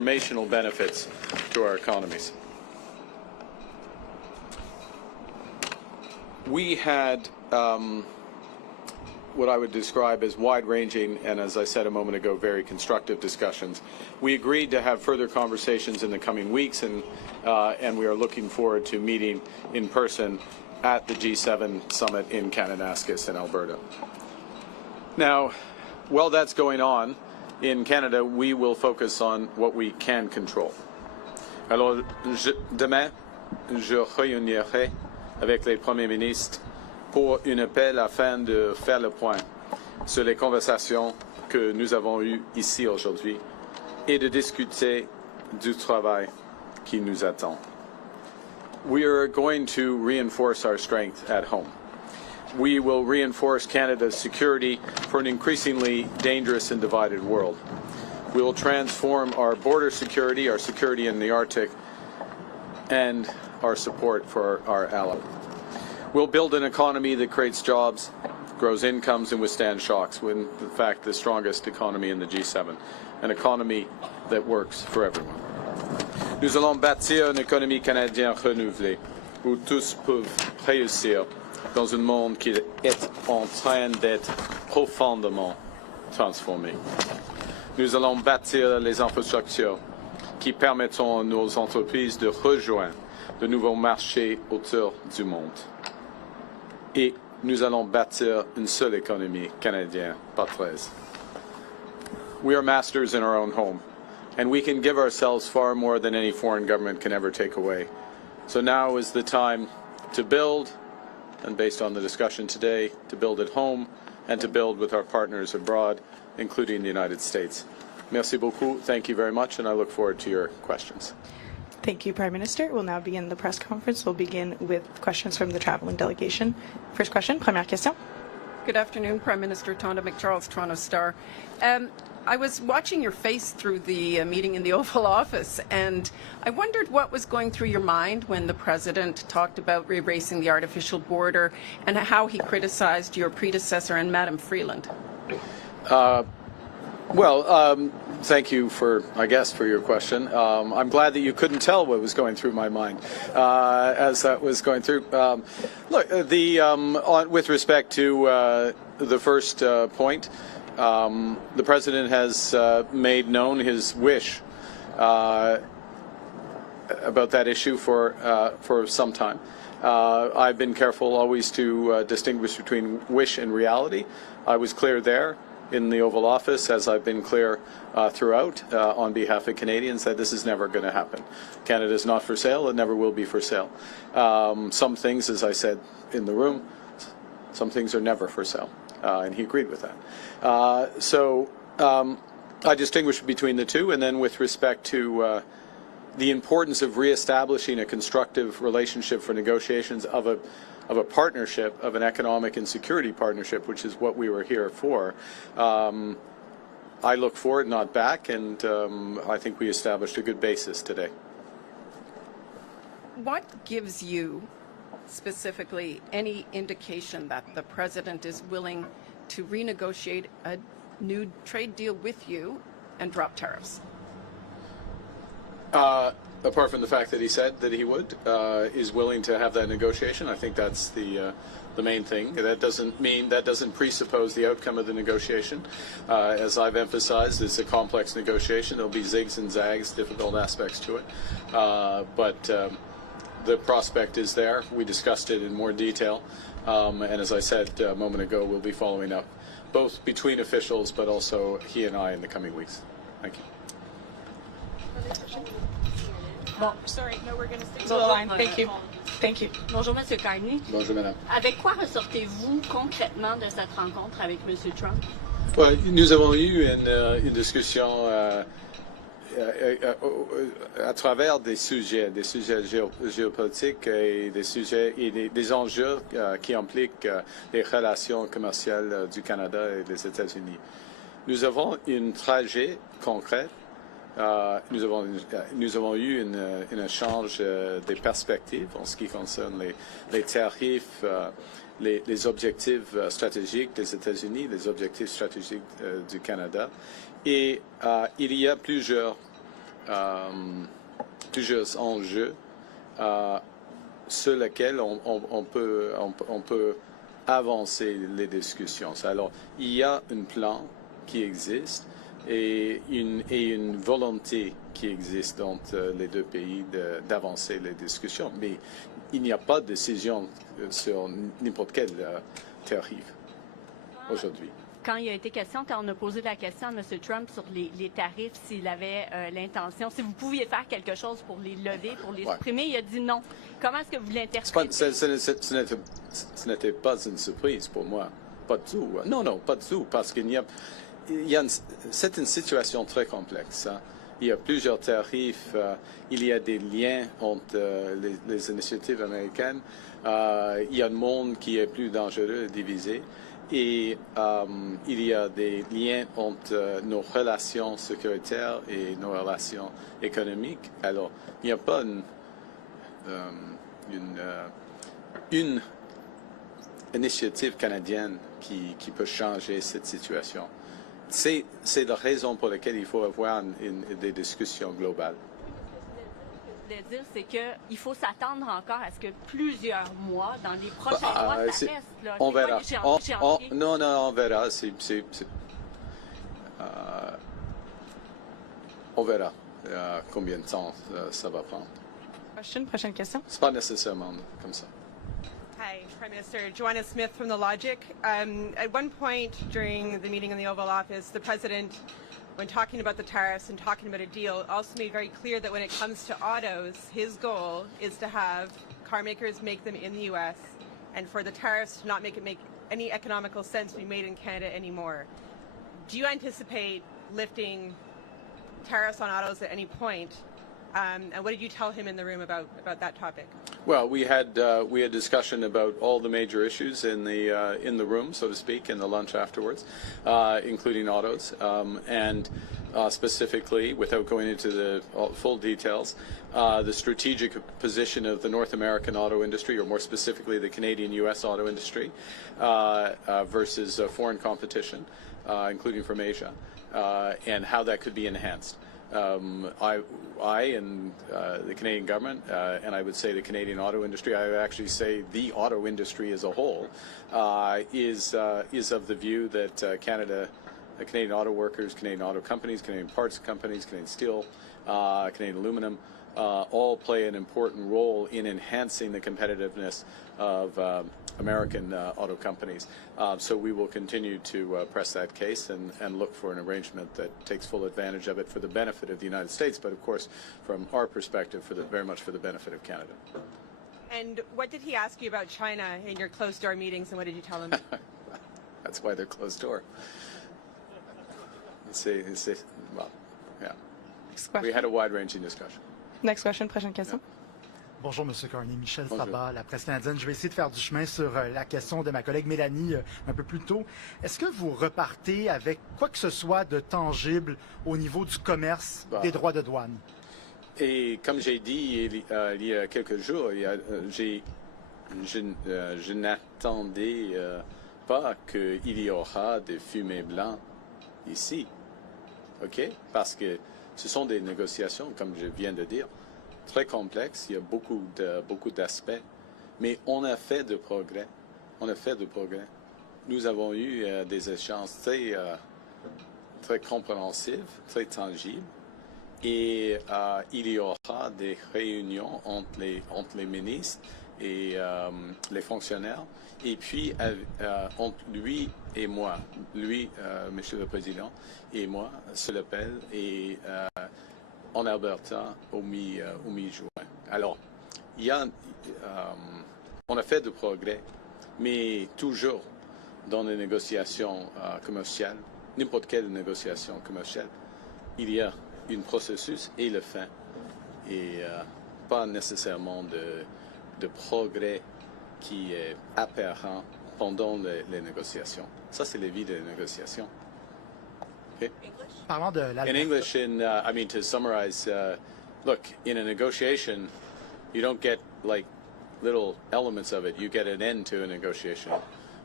transformational benefits to our economies. We had what I would describe as wide-ranging and, as I said a moment ago, very constructive discussions. We agreed to have further conversations in the coming weeks, and we are looking forward to meeting in person at the G7 summit in Kananaskis in Alberta. Now, while that's going on, in Canada, we will focus on what we can control. Alors, demain, je réunirai avec les premiers ministres pour un appel afin de faire le point sur les conversations que nous avons eues ici aujourd'hui et de discuter du travail qui nous attend. We are going to reinforce our strength at home. We will reinforce Canada's security for an increasingly dangerous and divided world. We will transform our border security, our security in the Arctic, and our support for our allies. We'll build an economy that creates jobs, grows incomes, and withstands shocks. We're, in fact, the strongest economy in the G7, an economy that works for everyone. Nous allons bâtir une économie canadienne renouvelée, où tous peuvent réussir dans un monde qui est en train d'être profondément transformé. Nous allons bâtir les infrastructures qui permettront à nos entreprises de rejoindre de nouveaux marchés autour du monde. Et nous allons bâtir une seule économie canadienne, pas 13. We are masters in our own home, and we can give ourselves far more than any foreign government can ever take away. So now is the time to build, and based on the discussion today, to build at home and to build with our partners abroad, including the United States. Merci beaucoup. Thank you very much, and I look forward to your questions. Thank you, Prime Minister. We'll now begin the press conference. We'll begin with questions from the traveling delegation. First question, première question. Good afternoon, Prime Minister. Tonda McCharles, Toronto Star. I was watching your face through the meeting in the Oval Office, and I wondered what was going through your mind when the President talked about erasing the artificial border and how he criticized your predecessor and Madam Freeland. Thank you for your question. I'm glad that you couldn't tell what was going through my mind as that was going through. With respect to the first point, the President has made known his wish about that issue for some time. I've been careful always to distinguish between wish and reality. I was clear there in the Oval Office, as I've been clear throughout on behalf of Canadians, that this is never going to happen. Canada is not for sale. It never will be for sale. Some things, as I said in the room, some things are never for sale. And he agreed with that. I distinguish between the two, and then with respect to the importance of reestablishing a constructive relationship for negotiations of a partnership, of an economic and security partnership, which is what we were here for. I look forward, not back, and I think we established a good basis today. What gives you specifically any indication that the President is willing to renegotiate a new trade deal with you and drop tariffs? Apart from the fact that he said that he would, is willing to have that negotiation, I think that's the main thing. That doesn't presuppose the outcome of the negotiation. As I've emphasized, it's a complex negotiation. There'll be zigs and zags, difficult aspects to it, but the prospect is there. We discussed it in more detail, and as I said a moment ago, we'll be following up, both between officials, but also he and I in the coming weeks. Thank you. Bon, sorry, no, we're going to stick to the line. Thank you. Thank you. Bonjour, Monsieur Carney. Bonjour, Madame. Avec quoi ressortez-vous concrètement de cette rencontre avec Monsieur Trump? Ouais, nous avons eu une discussion à travers des sujets géopolitiques et des sujets et des enjeux qui impliquent les relations commerciales du Canada et des États-Unis. Nous avons un trajet concret. Nous avons eu un échange des perspectives en ce qui concerne les tarifs, les objectifs stratégiques des États-Unis, les objectifs stratégiques du Canada. Et il y a plusieurs plusieurs enjeux sur lesquels on peut avancer les discussions. Alors, il y a un plan qui existe et une volonté qui existe entre les deux pays d'avancer les discussions. Mais il n'y a pas de décision sur n'importe quel tarif aujourd'hui. Quand il a été question, quand on a posé la question à M. Trump sur les tarifs, s'il avait l'intention, si vous pouviez faire quelque chose pour les lever, pour les supprimer, il a dit non. Comment est-ce que vous l'interprétez? Ce n'était pas une surprise pour moi. Pas du tout. Non, pas du tout. Parce c'est une situation très complexe. Hein. Il y a plusieurs tarifs. Il y a des liens entre les initiatives américaines. Il y a un monde qui est plus dangereux et divisé. Et il y a des liens entre nos relations sécuritaires et nos relations économiques. Alors, il n'y a pas une initiative canadienne qui peut changer cette situation. C'est la raison pour laquelle il faut avoir des discussions globales. Ce que je voulais dire, c'est qu'il faut s'attendre encore à ce que plusieurs mois, dans les prochains mois, ça reste. Là. On verra. Non, on verra. On verra combien de temps ça va prendre. Prochaine question. C'est pas nécessairement comme ça. Hi, Prime Minister. Joanna Smith from The Logic. At one point during the meeting in the Oval Office, the President, when talking about the tariffs and talking about a deal, also made very clear that when it comes to autos, his goal is to have car makers make them in the U.S. and for the tariffs to not make any economical sense to be made in Canada anymore. Do you anticipate lifting tariffs on autos at any point? And what did you tell him in the room about that topic? Well, we had discussion about all the major issues in the room, so to speak, in the lunch afterwards, including autos, and specifically, without going into the full details, the strategic position of the North American auto industry, or more specifically, the Canadian-U.S. auto industry, versus foreign competition, including from Asia, and how that could be enhanced. I and the Canadian government, and I would say the Canadian auto industry, I would actually say the auto industry as a whole, is of the view that Canadian auto workers, Canadian auto companies, Canadian parts companies, Canadian steel, Canadian aluminum, all play an important role in enhancing the competitiveness of American auto companies. So we will continue to press that case and look for an arrangement that takes full advantage of it for the benefit of the United States, but of course, from our perspective, very much for the benefit of Canada. And what did he ask you about China in your closed-door meetings, and what did you tell him? That's why they're closed door. Well, yeah. We had a wide-ranging discussion. Next question, prochaine question. Yeah. Bonjour, M. Carney. Michel Bonjour. Sabat, la presse canadienne. Je vais essayer de faire du chemin sur la question de ma collègue Mélanie un peu plus tôt. Est-ce que vous repartez avec quoi que ce soit de tangible au niveau du commerce des droits de douane? Et comme j'ai dit il y a quelques jours, je n'attendais pas qu'il y aura des fumées blancs ici. OK? Parce que ce sont des négociations, comme je viens de dire, très complexes. Il y a beaucoup d'aspects. Mais on a fait de progrès. Nous avons eu des échanges très compréhensifs, très tangibles. Et il y aura des réunions entre les ministres et les fonctionnaires. Et puis, entre lui et moi, Monsieur le Président, et moi, sur l'appel, et en Alberta au mi-juin. Alors, on a fait de progrès, mais toujours dans les négociations commerciales, n'importe quelle négociation commerciale, il y a un processus et le fin, et pas nécessairement de progrès qui est apparent pendant les négociations. Ça, c'est la vie des négociations. Okay? Parlant de la... In English, I mean, to summarize, look, in a negotiation, you don't get like little elements of it. You get an end to a negotiation.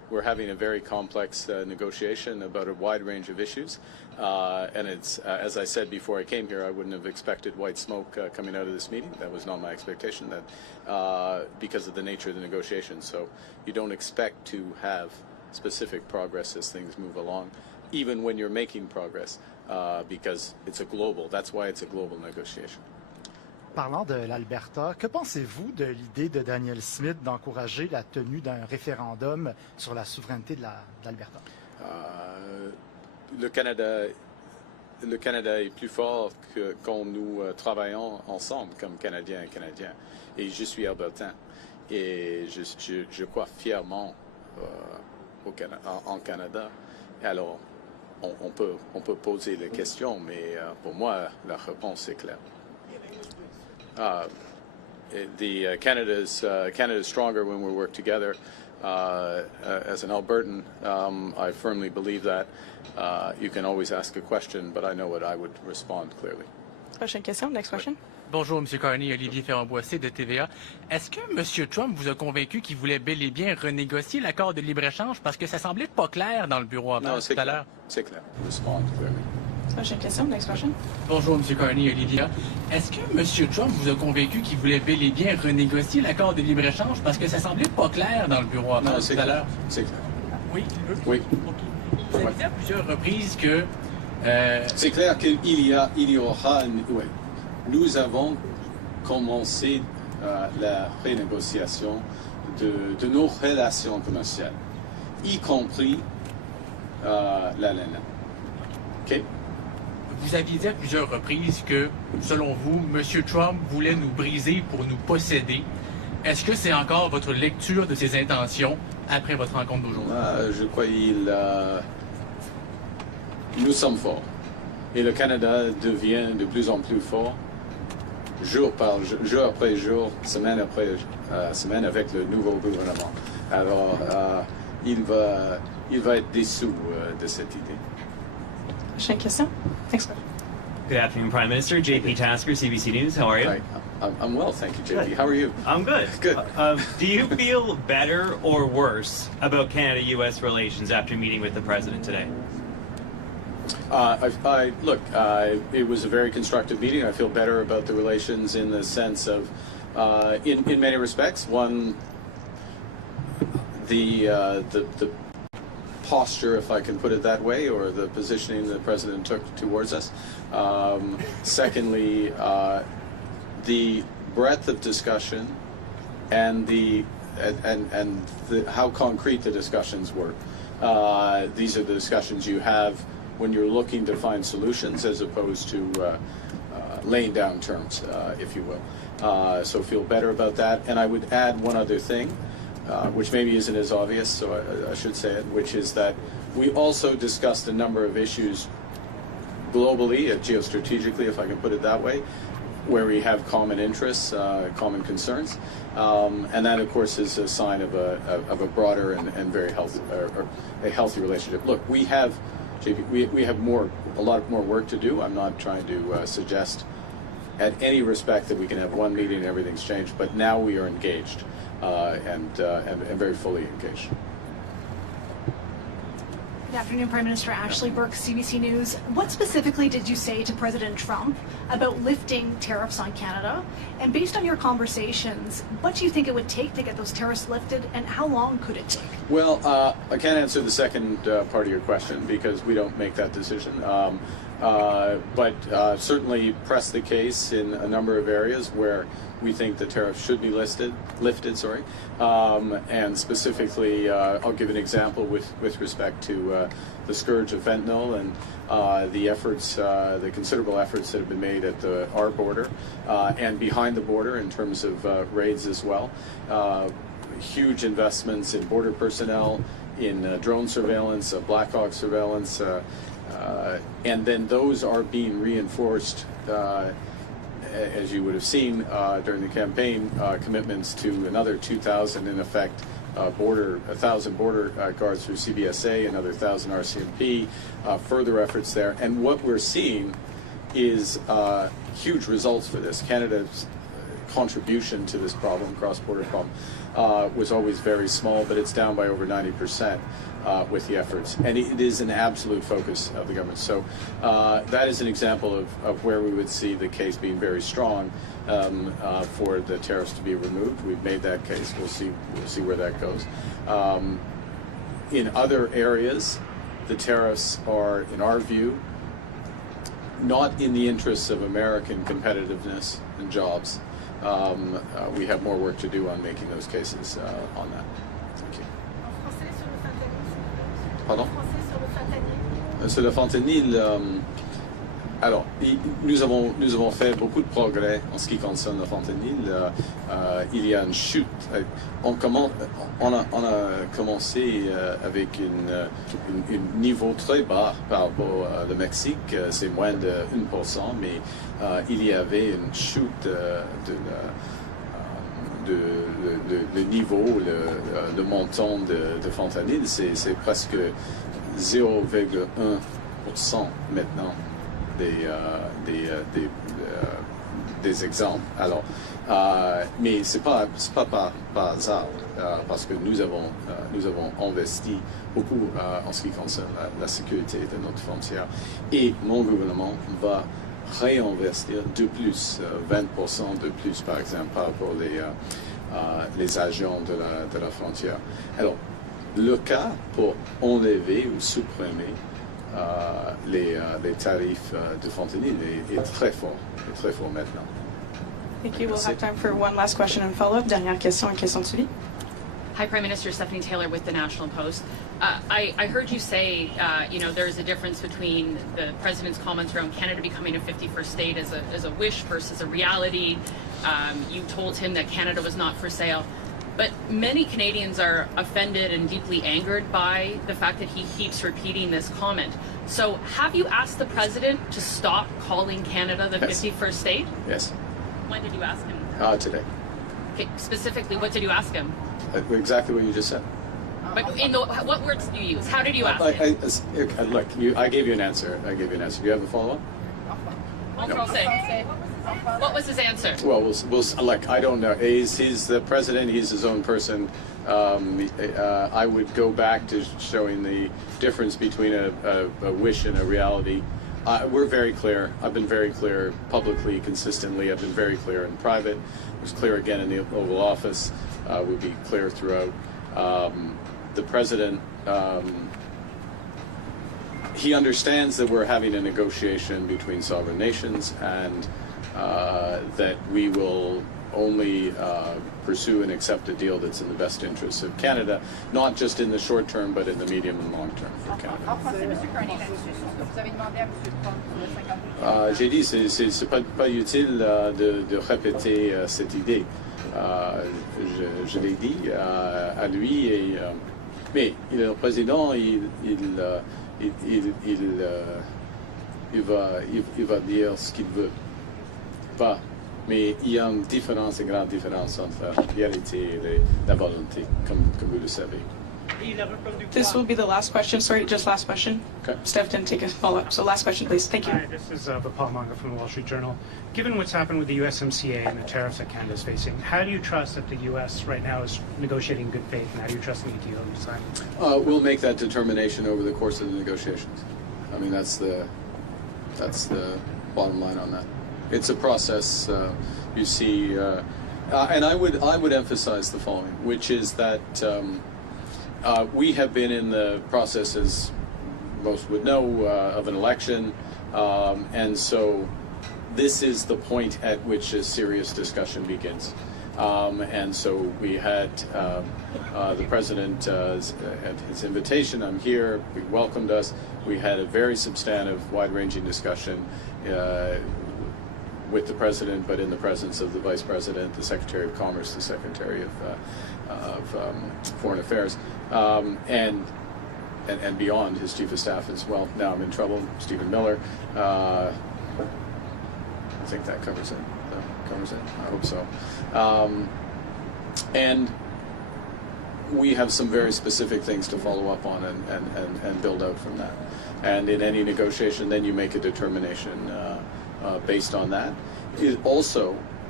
we're having a very complex negotiation about a wide range of issues. And it's, as I said before I came here, I wouldn't have expected white smoke coming out of this meeting. That was not my expectation, that because of the nature of the negotiation. So you don't expect to have specific progress as things move along, even when you're making progress, because it's a global, that's why it's a global negotiation. Parlant de l'Alberta, que pensez-vous de l'idée de Daniel Smith d'encourager la tenue d'un référendum sur la souveraineté de l'Alberta? Le Canada est plus fort que quand nous travaillons ensemble comme Canadiens et Canadiens. Et je suis albertain. Et je crois fièrement en Canada. Alors, on peut poser les questions, mais pour moi, la réponse est claire. Canada's stronger when we work together. As an Albertan, I firmly believe that. You can always ask a question, but I know what I would respond clearly. Prochaine question. Next question. Bonjour, M. Carney, Olivier Ferrand-Boissé de TVA. Est-ce que M. Trump vous a convaincu qu'il voulait bel et bien renégocier l'accord de libre-échange parce que ça semblait pas clair dans le bureau avant tout à l'heure? C'est clair. Respond clearly. Prochaine question. Next question. Bonjour, M. Carney, Olivier. Est-ce que M. Trump vous a convaincu qu'il voulait bel et bien renégocier l'accord de libre-échange parce que ça semblait pas clair dans le bureau avant tout à l'heure? C'est clair. Oui? Oui. Okay. Vous avez dit à plusieurs reprises que... C'est clair qu'il y aura... Oui. Nous avons commencé la renégociation de nos relations commerciales, y compris la laine. OK? Vous aviez dit à plusieurs reprises que, selon vous, M. Trump voulait nous briser pour nous posséder. Est-ce que c'est encore votre lecture de ses intentions après votre rencontre d'aujourd'hui? Je crois nous sommes forts. Et le Canada devient de plus en plus fort, jour après jour, semaine après semaine, avec le nouveau gouvernement. Alors, il va être dessous de cette idée. Prochaine question. Next question. Good afternoon, Prime Minister. JP Tasker, CBC News. How are you? Hi. I'm well, thank you, JP. How are you? I'm good. Good. Do you feel better or worse about Canada-U.S. relations after meeting with the President today? Look, it was a very constructive meeting. I feel better about the relations in the sense of, in many respects, one, the posture, if I can put it that way, or the positioning the President took towards us. Secondly, the breadth of discussion and how concrete the discussions were. These are the discussions you have when you're looking to find solutions as opposed to laying down terms, if you will. So feel better about that. And I would add one other thing, which maybe isn't as obvious, so I should say it, which is that we also discussed a number of issues globally, geostrategically, if I can put it that way, where we have common interests, common concerns. And that, of course, is a sign of a broader and very healthy, or a healthy relationship. Look, we have a lot more work to do. I'm not trying to suggest at any respect that we can have one meeting and everything's changed, but now we are engaged and very fully engaged. Good afternoon, Prime Minister. Ashley Burke, CBC News. What specifically did you say to President Trump about lifting tariffs on Canada? And based on your conversations, what do you think it would take to get those tariffs lifted, and how long could it take? Well, I can't answer the second part of your question because we don't make that decision. But certainly press the case in a number of areas where we think the tariffs should be lifted. And specifically, I'll give an example with respect to the scourge of fentanyl and the efforts, the considerable efforts that have been made at our border and behind the border in terms of raids as well. Huge investments in border personnel, in drone surveillance, Black Hawk surveillance, and then those are being reinforced, as you would have seen during the campaign, commitments to another 2,000 in effect, 1,000 border guards through CBSA, another 1,000 RCMP, further efforts there. And what we're seeing is huge results for this. contribution to this problem, cross-border problem, was always very small, but it's down by over 90% with the efforts. And it is an absolute focus of the government. So that is an example of where we would see the case being very strong for the tariffs to be removed. We've made that case. We'll see where that goes. In other areas, the tariffs are, in our view, not in the interests of American competitiveness and jobs. We have more work to do on making those cases on that. Thank you. Pardon? Sur le fentanyl, alors, nous avons fait beaucoup de progrès en ce qui concerne le fentanyl. Il y a une chute. On a commencé avec un niveau très bas par rapport au Mexique. C'est moins de 1%, mais il y avait une chute le niveau, le montant de fentanyl. C'est presque 0,1% maintenant. Des exemples. Alors, mais c'est pas par hasard, parce que nous avons investi beaucoup en ce qui concerne la sécurité de notre frontière, et mon gouvernement va réinvestir de plus, 20% de plus par exemple par rapport les agents de la frontière. Alors, le cas pour enlever ou supprimer les tarifs de fentanyl est très fort maintenant. Thank you. We'll have time for one last question and follow-up. Dernière question et question de suivi. Hi, Prime Minister. Stephanie Taylor with the National Post. I heard you say, there's a difference between the President's comments around Canada becoming a 51st state as a wish versus a reality. You told him that Canada was not for sale. But many Canadians are offended and deeply angered by the fact that he keeps repeating this comment. So have you asked the President to stop calling Canada the 51st state? Yes. When did you ask him? Today. Okay, specifically, what did you ask him? Exactly what you just said. But what words did you use? How did you ask him? Look, I gave you an answer. Do you have a follow-up? What was his answer? Well, look, I don't know. He's the president. He's his own person. I would go back to showing the difference between a wish and a reality. We're very clear. I've been very clear publicly, consistently. I've been very clear in private. I was clear again in the Oval Office. We'll be clear throughout. The president, he understands that we're having a negotiation between sovereign nations, and that we will only pursue and accept a deal that's in the best interests of Canada, not just in the short term, but in the medium and long term for Canada. J'ai dit, c'est pas utile de répéter cette idée. Je l'ai dit à lui, mais le président, il va dire ce qu'il veut. Pas. Mais il y a une différence, une grande différence entre la réalité et la volonté, comme vous le savez. This will be the last question. Sorry, just last question. Okay. Steph didn't take a follow-up. So last question, please. Thank you. Hi, this is Bapal Manga from the Wall Street Journal. Given what's happened with the USMCA and the tariffs that Canada is facing, how do you trust that the U.S. right now is negotiating in good faith, and how do you trust the deal you signed? We'll make that determination over the course of the negotiations. I mean, that's the bottom line on that. It's a process. You see, and I would emphasize the following, which is that we have been in the process, as most would know, of an election, and so this is the point at which a serious discussion begins. And so we had the president at his invitation. I'm here. He welcomed us. We had a very substantive, wide-ranging discussion with the president, but in the presence of the vice president, the secretary of commerce, the secretary of foreign affairs, and beyond, his chief of staff as well. Now I'm in trouble. Stephen Miller. I think that covers it. I hope so. And we have some very specific things to follow up on and build out from that. And in any negotiation, then you make a determination based on that. It also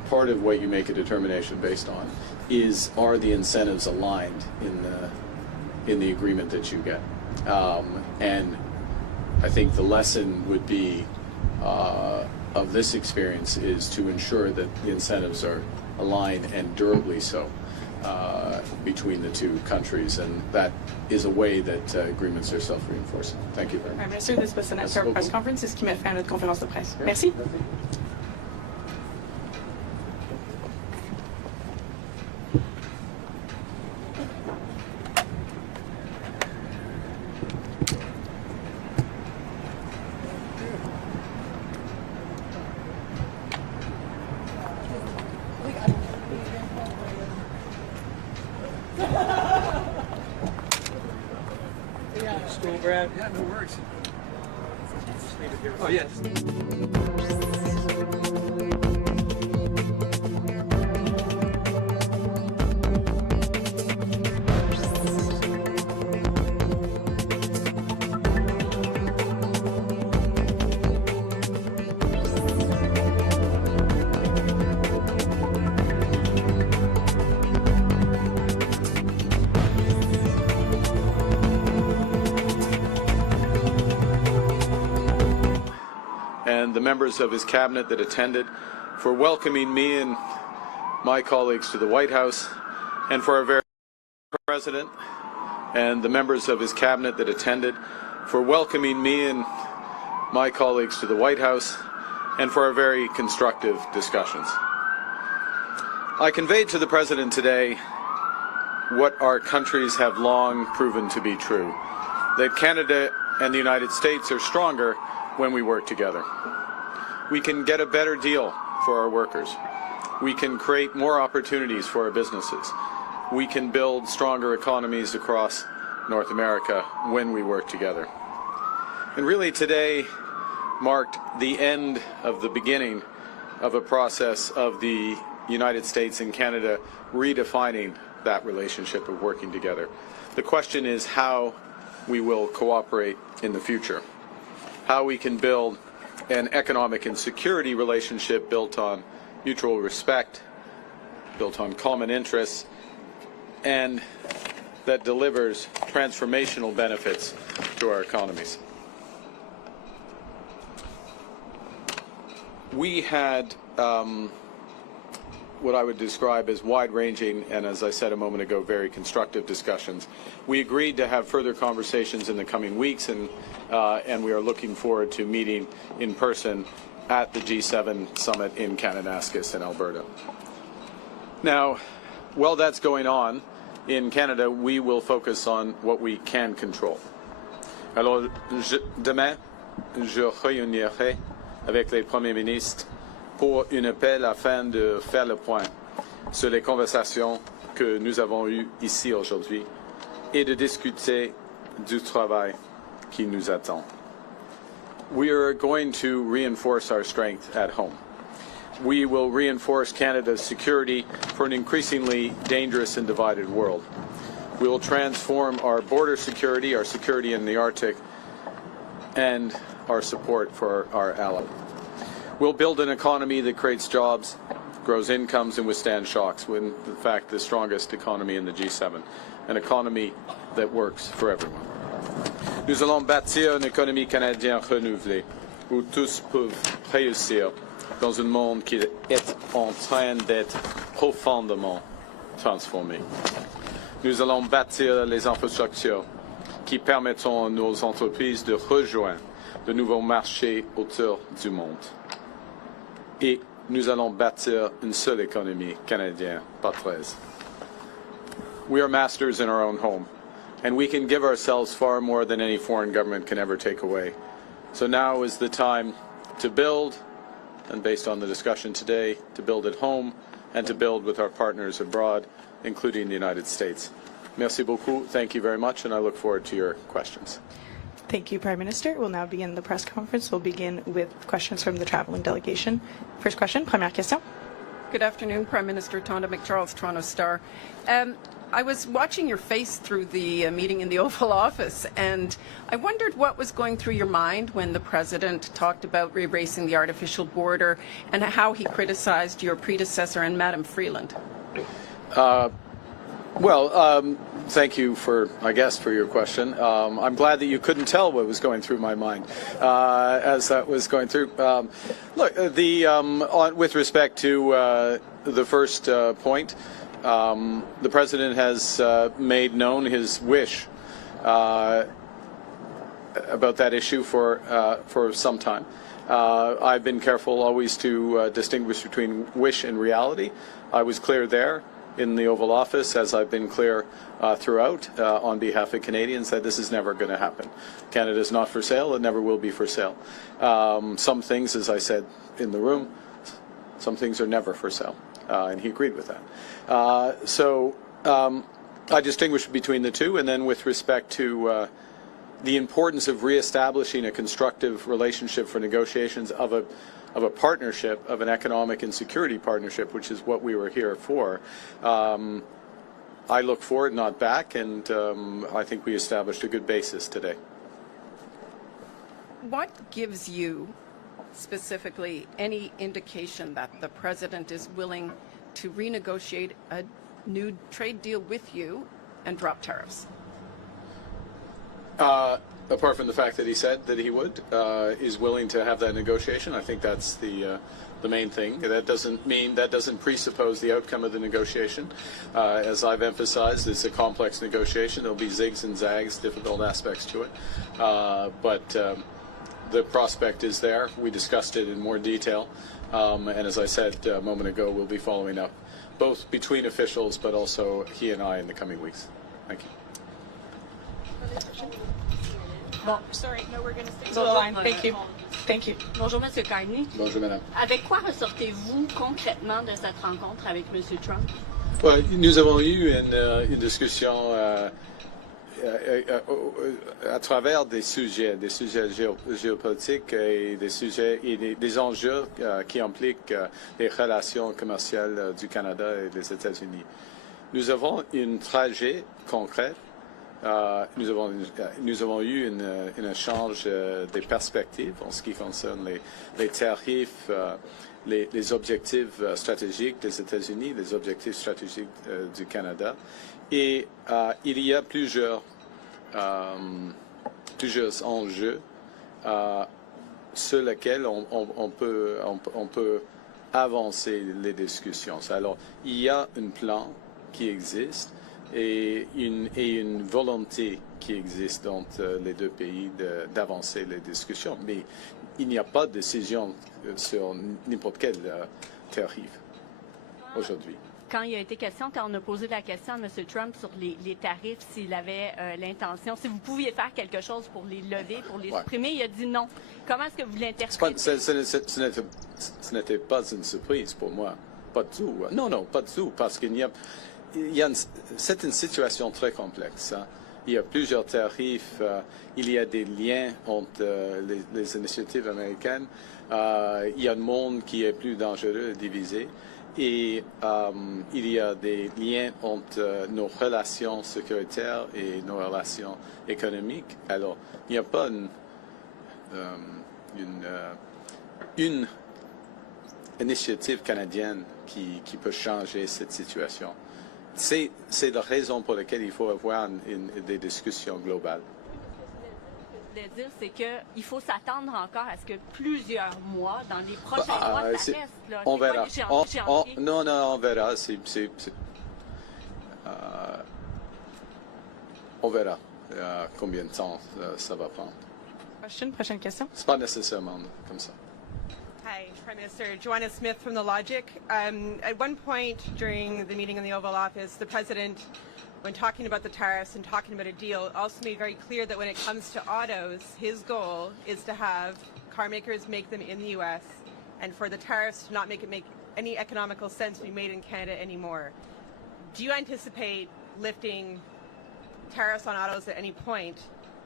part of what you make a determination based on is, are the incentives aligned in the agreement that you get? And I think the lesson would be of this experience is to ensure that the incentives are aligned and durably so between the two countries, and that is a way that agreements are self-reinforcing. Thank you very much. Prime Minister, this was the next press conference. C'est ce qui met fin à notre conférence de presse. Merci. School, Brad? Yeah, no worries. Oh, yes. And the members of his cabinet that attended, for welcoming me and my colleagues to the White House, and for our very president, and the members of his cabinet that attended, for welcoming me and my colleagues to the White House, and for our very constructive discussions. I conveyed to the President today what our countries have long proven to be true, that Canada and the United States are stronger when we work together. We can get a better deal for our workers. We can create more opportunities for our businesses. We can build stronger economies across North America when we work together. And really today marked the end of the beginning of a process of the United States and Canada redefining that relationship of working together. The question is how we will cooperate in the future, how we can build an economic and security relationship built on mutual respect, built on common interests, and that delivers transformational benefits to our economies. We had what I would describe as wide-ranging and, as I said a moment ago, very constructive discussions. We agreed to have further conversations in the coming weeks, and we are looking forward to meeting in person at the G7 summit in Kananaskis in Alberta. Now, while that's going on, in Canada, we will focus on what we can control. Alors, demain, je réunirai avec les premiers ministres pour un appel afin de faire le point sur les conversations que nous avons eues ici aujourd'hui et de discuter du travail qui nous attend. We are going to reinforce our strength at home. We will reinforce Canada's security for an increasingly dangerous and divided world. We will transform our border security in the Arctic, and our support for our allies. We'll build an economy that creates jobs, grows incomes, and withstands shocks, when, in fact, the strongest economy in the G7, an economy that works for everyone. Nous allons bâtir une économie canadienne renouvelée, où tous peuvent réussir dans un monde qui est en train d'être profondément transformé. Nous allons bâtir les infrastructures qui permettront à nos entreprises de rejoindre de nouveaux marchés autour du monde. Et nous allons bâtir une seule économie canadienne, pas 13. We are masters in our own home, and we can give ourselves far more than any foreign government can ever take away. So now is the time to build, and based on the discussion today, to build at home and to build with our partners abroad, including the United States. Merci beaucoup. Thank you very much, and I look forward to your questions. Thank you, Prime Minister. We'll now begin the press conference. We'll begin with questions from the traveling delegation. First question, première question. Good afternoon, Prime Minister Tonda McCharles, Toronto Star. I was watching your face through the meeting in the Oval Office, and I wondered what was going through your mind when the President talked about erasing the artificial border and how he criticized your predecessor and Madam Freeland. Thank you for your question. I'm glad that you couldn't tell what was going through my mind as that was going through. With respect to the first point, the President has made known his wish about that issue for some time. I've been careful always to distinguish between wish and reality. I was clear there in the Oval Office, as I've been clear throughout on behalf of Canadians, that this is never going to happen. Canada is not for sale. It never will be for sale. Some things, as I said in the room, some things are never for sale. And he agreed with that. I distinguish between the two, and then with respect to the importance of reestablishing a constructive relationship for negotiations of a partnership, of an economic and security partnership, which is what we were here for. I look forward, not back, and I think we established a good basis today. What gives you specifically any indication that the President is willing to renegotiate a new trade deal with you and drop tariffs? Apart from the fact that he said that he would, is willing to have that negotiation, I think that's the main thing. That doesn't presuppose the outcome of the negotiation. As I've emphasized, it's a complex negotiation. There'll be zigs and zags, difficult aspects to it. But the prospect is there. We discussed it in more detail. And as I said a moment ago, we'll be following up, both between officials, but also he and I in the coming weeks. Thank you. Bon, sorry, no, we're going to stay to the line. Thank you. Thank you. Bonjour, M. Carney. Bonjour, Madame. Avec quoi ressortez-vous concrètement de cette rencontre avec M. Trump? Ouais, nous avons eu une discussion à travers des sujets géopolitiques et des sujets et des enjeux qui impliquent les relations commerciales du Canada et des États-Unis. Nous avons un trajet concret. Nous avons eu un échange des perspectives en ce qui concerne les tarifs, les objectifs stratégiques des États-Unis, les objectifs stratégiques du Canada. Et il y a plusieurs enjeux sur lesquels on peut avancer les discussions. Alors, il y a un plan qui existe et une volonté qui existe entre les deux pays d'avancer les discussions. Mais il n'y a pas de décision sur n'importe quel tarif aujourd'hui. Quand il a été question, quand on a posé la question à M. Trump sur les tarifs, s'il avait l'intention, si vous pouviez faire quelque chose pour les lever, pour les supprimer, il a dit non. Comment est-ce que vous l'interprétez? Ce n'était pas une surprise pour moi. Pas du tout. Non, pas du tout. Parce qu'il c'est une situation très complexe. Hein. Il y a plusieurs tarifs. Il y a des liens entre les initiatives américaines. Il y a un monde qui est plus dangereux et divisé. Et il y a des liens entre nos relations sécuritaires et nos relations économiques. Alors, il n'y a pas une initiative canadienne qui peut changer cette situation. C'est la raison pour laquelle il faut avoir des discussions globales. Ce que je voulais dire, c'est qu'il faut s'attendre encore à ce que plusieurs mois, dans les prochains mois, ça reste. Là. On verra. Non, on verra. On verra combien de temps ça va prendre. Prochaine question. C'est pas nécessairement comme ça. Hi, Prime Minister. Joanna Smith from The Logic. At one point during the meeting in the Oval Office, the President, when talking about the tariffs and talking about a deal, also made very clear that when it comes to autos, his goal is to have car makers make them in the U.S. and for the tariffs to not make any economical sense to be made in Canada anymore. Do you anticipate lifting tariffs on autos at any point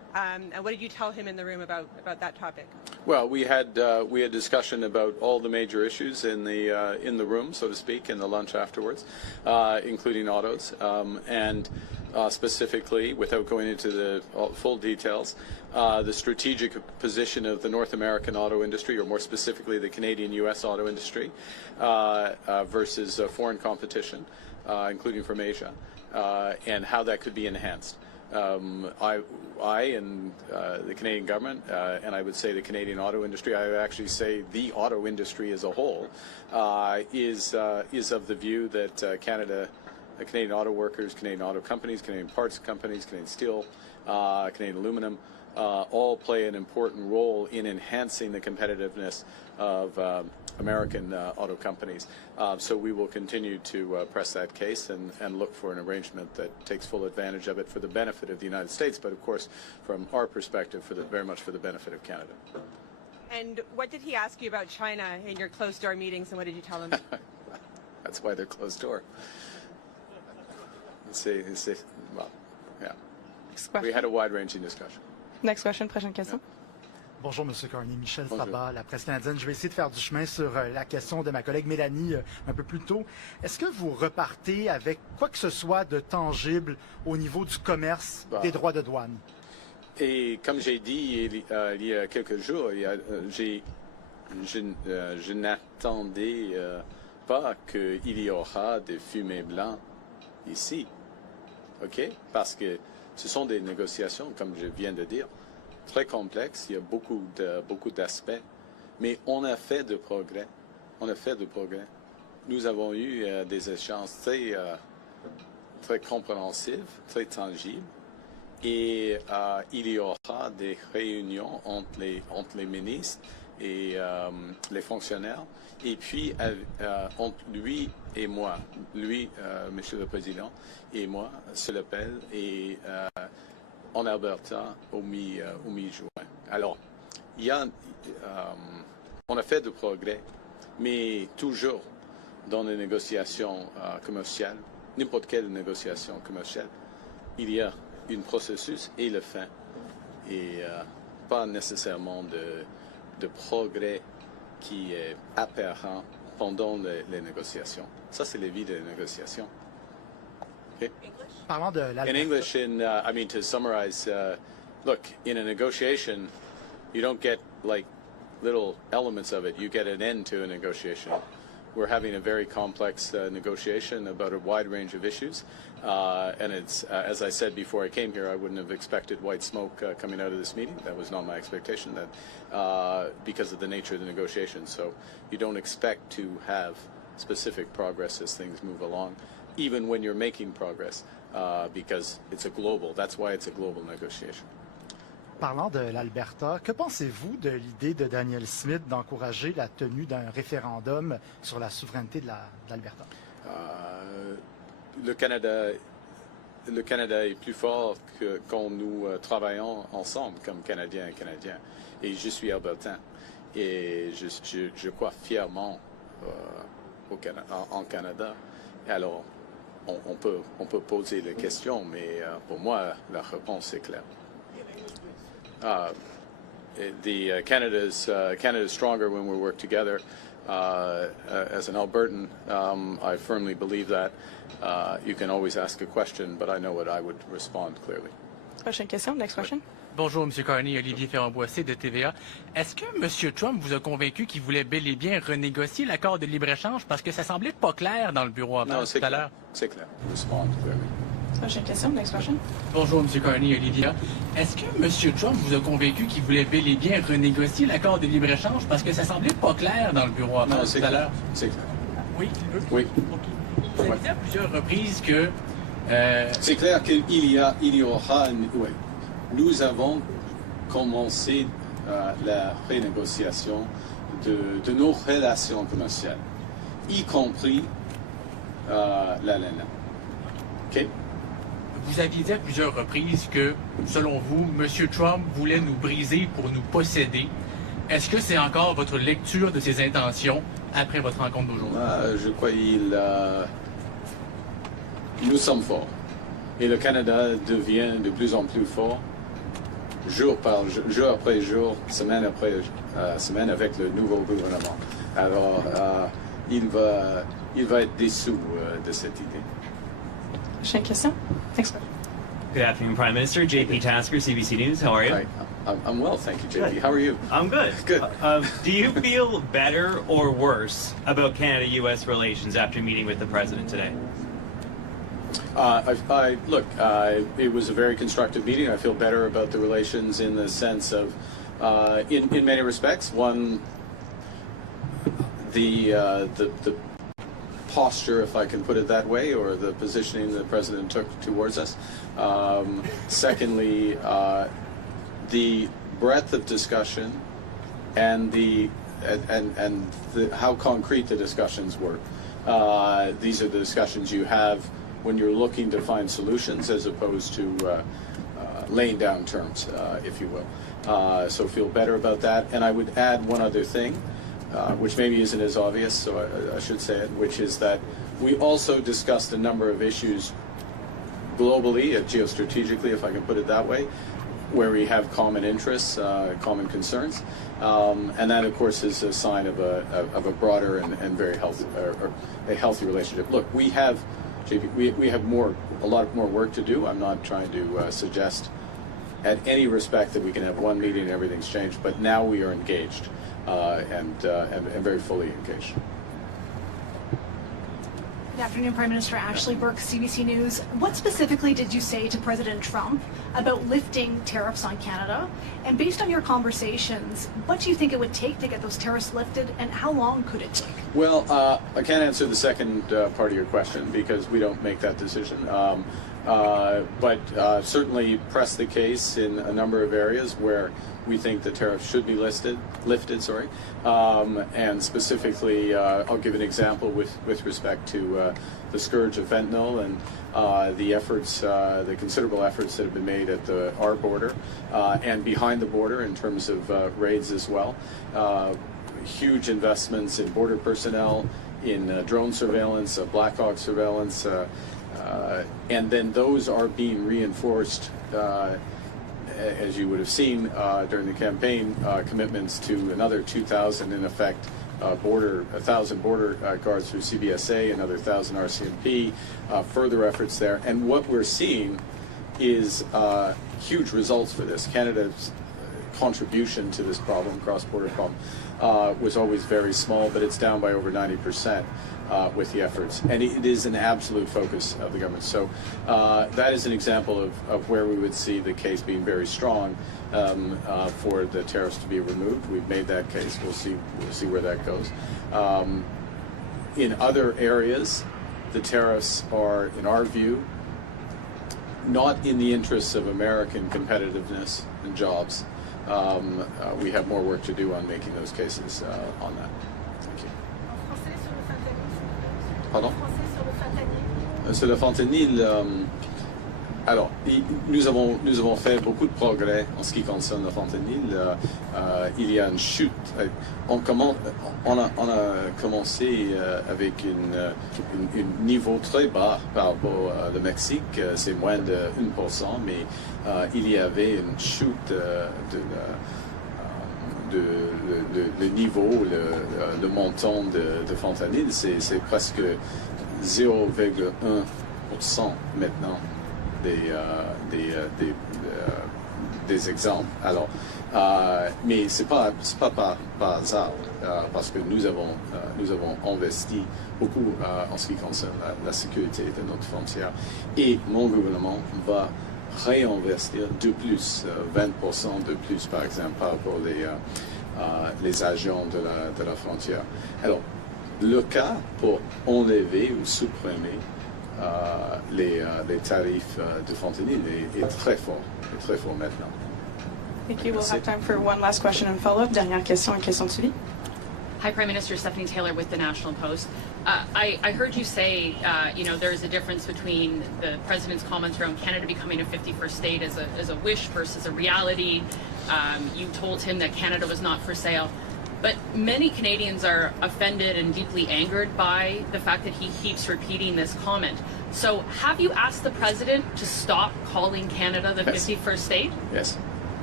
And what did you tell him in the room about that topic? Well, we had discussion about all the major issues in the room, so to speak, in the lunch afterwards, including autos, and specifically, without going into the full details, the strategic position of the North American auto industry, or more specifically the Canadian-U.S. auto industry, versus foreign competition, including from Asia, and how that could be enhanced. I and the Canadian government, and I would say the Canadian auto industry, I would actually say the auto industry as a whole, is of the view that Canadian auto workers, Canadian auto companies, Canadian parts companies, Canadian steel, Canadian aluminum, all play an important role in enhancing the competitiveness of American auto companies. So we will continue to press that case and look for an arrangement that takes full advantage of it for the benefit of the United States, but of course, from our perspective, very much for the benefit of Canada. And what did he ask you about China in your closed-door meetings, and what did you tell him? That's why they're closed door. Well, yeah. We had a wide-ranging discussion. Next question, prochaine question. Bonjour, M. Carney. Michel Sabat, la presse canadienne. Je vais essayer de faire du chemin sur la question de ma collègue Mélanie un peu plus tôt. Est-ce que vous repartez avec quoi que ce soit de tangible au niveau du commerce des droits de douane? Et comme j'ai dit il y a quelques jours, je n'attendais pas qu'il y aura des fumées blancs ici. OK? Parce que ce sont des négociations, comme je viens de dire, très complexes. Il y a beaucoup d'aspects. Mais on a fait de progrès. Nous avons eu des échanges très compréhensifs, très tangibles. Et il y aura des réunions entre les ministres et les fonctionnaires. Et puis, entre lui et moi, Monsieur le Président, et moi, sur l'appel, et en Alberta au mi-juin. Alors, on a fait de progrès, mais toujours dans les négociations commerciales, n'importe quelle négociation commerciale, il y a un processus et le fin, et pas nécessairement de progrès qui est apparent pendant les négociations. Ça, c'est la vie des négociations. Okay? Parlant de in English, I mean, to summarize, look, in a negotiation, you don't get like little elements of it. You get an end to a negotiation. We're having a very complex negotiation about a wide range of issues. And it's, as I said before I came here, I wouldn't have expected white smoke coming out of this meeting. That was not my expectation, because of the nature of the negotiation. So you don't expect to have specific progress as things move along, even when you're making progress, because it's that's why it's a global negotiation. Parlant de l'Alberta, que pensez-vous de l'idée de Daniel Smith d'encourager la tenue d'un référendum sur la souveraineté de l'Alberta? Le Canada est plus fort que quand nous travaillons ensemble comme Canadiens et Canadiens. Et je suis albertain. Et je crois fièrement en Canada. Alors, on peut poser les questions, mais pour moi, la réponse est claire. Canada's stronger when we work together. As an Albertan, I firmly believe that. You can always ask a question, but I know what I would respond clearly. Prochaine question, next question. Bonjour, M. Carney, Olivier Ferrand-Boissé de TVA. Est-ce que M. Trump vous a convaincu qu'il voulait bel et bien renégocier l'accord de libre-échange parce que ça semblait pas clair dans le bureau avant tout à l'heure? C'est clair. Respond clearly. Prochaine question, next question. Bonjour, M. Carney, Olivier. Est-ce que M. Trump vous a convaincu qu'il voulait bel et bien renégocier l'accord de libre-échange parce que ça semblait pas clair dans le bureau avant tout à l'heure? C'est clair. Oui, il veut? Oui. OK. Vous avez dit à plusieurs reprises que... C'est clair qu'il y aura... Oui. Nous avons commencé la renégociation de nos relations commerciales, y compris la laine. OK? Vous aviez dit à plusieurs reprises que, selon vous, M. Trump voulait nous briser pour nous posséder. Est-ce que c'est encore votre lecture de ses intentions après votre rencontre d'aujourd'hui? Je crois nous sommes forts. Et le Canada devient de plus en plus fort jour après jour, semaine après semaine avec le nouveau gouvernement. Alors, il va être déçu de cette idée. Prochaine question. Next question. Good afternoon, Prime Minister. JP Tasker, CBC News. How are you? Hi. I'm well, thank you, JP. How are you? I'm good. Good. Do you feel better or worse about Canada-U.S. relations after meeting with the President today? Look, it was a very constructive meeting. I feel better about the relations in the sense of, in many respects, one, the posture, if I can put it that way, or the positioning the President took towards us. Secondly, the breadth of discussion and how concrete the discussions were. These are the discussions you have when you're looking to find solutions as opposed to laying down terms, if you will. So feel better about that. And I would add one other thing, which maybe isn't as obvious, so I should say it, which is that we also discussed a number of issues globally, geostrategically, if I can put it that way, where we have common interests, common concerns, and that, of course, is a sign of a broader and very healthy, or a healthy relationship. Look, we have, JP, we have a lot more work to do. I'm not trying to suggest, at any respect, that we can have one meeting and everything's changed, but now we are engaged and very fully engaged. Good afternoon, Prime Minister. Ashley Burke, CBC News. What specifically did you say to President Trump about lifting tariffs on Canada? And based on your conversations, what do you think it would take to get those tariffs lifted, and how long could it take? Well, I can't answer the second part of your question because we don't make that decision. But certainly press the case in a number of areas where we think the tariffs should be lifted. And specifically, I'll give an example with respect to the scourge of fentanyl and the efforts, the considerable efforts that have been made at our border and behind the border in terms of raids as well. Huge investments in border personnel, in drone surveillance, Black Hawk surveillance, and then those are being reinforced, as you would have seen during the campaign, commitments to another 2,000 in effect, 1,000 border guards through CBSA, another 1,000 RCMP, further efforts there. And what we're seeing is huge results for this. Canada's contribution to this problem, cross-border problem, was always very small, but it's down by over 90% with the efforts. And it is an absolute focus of the government. So that is an example of where we would see the case being very strong for the tariffs to be removed. We've made that case. We'll see where that goes. In other areas, the tariffs are, in our view, not in the interests of American competitiveness and jobs. We have more work to do on making those cases on that. Thank you. Pardon? Sur le fentanyl, alors, nous avons fait beaucoup de progrès en ce qui concerne le fentanyl. Il y a une chute. On a commencé avec un niveau très bas par rapport au Mexique. C'est moins de 1%, mais il y avait une chute le niveau, le montant de fentanyl. C'est presque 0,1% maintenant des exemples. Alors, mais c'est pas par hasard, parce que nous avons investi beaucoup en ce qui concerne la sécurité de notre frontière, et mon gouvernement va réinvestir de plus, 20% de plus par exemple par rapport les agents de la frontière. Alors, le cas pour enlever ou supprimer les tarifs de fentanyl est très fort maintenant. Thank you. We'll have time for one last question and follow-up. Dernière question et question de suivi. Hi, Prime Minister. Stephanie Taylor with the National Post. I heard you say, there's a difference between the President's comments around Canada becoming a 51st state as a wish versus a reality. You told him that Canada was not for sale. But many Canadians are offended and deeply angered by the fact that he keeps repeating this comment. So have you asked the President to stop calling Canada the 51st state? Yes.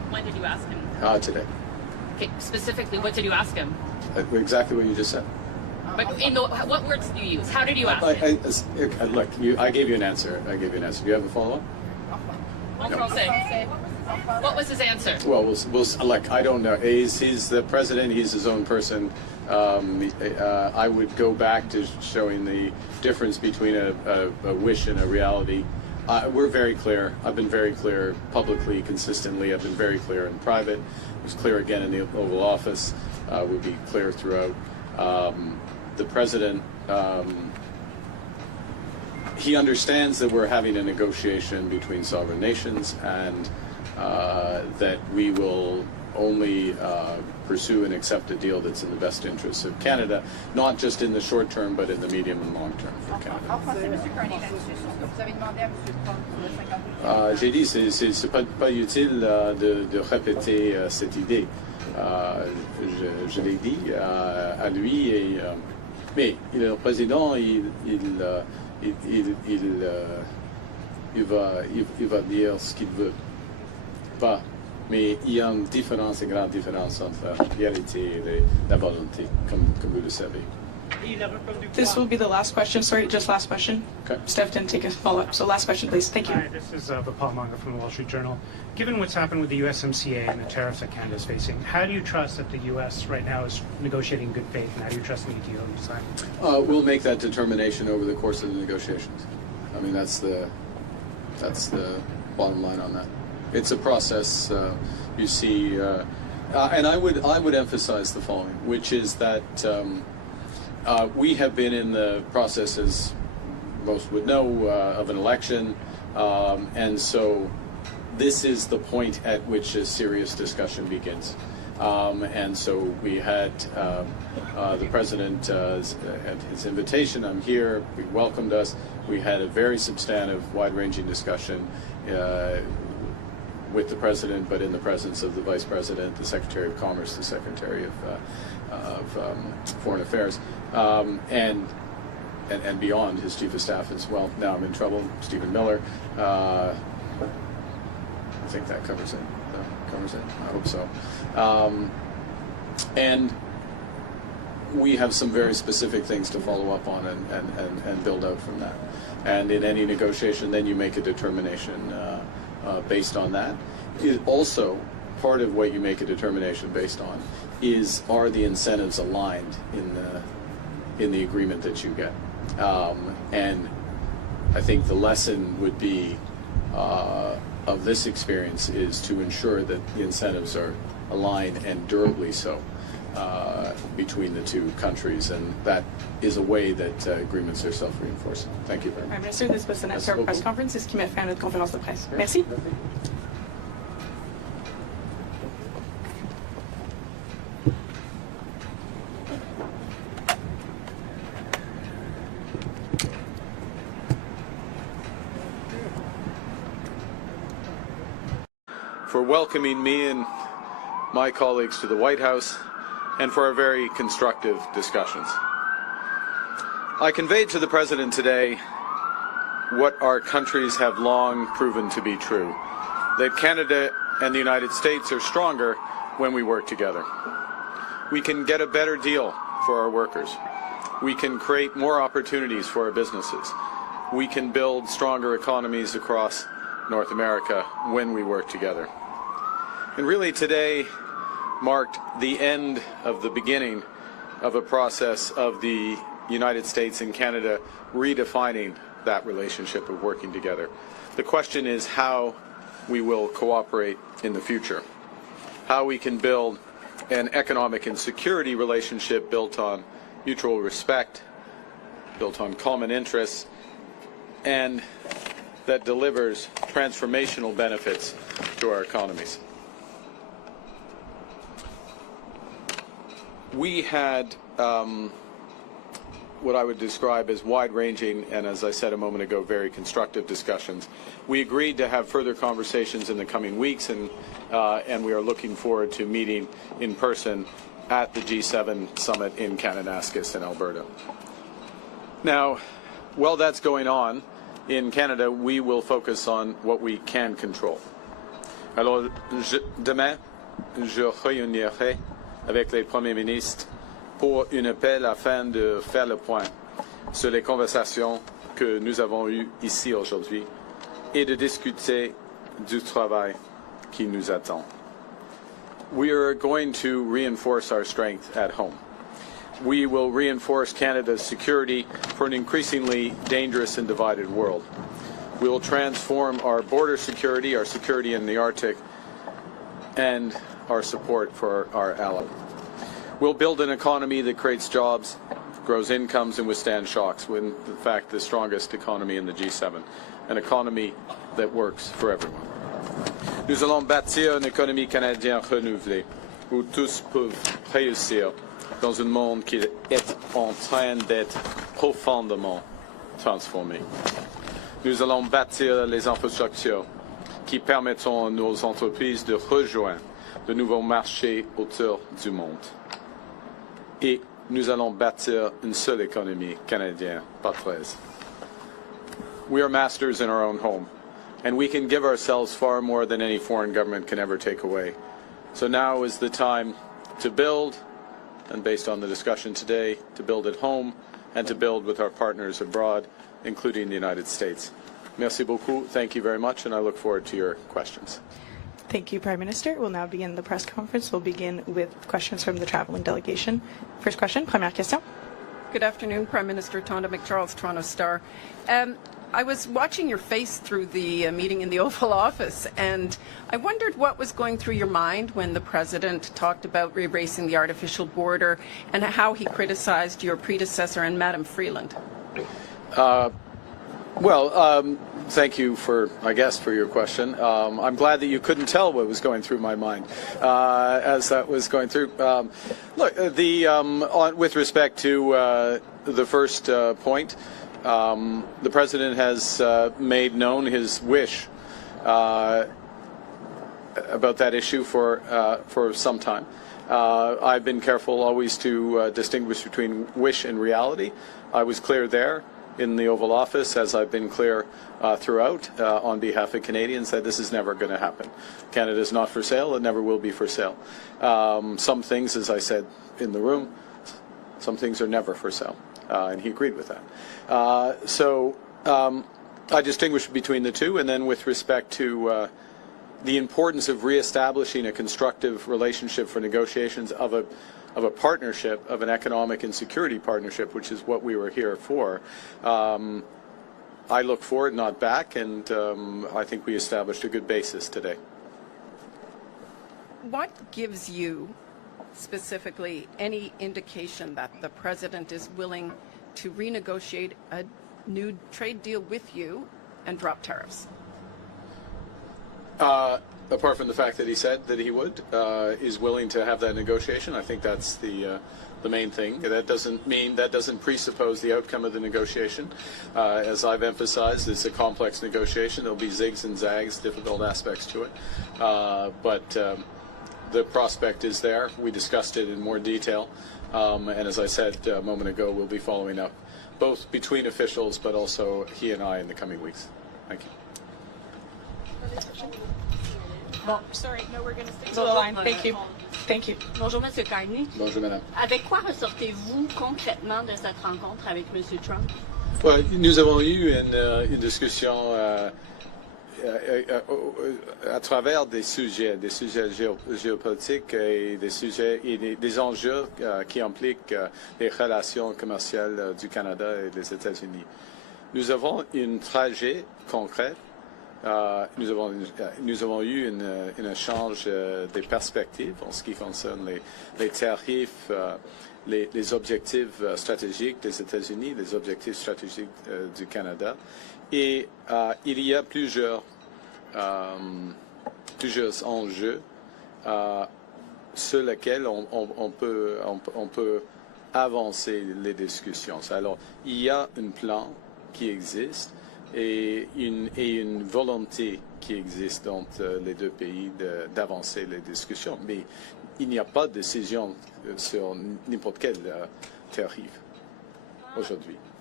When did you ask him? Today. Okay, specifically, what did you ask him? Exactly what you just said. But what words did you use? How did you ask him? Look, I gave you an answer. Do you have a follow-up? What was his answer? Well, look, I don't know. He's the president. He's his own person. I would go back to showing the difference between a wish and a reality. We're very clear. I've been very clear publicly, consistently. I've been very clear in private. I was clear again in the Oval Office. Would be clear throughout. The president, he understands that we're having a negotiation between sovereign nations, and that we will only pursue and accept a deal that's in the best interests of Canada, not just in the short term, but in the medium and long term for Canada. J'ai dit, c'est pas utile de répéter cette idée. Je l'ai dit à lui, mais le président, il va dire ce qu'il veut. Pas. Mais il y a une grande différence entre la réalité et la volonté, comme vous le savez. This will be the last question. Sorry, just last question. Okay. Steph didn't take a follow-up. So last question, please. Thank you. Hi, this is Paul Manga from the Wall Street Journal. Given what's happened with the USMCA and the tariffs that Canada is facing, how do you trust that the U.S. right now is negotiating in good faith, and how do you trust any deal you sign? We'll make that determination over the course of the negotiations. I mean, that's the bottom line on that. It's a process. You see, and I would emphasize the following, which is that we have been in the process, as most would know, of an election, and so this is the point at which a serious discussion begins. And so we had the president at his invitation. I'm here. He welcomed us. We had a very substantive, wide-ranging discussion with the president, but in the presence of the vice president, the secretary of commerce, the secretary of foreign affairs, and beyond, his chief of staff as well. Now I'm in trouble. Stephen Miller. I think that covers it. I hope so. And we have some very specific things to follow up on and build out from that. And in any negotiation, then you make a determination based on that. It also, part of what you make a determination based on are the incentives aligned in the agreement that you get. And I think the lesson would be of this experience is to ensure that the incentives are aligned and durably so between the two countries, and that is a way that agreements are self-reinforcing. Thank you very much. Prime Minister, this was the next press conference. C'est ce qui met fin à notre conférence de presse. Merci. For welcoming me and my colleagues to the White House, and for our very constructive discussions. I conveyed to the President today what our countries have long proven to be true, that Canada and the United States are stronger when we work together. We can get a better deal for our workers. We can create more opportunities for our businesses. We can build stronger economies across North America when we work together. And really today marked the end of the beginning of a process of the United States and Canada redefining that relationship of working together. The question is how we will cooperate in the future, how we can build an economic and security relationship built on mutual respect, built on common interests, and that delivers transformational benefits to our economies. We had what I would describe as wide-ranging and, as I said a moment ago, very constructive discussions. We agreed to have further conversations in the coming weeks, and we are looking forward to meeting in person at the G7 summit in Kananaskis in Alberta. Now, while that's going on, in Canada, we will focus on what we can control. Alors, demain, je réunirai avec les premiers ministres pour un appel afin de faire le point sur les conversations que nous avons eues ici aujourd'hui et de discuter du travail qui nous attend. We are going to reinforce our strength at home. We will reinforce Canada's security for an increasingly dangerous and divided world. We will transform our border security in the Arctic, and our support for our allies. We'll build an economy that creates jobs, grows incomes, and withstands shocks, when in fact the strongest economy in the G7, an economy that works for everyone. Nous allons bâtir une économie canadienne renouvelée, où tous peuvent réussir dans un monde qui est en train d'être profondément transformé. Nous allons bâtir les infrastructures qui permettront à nos entreprises de rejoindre de nouveaux marchés autour du monde. Et nous allons bâtir une seule économie canadienne, pas 13. We are masters in our own home, and we can give ourselves far more than any foreign government can ever take away. So now is the time to build, and based on the discussion today, to build at home and to build with our partners abroad, including the United States. Merci beaucoup. Thank you very much, and I look forward to your questions. Thank you, Prime Minister. We'll now begin the press conference. We'll begin with questions from the traveling delegation. First question, première question. Good afternoon, Prime Minister Tonda McCharles, Toronto Star. I was watching your face through the meeting in the Oval Office, and I wondered what was going through your mind when the President talked about erasing the artificial border and how he criticized your predecessor and Madam Freeland. Thank you for your question. I'm glad that you couldn't tell what was going through my mind as that was going through. With respect to the first point, the President has made known his wish about that issue for some time. I've been careful always to distinguish between wish and reality. I was clear there in the Oval Office, as I've been clear throughout on behalf of Canadians, that this is never going to happen. Canada is not for sale. It never will be for sale. Some things, as I said in the room, some things are never for sale. And he agreed with that. I distinguish between the two, and then with respect to the importance of reestablishing a constructive relationship for negotiations of a partnership, of an economic and security partnership, which is what we were here for. I look forward, not back, and I think we established a good basis today. What gives you specifically any indication that the President is willing to renegotiate a new trade deal with you and drop tariffs? Apart from the fact that he said that he would, is willing to have that negotiation, I think that's the main thing. That doesn't presuppose the outcome of the negotiation. As I've emphasized, it's a complex negotiation. There'll be zigs and zags, difficult aspects to it. But the prospect is there. We discussed it in more detail. And as I said a moment ago, we'll be following up, both between officials, but also he and I in the coming weeks. Thank you. Bon, sorry, no, we're going to stick to the line. Thank you. Thank you. Bonjour, Monsieur Carney. Bonjour, Madame. Avec quoi ressortez-vous concrètement de cette rencontre avec Monsieur Trump? Nous avons eu une discussion à travers des sujets géopolitiques et des sujets et des enjeux qui impliquent les relations commerciales du Canada et des États-Unis. Nous avons un trajet concret. Nous avons eu un échange des perspectives en ce qui concerne les tarifs, les objectifs stratégiques des États-Unis, les objectifs stratégiques du Canada. Et il y a plusieurs enjeux sur lesquels on peut avancer les discussions. Alors, il y a un plan qui existe et une volonté qui existe entre les deux pays d'avancer les discussions. Mais il n'y a pas de décision sur n'importe quel tarif aujourd'hui.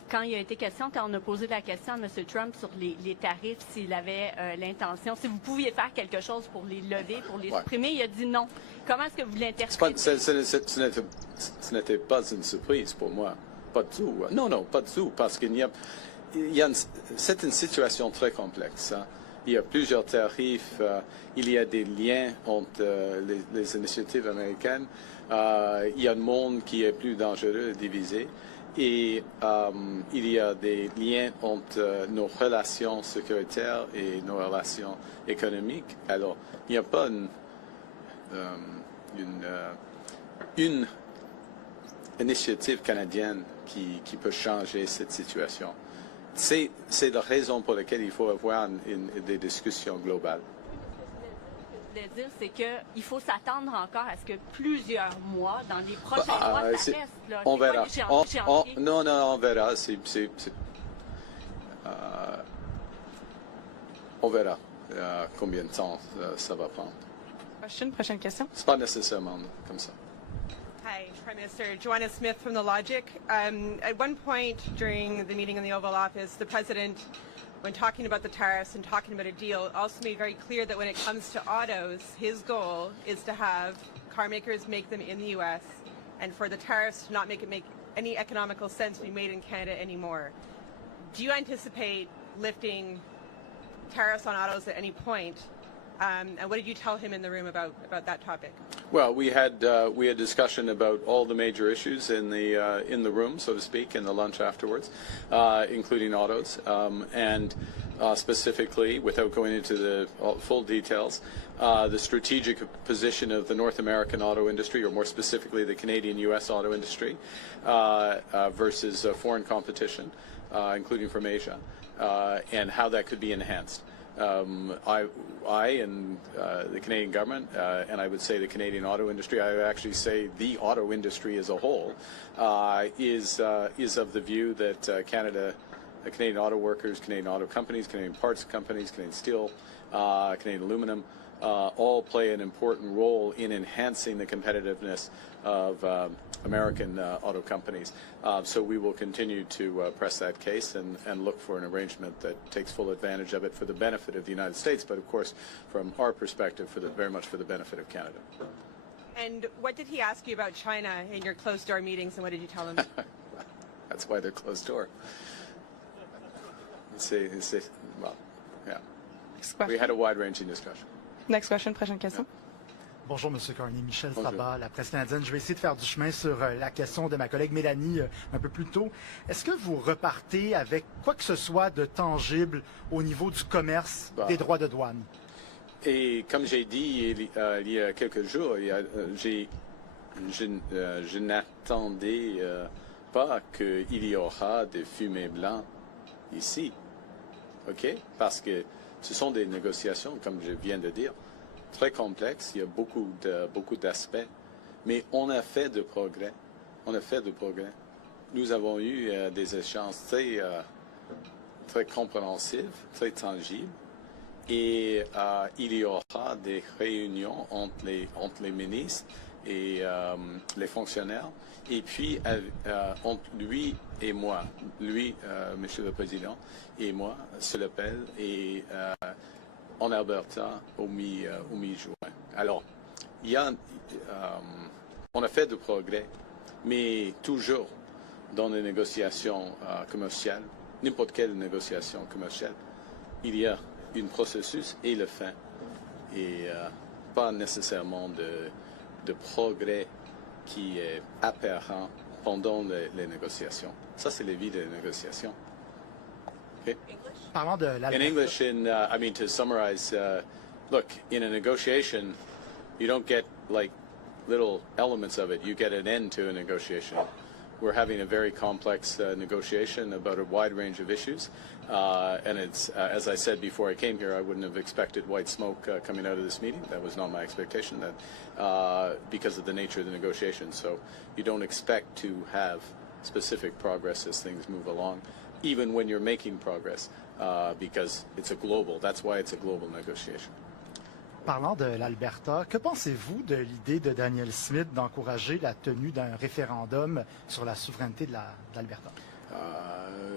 quand il a été question, quand on a posé la question à M. Trump sur les tarifs, s'il avait l'intention, si vous pouviez faire quelque chose pour les lever, pour les supprimer, il a dit non. Comment est-ce que vous l'interprétez? Ce n'était pas une surprise pour moi. Pas du tout. Non, non, pas du tout. Parce c'est une situation très complexe. Hein. Il y a plusieurs tarifs. Il y a des liens entre les initiatives américaines. Il y a un monde qui est plus dangereux et divisé. Et il y a des liens entre nos relations sécuritaires et nos relations économiques. Alors, il n'y a pas une initiative canadienne qui peut changer cette situation. C'est la raison pour laquelle il faut avoir des discussions globales. Ce que je voulais dire, c'est qu'il faut s'attendre encore à ce que plusieurs mois, dans les prochains mois, ça reste. Là. On verra. Non, on verra. On verra combien de temps ça va prendre. Prochaine question. C'est pas nécessairement comme ça. Hi, Prime Minister. Joanna Smith from The Logic. At one point during the meeting in the Oval Office, the President, when talking about the tariffs and talking about a deal, also made very clear that when it comes to autos, his goal is to have car makers make them in the U.S. and for the tariffs to not make any economical sense to be made in Canada anymore. Do you anticipate lifting tariffs on autos at any point? And what did you tell him in the room about that topic? Well, we had discussion about all the major issues in the room, so to speak, in the lunch afterwards, including autos, and specifically, without going into the full details, the strategic position of the North American auto industry, or more specifically, the Canadian-U.S. auto industry, versus foreign competition, including from Asia, and how that could be enhanced. I and the Canadian government, and I would say the Canadian auto industry, I would actually say the auto industry as a whole, is of the view that Canadian auto workers, Canadian auto companies, Canadian parts companies, Canadian steel, Canadian aluminum, all play an important role in enhancing the competitiveness of American auto companies. So we will continue to press that case and look for an arrangement that takes full advantage of it for the benefit of the United States, but of course, from our perspective, very much for the benefit of Canada. And what did he ask you about China in your closed-door meetings, and what did you tell him? That's why they're closed door. Well, yeah. We had a wide-ranging discussion. Next question, prochaine question. Bonjour, M. Carney. Michel Sabat, la presse canadienne. Je vais essayer de faire du chemin sur la question de ma collègue Mélanie un peu plus tôt. Est-ce que vous repartez avec quoi que ce soit de tangible au niveau du commerce des droits de douane? Et comme j'ai dit il y a quelques jours, je n'attendais pas qu'il y aura des fumées blancs ici. OK? Parce que ce sont des négociations, comme je viens de dire, très complexes. Il y a beaucoup d'aspects. Mais on a fait de progrès. Nous avons eu des échanges très compréhensifs, très tangibles. Et il y aura des réunions entre les ministres et les fonctionnaires. Et puis, entre lui et moi, Monsieur le Président, et moi, sur l'appel, et en Alberta au mi-juin. Alors, on a fait du progrès, mais toujours dans les négociations commerciales, n'importe quelle négociation commerciale, il y a un processus et le fin, et pas nécessairement de progrès qui est apparent pendant les négociations. Ça, c'est la vie des négociations. Okay? Parlant de in English, I mean, to summarize, look, in a negotiation, you don't get like little elements of it. You get an end to a negotiation. We're having a very complex negotiation about a wide range of issues. And it's, as I said before I came here, I wouldn't have expected white smoke coming out of this meeting. That was not my expectation, because of the nature of the negotiation. So you don't expect to have specific progress as things move along, even when you're making progress, because it's that's why it's a global negotiation. Parlant de l'Alberta, que pensez-vous de l'idée de Daniel Smith d'encourager la tenue d'un référendum sur la souveraineté de l'Alberta?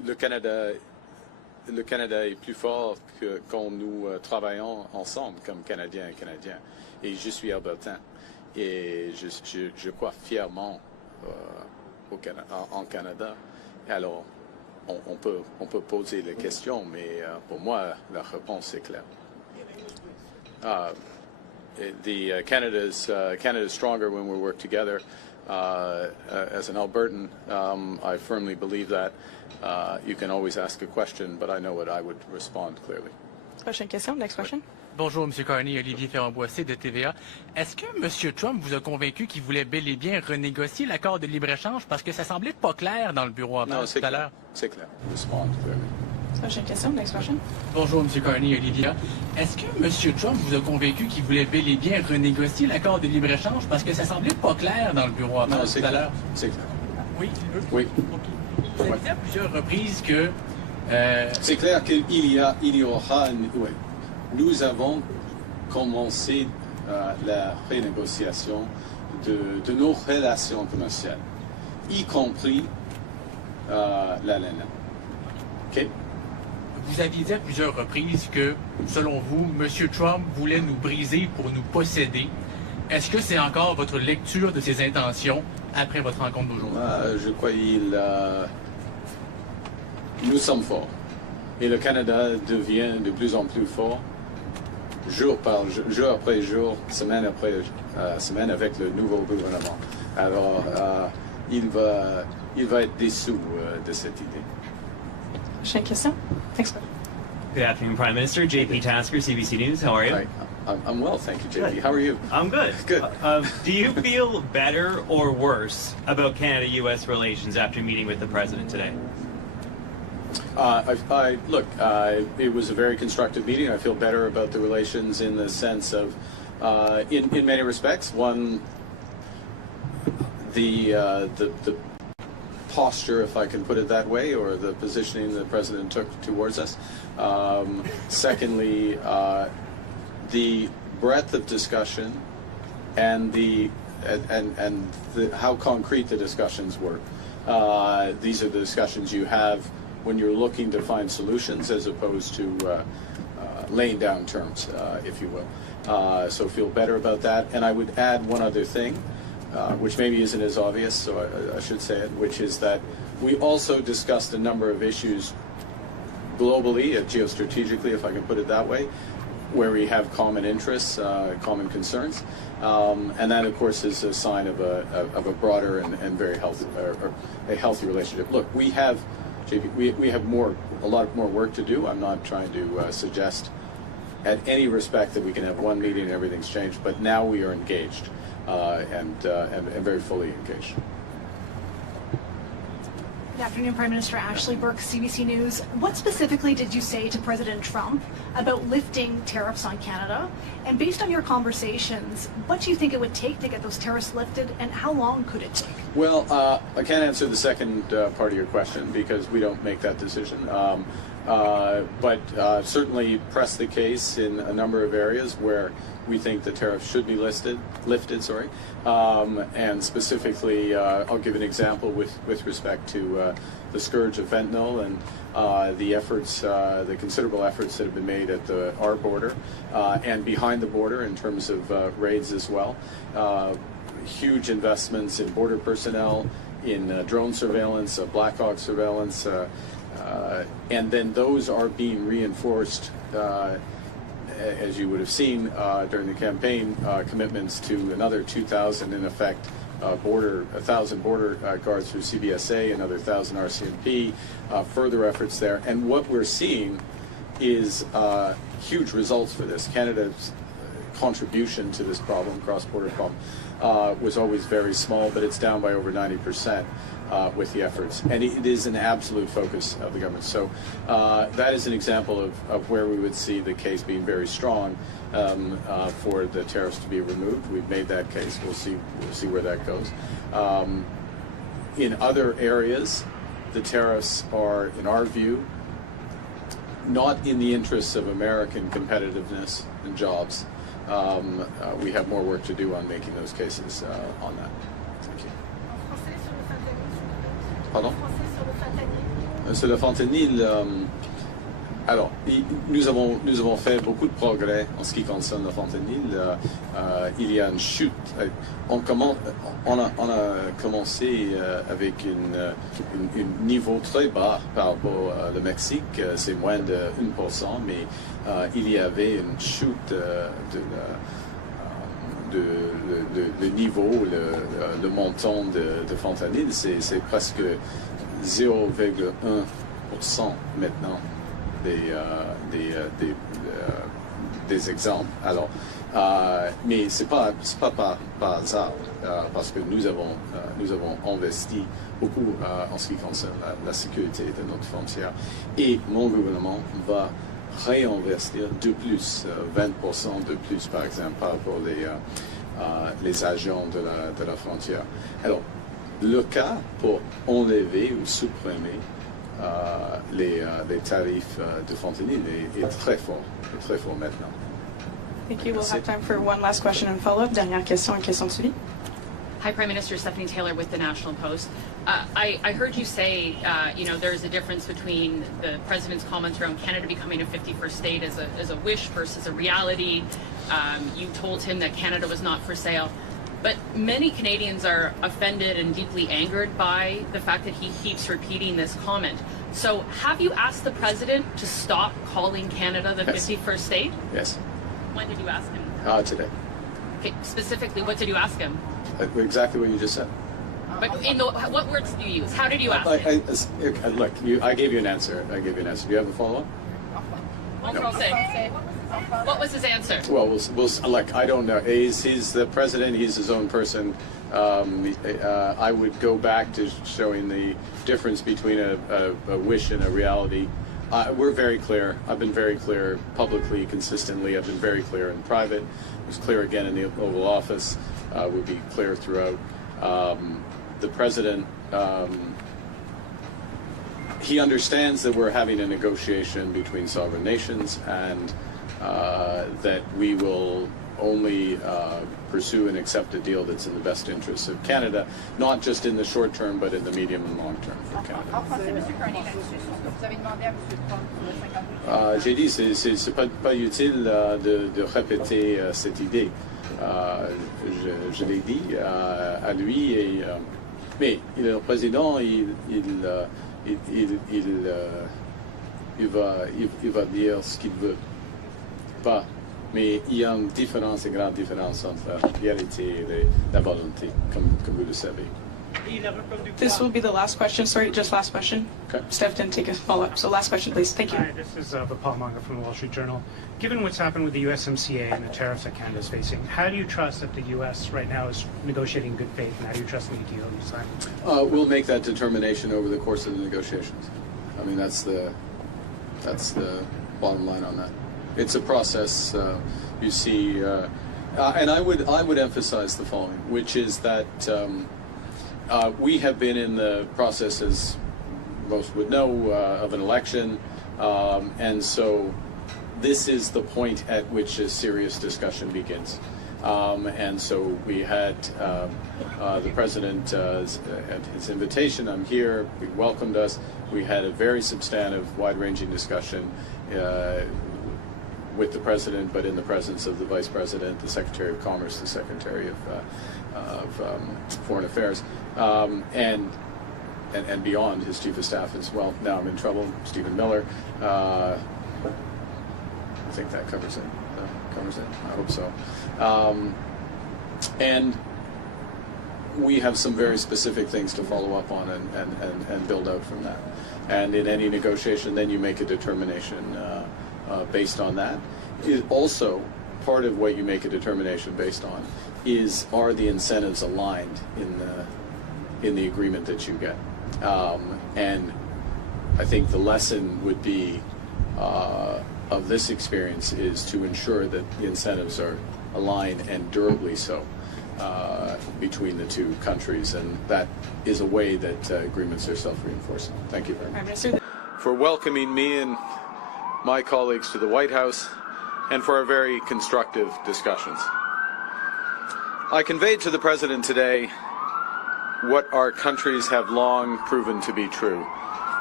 le Canada est plus fort que quand nous travaillons ensemble comme Canadiens et Canadiens. Et je suis albertain. Et je crois fièrement en Canada. Alors, on peut poser les questions, mais pour moi, la réponse est claire. Canada is stronger when we work together. As an Albertan, I firmly believe that. You can always ask a question, but I know what I would respond clearly. Prochaine question. Next question. Bonjour, M. Carney, Olivier Ferrand-Boissé de TVA. Est-ce que M. Trump vous a convaincu qu'il voulait bel et bien renégocier l'accord de libre-échange parce que ça semblait pas clair dans le bureau avant tout à l'heure? C'est clair. Respond clearly. Prochaine question. Next question. Bonjour, M. Carney, Olivier. Est-ce que M. Trump vous a convaincu qu'il voulait bel et bien renégocier l'accord de libre-échange parce que ça semblait pas clair dans le bureau avant tout à l'heure? C'est clair. Oui? Oui. Vous avez dit à plusieurs reprises que... C'est clair qu'il y aura... Ouais. Nous avons commencé la renégociation de nos relations commerciales, y compris la laine. OK? Vous aviez dit à plusieurs reprises que, selon vous, M. Trump voulait nous briser pour nous posséder. Est-ce que c'est encore votre lecture de ses intentions après votre rencontre d'aujourd'hui? Je crois nous sommes forts. Et le Canada devient de plus en plus fort, jour après jour, semaine après semaine, avec le nouveau gouvernement. Alors, il va être déçu de cette idée. Prochaine question. Next question. Good afternoon, Prime Minister. JP Tasker, CBC News. How are you? Hi. I'm well, thank you, JP. How are you? I'm good. Good. Do you feel better or worse about Canada-U.S. relations after meeting with the President today? Look, it was a very constructive meeting. I feel better about the relations in the sense of, in many respects, one, the posture, if I can put it that way, or the positioning the President took towards us. Secondly, the breadth of discussion and how concrete the discussions were. These are the discussions you have when you're looking to find solutions as opposed to laying down terms, if you will. So feel better about that. And I would add one other thing, which maybe isn't as obvious, so I should say it, which is that we also discussed a number of issues globally, geostrategically, if I can put it that way, where we have common interests, common concerns. And that, of course, is a sign of a broader and very healthy, or a healthy relationship. Look, we have a lot more work to do. I'm not trying to suggest at any respect that we can have one meeting and everything's changed, but now we are engaged and very fully engaged. Good afternoon, Prime Minister Ashley Burke, CBC News. What specifically did you say to President Trump about lifting tariffs on Canada? And based on your conversations, what do you think it would take to get those tariffs lifted, and how long could it take? Well, I can't answer the second part of your question because we don't make that decision. But certainly press the case in a number of areas where we think the tariffs should be lifted. And specifically, I'll give an example with respect to the scourge of fentanyl and the efforts, the considerable efforts that have been made at our border and behind the border in terms of raids as well. Huge investments in border personnel, in drone surveillance, Black Hawk surveillance, and then those are being reinforced, as you would have seen during the campaign, commitments to another 2,000 in effect, 1,000 border guards through CBSA, another 1,000 RCMP, further efforts there. And what we're seeing is huge results for this. Canada's contribution to this problem, cross-border problem, was always very small, but it's down by over 90% with the efforts. And it is an absolute focus of the government. So that is an example of where we would see the case being very strong for the tariffs to be removed. We've made that case. We'll see where that goes. In other areas, the tariffs are, in our view, not in the interests of American competitiveness and jobs. We have more work to do on making those cases on that. Thank you. Pardon? Sur le fentanyl, alors, nous avons fait beaucoup de progrès en ce qui concerne le fentanyl. Il y a une chute. On a commencé avec un niveau très bas par rapport au Mexique. C'est moins de 1%, mais il y avait une chute le niveau, le montant de fentanyl. C'est presque 0,1% maintenant. Des exemples. Alors, mais c'est pas par hasard, parce que nous avons investi beaucoup en ce qui concerne la sécurité de notre frontière, et mon gouvernement va réinvestir de plus, 20% de plus par exemple par rapport les agents de la frontière. Alors, le cas pour enlever ou supprimer les tarifs de fentanyl est très fort maintenant. Thank you. We'll have time for one last question and follow-up. Dernière question et question de suivi. Hi, Prime Minister. Stephanie Taylor with the National Post. I heard you say, there's a difference between the president's comments around Canada becoming a 51st state as a wish versus a reality. You told him that Canada was not for sale. But many Canadians are offended and deeply angered by the fact that he keeps repeating this comment. So have you asked the president to stop calling Canada the 51st state? Yes. When did you ask him? Today. Okay, specifically, what did you ask him? Exactly what you just said. But what words did you use? How did you ask him? Look, I gave you an answer. Do you have a follow-up? No. What was his answer? Well, look, I don't know. He's the president. He's his own person. I would go back to showing the difference between a wish and a reality. We're very clear. I've been very clear publicly, consistently. I've been very clear in private. I was clear again in the Oval Office. Would be clear throughout. The president, he understands that we're having a negotiation between sovereign nations, and that we will only pursue and accept a deal that's in the best interests of Canada, not just in the short term, but in the medium and long term for Canada. J'ai dit, c'est pas utile de répéter cette idée. Je l'ai dit à lui, mais le président, il va dire ce qu'il veut. Pas. Mais il y a une différence, une grande différence entre la réalité et la volonté, comme vous le savez. This will be the last question. Sorry, just last question. Okay. Steph didn't take a follow-up. So last question, please. Thank you. Hi, this is Vipal Manga from the Wall Street Journal. Given what's happened with the USMCA and the tariffs that Canada is facing, how do you trust that the U.S. right now is negotiating in good faith, and how do you trust the deal you sign? We'll make that determination over the course of the negotiations. I mean, that's the bottom line on that. It's a process. You see, and I would emphasize the following, which is that we have been in the process, as most would know, of an election, and so this is the point at which a serious discussion begins. And so we had the president at his invitation. I'm here. He welcomed us. We had a very substantive, wide-ranging discussion with the president, but in the presence of the vice president, the secretary of commerce, the secretary of foreign affairs, and beyond, his chief of staff as well. Now I'm in trouble. Stephen Miller. I think that covers it. I hope so. And we have some very specific things to follow up on and build out from that. And in any negotiation, then you make a determination based on that. It also, part of what you make a determination based on are the incentives aligned in the agreement that you get. And I think the lesson would be of this experience is to ensure that the incentives are aligned and durably so between the two countries, and that is a way that agreements are self-reinforcing. Thank you very much for welcoming me and my colleagues to the White House and for our very constructive discussions. I conveyed to the President today what our countries have long proven to be true.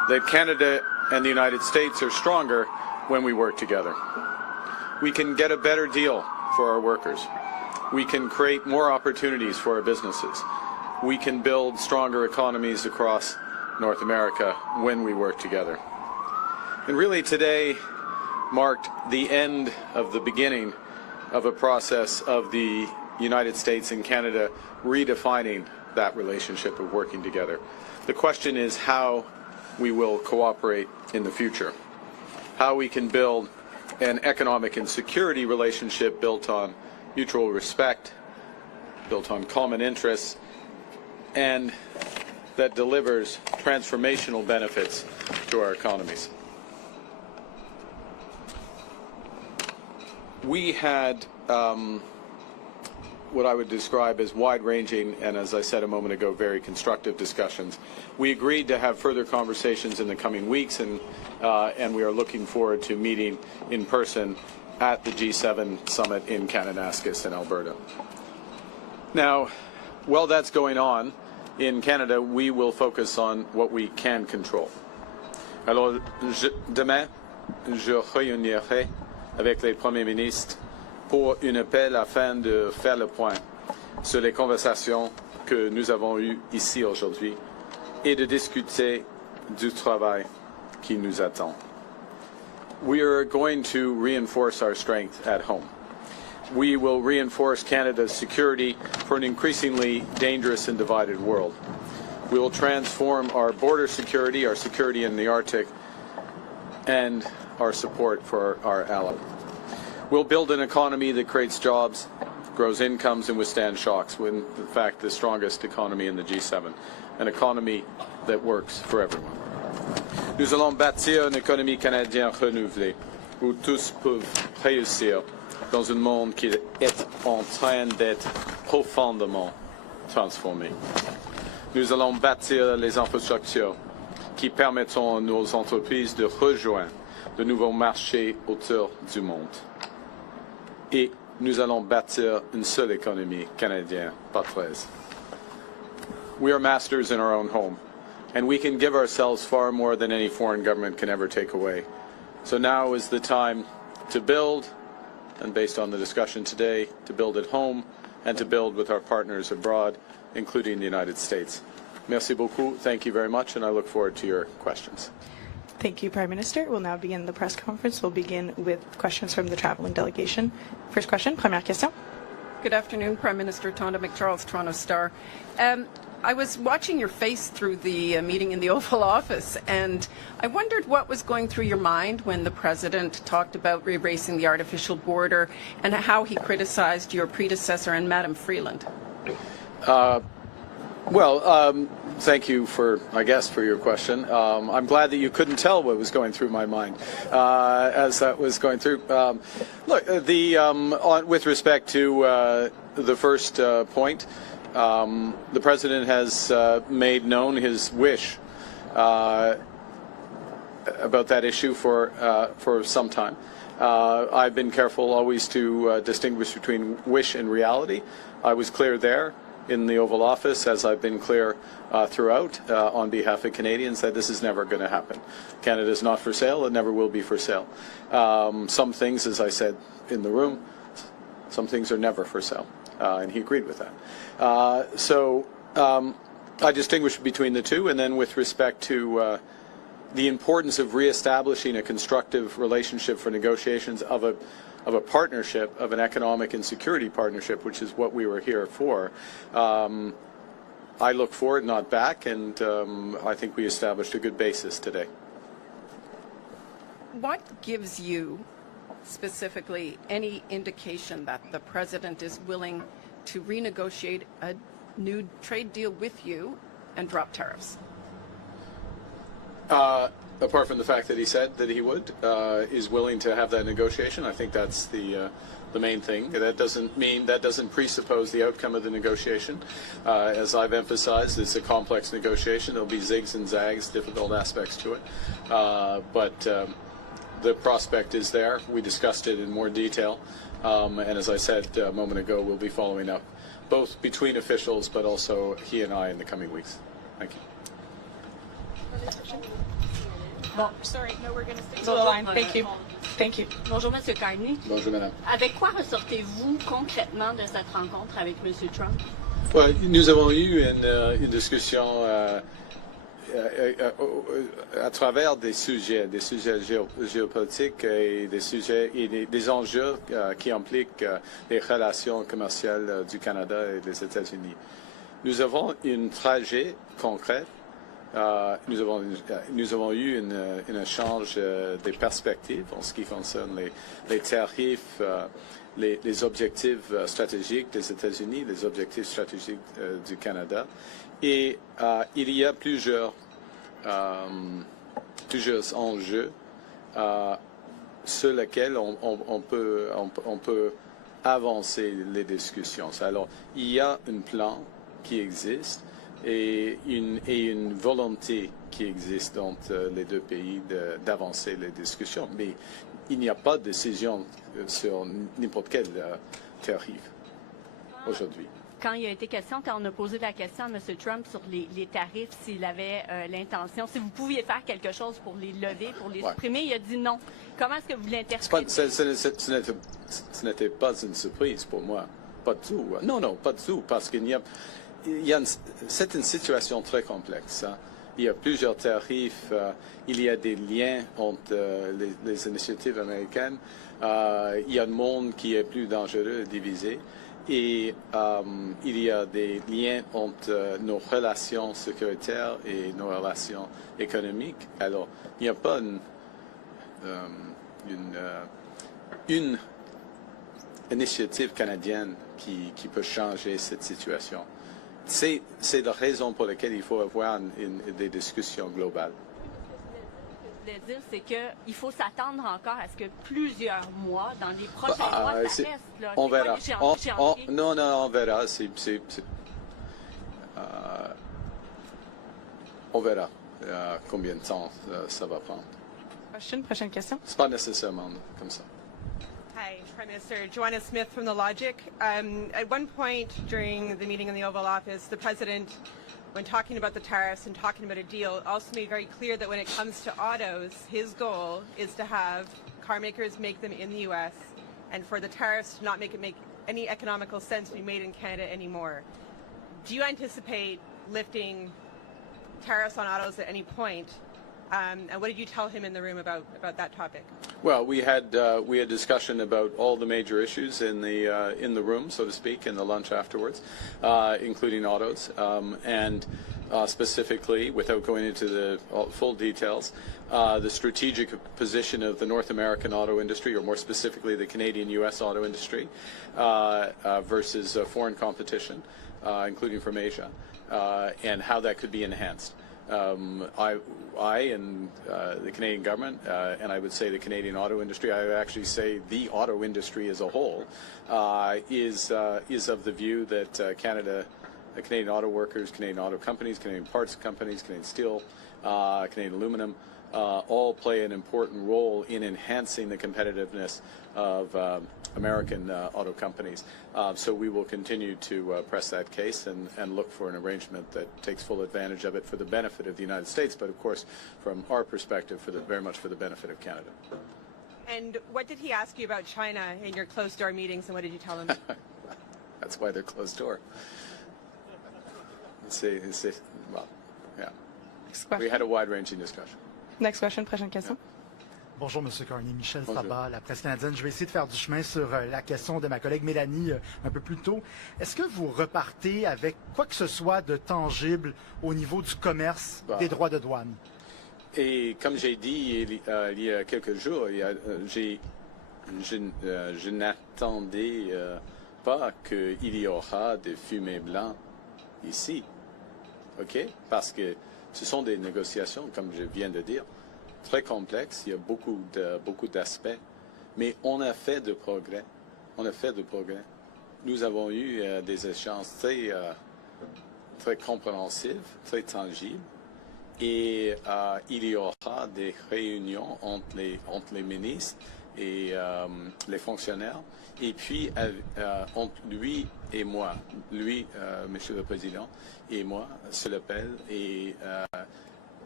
that Canada and the United States are stronger when we work together. We can get a better deal for our workers. We can create more opportunities for our businesses. We can build stronger economies across North America when we work together. And really today marked the end of the beginning of a process of the United States and Canada redefining that relationship of working together. The question is how we will cooperate in the future, how we can build an economic and security relationship built on mutual respect, built on common interests, and that delivers transformational benefits to our economies. We had what I would describe as wide-ranging and, as I said a moment ago, very constructive discussions. We agreed to have further conversations in the coming weeks, and we are looking forward to meeting in person at the G7 summit in Kananaskis in Alberta. Now, while that's going on, in Canada, we will focus on what we can control. Alors, demain, je réunirai avec les premiers ministres pour un appel afin de faire le point sur les conversations que nous avons eues ici aujourd'hui et de discuter du travail qui nous attend. We are going to reinforce our strength at home. We will reinforce Canada's security for an increasingly dangerous and divided world. We will transform our border security, our security in the Arctic, and our support for our allies. We'll build an economy that creates jobs, grows incomes, and withstands shocks. We're, in fact, the strongest economy in the G7, an economy that works for everyone. Nous allons bâtir une économie canadienne renouvelée, où tous peuvent réussir dans un monde qui est en train d'être profondément transformé. Nous allons bâtir les infrastructures qui permettront à nos entreprises de rejoindre de nouveaux marchés autour du monde. Et nous allons bâtir une seule économie canadienne, pas 13. We are masters in our own home, and we can give ourselves far more than any foreign government can ever take away. So now is the time to build, and based on the discussion today, to build at home and to build with our partners abroad, including the United States. Merci beaucoup. Thank you very much, and I look forward to your questions. Thank you, Prime Minister. We'll now begin the press conference. We'll begin with questions from the traveling delegation. First question, première question. Good afternoon, Prime Minister Tonda McCharles, Toronto Star. I was watching your face through the meeting in the Oval Office, and I wondered what was going through your mind when the President talked about erasing the artificial border and how he criticized your predecessor and Madam Freeland. Thank you for your question. I'm glad that you couldn't tell what was going through my mind as that was going through. With respect to the first point, the President has made known his wish about that issue for some time. I've been careful always to distinguish between wish and reality. I was clear there in the Oval Office, as I've been clear throughout on behalf of Canadians, that this is never going to happen. Canada is not for sale. It never will be for sale. Some things, as I said in the room, some things are never for sale. And he agreed with that. So I distinguish between the two. And then with respect to the importance of reestablishing a constructive relationship for negotiations of a partnership, of an economic and security partnership, which is what we were here for. I look forward, not back, and I think we established a good basis today. What gives you specifically any indication that the President is willing to renegotiate a new trade deal with you and drop tariffs? Apart from the fact that he said that he would, is willing to have that negotiation, I think that's the main thing. That doesn't presuppose the outcome of the negotiation. As I've emphasized, it's a complex negotiation. There'll be zigs and zags, difficult aspects to it. But the prospect is there. We discussed it in more detail. And as I said a moment ago, we'll be following up, both between officials, but also he and I in the coming weeks. Thank you. Bon. Sorry, no, we're going to stick to the line. Thank you. Thank you. Bonjour, M. Carney. Bonjour, madame. Avec quoi ressortez-vous concrètement de cette rencontre avec M. Trump? Ouais, nous avons eu une discussion à travers des sujets géopolitiques et des sujets et des enjeux qui impliquent les relations commerciales du Canada et des États-Unis. Nous avons une trajet concrète. Nous avons eu un échange des perspectives en ce qui concerne les tarifs, les objectifs stratégiques des États-Unis, les objectifs stratégiques du Canada. Et il y a plusieurs enjeux sur lesquels on peut avancer les discussions. Alors, il y a un plan qui existe et une volonté qui existe entre les deux pays d'avancer les discussions. Mais il n'y a pas de décision sur n'importe quel tarif aujourd'hui. Quand il a été question, quand on a posé la question à M. Trump sur les tarifs, s'il avait l'intention, si vous pouviez faire quelque chose pour les lever, pour les supprimer, il a dit non. Comment est-ce que vous l'interprétez? Ce n'était pas une surprise pour moi. Pas du tout. Non, pas du tout. Parce qu'il c'est une situation très complexe. Hein. Il y a plusieurs tarifs. Il y a des liens entre les initiatives américaines. Il y a un monde qui est plus dangereux et divisé. Et il y a des liens entre nos relations sécuritaires et nos relations économiques. Alors, il n'y a pas une initiative canadienne qui peut changer cette situation. C'est la raison pour laquelle il faut avoir des discussions globales. Ce que je voulais dire, c'est qu'il faut s'attendre encore à ce que plusieurs mois, dans les prochains mois, ça reste. Là. On verra. Non, on verra. On verra combien de temps ça va prendre. Prochaine question. C'est pas nécessairement comme ça. Hi, Prime Minister. Joanna Smith from The Logic. At one point during the meeting in the Oval Office, the President, when talking about the tariffs and talking about a deal, also made very clear that when it comes to autos, his goal is to have car makers make them in the U.S. and for the tariffs to not make any economical sense to be made in Canada anymore. Do you anticipate lifting tariffs on autos at any point? And what did you tell him in the room about that topic? Well, we had discussion about all the major issues in the room, so to speak, in the lunch afterwards, including autos, and specifically, without going into the full details, the strategic position of the North American auto industry, or more specifically, the Canadian-U.S. auto industry, versus foreign competition, including from Asia, and how that could be enhanced. I and the Canadian government, and I would say the Canadian auto industry, I would actually say the auto industry as a whole, is of the view that Canadian auto workers, Canadian auto companies, Canadian parts companies, Canadian steel, Canadian aluminum, all play an important role in enhancing the competitiveness of American auto companies. So we will continue to press that case and look for an arrangement that takes full advantage of it for the benefit of the United States, but of course, from our perspective, very much for the benefit of Canada. And what did he ask you about China in your closed-door meetings, and what did you tell him? That's why they're closed door. Well, yeah. We had a wide-ranging discussion. Next question, prochaine question. Yeah. Bonjour, M. Carney. Michel Sabat, la presse canadienne. Je vais essayer de faire du chemin sur la question de ma collègue Mélanie un peu plus tôt. Est-ce que vous repartez avec quoi que ce soit de tangible au niveau du commerce, des droits de douane? Et comme j'ai dit il y a quelques jours, je n'attendais pas qu'il y aura des fumées blancs ici. OK? Parce que ce sont des négociations, comme je viens de dire, très complexes. Il y a beaucoup d'aspects. Mais on a fait de progrès. Nous avons eu des échanges très compréhensifs, très tangibles. Et il y aura des réunions entre les ministres et les fonctionnaires. Et puis, entre lui et moi, Monsieur le Président, et moi, sur l'appel, et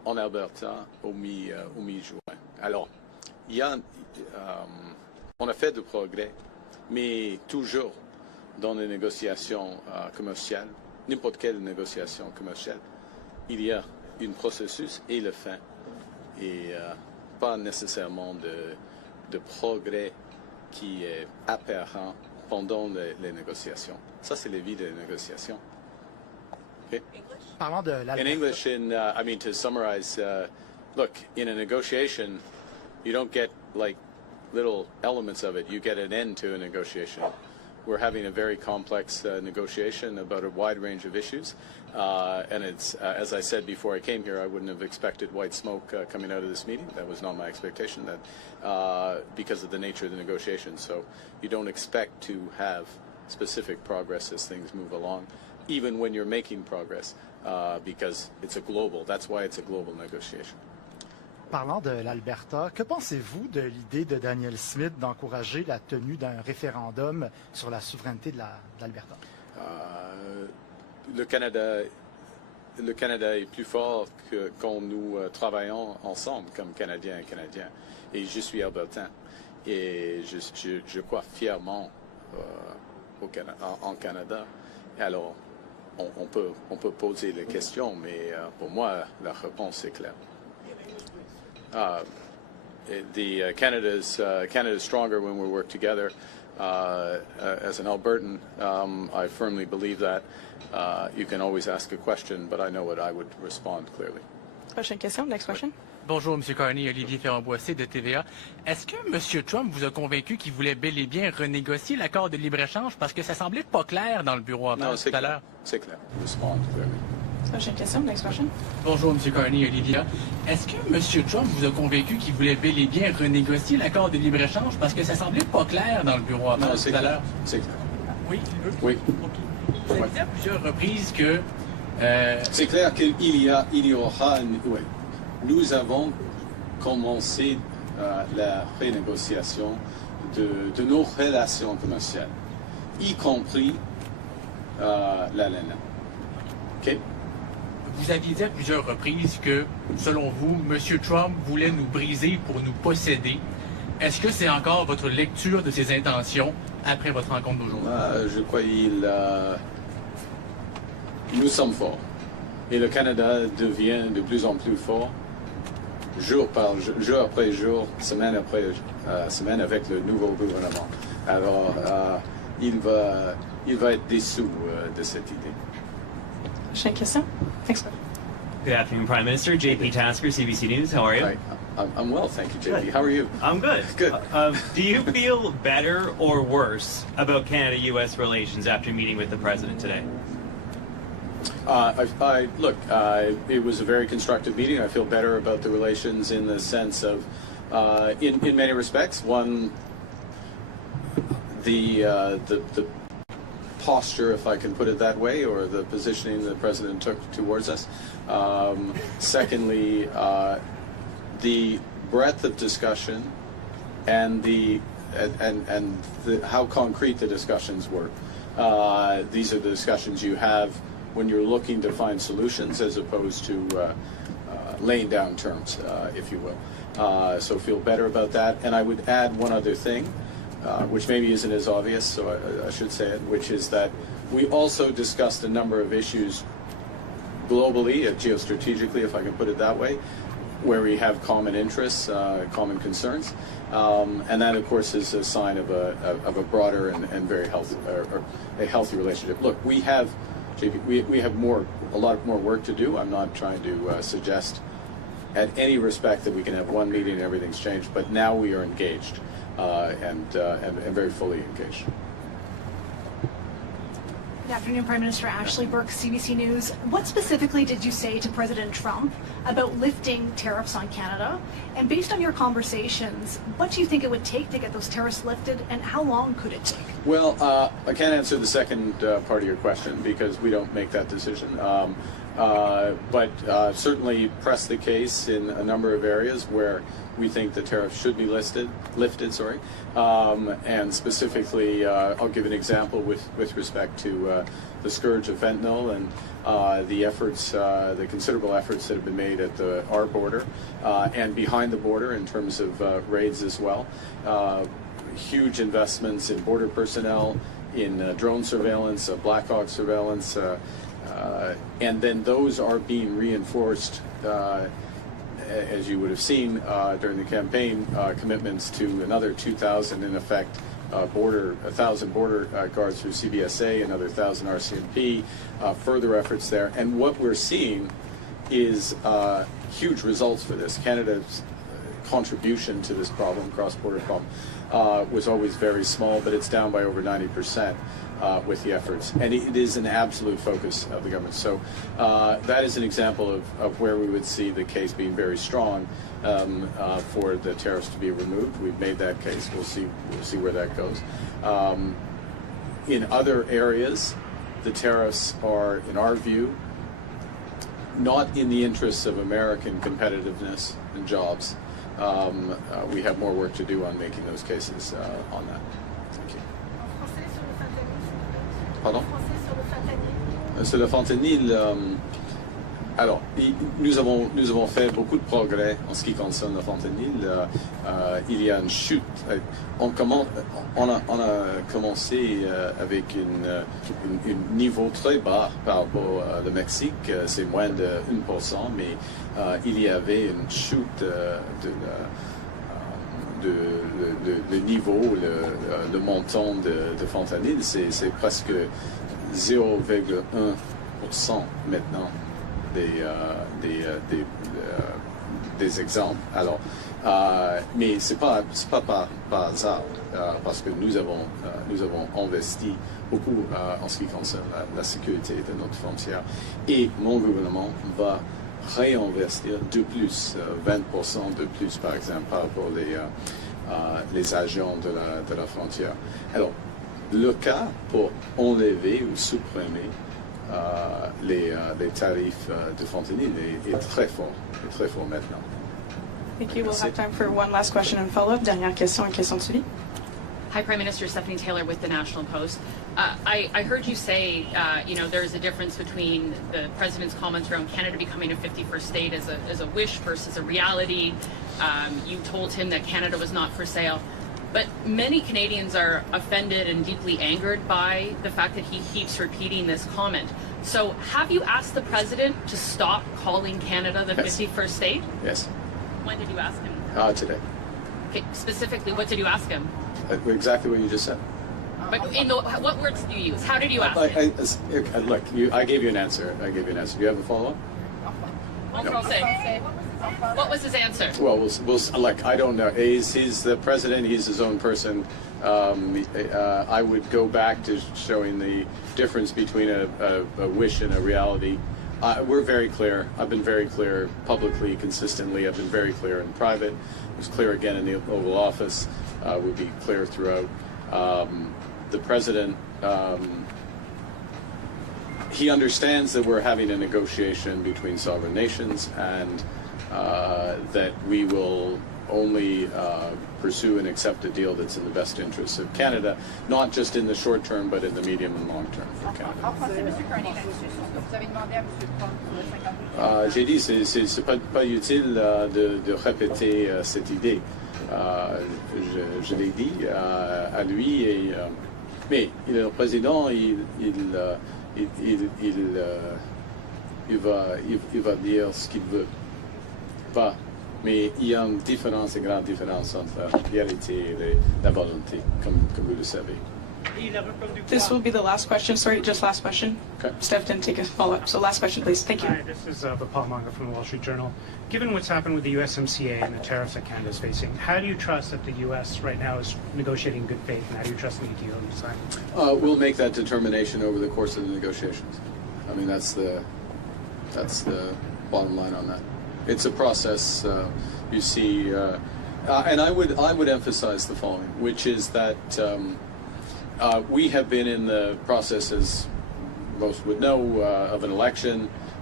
en Alberta au mi-juin. Alors, on a fait du progrès, mais toujours dans les négociations commerciales, n'importe quelle négociation commerciale, il y a un processus et le fin, et pas nécessairement de progrès qui est apparent pendant les négociations. Ça, c'est la vie des négociations. Okay? Parlant de l'Alberta. In English, I mean, to summarize, look, in a negotiation, you don't get like little elements of it. You get an end to a negotiation. We're having a very complex negotiation about a wide range of issues. And it's, as I said before I came here, I wouldn't have expected white smoke coming out of this meeting. That was not my expectation, because of the nature of the negotiation. So you don't expect to have specific progress as things move along, even when you're making progress, because it's a global, that's why it's a global negotiation. Parlant de l'Alberta, que pensez-vous de l'idée de Daniel Smith d'encourager la tenue d'un référendum sur la souveraineté de l'Alberta? Le Canada est plus fort que quand nous travaillons ensemble comme Canadiens et Canadiens. Et je suis albertain. Et je crois fièrement en Canada. Alors, on peut poser les questions, mais pour moi, la réponse est claire. Canada's stronger when we work together. As an Albertan, I firmly believe that. You can always ask a question, but I know what I would respond clearly. Prochaine question, next question. Bonjour, M. Carney, Olivier Ferrand-Boissé de TVA. Est-ce que M. Trump vous a convaincu qu'il voulait bel et bien renégocier l'accord de libre-échange parce que ça semblait pas clair dans le bureau avant tout à l'heure? C'est clair. Respond clearly. Prochaine question, next question. Bonjour, M. Carney, Olivier. Est-ce que M. Trump vous a convaincu qu'il voulait bel et bien renégocier l'accord de libre-échange parce que ça semblait pas clair dans le bureau avant tout à l'heure? C'est clair. Oui? Oui. Vous avez dit à plusieurs reprises que... C'est clair qu'il y aura... Oui. Nous avons commencé la renégociation de nos relations commerciales, y compris la laine. OK? Vous aviez dit à plusieurs reprises que, selon vous, M. Trump voulait nous briser pour nous posséder. Est-ce que c'est encore votre lecture de ses intentions après votre rencontre d'aujourd'hui? Je crois nous sommes forts. Et le Canada devient de plus en plus fort, jour après jour, semaine après semaine, avec le nouveau gouvernement. Alors, il va être dessous de cette idée. Prochaine question. Next. Good afternoon, Prime Minister. JP Tasker, CBC News. How are you? Hi. I'm well, thank you, JP. How are you? I'm good. Good. Do you feel better or worse about Canada-U.S. relations after meeting with the President today? Look, it was a very constructive meeting. I feel better about the relations in the sense of, in many respects, one, the posture, if I can put it that way, or the positioning the President took towards us. Secondly, the breadth of discussion and how concrete the discussions were. These are the discussions you have when you're looking to find solutions as opposed to laying down terms, if you will. So feel better about that. And I would add one other thing, which maybe isn't as obvious, so I should say it, which is that we also discussed a number of issues globally, geostrategically, if I can put it that way, where we have common interests, common concerns. And that, of course, is a sign of a broader and very healthy, or a healthy relationship. Look, we have a lot more work to do. I'm not trying to suggest at any respect that we can have one meeting and everything's changed, but now we are engaged and very fully engaged. Good afternoon, Prime Minister Ashley Burke, CBC News. What specifically did you say to President Trump about lifting tariffs on Canada? And based on your conversations, what do you think it would take to get those tariffs lifted, and how long could it take? Well, I can't answer the second part of your question because we don't make that decision. but certainly press the case in a number of areas where we think the tariffs should be lifted. And specifically, I'll give an example with respect to the scourge of fentanyl and the considerable efforts that have been made at our border and behind the border in terms of raids as well. Huge investments in border personnel, in drone surveillance, Black Hawk surveillance, and then those are being reinforced, as you would have seen during the campaign, commitments to another 2,000 in effect 1,000 border guards through CBSA, another 1,000 RCMP, further efforts there. And what we're seeing is huge results for this. Canada's contribution to this problem, cross-border problem, was always very small, but it's down by over 90% with the efforts. And it is an absolute focus of the government. So that is an example of where we would see the case being very strong for the tariffs to be removed. We've made that case. We'll see where that goes. In other areas, the tariffs are, in our view, not in the interests of American competitiveness and jobs. We have more work to do on making those cases on that. Thank you. Pardon? Sur le fentanyl, alors, nous avons fait beaucoup de progrès en ce qui concerne le fentanyl. Il y a une chute. On a commencé avec un niveau très bas par rapport au Mexique. C'est moins de 1%, mais il y avait une chute de niveau, le montant de fentanyl. C'est presque 0,1% maintenant. Des exemples. Alors, mais c'est pas par hasard, parce que nous avons investi beaucoup en ce qui concerne la sécurité de notre frontière, et mon gouvernement va réinvestir de plus, 20% de plus, par exemple, par rapport les agents de la frontière. Alors, le cas pour enlever ou supprimer les tarifs de fentanyl est très fort maintenant. Thank you. We'll have time for one last question and follow-up. Dernière question, question de suivi. Hi, Prime Minister. Stephanie Taylor with the National Post. I heard you say, there's a difference between the president's comments around Canada becoming a 51st state as a wish versus a reality. You told him that Canada was not for sale. But many Canadians are offended and deeply angered by the fact that he keeps repeating this comment. So have you asked the president to stop calling Canada the 51st state? Yes. When did you ask him? Today. Okay, specifically, what did you ask him? Exactly what you just said. But what words did you use? How did you ask him? Look, I gave you an answer. Do you have a follow-up? What was his answer? Well, look, I don't know. He's the president. He's his own person. I would go back to showing the difference between a wish and a reality. We're very clear. I've been very clear publicly, consistently. I've been very clear in private. I was clear again in the Oval Office. We'll be clear throughout. The president, he understands that we're having a negotiation between sovereign nations, and that we will only pursue and accept a deal that's in the best interests of Canada, not just in the short term, but in the medium and long term for Canada. J'ai dit, c'est pas utile de répéter cette idée. Je l'ai dit à lui, mais le président, il va dire ce qu'il veut. Pas. Mais il y a une différence, une grande différence entre la réalité et la volonté, comme vous le savez. This will be the last question. Sorry, just last question. Okay. Steph didn't take a follow-up. So last question, please. Thank you. Hi, this is Bapal Manga from the Wall Street Journal. Given what's happened with the USMCA and the tariffs that Canada is facing, how do you trust that the U.S. right now is negotiating in good faith, and how do you trust the deal you sign? We'll make that determination over the course of the negotiations. I mean, that's the bottom line on that. It's a process. You see, and I would emphasize the following, which is that we have been in the process, as most would know, of an election.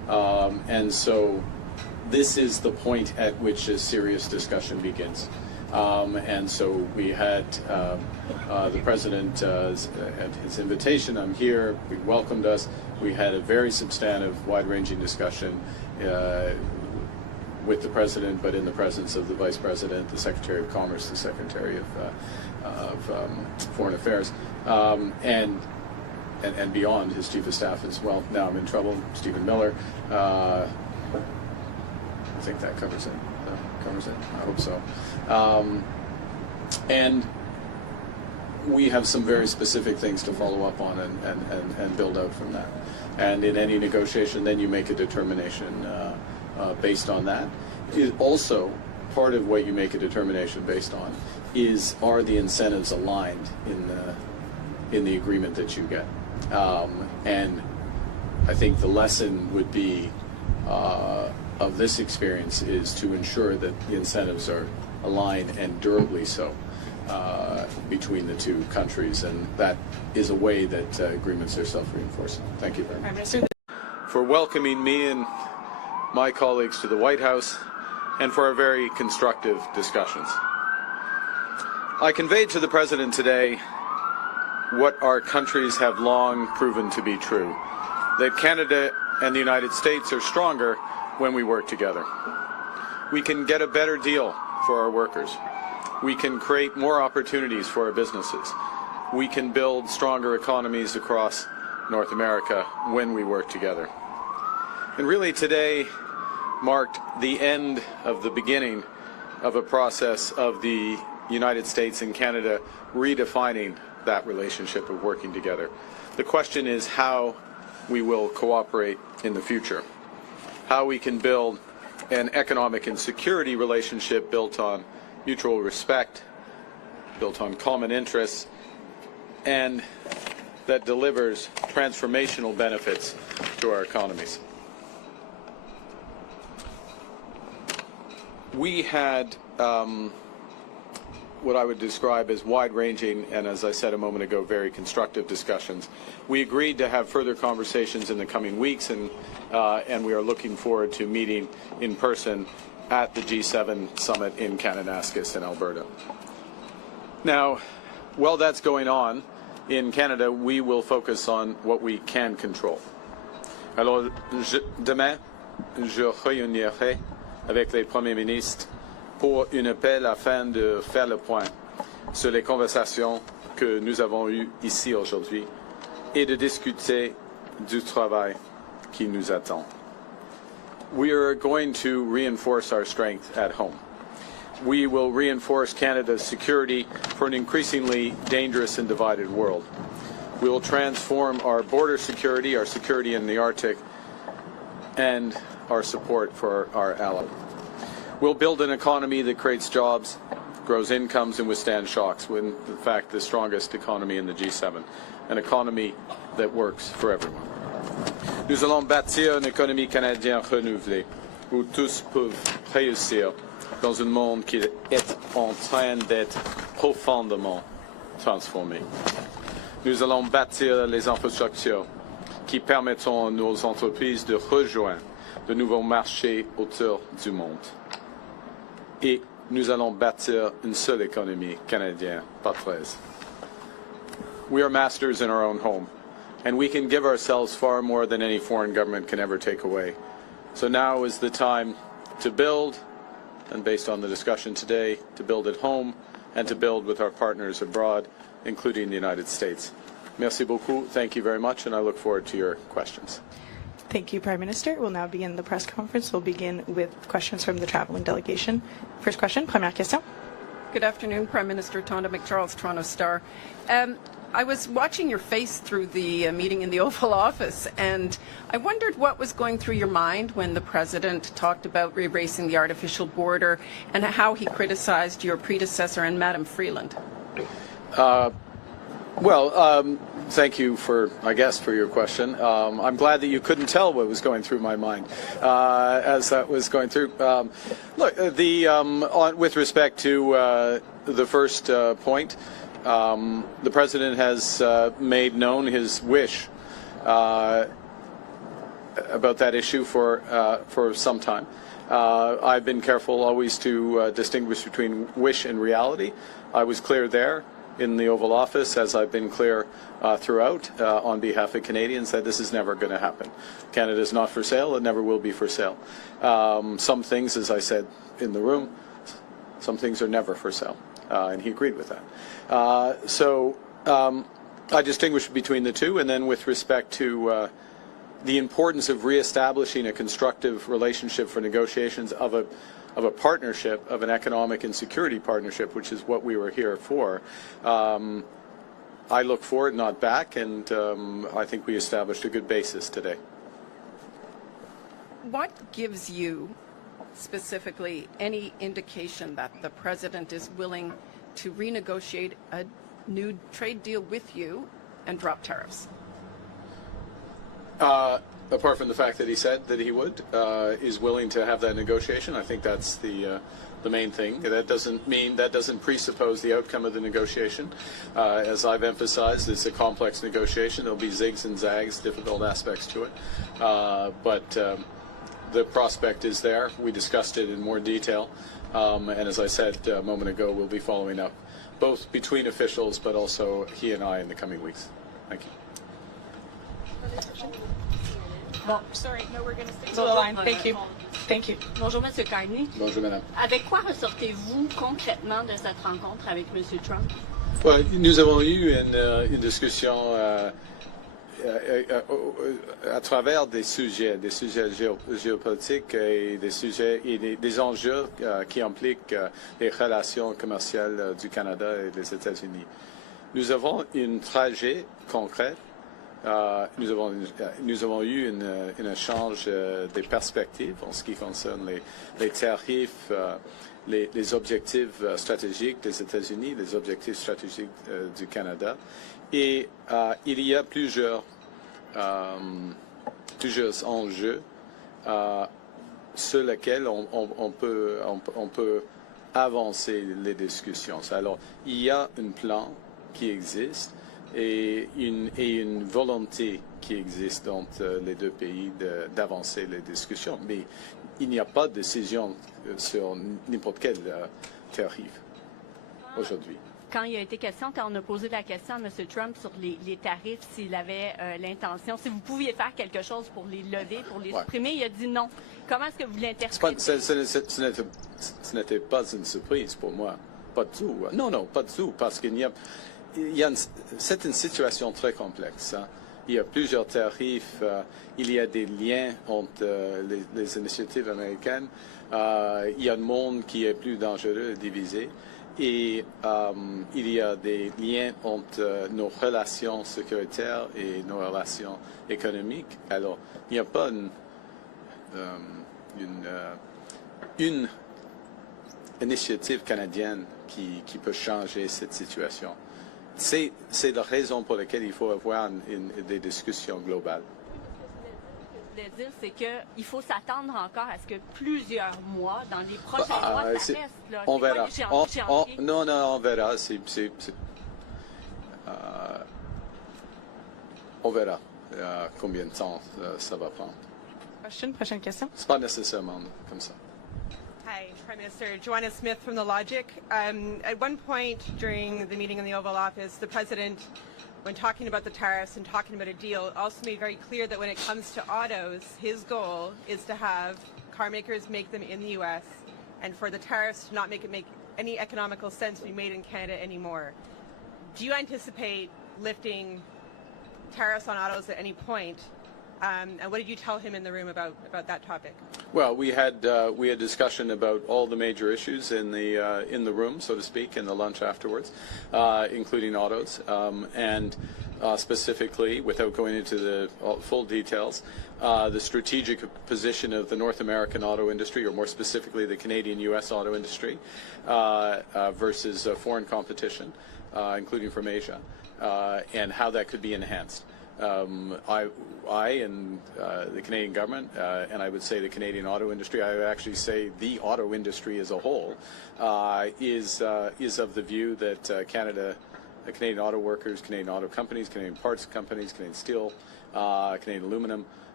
And so this is the point at which a serious discussion begins. And so we had the President, at his invitation, I'm here, he welcomed us. We had a very substantive, wide-ranging discussion with the President, but in the presence of the Vice President, the Secretary of Commerce, the Secretary of Foreign Affairs, and beyond, his Chief of Staff as well. Now I'm in trouble, Stephen Miller. I think that covers it. I hope so. And we have some very specific things to follow up on and build out from that. And in any negotiation, then you make a determination based on that. It also, part of what you make a determination based on are the incentives aligned in the agreement that you get. And I think the lesson would be of this experience is to ensure that the incentives are aligned and durably so between the two countries, and that is a way that agreements are self-reinforcing. Thank you very much. Prime Minister. For welcoming me and my colleagues to the White House and for our very constructive discussions. I conveyed to the President today what our countries have long proven to be true, that Canada and the United States are stronger when we work together. We can get a better deal for our workers. We can create more opportunities for our businesses. We can build stronger economies across North America when we work together. And really today marked the end of the beginning of a process of the United States and Canada redefining that relationship of working together. The question is how we will cooperate in the future, how we can build an economic and security relationship built on mutual respect, built on common interests, and that delivers transformational benefits to our economies. We had what I would describe as wide-ranging and, as I said a moment ago, very constructive discussions. We agreed to have further conversations in the coming weeks, and we are looking forward to meeting in person at the G7 summit in Kananaskis in Alberta. Now, while that's going on, in Canada, we will focus on what we can control. Alors, demain, je réunirai avec les premiers ministres pour un appel afin de faire le point sur les conversations que nous avons eues ici aujourd'hui et de discuter du travail qui nous attend. We are going to reinforce our strength at home. We will reinforce Canada's security for an increasingly dangerous and divided world. We will transform our border security, our security in the Arctic, and our support for our allies. We'll build an economy that creates jobs, grows incomes, and withstands shocks, when, in fact, the strongest economy in the G7, an economy that works for everyone. Nous allons bâtir une économie canadienne renouvelée, où tous peuvent réussir dans un monde qui est en train d'être profondément transformé. Nous allons bâtir les infrastructures qui permettront à nos entreprises de rejoindre de nouveaux marchés autour du monde. Et nous allons bâtir une seule économie canadienne, pas 13. We are masters in our own home, and we can give ourselves far more than any foreign government can ever take away. So now is the time to build, and based on the discussion today, to build at home and to build with our partners abroad, including the United States. Merci beaucoup. Thank you very much, and I look forward to your questions. Thank you, Prime Minister. We'll now begin the press conference. We'll begin with questions from the traveling delegation. First question, première question. Good afternoon, Prime Minister Tonda McCharles, Toronto Star. I was watching your face through the meeting in the Oval Office, and I wondered what was going through your mind when the President talked about erasing the artificial border and how he criticized your predecessor and Madam Freeland. Thank you for your question. I'm glad that you couldn't tell what was going through my mind as that was going through. With respect to the first point, the President has made known his wish about that issue for some time. I've been careful always to distinguish between wish and reality. I was clear there in the Oval Office, as I've been clear throughout on behalf of Canadians, that this is never going to happen. Canada is not for sale. It never will be for sale. Some things, as I said in the room, some things are never for sale, and he agreed with that. So I distinguish between the two, and then with respect to the importance of reestablishing a constructive relationship for negotiations of a partnership, of an economic and security partnership, which is what we were here for. I look forward, not back, and I think we established a good basis today. What gives you specifically any indication that the president is willing to renegotiate a new trade deal with you and drop tariffs? Apart from the fact that he said that he would, is willing to have that negotiation, I think that's the main thing. That doesn't presuppose the outcome of the negotiation. As I've emphasized, it's a complex negotiation. There'll be zigs and zags, difficult aspects to it, but the prospect is there. We discussed it in more detail, and as I said a moment ago, we'll be following up, both between officials, but also he and I in the coming weeks. Thank you. Bon, sorry, no, we're going to stick to the line. Thank you. Thank you. Bonjour, M. Carney. Bonjour, madame. Avec quoi ressortez-vous concrètement de cette rencontre avec M. Trump? Ouais, nous avons eu une discussion à travers des sujets géopolitiques et des sujets et des enjeux qui impliquent les relations commerciales du Canada et des États-Unis. Nous avons un trajet concret. Nous avons eu un échange des perspectives en ce qui concerne les tarifs, les objectifs stratégiques des États-Unis, les objectifs stratégiques du Canada. Et il y a plusieurs enjeux sur lesquels on peut avancer les discussions. Alors, il y a un plan qui existe et une volonté qui existe entre les deux pays d'avancer les discussions. Mais il n'y a pas de décision sur n'importe quel tarif aujourd'hui. Quand il a été question, quand on a posé la question à M. Trump sur les tarifs, s'il avait l'intention, si vous pouviez faire quelque chose pour les lever, pour les supprimer, il a dit non. Comment est-ce que vous l'interprétez? Ce n'était pas une surprise pour moi. Pas du tout. Non, pas du tout, parce qu'il y a c'est une situation très complexe. Hein. Il y a plusieurs tarifs, il y a des liens entre les initiatives américaines, il y a un monde qui est plus dangereux et divisé, et il y a des liens entre nos relations sécuritaires et nos relations économiques. Alors, il n'y a pas une initiative canadienne qui peut changer cette situation. C'est la raison pour laquelle il faut avoir des discussions globales. Ce que je voulais dire, c'est qu'il faut s'attendre encore à ce que plusieurs mois, dans les prochains mois, ça reste. Là. On verra. Non, on verra. On verra combien de temps ça va prendre. Prochaine question. C'est pas nécessairement comme ça. Hi, Prime Minister. Joanna Smith from The Logic. At one point during the meeting in the Oval Office, the President, when talking about the tariffs and talking about a deal, also made very clear that when it comes to autos, his goal is to have car makers make them in the U.S. and for the tariffs to not make any economical sense to be made in Canada anymore. Do you anticipate lifting tariffs on autos at any point? And what did you tell him in the room about that topic? Well, we had discussion about all the major issues in the room, so to speak, in the lunch afterwards, including autos, and specifically, without going into the full details, the strategic position of the North American auto industry, or more specifically the Canadian-U.S. auto industry, versus foreign competition, including from Asia, and how that could be enhanced. I and the Canadian government, and I would say the Canadian auto industry, I would actually say the auto industry as a whole, is of the view that Canadian auto workers, Canadian auto companies, Canadian parts companies, Canadian steel, Canadian aluminum,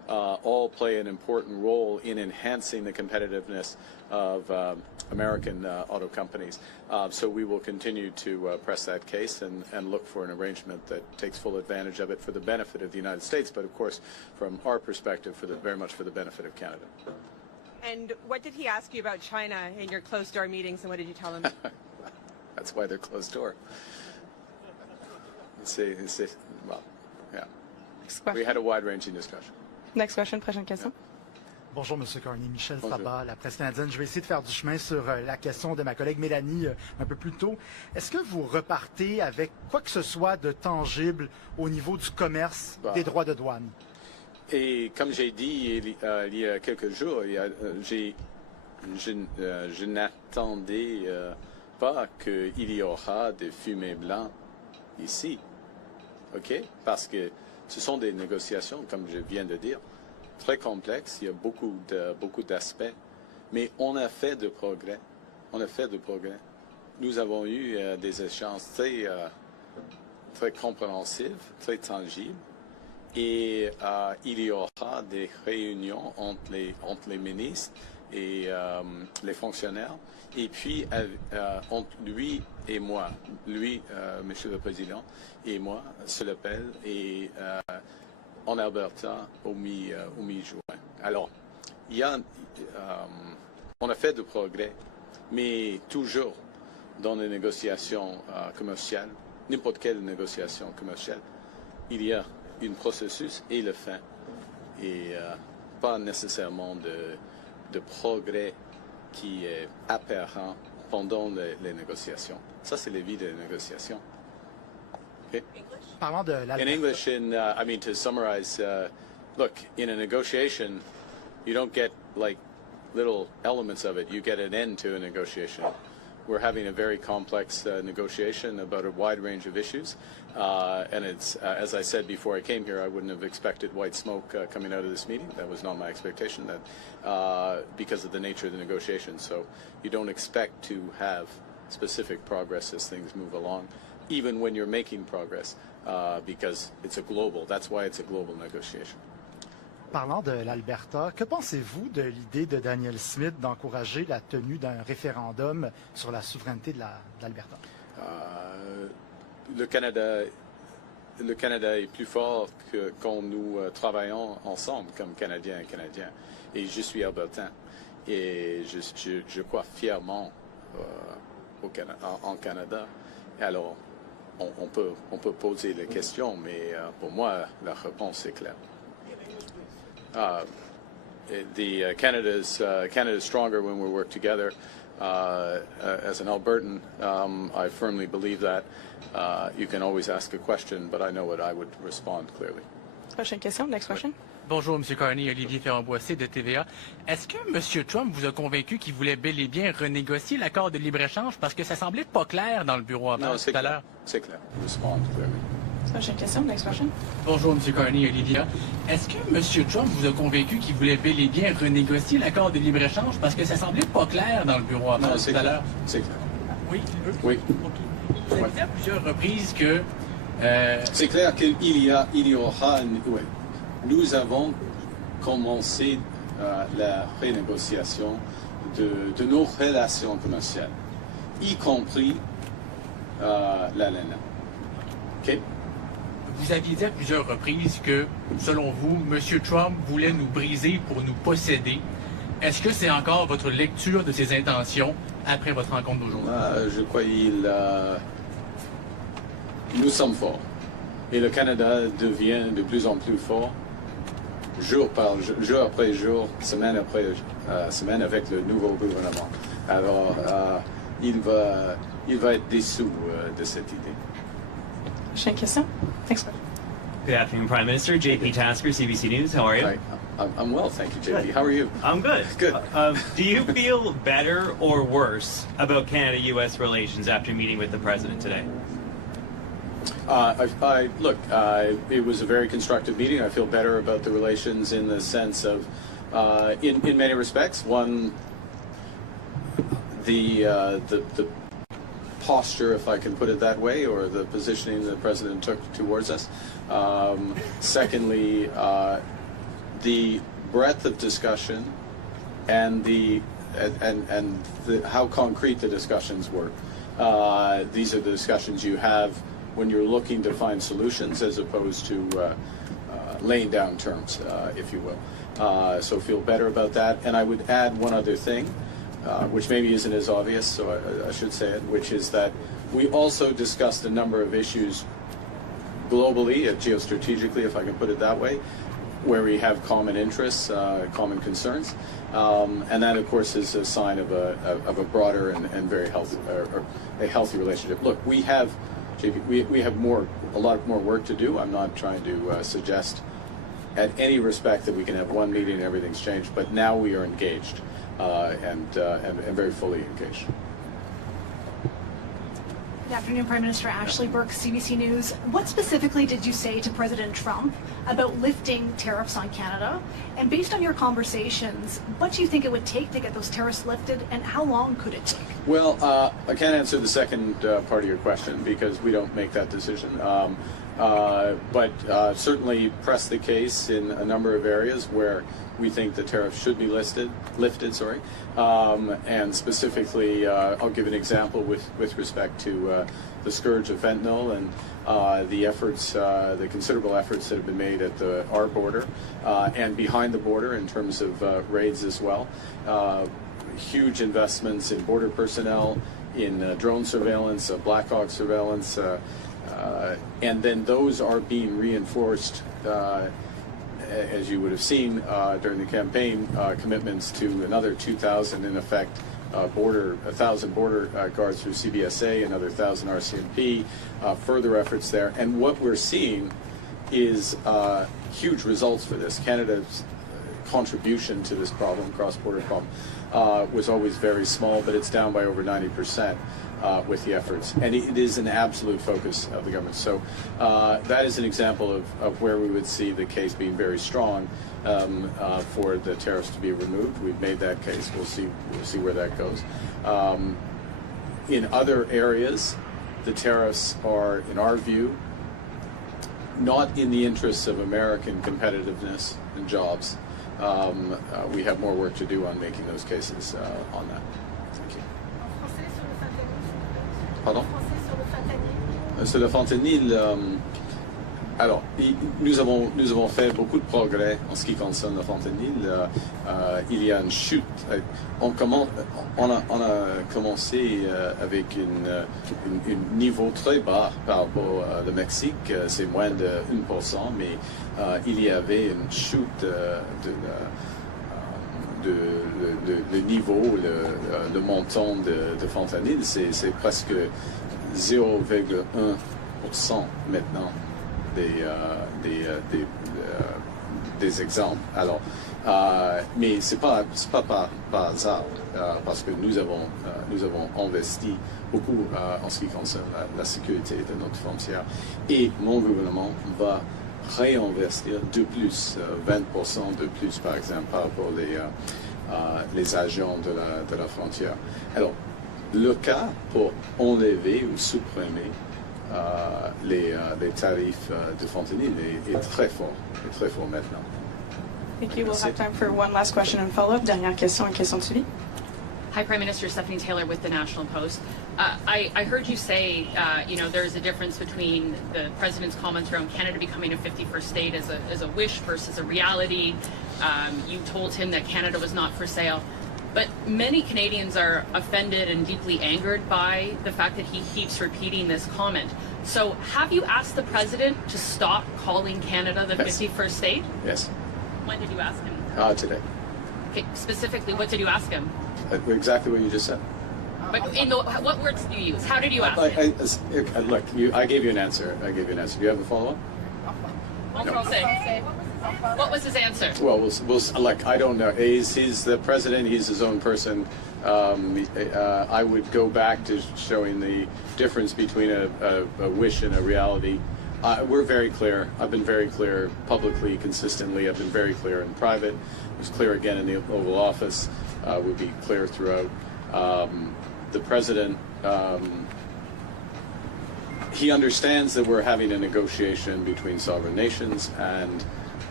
all play an important role in enhancing the competitiveness of American auto companies. So we will continue to press that case and look for an arrangement that takes full advantage of it for the benefit of the United States, but of course, from our perspective, very much for the benefit of Canada. And what did he ask you about China in your closed-door meetings, and what did you tell him? That's why they're closed door. Well, yeah. We had a wide-ranging discussion. Next question, prochaine question. Bonjour, M. Carney. Michel Sabat, la presse canadienne. Je vais essayer de faire du chemin sur la question de ma collègue Mélanie un peu plus tôt. Est-ce que vous repartez avec quoi que ce soit de tangible au niveau du commerce des droits de douane? Et comme j'ai dit il y a quelques jours, je n'attendais pas qu'il y aura des fumées blancs ici. OK? Parce que ce sont des négociations, comme je viens de dire, très complexes. Il y a beaucoup d'aspects. Mais on a fait de progrès. Nous avons eu des échanges très compréhensifs, très tangibles. Et il y aura des réunions entre les ministres et les fonctionnaires. Et puis, entre lui et moi, Monsieur le Président, et moi, se l'appelle, et en Alberta au mi-juin. Alors, on a fait de progrès, mais toujours dans les négociations commerciales, n'importe quelle négociation commerciale, il y a un processus et le fin, et pas nécessairement de progrès qui est apparent pendant les négociations. Ça, c'est la vie des négociations. Okay? Parlant de In English, I mean, to summarize, look, in a negotiation, you don't get like little elements of it. You get an end to a negotiation. We're having a very complex negotiation about a wide range of issues. And it's, as I said before I came here, I wouldn't have expected white smoke coming out of this meeting. That was not my expectation, because of the nature of the negotiation. So you don't expect to have specific progress as things move along, even when you're making progress, because it's that's why it's a global negotiation. Parlant de l'Alberta, que pensez-vous de l'idée de Daniel Smith d'encourager la tenue d'un référendum sur la souveraineté de l'Alberta? Le Canada est plus fort que quand nous travaillons ensemble comme Canadiens et Canadiens. Et je suis albertain. Et je crois fièrement en Canada. Alors, on peut poser les questions, mais pour moi, la réponse est claire. Canada's stronger when we work together. As an Albertan, I firmly believe that. You can always ask a question, but I know what I would respond clearly. Prochaine question, next question. Bonjour, M. Carney, Olivier Ferrand-Boissé de TVA. Est-ce que M. Trump vous a convaincu qu'il voulait bel et bien renégocier l'accord de libre-échange parce que ça semblait pas clair dans le bureau avant tout à l'heure? C'est clair. Respond clearly. Prochaine question, next question. Bonjour, M. Carney, Olivia. Est-ce que M. Trump vous a convaincu qu'il voulait bel et bien renégocier l'accord de libre-échange parce que ça semblait pas clair dans le bureau avant tout à l'heure? C'est clair. Oui? Oui. Vous avez dit à plusieurs reprises que... C'est clair qu'il y aura... Oui. Nous avons commencé la renégociation de nos relations commerciales, y compris la laine. OK? Vous aviez dit à plusieurs reprises que, selon vous, M. Trump voulait nous briser pour nous posséder. Est-ce que c'est encore votre lecture de ses intentions après votre rencontre d'aujourd'hui? Je crois nous sommes forts. Et le Canada devient de plus en plus fort, jour après jour, semaine après semaine, avec le nouveau gouvernement. Alors, il va être dessous de cette idée. Prochaine question. Next question. Good afternoon, Prime Minister. JP Tasker, CBC News. How are you? Hi. I'm well, thank you, JP. How are you? I'm good. Good. Do you feel better or worse about Canada-U.S. relations after meeting with the President today? It was a very constructive meeting. I feel better about the relations in the sense of, in many respects, one, the posture, if I can put it that way, or the positioning the President took towards us. Secondly, the breadth of discussion and how concrete the discussions were. These are the discussions you have when you're looking to find solutions as opposed to laying down terms, if you will. So feel better about that. And I would add one other thing, which maybe isn't as obvious, so I should say it, which is that we also discussed a number of issues globally, geostrategically, if I can put it that way, where we have common interests, common concerns, and that, of course, is a sign of a broader and very healthy, or a healthy relationship. Look, we have, JP, we have a lot more work to do. I'm not trying to suggest, at any respect, that we can have one meeting and everything's changed. But now we are engaged, and very fully engaged. Good afternoon, Prime Minister Ashley Burke, CBC News. What specifically did you say to President Trump about lifting tariffs on Canada? And based on your conversations, what do you think it would take to get those tariffs lifted, and how long could it take? Well, I can't answer the second part of your question because we don't make that decision. But certainly press the case in a number of areas where we think the tariffs should be lifted. And specifically, I'll give an example with respect to the scourge of fentanyl and the efforts, the considerable efforts that have been made at our border and behind the border in terms of raids as well. Huge investments in border personnel, in drone surveillance, Black Hawk surveillance, and then those are being reinforced, as you would have seen during the campaign, commitments to another 2,000 in effect, 1,000 border guards through CBSA, another 1,000 RCMP, further efforts there. And what we're seeing is huge results for this. Canada's contribution to this problem, cross-border problem, was always very small, but it's down by over 90%. With the efforts, and it is an absolute focus of the government. So that is an example of where we would see the case being very strong for the tariffs to be removed. We've made that case. We'll see where that goes. In other areas, the tariffs are, in our view, not in the interests of American competitiveness and jobs. We have more work to do on making those cases on that. Thank you. Pardon? Sur le fentanyl, alors, nous avons fait beaucoup de progrès en ce qui concerne le fentanyl. Il y a une chute. On a commencé avec un niveau très bas par rapport au Mexique. C'est moins de 1%, mais il y avait une chute le niveau, le montant de fentanyl, c'est presque 0,1% maintenant des exemples. Alors, mais c'est pas par hasard, parce que nous avons investi beaucoup en ce qui concerne la sécurité de notre frontière, et mon gouvernement va réinvestir de plus, 20% de plus, par exemple, par rapport les agents de la frontière. Alors, le cas pour enlever ou supprimer les tarifs de fentanyl est très fort maintenant. Thank you. We'll have time for one last question and follow-up. Dernière question et question de suivi. Hi, Prime Minister. Stephanie Taylor with the National Post. I heard you say, there's a difference between the president's comments around Canada becoming a 51st state as a wish versus a reality. You told him that Canada was not for sale. But many Canadians are offended and deeply angered by the fact that he keeps repeating this comment. So have you asked the president to stop calling Canada the 51st state? Yes. When did you ask him? Today. Okay, specifically, what did you ask him? Exactly what you just said. But what words did you use? How did you ask him? Look, I gave you an answer. Do you have a follow-up? No. What was his answer? Well, look, I don't know. He's the president. He's his own person. I would go back to showing the difference between a wish and a reality. We're very clear. I've been very clear publicly, consistently. I've been very clear in private. I was clear again in the Oval Office. Would be clear throughout. The president, he understands that we're having a negotiation between sovereign nations, and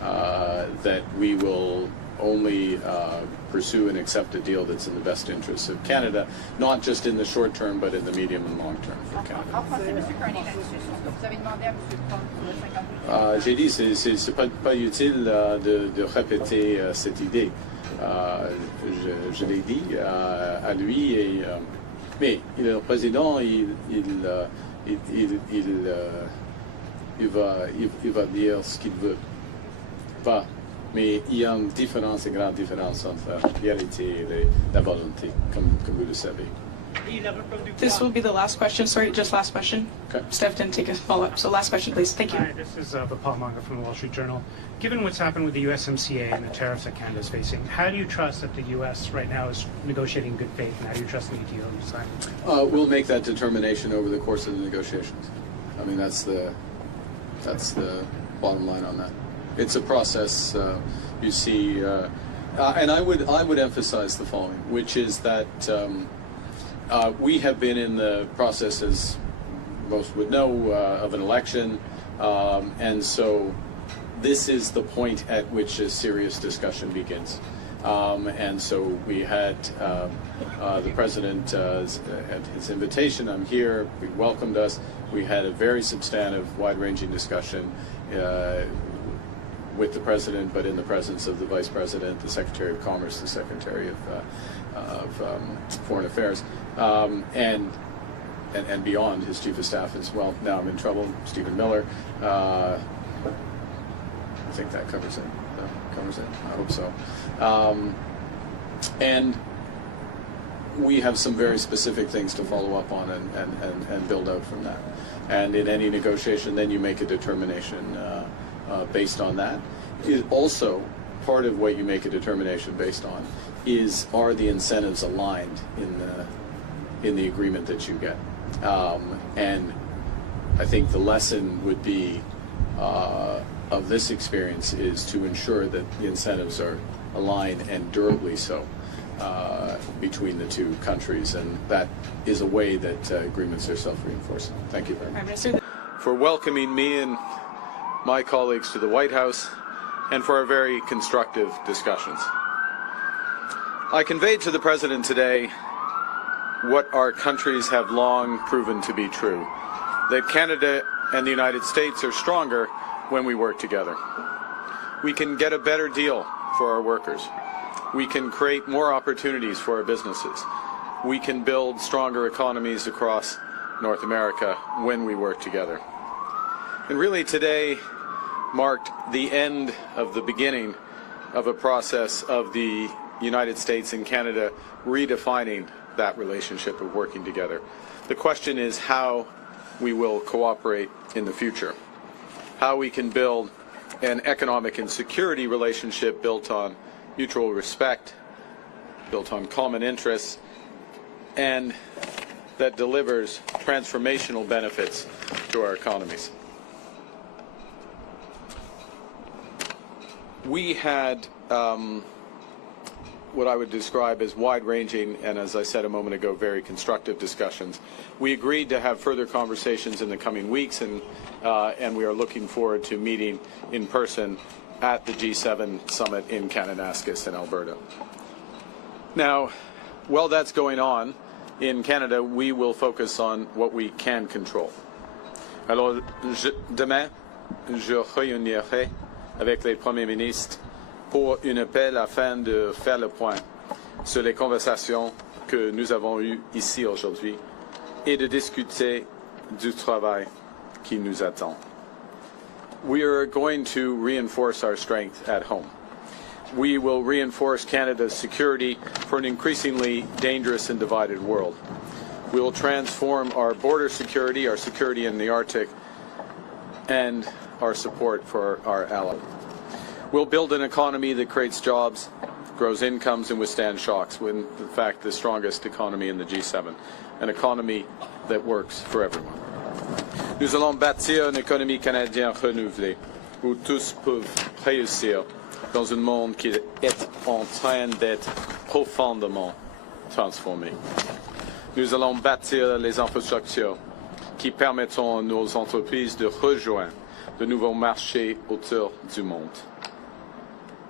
that we will only pursue and accept a deal that's in the best interests of Canada, not just in the short term, but in the medium and long term for Canada. J'ai dit, c'est pas utile de répéter cette idée. Je l'ai dit à lui, mais le président, il va dire ce qu'il veut. Pas. Mais il y a une différence, une grande différence entre la réalité et la volonté, comme vous le savez. This will be the last question. Sorry, just last question. Okay. Steph didn't take a follow-up, so last question, please. Thank you. Hi, this is Vipal Manga from the Wall Street Journal. Given what's happened with the USMCA and the tariffs that Canada is facing, how do you trust that the U.S. right now is negotiating in good faith, and how do you trust the deal you sign? We'll make that determination over the course of the negotiations. I mean, that's the bottom line on that. It's a process, you see, and I would emphasize the following, which is that we have been in the process, as most would know, of an election, and so this is the point at which a serious discussion begins. And so we had the President, at his invitation, I'm here, he welcomed us. We had a very substantive, wide-ranging discussion with the President, but in the presence of the Vice President, the Secretary of Commerce, the Secretary of Foreign Affairs, and beyond, his Chief of Staff as well. Now I'm in trouble, Stephen Miller. I think that covers it. I hope so. And we have some very specific things to follow up on and build out from that. And in any negotiation, then you make a determination based on that. It also, part of what you make a determination based on are the incentives aligned in the agreement that you get. And I think the lesson would be of this experience is to ensure that the incentives are aligned and durably so between the two countries, and that is a way that agreements are self-reinforcing. Thank you very much. Prime Minister. For welcoming me and my colleagues to the White House and for our very constructive discussions. I conveyed to the President today what our countries have long proven to be true, that Canada and the United States are stronger when we work together. We can get a better deal for our workers. We can create more opportunities for our businesses. We can build stronger economies across North America when we work together. And really today marked the end of the beginning of a process of the United States and Canada redefining that relationship of working together. The question is how we will cooperate in the future, how we can build an economic and security relationship built on mutual respect, built on common interests, and that delivers transformational benefits to our economies. We had what I would describe as wide-ranging and, as I said a moment ago, very constructive discussions. We agreed to have further conversations in the coming weeks, and we are looking forward to meeting in person at the G7 summit in Kananaskis in Alberta. Now, while that's going on, in Canada, we will focus on what we can control. Alors, demain, je réunirai avec les premiers ministres pour un appel afin de faire le point sur les conversations que nous avons eues ici aujourd'hui et de discuter du travail qui nous attend. We are going to reinforce our strength at home. We will reinforce Canada's security for an increasingly dangerous and divided world. We will transform our border security, our security in the Arctic, and our support for our allies. We'll build an economy that creates jobs, grows incomes, and withstands shocks, when, in fact, the strongest economy in the G7, an economy that works for everyone. Nous allons bâtir une économie canadienne renouvelée, où tous peuvent réussir dans un monde qui est en train d'être profondément transformé. Nous allons bâtir les infrastructures qui permettront à nos entreprises de rejoindre de nouveaux marchés autour du monde.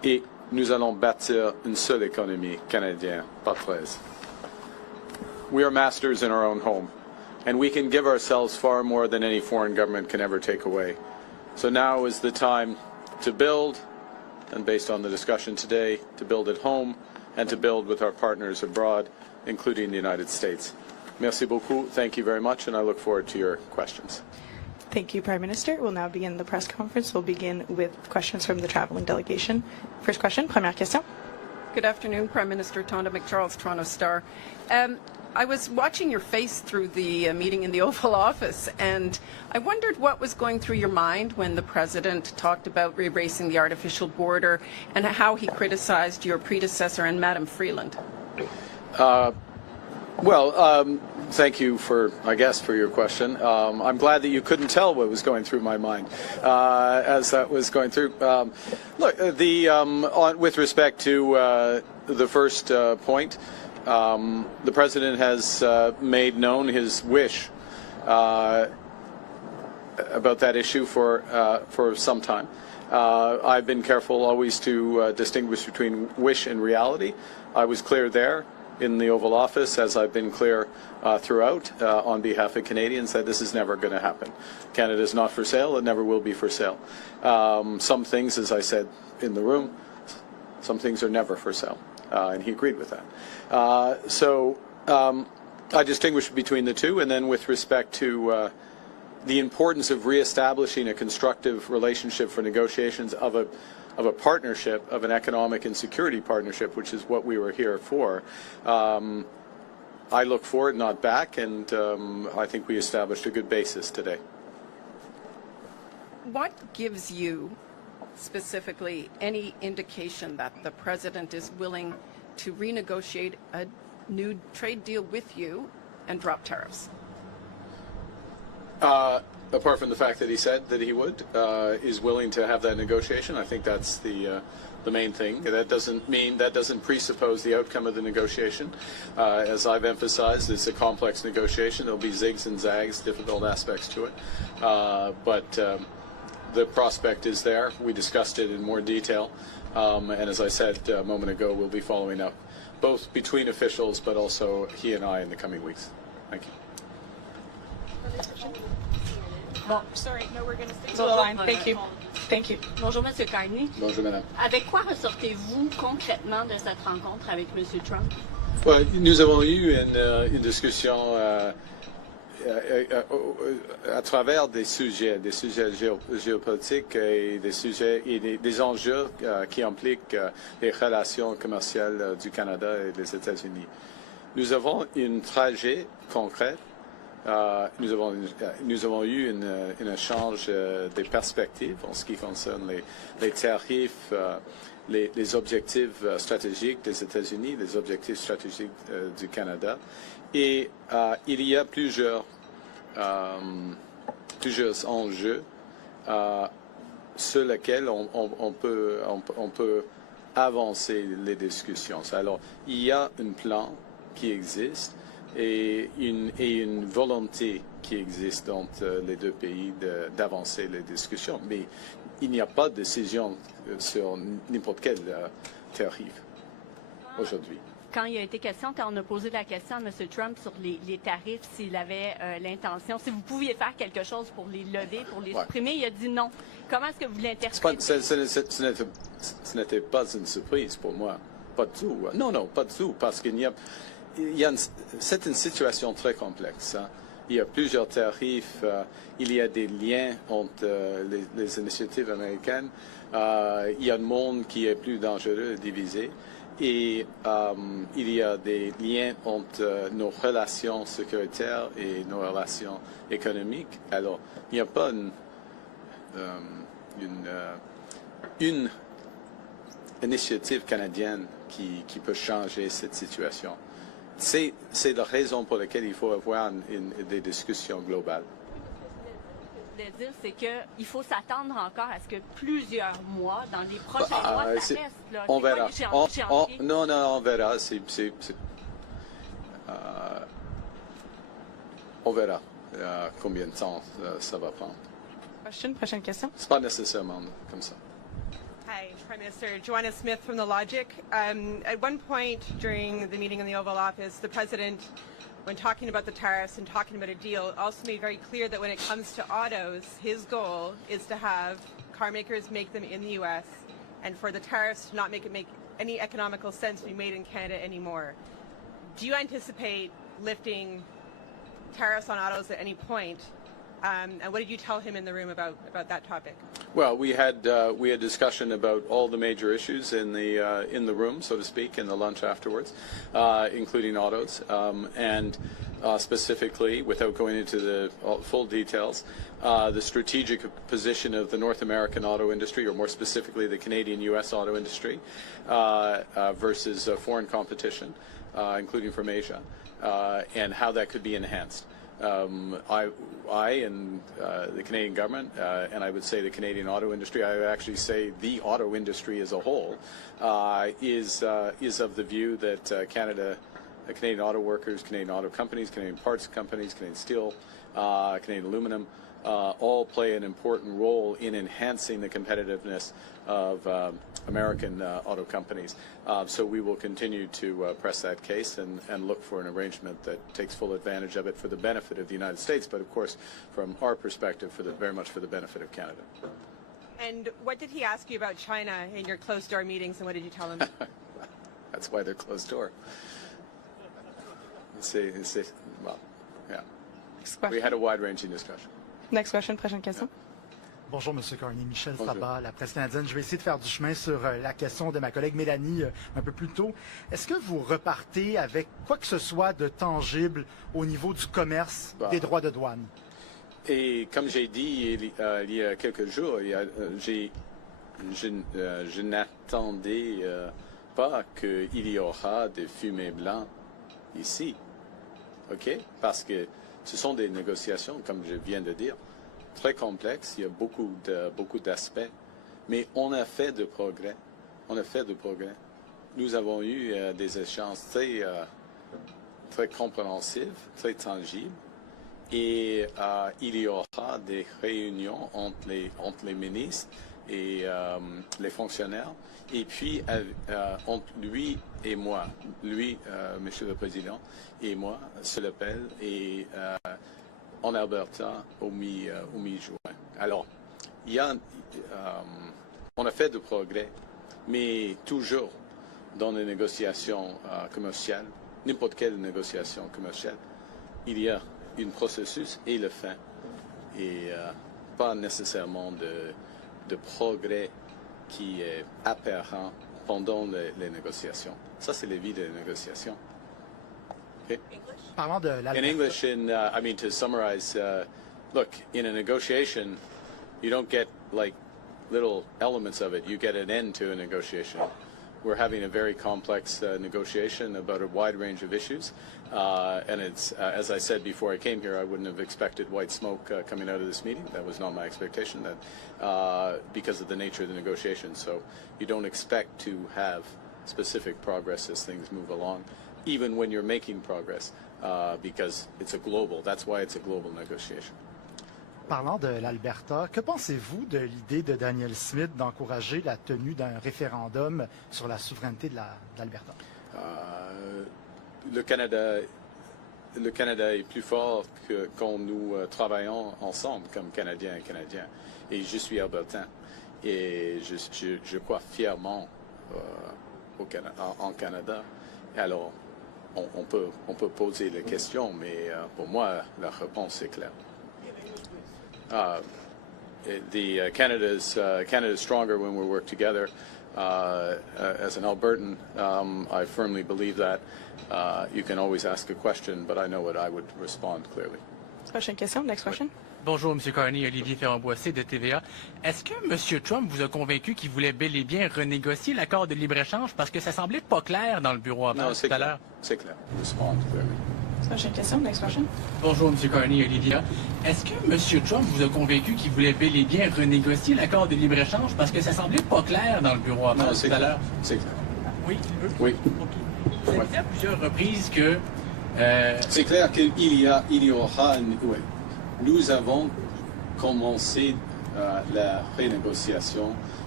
et nous allons bâtir une seule économie canadienne, pas 13. We are masters in our own home, and we can give ourselves far more than any foreign government can ever take away. So now is the time to build, and based on the discussion today, to build at home and to build with our partners abroad, including the United States. Merci beaucoup. Thank you very much, and I look forward to your questions. Thank you, Prime Minister. We'll now begin the press conference. We'll begin with questions from the traveling delegation. First question, première question. Good afternoon, Prime Minister Tonda McCharles, Toronto Star. I was watching your face through the meeting in the Oval Office, and I wondered what was going through your mind when the President talked about erasing the artificial border and how he criticized your predecessor and Madam Freeland. Thank you for your question. I'm glad that you couldn't tell what was going through my mind as that was going through. With respect to the first point, the President has made known his wish about that issue for some time. I've been careful always to distinguish between wish and reality. I was clear there in the Oval Office, as I've been clear throughout on behalf of Canadians, that this is never going to happen. Canada is not for sale. It never will be for sale. Some things, as I said in the room, some things are never for sale. And he agreed with that. I distinguish between the two, and then with respect to the importance of reestablishing a constructive relationship for negotiations of a partnership, of an economic and security partnership, which is what we were here for. I look forward, not back, and I think we established a good basis today. What gives you specifically any indication that the President is willing to renegotiate a new trade deal with you and drop tariffs? Apart from the fact that he said that he would, is willing to have that negotiation, I think that's the main thing. That doesn't presuppose the outcome of the negotiation. As I've emphasized, it's a complex negotiation. There'll be zigs and zags, difficult aspects to it. But the prospect is there. We discussed it in more detail. And as I said a moment ago, we'll be following up, both between officials, but also he and I in the coming weeks. Thank you. Bon, sorry, no, we're going to stay to the line. Thank you. Thank you. Bonjour, Monsieur Carney. Bonjour, Madame. Avec quoi ressortez-vous concrètement de cette rencontre avec Monsieur Trump? Nous avons eu une discussion à travers des sujets géopolitiques et des sujets et des enjeux qui impliquent les relations commerciales du Canada et des États-Unis. Nous avons un trajet concret. Nous avons eu un échange des perspectives en ce qui concerne les tarifs, les objectifs stratégiques des États-Unis, les objectifs stratégiques du Canada. Et il y a plusieurs enjeux sur lesquels on peut avancer les discussions. Alors, il y a un plan qui existe et une volonté qui existe entre les deux pays d'avancer les discussions. Mais il n'y a pas de décision sur n'importe quel tarif aujourd'hui. Quand il a été question, quand on a posé la question à M. Trump sur les tarifs, s'il avait l'intention, si vous pouviez faire quelque chose pour les lever, pour les supprimer, il a dit non. Comment est-ce que vous l'interprétez? Ce n'était pas une surprise pour moi. Pas du tout. Non, pas du tout. Parce c'est une situation très complexe. Hein. Il y a plusieurs tarifs. Il y a des liens entre les initiatives américaines. Il y a un monde qui est plus dangereux et divisé. Et il y a des liens entre nos relations sécuritaires et nos relations économiques. Alors, il n'y a pas une initiative canadienne qui peut changer cette situation. C'est la raison pour laquelle il faut avoir des discussions globales. Ce que je voulais dire, c'est qu'il faut s'attendre encore à ce que plusieurs mois, dans les prochains mois, ça reste. Là. On verra. Non, on verra. On verra combien de temps ça va prendre. Prochaine question. C'est pas nécessairement comme ça. Hi, Prime Minister. Joanna Smith from The Logic. At one point during the meeting in the Oval Office, the President, when talking about the tariffs and talking about a deal, also made very clear that when it comes to autos, his goal is to have car makers make them in the U.S. and for the tariffs to not make any economical sense to be made in Canada anymore. Do you anticipate lifting tariffs on autos at any point? And what did you tell him in the room about that topic? Well, we had discussion about all the major issues in the room, so to speak, in the lunch afterwards, including autos, and specifically, without going into the full details, the strategic position of the North American auto industry, or more specifically the Canadian-U.S. auto industry, versus foreign competition, including from Asia, and how that could be enhanced. I and the Canadian government, and I would say the Canadian auto industry, I would actually say the auto industry as a whole, is of the view that Canadian auto workers, Canadian auto companies, Canadian parts companies, Canadian steel, Canadian aluminum, all play an important role in enhancing the competitiveness of American auto companies. So we will continue to press that case and look for an arrangement that takes full advantage of it for the benefit of the United States, but of course, from our perspective, very much for the benefit of Canada. And what did he ask you about China in your closed-door meetings, and what did you tell him? That's why they're closed door. Well, yeah. We had a wide-ranging discussion. Next question, prochaine question. Bonjour, M. Carney. Michel Sabat, la presse canadienne. Je vais essayer de faire du chemin sur la question de ma collègue Mélanie un peu plus tôt. Est-ce que vous repartez avec quoi que ce soit de tangible au niveau du commerce des droits de douane? Et comme j'ai dit il y a quelques jours, je n'attendais pas qu'il y aura des fumées blancs ici. OK? Parce que ce sont des négociations, comme je viens de dire, très complexes. Il y a beaucoup d'aspects. Mais on a fait de progrès. Nous avons eu des échanges très compréhensifs, très tangibles. Et il y aura des réunions entre les ministres et les fonctionnaires. Et puis, entre lui et moi, Monsieur le Président, et moi, se l'appelle, et en Alberta, au mi-juin. Alors, on a fait de progrès, mais toujours dans les négociations commerciales, n'importe quelle négociation commerciale, il y a un processus et le fin, et pas nécessairement de progrès qui est apparent pendant les négociations. Ça, c'est la vie des négociations. Okay? Parlons de in English, I mean, to summarize, look, in a negotiation, you don't get like little elements of it. You get an end to a negotiation. We're having a very complex negotiation about a wide range of issues. And it's, as I said before I came here, I wouldn't have expected white smoke coming out of this meeting. That was not my expectation, because of the nature of the negotiation. So you don't expect to have specific progress as things move along, even when you're making progress, because it's a global. That's why it's a global negotiation. Parlant de l'Alberta, que pensez-vous de l'idée de Daniel Smith d'encourager la tenue d'un référendum sur la souveraineté de l'Alberta? Le Canada est plus fort que quand nous travaillons ensemble comme Canadiens et Canadiens. Et je suis albertain. Et je crois fièrement en Canada. Alors, on peut poser les questions, mais pour moi, la réponse est claire. Canada's stronger when we work together. As an Albertan, I firmly believe that. You can always ask a question, but I know what I would respond clearly. Prochaine question, next question. Bonjour, M. Carney, Olivier Ferrand-Boissé de TVA. Est-ce que M. Trump vous a convaincu qu'il voulait bel et bien renégocier l'accord de libre-échange parce que ça semblait pas clair dans le bureau avant tout à l'heure? C'est clair. Respond clearly. Prochaine question, next question. Bonjour, M. Carney, Olivia. Est-ce que M. Trump vous a convaincu qu'il voulait bel et bien renégocier l'accord de libre-échange parce que ça semblait pas clair dans le bureau avant tout à l'heure? C'est clair. Oui, oui. Okay. Vous avez dit à plusieurs reprises que... C'est clair qu'il y aura... Oui. Nous avons commencé la renégociation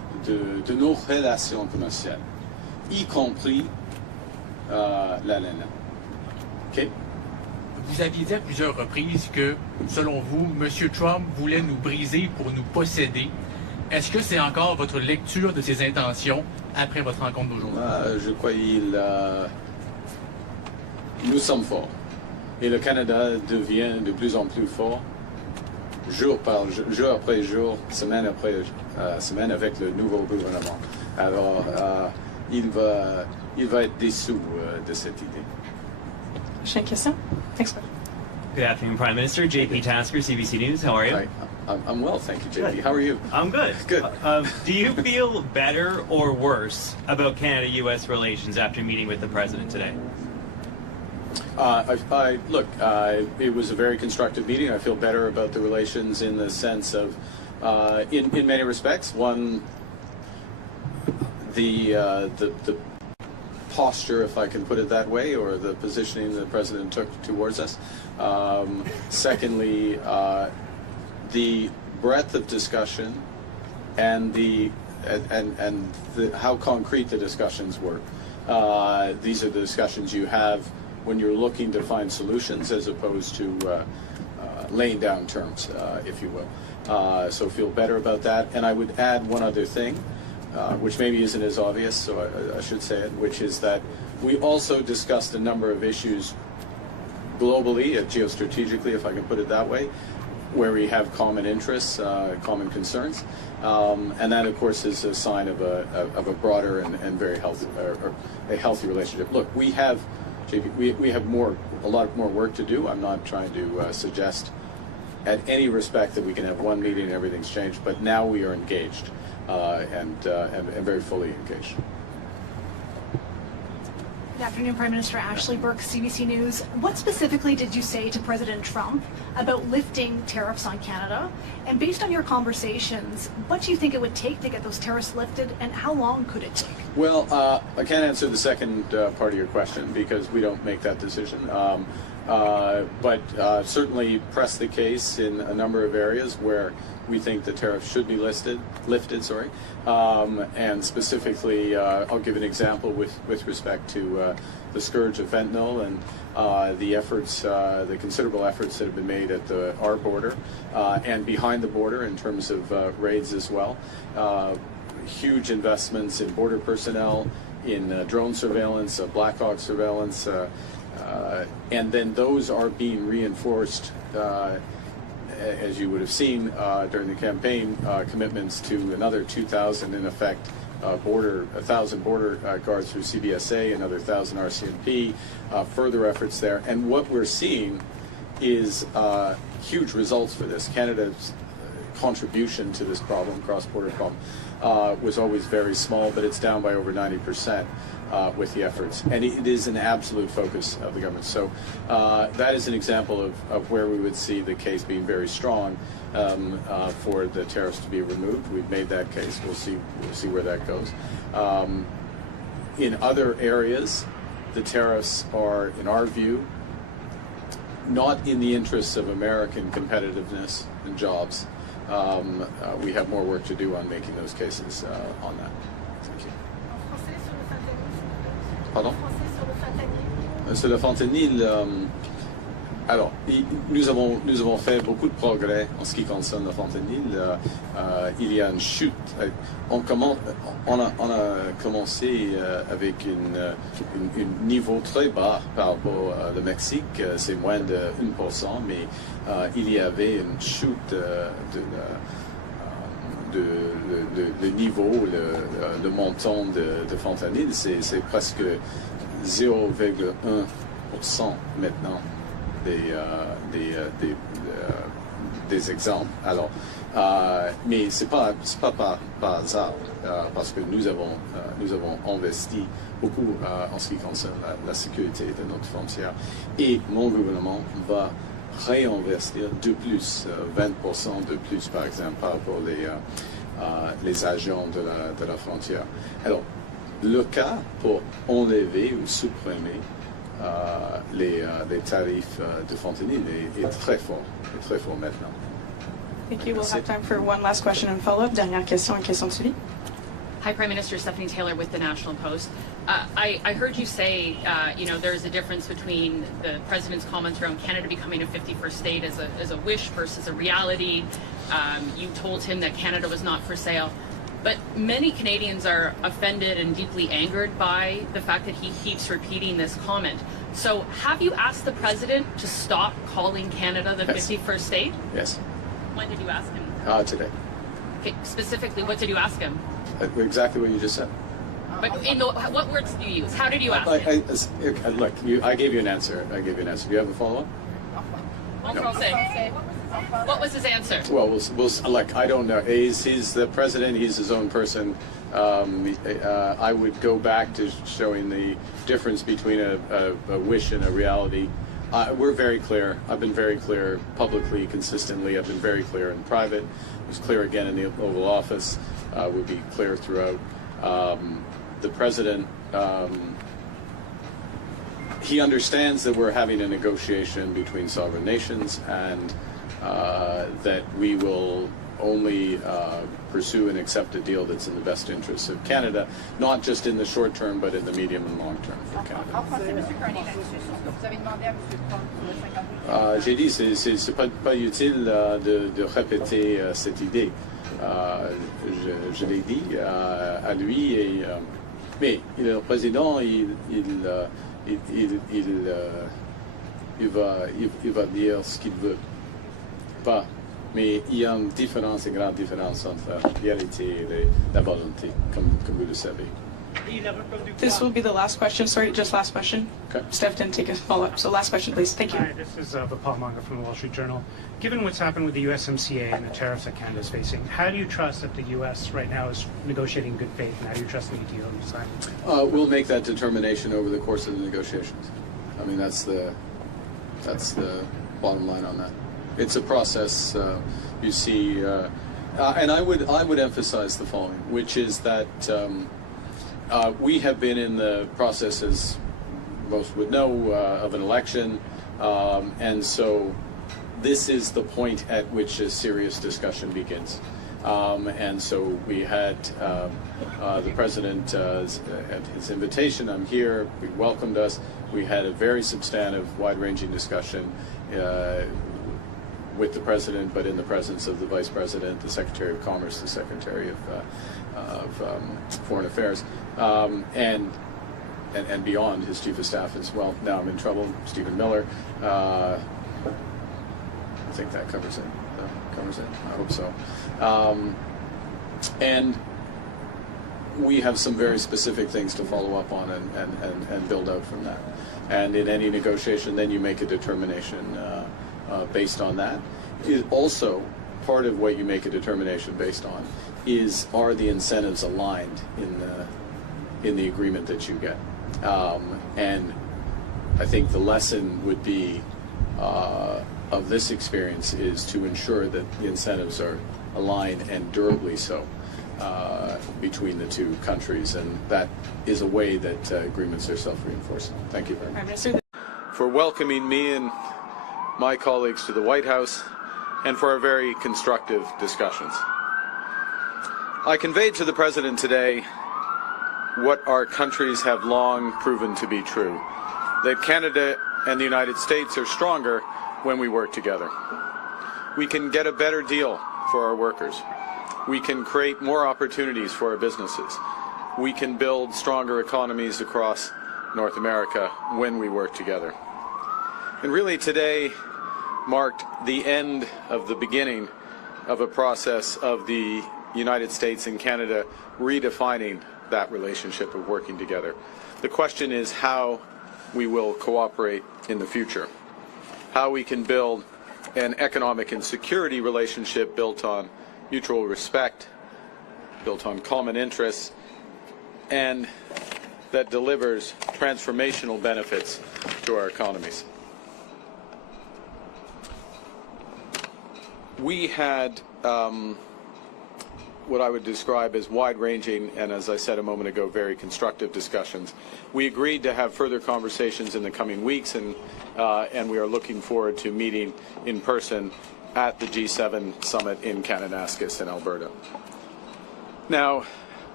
de nos relations commerciales, y compris l'ALENA. OK? Vous aviez dit à plusieurs reprises que, selon vous, M. Trump voulait nous briser pour nous posséder. Est-ce que c'est encore votre lecture de ses intentions après votre rencontre d'aujourd'hui? Je crois nous sommes forts. Et le Canada devient de plus en plus fort, jour après jour, semaine après semaine, avec le nouveau gouvernement. Alors, il va être dessous de cette idée. Prochaine question. Next question. Good afternoon, Prime Minister. JP Tasker, CBC News. How are you? Hi. I'm well, thank you, JP. How are you? I'm good. Good. Do you feel better or worse about Canada-U.S. relations after meeting with the President today? Look, it was a very constructive meeting. I feel better about the relations in the sense of, in many respects, one, the posture, if I can put it that way, or the positioning the President took towards us. Secondly, the breadth of discussion and how concrete the discussions were. These are the discussions you have when you're looking to find solutions, as opposed to laying down terms, if you will. So feel better about that. And I would add one other thing, which maybe isn't as obvious, so I should say it, which is that we also discussed a number of issues globally, geostrategically, if I can put it that way, where we have common interests, common concerns, and that, of course, is a sign of a broader and very healthy, or a healthy relationship. Look, we have, JP, we have a lot more work to do. I'm not trying to suggest, at any respect, that we can have one meeting and everything's changed, but now we are engaged and very fully engaged. Good afternoon, Prime Minister Ashley Burke, CBC News. What specifically did you say to President Trump about lifting tariffs on Canada? And based on your conversations, what do you think it would take to get those tariffs lifted, and how long could it take? Well, I can't answer the second part of your question because we don't make that decision. But certainly press the case in a number of areas where we think the tariffs should be lifted. And specifically, I'll give an example with respect to the scourge of fentanyl and the considerable efforts that have been made at our border and behind the border in terms of raids as well. Huge investments in border personnel, in drone surveillance, Black Hawk surveillance, and then those are being reinforced, as you would have seen during the campaign, commitments to another 2,000 in effect 1,000 border guards through CBSA, another 1,000 RCMP, further efforts there. And what we're seeing is huge results for this. Canada's contribution to this problem, cross-border problem, was always very small, but it's down by over 90% with the efforts. And it is an absolute focus of the government. So that is an example of where we would see the case being very strong for the tariffs to be removed. We've made that case. We'll see where that goes. In other areas, the tariffs are, in our view, not in the interests of American competitiveness and jobs. We have more work to do on making those cases on that. Thank you. Pardon? Sur le fentanyl, alors, nous avons fait beaucoup de progrès en ce qui concerne le fentanyl. Il y a une chute. On a commencé avec un niveau très bas par rapport au Mexique. C'est moins de 1%, mais il y avait une chute de niveau, le montant de fentanyl. C'est presque 0,1% maintenant des exemples. Alors, mais c'est pas par hasard, parce que nous avons investi beaucoup en ce qui concerne la sécurité de notre frontière, et mon gouvernement va réinvestir de plus, 20% de plus par exemple par rapport les agents de la frontière. Alors, le cas pour enlever ou supprimer les tarifs de fentanyl est très fort maintenant. Thank you. We'll have time for one last question and follow-up. Dernière question et question de suivi. Hi, Prime Minister. Stephanie Taylor with the National Post. I heard you say, there's a difference between the president's comments around Canada becoming a 51st state as a wish versus a reality. You told him that Canada was not for sale. But many Canadians are offended and deeply angered by the fact that he keeps repeating this comment. So have you asked the president to stop calling Canada the 51st state? Yes. When did you ask him? Today. Okay, specifically, what did you ask him? Exactly what you just said. But what words did you use? How did you ask him? Look, I gave you an answer. Do you have a follow-up? What was his answer? Well, look, I don't know. He's the president. He's his own person. I would go back to showing the difference between a wish and a reality. We're very clear. I've been very clear publicly, consistently. I've been very clear in private. I was clear again in the Oval Office. Would be clear throughout. The president, he understands that we're having a negotiation between sovereign nations, and that we will only pursue and accept a deal that's in the best interests of Canada, not just in the short term, but in the medium and long term for Canada. J'ai dit, c'est pas utile de répéter cette idée. Je l'ai dit à lui, mais le président, il va dire ce qu'il veut. Pas. Mais il y a une différence, une grande différence entre la réalité et la volonté, comme vous le savez. This will be the last question. Sorry, just last question. Okay. Steph didn't take a follow-up, so last question, please. Thank you. Hi, this is Vipal Manga from the Wall Street Journal. Given what's happened with the USMCA and the tariffs that Canada is facing, how do you trust that the U.S. right now is negotiating in good faith, and how do you trust any deal you sign? We'll make that determination over the course of the negotiations. I mean, that's the bottom line on that. It's a process. You see, and I would emphasize the following, which is that we have been in the process, as most would know, of an election, and so this is the point at which a serious discussion begins. And so we had the president at his invitation. I'm here. He welcomed us. We had a very substantive, wide-ranging discussion with the president, but in the presence of the vice president, the secretary of commerce, the secretary of foreign affairs, and beyond, his chief of staff as well. Now I'm in trouble, Stephen Miller. I think that covers it. I hope so. And we have some very specific things to follow up on and build out from that. And in any negotiation, then you make a determination based on that. Also, part of what you make a determination based on are the incentives aligned in the agreement that you get. And I think the lesson would be of this experience is to ensure that the incentives are aligned and durably so between the two countries, and that is a way that agreements are self-reinforcing. Thank you very much. For welcoming me and my colleagues to the White House, and for our very constructive discussions. I conveyed to the President today what our countries have long proven to be true, that Canada and the United States are stronger when we work together. We can get a better deal for our workers. We can create more opportunities for our businesses. We can build stronger economies across North America when we work together. And really today marked the end of the beginning of a process of the United States and Canada redefining that relationship of working together. The question is how we will cooperate in the future, how we can build an economic and security relationship built on mutual respect, built on common interests, and that delivers transformational benefits to our economies. We had what I would describe as wide-ranging and, as I said a moment ago, very constructive discussions. We agreed to have further conversations in the coming weeks, and we are looking forward to meeting in person at the G7 summit in Kananaskis in Alberta. Now,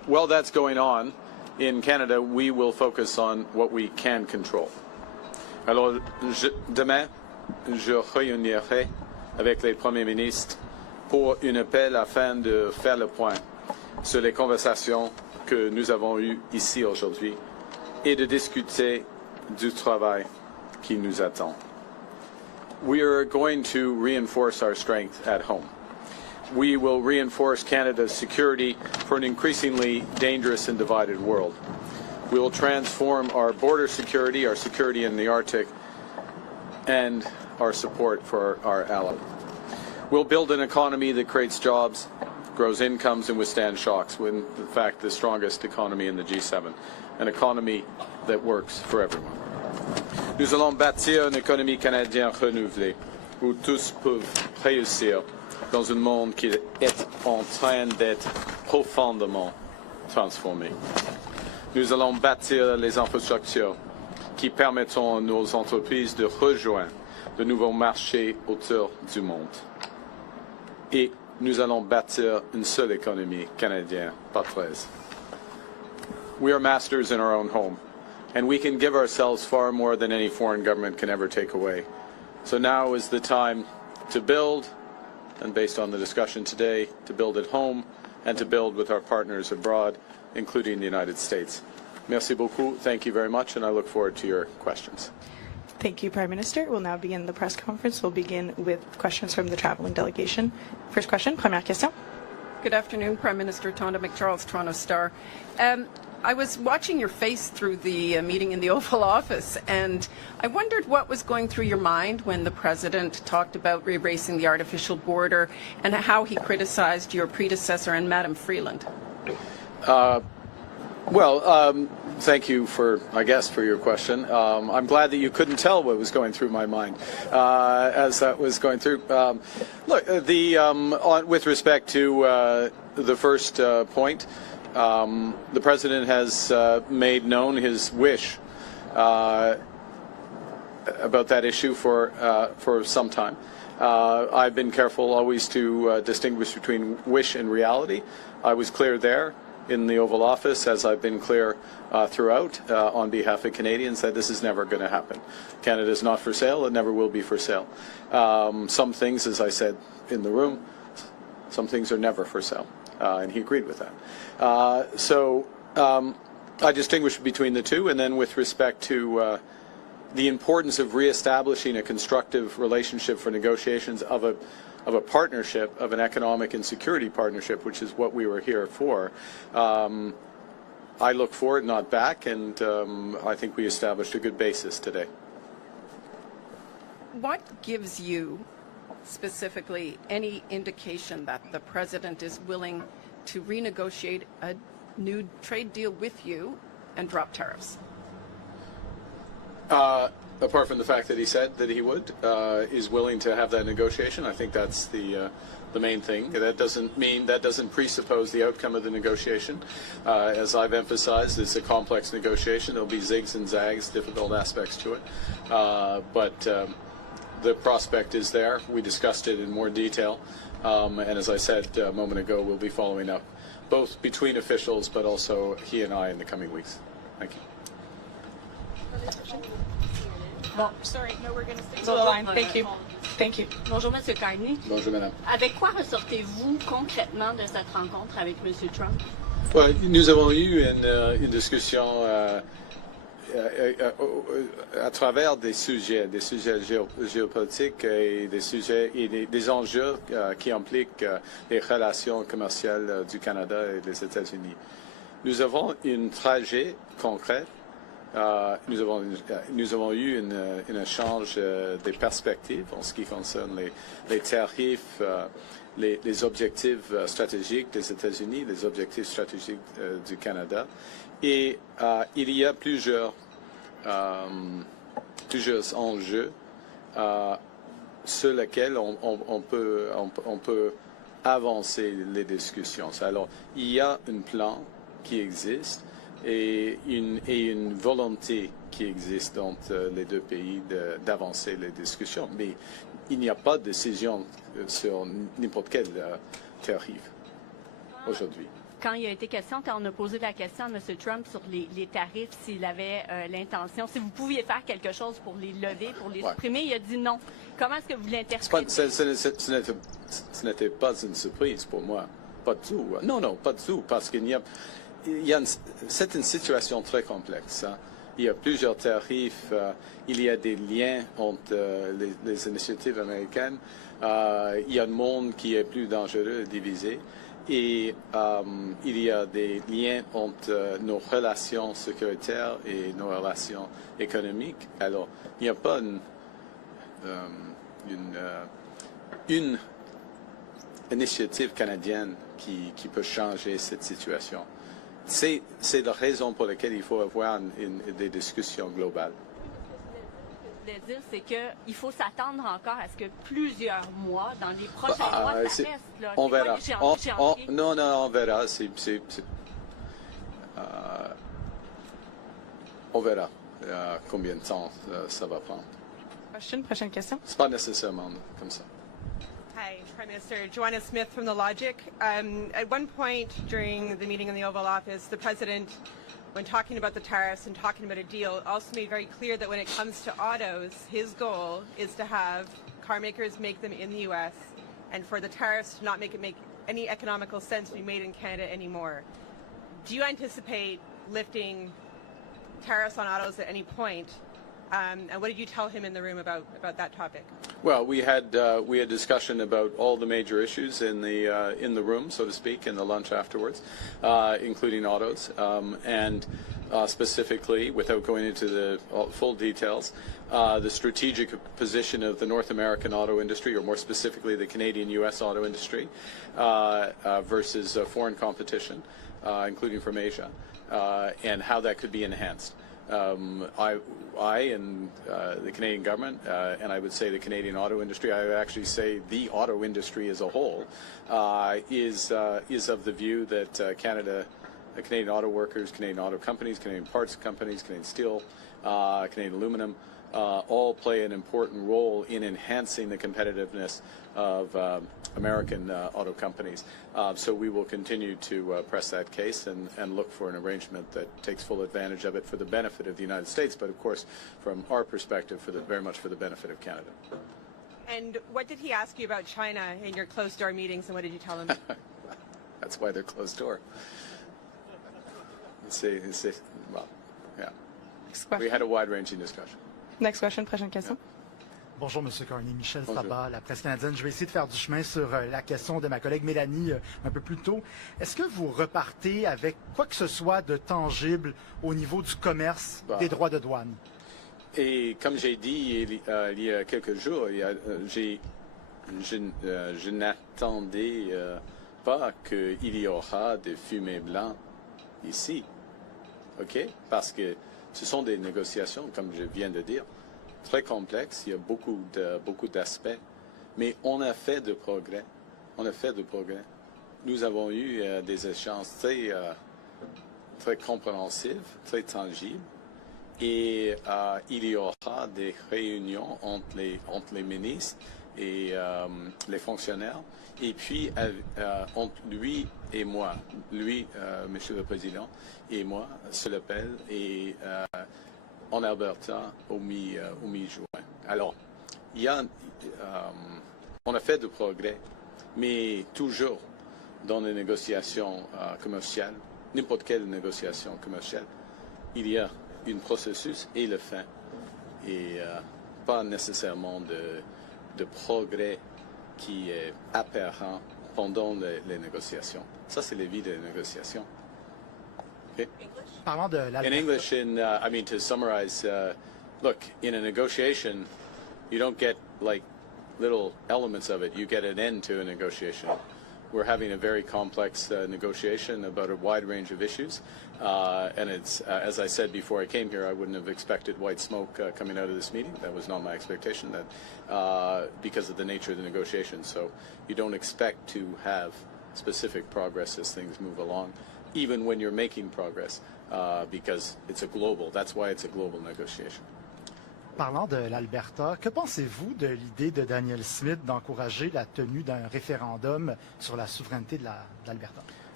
while that's going on, in Canada, we will focus on what we can control. Alors, demain, je réunirai avec les premiers ministres pour un appel afin de faire le point sur les conversations que nous avons eues ici aujourd'hui et de discuter du travail qui nous attend. We are going to reinforce our strength at home. We will reinforce Canada's security for an increasingly dangerous and divided world. We will transform our border security, our security in the Arctic, and our support for our allies. We'll build an economy that creates jobs, grows incomes, and withstands shocks, when, in fact, the strongest economy in the G7, an economy that works for everyone. Nous allons bâtir une économie canadienne renouvelée, où tous peuvent réussir dans un monde qui est en train d'être profondément transformé. Nous allons bâtir les infrastructures qui permettront à nos entreprises de rejoindre de nouveaux marchés autour du monde. Et nous allons bâtir une seule économie canadienne, pas 13. We are masters in our own home, and we can give ourselves far more than any foreign government can ever take away. So now is the time to build, and based on the discussion today, to build at home and to build with our partners abroad, including the United States. Merci beaucoup. Thank you very much, and I look forward to your questions. Thank you, Prime Minister. We'll now begin the press conference. We'll begin with questions from the traveling delegation. First question, première question. Good afternoon, Prime Minister Tonda McCharles, Toronto Star. I was watching your face through the meeting in the Oval Office, and I wondered what was going through your mind when the President talked about erasing the artificial border and how he criticized your predecessor and Madam Freeland. Thank you for your question. I'm glad that you couldn't tell what was going through my mind as that was going through. With respect to the first point, the President has made known his wish about that issue for some time. I've been careful always to distinguish between wish and reality. I was clear there in the Oval Office, as I've been clear throughout on behalf of Canadians, that this is never going to happen. Canada is not for sale. It never will be for sale. Some things, as I said in the room, some things are never for sale. And he agreed with that. I distinguish between the two, and then with respect to the importance of reestablishing a constructive relationship for negotiations of a partnership, of an economic and security partnership, which is what we were here for. I look forward, not back, and I think we established a good basis today. What gives you specifically any indication that the President is willing to renegotiate a new trade deal with you and drop tariffs? Apart from the fact that he said that he would, is willing to have that negotiation, I think that's the main thing. That doesn't presuppose the outcome of the negotiation. As I've emphasized, it's a complex negotiation. There'll be zigs and zags, difficult aspects to it, but the prospect is there. We discussed it in more detail, and as I said a moment ago, we'll be following up, both between officials, but also he and I in the coming weeks. Thank you. Bon, sorry, no, we're going to stay to the line. Thank you. Thank you. Bonjour, M. Carney. Bonjour, Madame. Avec quoi ressortez-vous concrètement de cette rencontre avec M. Trump? Nous avons eu une discussion à travers des sujets géopolitiques et des sujets et des enjeux qui impliquent les relations commerciales du Canada et des États-Unis. Nous avons un trajet concret. Nous avons eu un échange des perspectives en ce qui concerne les tarifs, les objectifs stratégiques des États-Unis, les objectifs stratégiques du Canada. Et il y a plusieurs enjeux sur lesquels on peut avancer les discussions. Alors, il y a un plan qui existe et une volonté qui existe entre les deux pays d'avancer les discussions. Mais il n'y a pas de décision sur n'importe quel tarif aujourd'hui. quand il a été question, quand on a posé la question à M. Trump sur les tarifs, s'il avait l'intention, si vous pouviez faire quelque chose pour les lever, pour les supprimer, il a dit non. Comment est-ce que vous l'interprétez? Ce n'était pas une surprise pour moi. Pas du tout. Non, non, pas du tout. Parce c'est une situation très complexe. Hein. Il y a plusieurs tarifs. Il y a des liens entre les initiatives américaines. Il y a un monde qui est plus dangereux et divisé. Et il y a des liens entre nos relations sécuritaires et nos relations économiques. Alors, il n'y a pas une initiative canadienne qui peut changer cette situation. C'est la raison pour laquelle il faut avoir des discussions globales. Ce que je voulais dire, c'est qu'il faut s'attendre encore à ce que plusieurs mois, dans les prochains mois, ça reste. Là. On verra. Non, on verra. On verra combien de temps ça va prendre. Prochaine question. C'est pas nécessairement comme ça. Hi, Prime Minister. Joanna Smith from The Logic. At one point during the meeting in the Oval Office, the President, when talking about the tariffs and talking about a deal, also made very clear that when it comes to autos, his goal is to have car makers make them in the U.S. and for the tariffs to not make any economical sense to be made in Canada anymore. Do you anticipate lifting tariffs on autos at any point? And what did you tell him in the room about that topic? Well, we had discussion about all the major issues in the room, so to speak, in the lunch afterwards, including autos, and specifically, without going into the full details, the strategic position of the North American auto industry, or more specifically, the Canadian-U.S. auto industry, versus foreign competition, including from Asia, and how that could be enhanced. I and the Canadian government, and I would say the Canadian auto industry, I would actually say the auto industry as a whole, is of the view that Canadian auto workers, Canadian auto companies, Canadian parts companies, Canadian steel, Canadian aluminum, all play an important role in enhancing the competitiveness of American auto companies. So we will continue to press that case and look for an arrangement that takes full advantage of it for the benefit of the United States, but of course, from our perspective, very much for the benefit of Canada. And what did he ask you about China in your closed-door meetings, and what did you tell him? That's why they're closed door. Well, yeah. We had a wide-ranging discussion. Next question, prochaine question. Bonjour, M. Carney. Michel Sabat, la presse canadienne. Je vais essayer de faire du chemin sur la question de ma collègue Mélanie un peu plus tôt. Est-ce que vous repartez avec quoi que ce soit de tangible au niveau du commerce des droits de douane? Et comme j'ai dit il y a quelques jours, je n'attendais pas qu'il y aura des fumées blancs ici. OK? Parce que ce sont des négociations, comme je viens de dire, très complexes. Il y a beaucoup d'aspects. Mais on a fait de progrès. Nous avons eu des échanges très compréhensifs, très tangibles. Et il y aura des réunions entre les ministres et les fonctionnaires. Et puis, entre lui et moi, Monsieur le Président, et moi, sur l'appel, et en Alberta, au mi-juin. Alors, on a fait du progrès, mais toujours dans les négociations commerciales, n'importe quelle négociation commerciale, il y a un processus et le fin, et pas nécessairement de progrès qui est apparent pendant les négociations. Ça, c'est la vie des négociations. Okay? Parlant de In English, I mean, to summarize, look, in a negotiation, you don't get like little elements of it. You get an end to a negotiation. We're having a very complex negotiation about a wide range of issues. And it's, as I said before I came here, I wouldn't have expected white smoke coming out of this meeting. That was not my expectation, because of the nature of the negotiation. So you don't expect to have specific progress as things move along, even when you're making progress, because that's why it's a global negotiation. Parlant de l'Alberta, que pensez-vous de l'idée de Daniel Smith d'encourager la tenue d'un référendum sur la souveraineté de l'Alberta?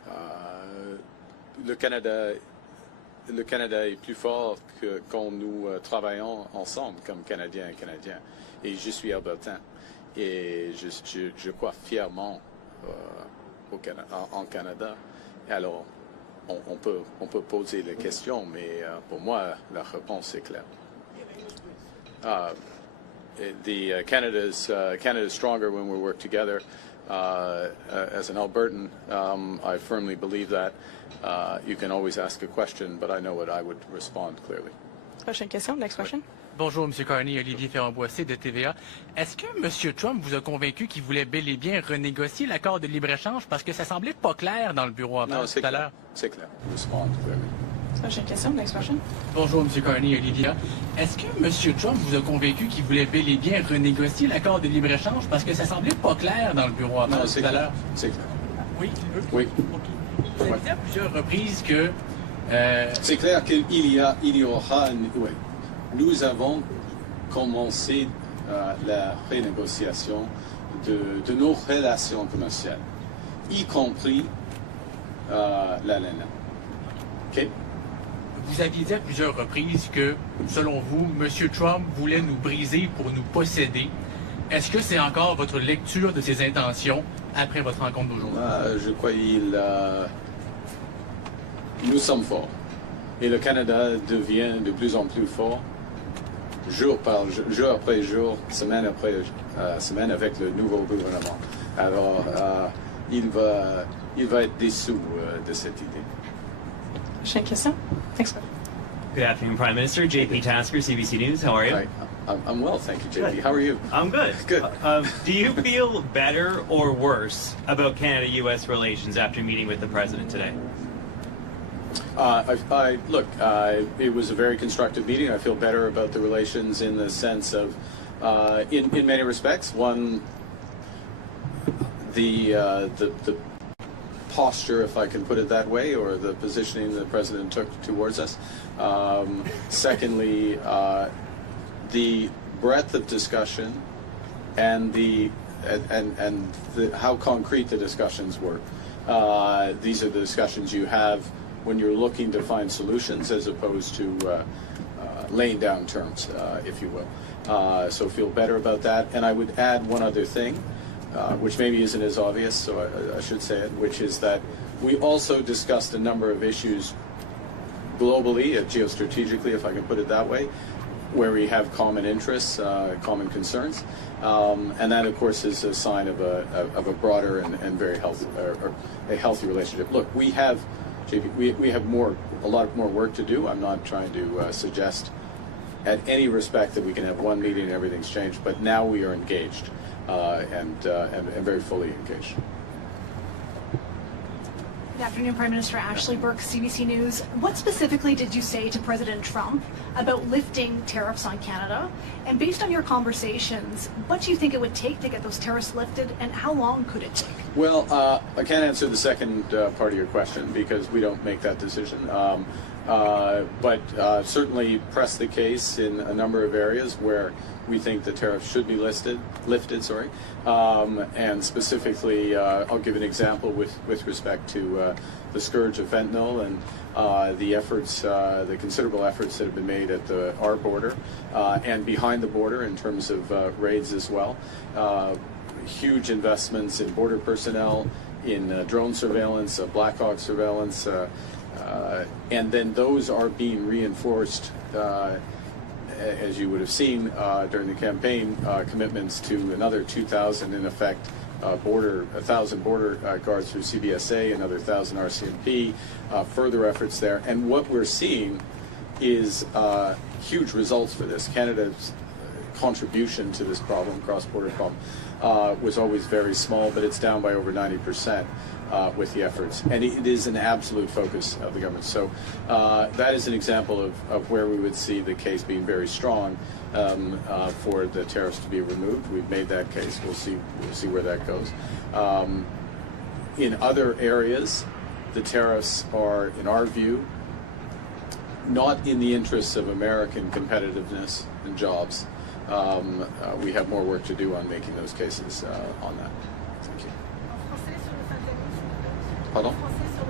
Le Canada est plus fort que quand nous travaillons ensemble comme Canadiens et Canadiens. Et je suis albertain. Et je crois fièrement en Canada. Et alors, on peut poser les questions, mais pour moi, la réponse est claire. Canada's stronger when we work together. As an Albertan, I firmly believe that. You can always ask a question, but I know what I would respond clearly. Prochaine question. Next question. Bonjour, M. Carney, Olivier Ferrand-Boissé de TVA. Est-ce que M. Trump vous a convaincu qu'il voulait bel et bien renégocier l'accord de libre-échange parce que ça semblait pas clair dans le bureau avant tout à l'heure? C'est clair. Respond clearly. Prochaine question. Next question. Bonjour, M. Carney, Olivier. Est-ce que M. Trump vous a convaincu qu'il voulait bel et bien renégocier l'accord de libre-échange parce que ça semblait pas clair dans le bureau avant tout à l'heure? C'est clair. Oui, oui. Okay. Vous avez dit à plusieurs reprises que... C'est clair qu'il y aura... Oui. Nous avons commencé la renégociation de nos relations commerciales, y compris la laine. OK? Vous aviez dit à plusieurs reprises que, selon vous, M. Trump voulait nous briser pour nous posséder. Est-ce que c'est encore votre lecture de ses intentions après votre rencontre d'aujourd'hui? Je crois nous sommes forts. Et le Canada devient de plus en plus fort, jour après jour, semaine après semaine, avec le nouveau gouvernement. Alors, il va être dessous de cette idée. Prochaine question. Next one. Good afternoon, Prime Minister. JP Tasker, CBC News. How are you? Hi. I'm well, thank you, JP. How are you? I'm good. Good. Do you feel better or worse about Canada-U.S. relations after meeting with the President today? Look, it was a very constructive meeting. I feel better about the relations in the sense of, in many respects, one, the posture, if I can put it that way, or the positioning the President took towards us. Secondly, the breadth of discussion and how concrete the discussions were. These are the discussions you have when you're looking to find solutions as opposed to laying down terms, if you will. So feel better about that. And I would add one other thing, which maybe isn't as obvious, so I should say it, which is that we also discussed a number of issues globally, geostrategically, if I can put it that way, where we have common interests, common concerns. And that, of course, is a sign of a broader and very healthy, or a healthy relationship. Look, we have a lot more work to do. I'm not trying to suggest at any respect that we can have one meeting and everything's changed, but now we are engaged and very fully engaged. Good afternoon, Prime Minister Ashley Burke, CBC News. What specifically did you say to President Trump about lifting tariffs on Canada? And based on your conversations, what do you think it would take to get those tariffs lifted, and how long could it take? Well, I can't answer the second part of your question because we don't make that decision. But certainly press the case in a number of areas where we think the tariffs should be lifted. And specifically, I'll give an example with respect to the scourge of fentanyl and the considerable efforts that have been made at our border and behind the border in terms of raids as well. Huge investments in border personnel, in drone surveillance, Black Hawk surveillance, and then those are being reinforced, as you would have seen during the campaign, commitments to another 2,000 in effect, 1,000 border guards through CBSA, another 1,000 RCMP, further efforts there. And what we're seeing is huge results for this. Canada's contribution to this problem, cross-border problem, was always very small, but it's down by over 90% with the efforts. And it is an absolute focus of the government. So that is an example of where we would see the case being very strong for the tariffs to be removed. We've made that case. We'll see where that goes. In other areas, the tariffs are, in our view, not in the interests of American competitiveness and jobs. We have more work to do on making those cases on that. Thank you. Pardon?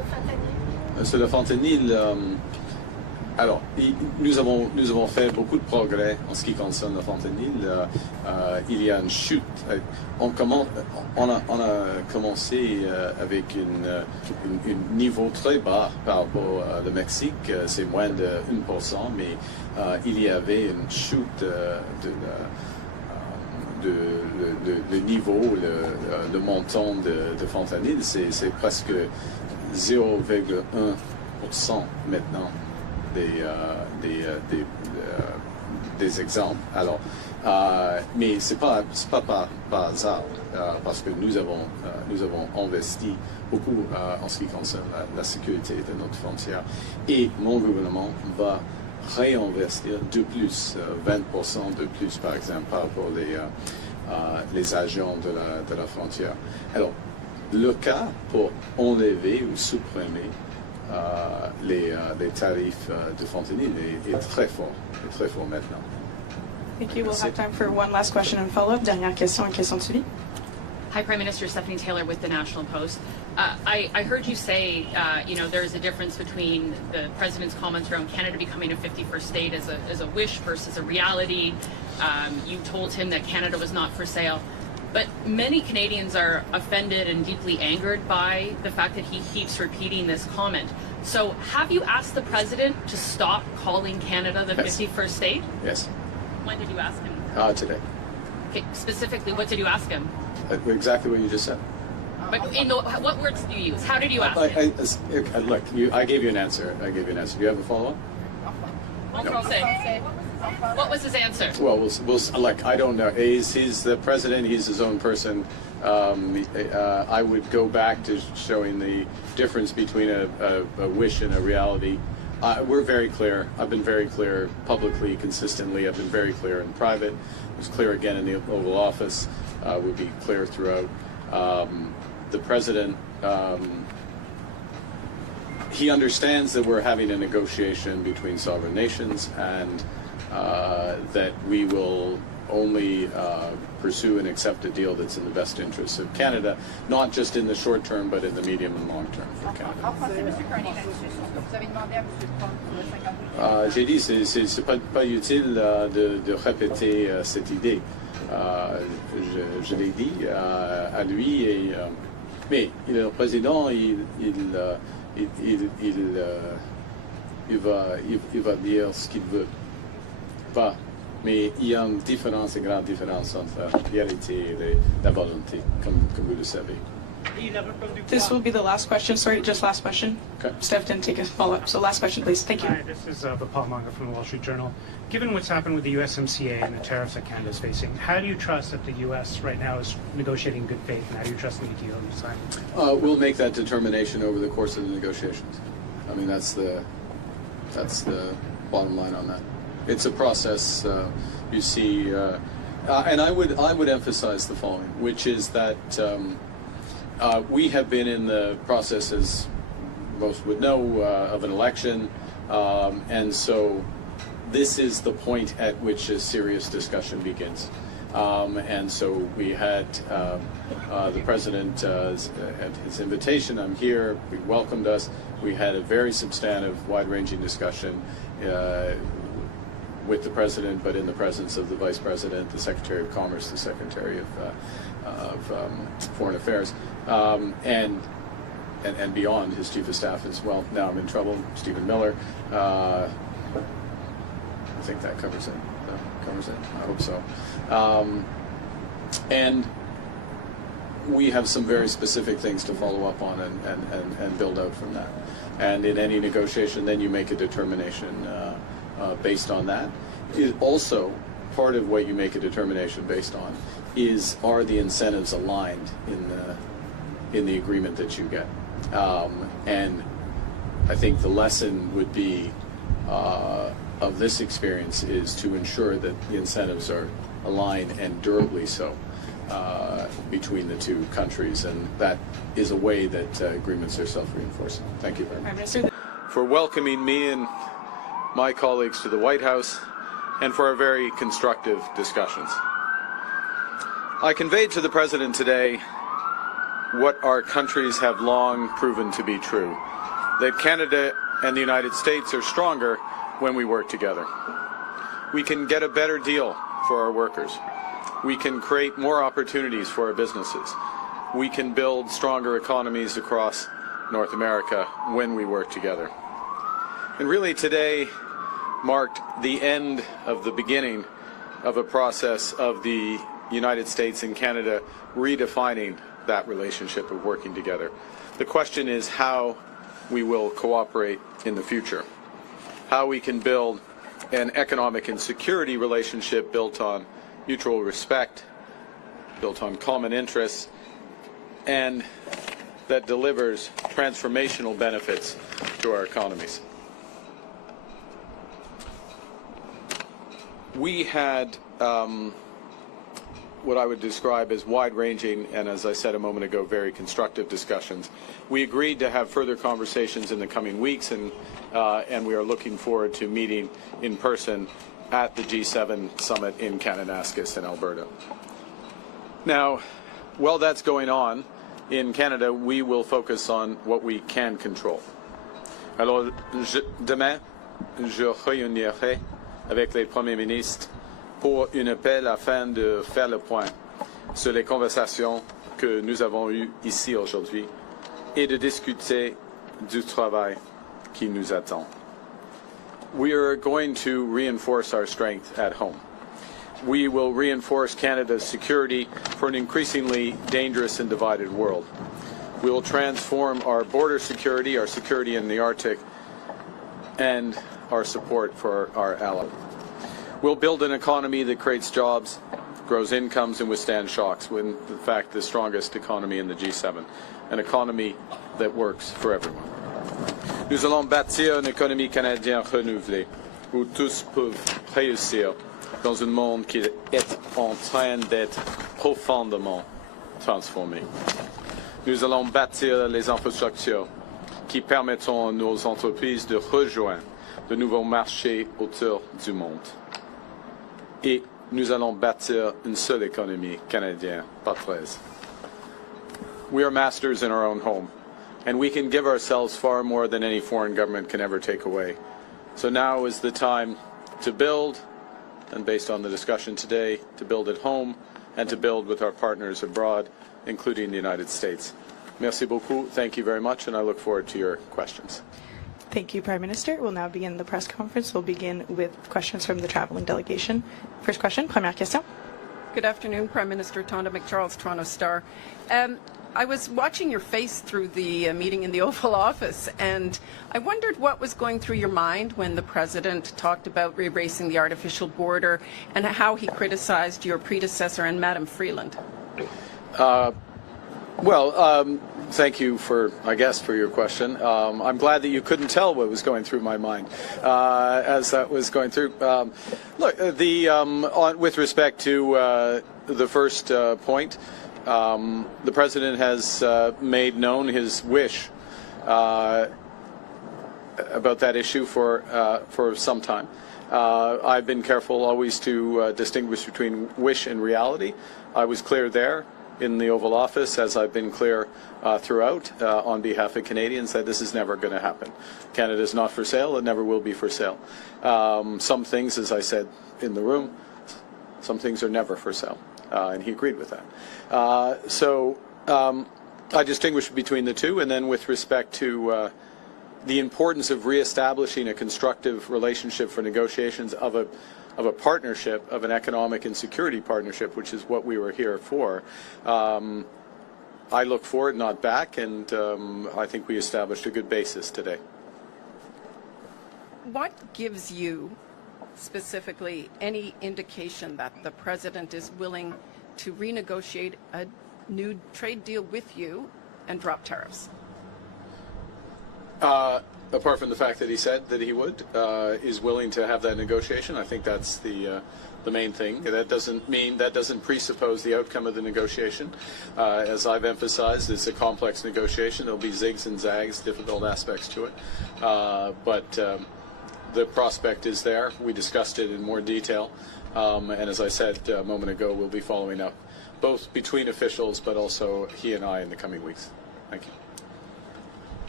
Sur le fentanyl, alors, nous avons fait beaucoup de progrès en ce qui concerne le fentanyl. Il y a une chute. On a commencé avec un niveau très bas par rapport au Mexique. C'est moins de 1%, mais il y avait une chute le niveau, le montant de fentanyl. C'est presque 0,1% maintenant. Des exemples. Alors, mais c'est pas par hasard parce que nous avons investi beaucoup en ce qui concerne la sécurité de notre frontière et mon gouvernement va réinvestir de plus, 20% de plus par exemple par rapport les agents de la frontière. Alors, le cas pour enlever ou supprimer les tarifs de fentanyl est très fort maintenant. Thank you. We'll have time for one last question and follow-up. Dernière question et question de suivi. Hi, Prime Minister. Stephanie Taylor with the National Post. I heard you say, there's a difference between the president's comments around Canada becoming a 51st state as a wish versus a reality. You told him that Canada was not for sale. But many Canadians are offended and deeply angered by the fact that he keeps repeating this comment. So have you asked the president to stop calling Canada the 51st state? Yes. When did you ask him? Today. Okay, specifically, what did you ask him? Exactly what you just said. But what words did you use? How did you ask him? Look, I gave you an answer. Do you have a follow-up? What did you say? What was his answer? Well, look, I don't know. He's the president. He's his own person. I would go back to showing the difference between a wish and a reality. We're very clear. I've been very clear publicly, consistently. I've been very clear in private. I was clear again in the Oval Office. We'll be clear throughout. The president, he understands that we're having a negotiation between sovereign nations and that we will only pursue and accept a deal that's in the best interests of Canada, not just in the short term, but in the medium and long term for Canada. J'ai dit, c'est pas utile de répéter cette idée. Je l'ai dit à lui, mais il est le président, il va dire ce qu'il veut. Pas. Mais il y a une différence, une grande différence entre la réalité et la volonté, comme vous le savez. This will be the last question. Sorry, just last question. Okay. Steph didn't take a follow-up, so last question, please. Thank you. Hi, this is Bapal Manga from the Wall Street Journal. Given what's happened with the USMCA and the tariffs that Canada is facing, how do you trust that the U.S. right now is negotiating in good faith, and how do you trust any deal you sign? We'll make that determination over the course of the negotiations. I mean, that's the bottom line on that. It's a process. You see, and I would emphasize the following, which is that we have been in the process, as most would know, of an election, and so this is the point at which a serious discussion begins. And so we had the president at his invitation. I'm here. We welcomed us. We had a very substantive, wide-ranging discussion with the president, but in the presence of the vice president, the secretary of commerce, the secretary of foreign affairs, and beyond, his chief of staff as well. Now I'm in trouble. Stephen Miller. I think that covers it. I hope so. And we have some very specific things to follow up on and build out from that. And in any negotiation, then you make a determination based on that. It also, part of what you make a determination based on are the incentives aligned in the agreement that you get. And I think the lesson would be of this experience is to ensure that the incentives are aligned and durably so between the two countries, and that is a way that agreements are self-reinforcing. Thank you very much. For welcoming me and my colleagues to the White House and for our very constructive discussions. I conveyed to the President today what our countries have long proven to be true, that Canada and the United States are stronger when we work together. We can get a better deal for our workers. We can create more opportunities for our businesses. We can build stronger economies across North America when we work together. And really today marked the end of the beginning of a process of the United States and Canada redefining that relationship of working together. The question is how we will cooperate in the future, how we can build an economic and security relationship built on mutual respect, built on common interests, and that delivers transformational benefits to our economies. We had what I would describe as wide-ranging and, as I said a moment ago, very constructive discussions. We agreed to have further conversations in the coming weeks, and we are looking forward to meeting in person at the G7 summit in Kananaskis in Alberta. Now, while that's going on, in Canada, we will focus on what we can control. Alors, demain, je réunirai avec les premiers ministres pour un appel afin de faire le point sur les conversations que nous avons eues ici aujourd'hui et de discuter du travail qui nous attend. We are going to reinforce our strength at home. We will reinforce Canada's security for an increasingly dangerous and divided world. We will transform our border security, our security in the Arctic, and our support for our allies. We'll build an economy that creates jobs, grows incomes, and withstands shocks, when, in fact, the strongest economy in the G7, an economy that works for everyone. Nous allons bâtir une économie canadienne renouvelée, où tous peuvent réussir dans un monde qui est en train d'être profondément transformé. Nous allons bâtir les infrastructures qui permettront à nos entreprises de rejoindre de nouveaux marchés autour du monde. Et nous allons bâtir une seule économie canadienne, pas 13. We are masters in our own home, and we can give ourselves far more than any foreign government can ever take away. So now is the time to build, and based on the discussion today, to build at home and to build with our partners abroad, including the United States. Merci beaucoup. Thank you very much, and I look forward to your questions. Thank you, Prime Minister. We'll now begin the press conference. We'll begin with questions from the traveling delegation. First question, première question. Good afternoon, Prime Minister Tonda McCharles, Toronto Star. I was watching your face through the meeting in the Oval Office, and I wondered what was going through your mind when the President talked about erasing the artificial border and how he criticized your predecessor and Madam Freeland. Thank you for your question. I'm glad that you couldn't tell what was going through my mind as that was going through. With respect to the first point, the President has made known his wish about that issue for some time. I've been careful always to distinguish between wish and reality. I was clear there in the Oval Office, as I've been clear throughout on behalf of Canadians, that this is never going to happen. Canada is not for sale. It never will be for sale. Some things, as I said in the room, some things are never for sale. And he agreed with that. I distinguish between the two, and then with respect to the importance of reestablishing a constructive relationship for negotiations of a partnership, of an economic and security partnership, which is what we were here for. I look forward, not back, and I think we established a good basis today. What gives you specifically any indication that the President is willing to renegotiate a new trade deal with you and drop tariffs? Apart from the fact that he said that he would, is willing to have that negotiation, I think that's the main thing. That doesn't presuppose the outcome of the negotiation. As I've emphasized, it's a complex negotiation. There'll be zigs and zags, difficult aspects to it. But the prospect is there. We discussed it in more detail. And as I said a moment ago, we'll be following up, both between officials, but also he and I in the coming weeks. Thank you.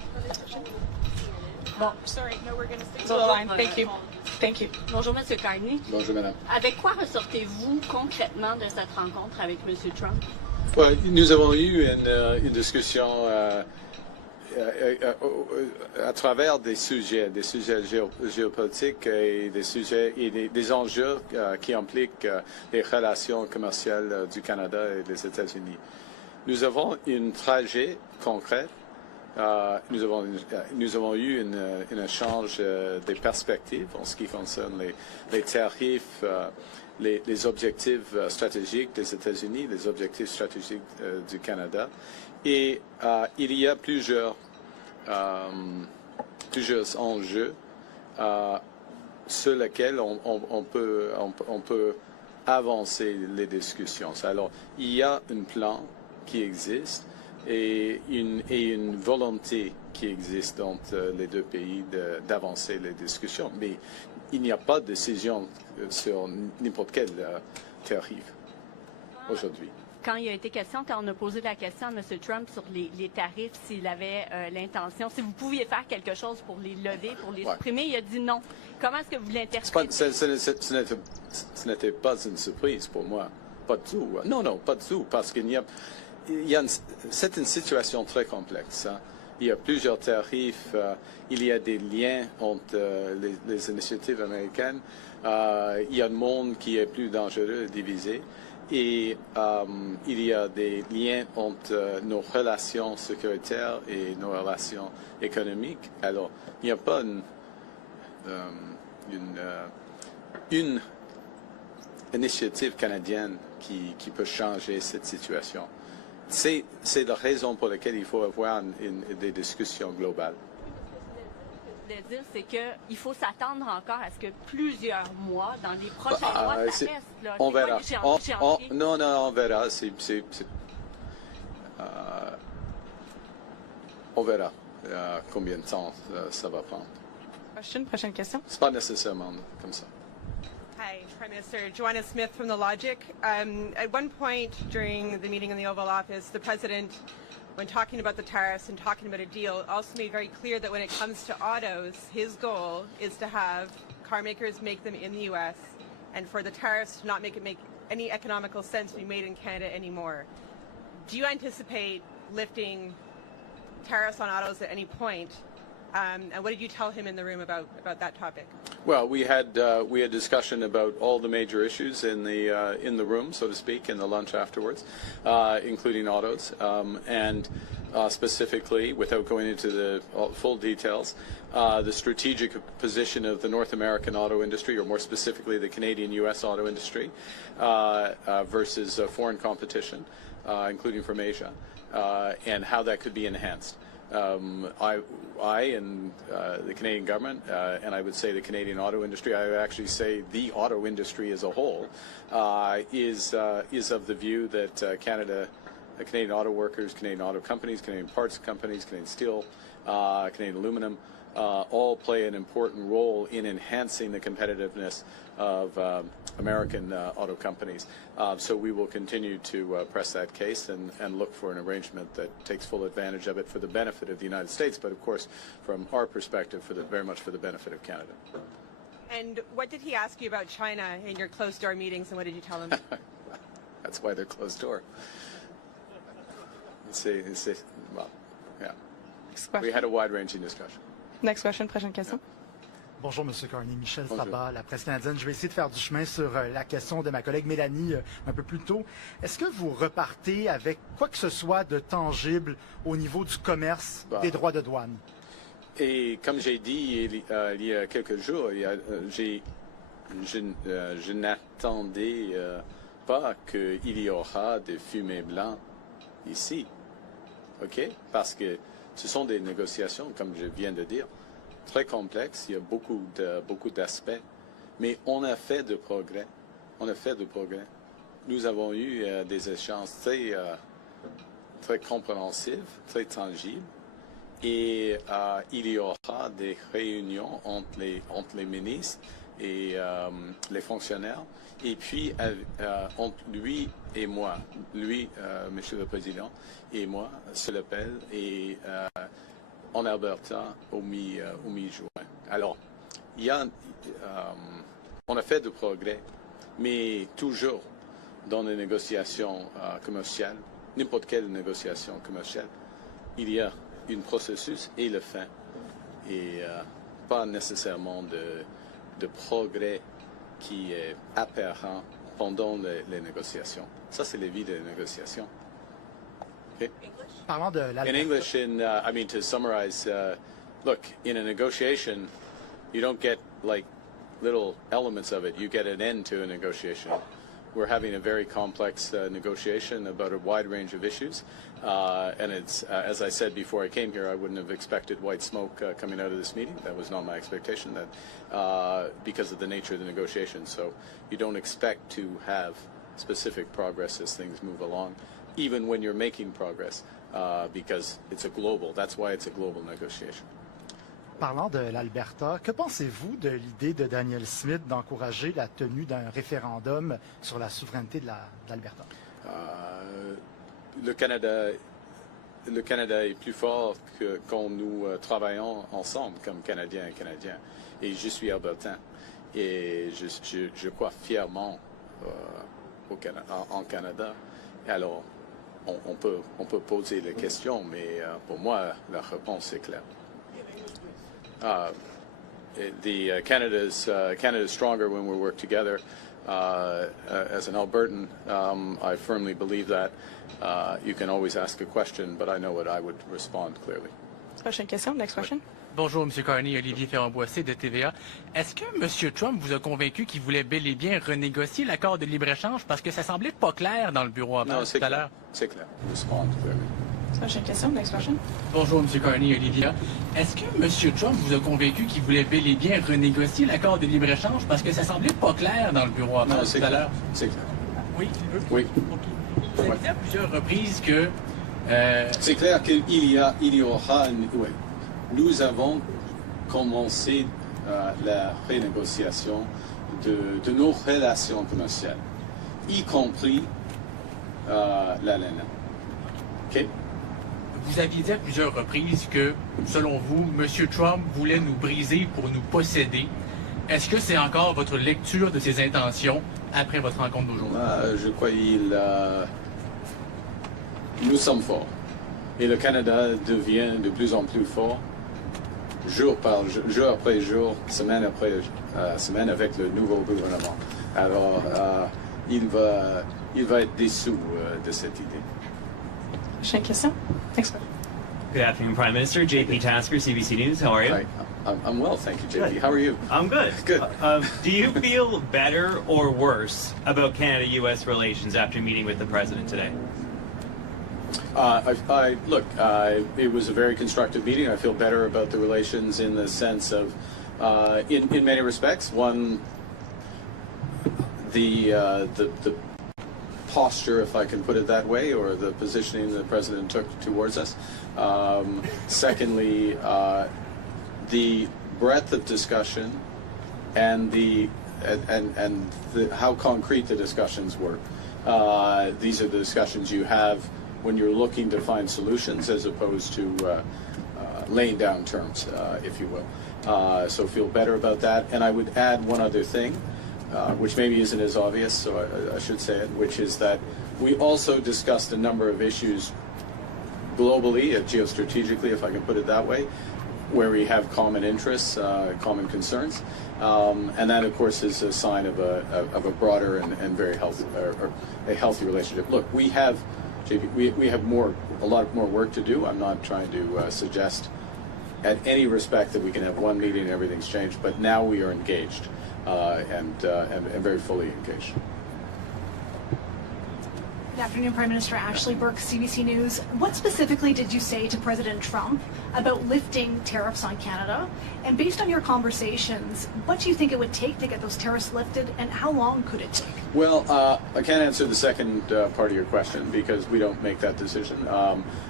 Bon, sorry, no, we're going to stick to the line. Thank you. Thank you. Bonjour, M. Carney. Bonjour, madame. Avec quoi ressortez-vous concrètement de cette rencontre avec M. Trump? Ouais, nous avons eu une discussion à travers des sujets géopolitiques et des sujets et des enjeux qui impliquent les relations commerciales du Canada et des États-Unis. Nous avons une trajet concrète. Nous avons eu un échange des perspectives en ce qui concerne les tarifs, les objectifs stratégiques des États-Unis, les objectifs stratégiques du Canada. Et il y a plusieurs enjeux sur lesquels on peut avancer les discussions. Alors, il y a un plan qui existe et une volonté qui existe entre les deux pays d'avancer les discussions. Mais il n'y a pas de décision sur n'importe quel tarif aujourd'hui. Quand il a été question, quand on a posé la question à M. Trump sur les tarifs, s'il avait l'intention, si vous pouviez faire quelque chose pour les lever, pour les supprimer, il a dit non. Comment est-ce que vous l'interprétez? Ce n'était pas une surprise pour moi. Pas du tout. Non, pas du tout. Parce c'est une situation très complexe. Hein. Il y a plusieurs tarifs. Il y a des liens entre les initiatives américaines. Il y a un monde qui est plus dangereux et divisé. Et il y a des liens entre nos relations sécuritaires et nos relations économiques. Alors, il n'y a pas une initiative canadienne qui peut changer cette situation. C'est la raison pour laquelle il faut avoir des discussions globales. Ce que je voulais dire, c'est qu'il faut s'attendre encore à ce que plusieurs mois, dans les prochains mois, ça reste. Là. On verra. Non, on verra. On verra combien de temps ça va prendre. Prochaine question. C'est pas nécessairement comme ça. Hi, Prime Minister. Joanna Smith from The Logic. At one point during the meeting in the Oval Office, the President, when talking about the tariffs and talking about a deal, also made very clear that when it comes to autos, his goal is to have car makers make them in the U.S. and for the tariffs to not make any economical sense to be made in Canada anymore. Do you anticipate lifting tariffs on autos at any point? And what did you tell him in the room about that topic? Well, we had discussion about all the major issues in the room, so to speak, in the lunch afterwards, including autos, and specifically, without going into the full details, the strategic position of the North American auto industry, or more specifically, the Canadian-U.S. auto industry, versus foreign competition, including from Asia, and how that could be enhanced. I and the Canadian government, and I would say the Canadian auto industry, I would actually say the auto industry as a whole, is of the view that Canadian auto workers, Canadian auto companies, Canadian parts companies, Canadian steel, Canadian aluminum, all play an important role in enhancing the competitiveness of American auto companies. So we will continue to press that case and look for an arrangement that takes full advantage of it for the benefit of the United States, but of course, from our perspective, very much for the benefit of Canada. And what did he ask you about China in your closed-door meetings, and what did you tell him? That's why they're closed door. Well, yeah. We had a wide-ranging discussion. Next question, prochaine question. Bonjour, M. Carney. Michel Sabat, la presse canadienne. Je vais essayer de faire du chemin sur la question de ma collègue Mélanie un peu plus tôt. Est-ce que vous repartez avec quoi que ce soit de tangible au niveau du commerce des droits de douane? Et comme j'ai dit il y a quelques jours, je n'attendais pas qu'il y aura des fumées blancs ici. OK? Parce que ce sont des négociations, comme je viens de dire, très complexes. Il y a beaucoup d'aspects. Mais on a fait de progrès. Nous avons eu des échanges très compréhensifs, très tangibles. Et il y aura des réunions entre les ministres et les fonctionnaires. Et puis, entre lui et moi, Monsieur le Président, et moi, sur l'appel, et en Alberta au mi-juin. Alors, on a fait du progrès, mais toujours dans les négociations commerciales, n'importe quelle négociation commerciale, il y a un processus et le fin, et pas nécessairement de progrès qui est apparent pendant les négociations. Ça, c'est la vie des négociations. Okay? Parlant de l'Alberta. In English, I mean, to summarize, look, in a negotiation, you don't get like little elements of it. You get an end to a negotiation. We're having a very complex negotiation about a wide range of issues. And it's, as I said before I came here, I wouldn't have expected white smoke coming out of this meeting. That was not my expectation, that because of the nature of the negotiation. So you don't expect to have specific progress as things move along, even when you're making progress, because it's a global. That's why it's a global negotiation. Parlant de l'Alberta, que pensez-vous de l'idée de Daniel Smith d'encourager la tenue d'un référendum sur la souveraineté de l'Alberta? Le Canada est plus fort que quand nous travaillons ensemble comme Canadiens et Canadiens. Et je suis albertain. Et je crois fièrement en Canada. Alors, on peut poser les questions, mais pour moi, la réponse est claire. Canada's stronger when we work together. As an Albertan, I firmly believe that. You can always ask a question, but I know what I would respond clearly. Prochaine question. Next question. Bonjour, M. Carney, Olivier Ferrand-Boissé de TVA. Est-ce que M. Trump vous a convaincu qu'il voulait bel et bien renégocier l'accord de libre-échange parce que ça semblait pas clair dans le bureau avant tout à l'heure? C'est clair. Respond clearly. Prochaine question. Next question. Bonjour, M. Carney, Olivier. Est-ce que M. Trump vous a convaincu qu'il voulait bel et bien renégocier l'accord de libre-échange parce que ça semblait pas clair dans le bureau avant tout à l'heure? C'est clair. Oui, il veut? Oui. OK. Vous avez dit à plusieurs reprises que... C'est clair qu'il y aura... Oui. Nous avons commencé la renégociation de nos relations commerciales, y compris la laine. OK? Vous aviez dit à plusieurs reprises que, selon vous, M. Trump voulait nous briser pour nous posséder. Est-ce que c'est encore votre lecture de ses intentions après votre rencontre d'aujourd'hui? Je crois nous sommes forts. Et le Canada devient de plus en plus fort, jour après jour, semaine après semaine, avec le nouveau gouvernement. Alors, il va être dessous de cette idée. Prochaine question. Next question. Good afternoon, Prime Minister. JP Tasker, CBC News. How are you? Hi. I'm well, thank you, JP. Good. How are you? I'm good. Good. Do you feel better or worse about Canada-U.S. relations after meeting with the President today? Look, it was a very constructive meeting. I feel better about the relations in the sense of, in many respects, one, the posture, if I can put it that way, or the positioning the President took towards us. Secondly, the breadth of discussion and how concrete the discussions were. These are the discussions you have when you're looking to find solutions as opposed to laying down terms, if you will. So feel better about that. And I would add one other thing, which maybe isn't as obvious, so I should say it, which is that we also discussed a number of issues globally, geostrategically, if I can put it that way, where we have common interests, common concerns. And that, of course, is a sign of a broader and very healthy, or a healthy relationship. Look, we have a lot more work to do. I'm not trying to suggest at any respect that we can have one meeting and everything's changed, but now we are engaged and very fully engaged. Good afternoon, Prime Minister Ashley Burke, CBC News. What specifically did you say to President Trump about lifting tariffs on Canada? And based on your conversations, what do you think it would take to get those tariffs lifted, and how long could it take? Well, I can't answer the second part of your question because we don't make that decision.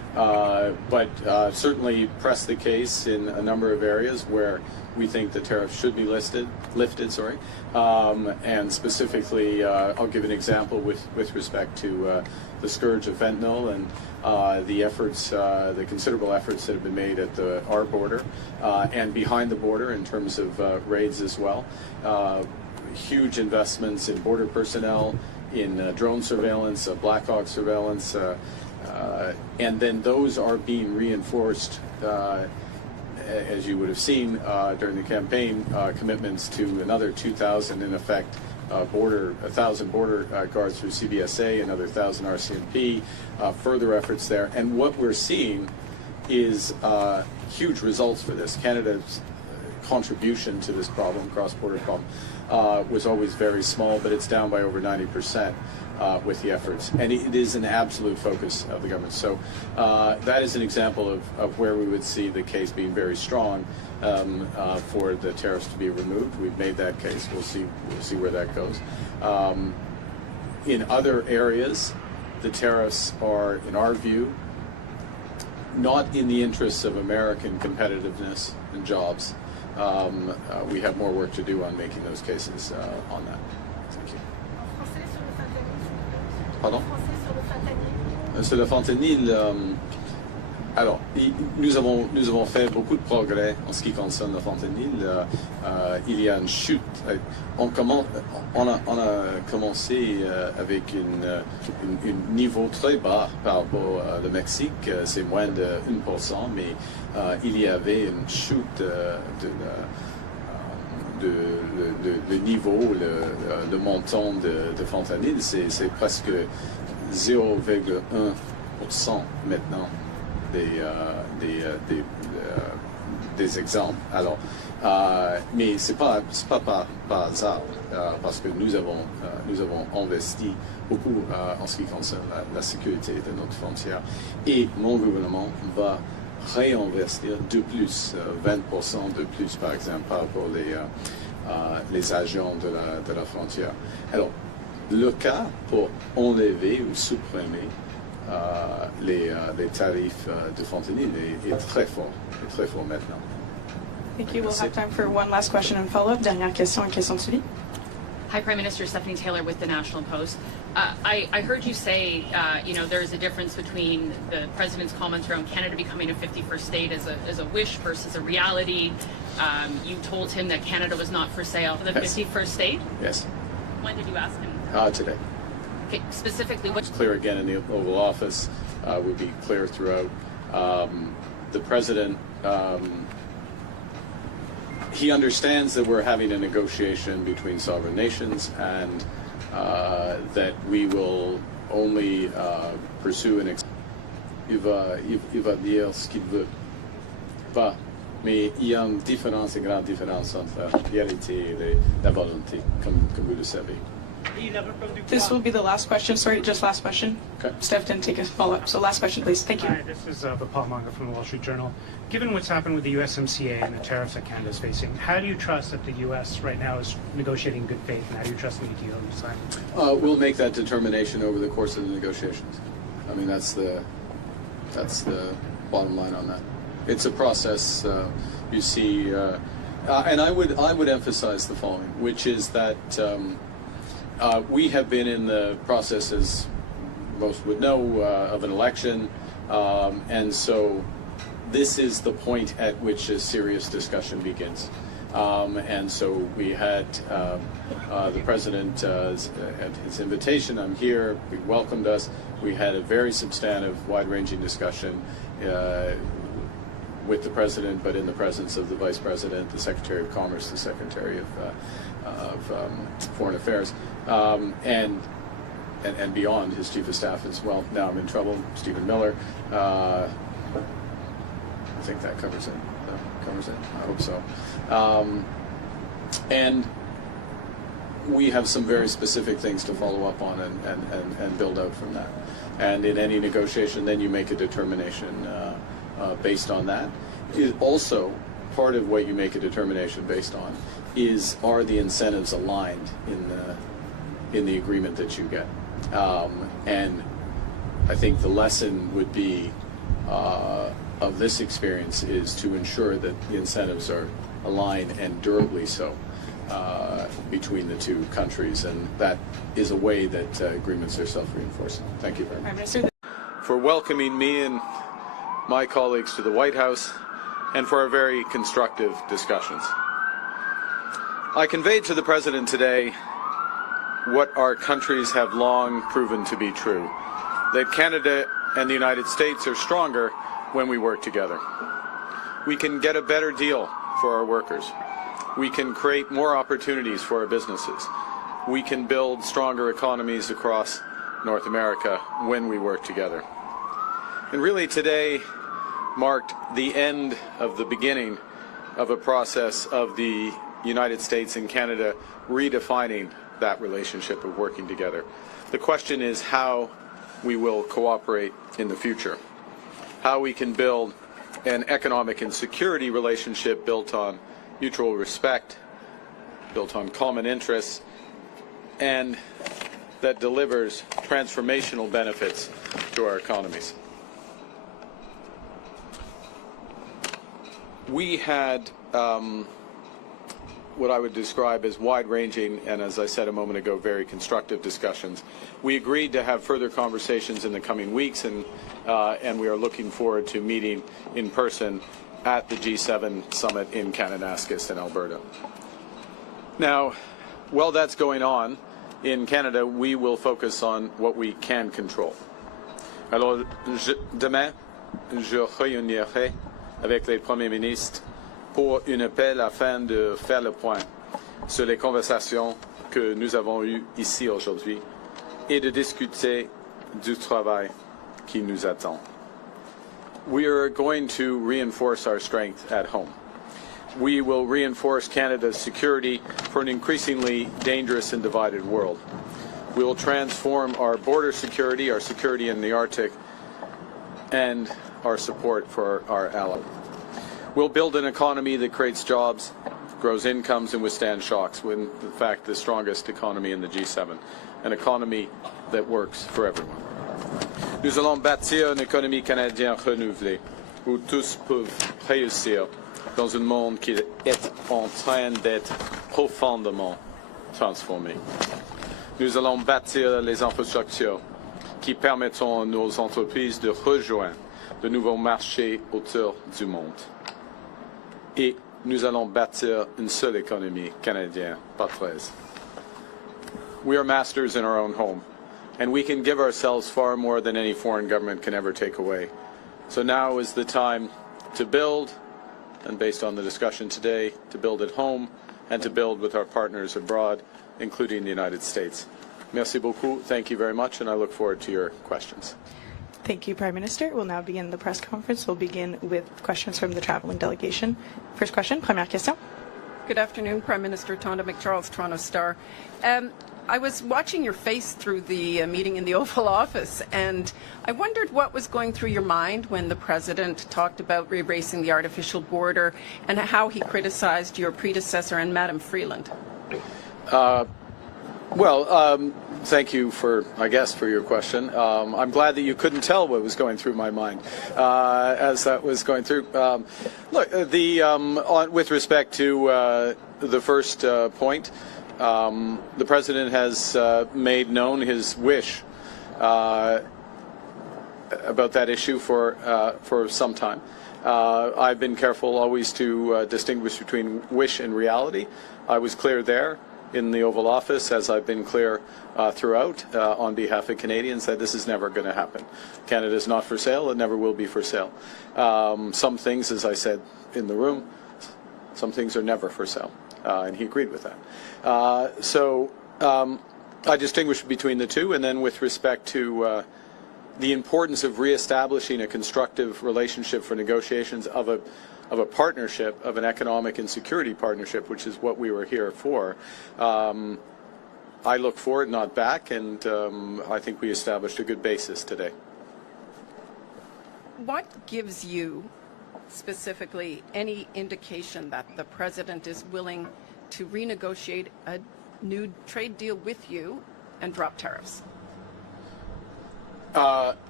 but certainly press the case in a number of areas where we think the tariffs should be lifted. And specifically, I'll give an example with respect to the scourge of fentanyl and the efforts, the considerable efforts that have been made at our border and behind the border in terms of raids as well. Huge investments in border personnel, in drone surveillance, Black Hawk surveillance, and then those are being reinforced, as you would have seen during the campaign, commitments to another 2,000 in effect 1,000 border guards through CBSA, another 1,000 RCMP, further efforts there. And what we're seeing is huge results for this. Canada's contribution to this problem, cross-border problem, was always very small, but it's down by over 90% with the efforts. And it is an absolute focus of the government. So that is an example of where we would see the case being very strong for the tariffs to be removed. We've made that case. We'll see where that goes. In other areas, the tariffs are, in our view, not in the interests of American competitiveness and jobs. We have more work to do on making those cases on that. Thank you. Pardon? Sur le fentanyl, alors, nous avons fait beaucoup de progrès en ce qui concerne le fentanyl. Il y a une chute. On a commencé avec un niveau très bas par rapport au Mexique. C'est moins de 1%, mais il y avait une chute de niveau, le montant de fentanyl. C'est presque 0,1% maintenant. Des exemples. Alors, mais c'est pas par hasard, parce que nous avons investi beaucoup en ce qui concerne la sécurité de notre frontière, et mon gouvernement va réinvestir de plus, 20% de plus par exemple par rapport les agents de la frontière. Alors, le cas pour enlever ou supprimer les tarifs de fentanyl est très fort maintenant. Thank you. We'll have time for one last question and follow-up. Dernière question et question de suivi. Hi, Prime Minister. Stephanie Taylor with the National Post. I heard you say, there's a difference between the President's comments around Canada becoming a 51st state as a wish versus a reality. You told him that Canada was not for sale. The 51st state? Yes. When did you ask him? Today. Okay, specifically, what's clear again in the Oval Office, would be clear throughout. The President, he understands that we're having a negotiation between sovereign nations, and that we will only pursue il va dire ce qu'il veut. Pas. Mais il y a une différence, une grande différence entre la réalité et la volonté, comme vous le savez. This will be the last question. Sorry, just last question. Okay. Steph didn't take a follow-up, so last question, please. Thank you. Hi, this is Paul Manga from the Wall Street Journal. Given what's happened with the USMCA and the tariffs that Canada is facing, how do you trust that the U.S. right now is negotiating in good faith, and how do you trust any deal you sign? We'll make that determination over the course of the negotiations. I mean, that's the bottom line on that. It's a process. You see, and I would emphasize the following, which is that. We have been in the process, as most would know, of an election, and so this is the point at which a serious discussion begins. And so we had the President, at his invitation, I'm here, he welcomed us. We had a very substantive, wide-ranging discussion with the President, but in the presence of the Vice President, the Secretary of Commerce, the Secretary of Foreign Affairs, and beyond, his Chief of Staff as well. Now I'm in trouble, Stephen Miller. I think that covers it. I hope so. And we have some very specific things to follow up on and build out from that. And in any negotiation, then you make a determination based on that. It also, part of what you make a determination based on are the incentives aligned in the agreement that you get. And I think the lesson would be of this experience is to ensure that the incentives are aligned and durably so between the two countries, and that is a way that agreements are self-reinforcing. Thank you very much. For welcoming me and my colleagues to the White House and for our very constructive discussions. I conveyed to the President today what our countries have long proven to be true, that Canada and the United States are stronger when we work together. We can get a better deal for our workers. We can create more opportunities for our businesses. We can build stronger economies across North America when we work together. And really today marked the end of the beginning of a process of the United States and Canada redefining that relationship of working together. The question is how we will cooperate in the future, how we can build an economic and security relationship built on mutual respect, built on common interests, and that delivers transformational benefits to our economies. We had what I would describe as wide-ranging and, as I said a moment ago, very constructive discussions. We agreed to have further conversations in the coming weeks, and we are looking forward to meeting in person at the G7 summit in Kananaskis in Alberta. Now, while that's going on, in Canada, we will focus on what we can control. Alors, demain, je réunirai avec les premiers ministres pour un appel afin de faire le point sur les conversations que nous avons eues ici aujourd'hui et de discuter du travail qui nous attend. We are going to reinforce our strength at home. We will reinforce Canada's security for an increasingly dangerous and divided world. We will transform our border security, our security in the Arctic, and our support for our allies. We'll build an economy that creates jobs, grows incomes, and withstands shocks, when, in fact, the strongest economy in the G7, an economy that works for everyone. Nous allons bâtir une économie canadienne renouvelée, où tous peuvent réussir dans un monde qui est en train d'être profondément transformé. Nous allons bâtir les infrastructures qui permettront à nos entreprises de rejoindre de nouveaux marchés autour du monde. Et nous allons bâtir une seule économie canadienne, pas 13. We are masters in our own home, and we can give ourselves far more than any foreign government can ever take away. So now is the time to build, and based on the discussion today, to build at home and to build with our partners abroad, including the United States. Merci beaucoup. Thank you very much, and I look forward to your questions. Thank you, Prime Minister. We'll now begin the press conference. We'll begin with questions from the traveling delegation. First question, première question. Good afternoon, Prime Minister Tonda McCharles, Toronto Star. I was watching your face through the meeting in the Oval Office, and I wondered what was going through your mind when the President talked about erasing the artificial border and how he criticized your predecessor and Madam Freeland. Thank you for your question. I'm glad that you couldn't tell what was going through my mind as that was going through. With respect to the first point, the President has made known his wish about that issue for some time. I've been careful always to distinguish between wish and reality. I was clear there in the Oval Office, as I've been clear throughout on behalf of Canadians, that this is never going to happen. Canada is not for sale. It never will be for sale. Some things, as I said in the room, some things are never for sale. And he agreed with that. I distinguish between the two, and then with respect to the importance of reestablishing a constructive relationship for negotiations of a partnership, of an economic and security partnership, which is what we were here for. I look forward, not back, and I think we established a good basis today. What gives you specifically any indication that the President is willing to renegotiate a new trade deal with you and drop tariffs?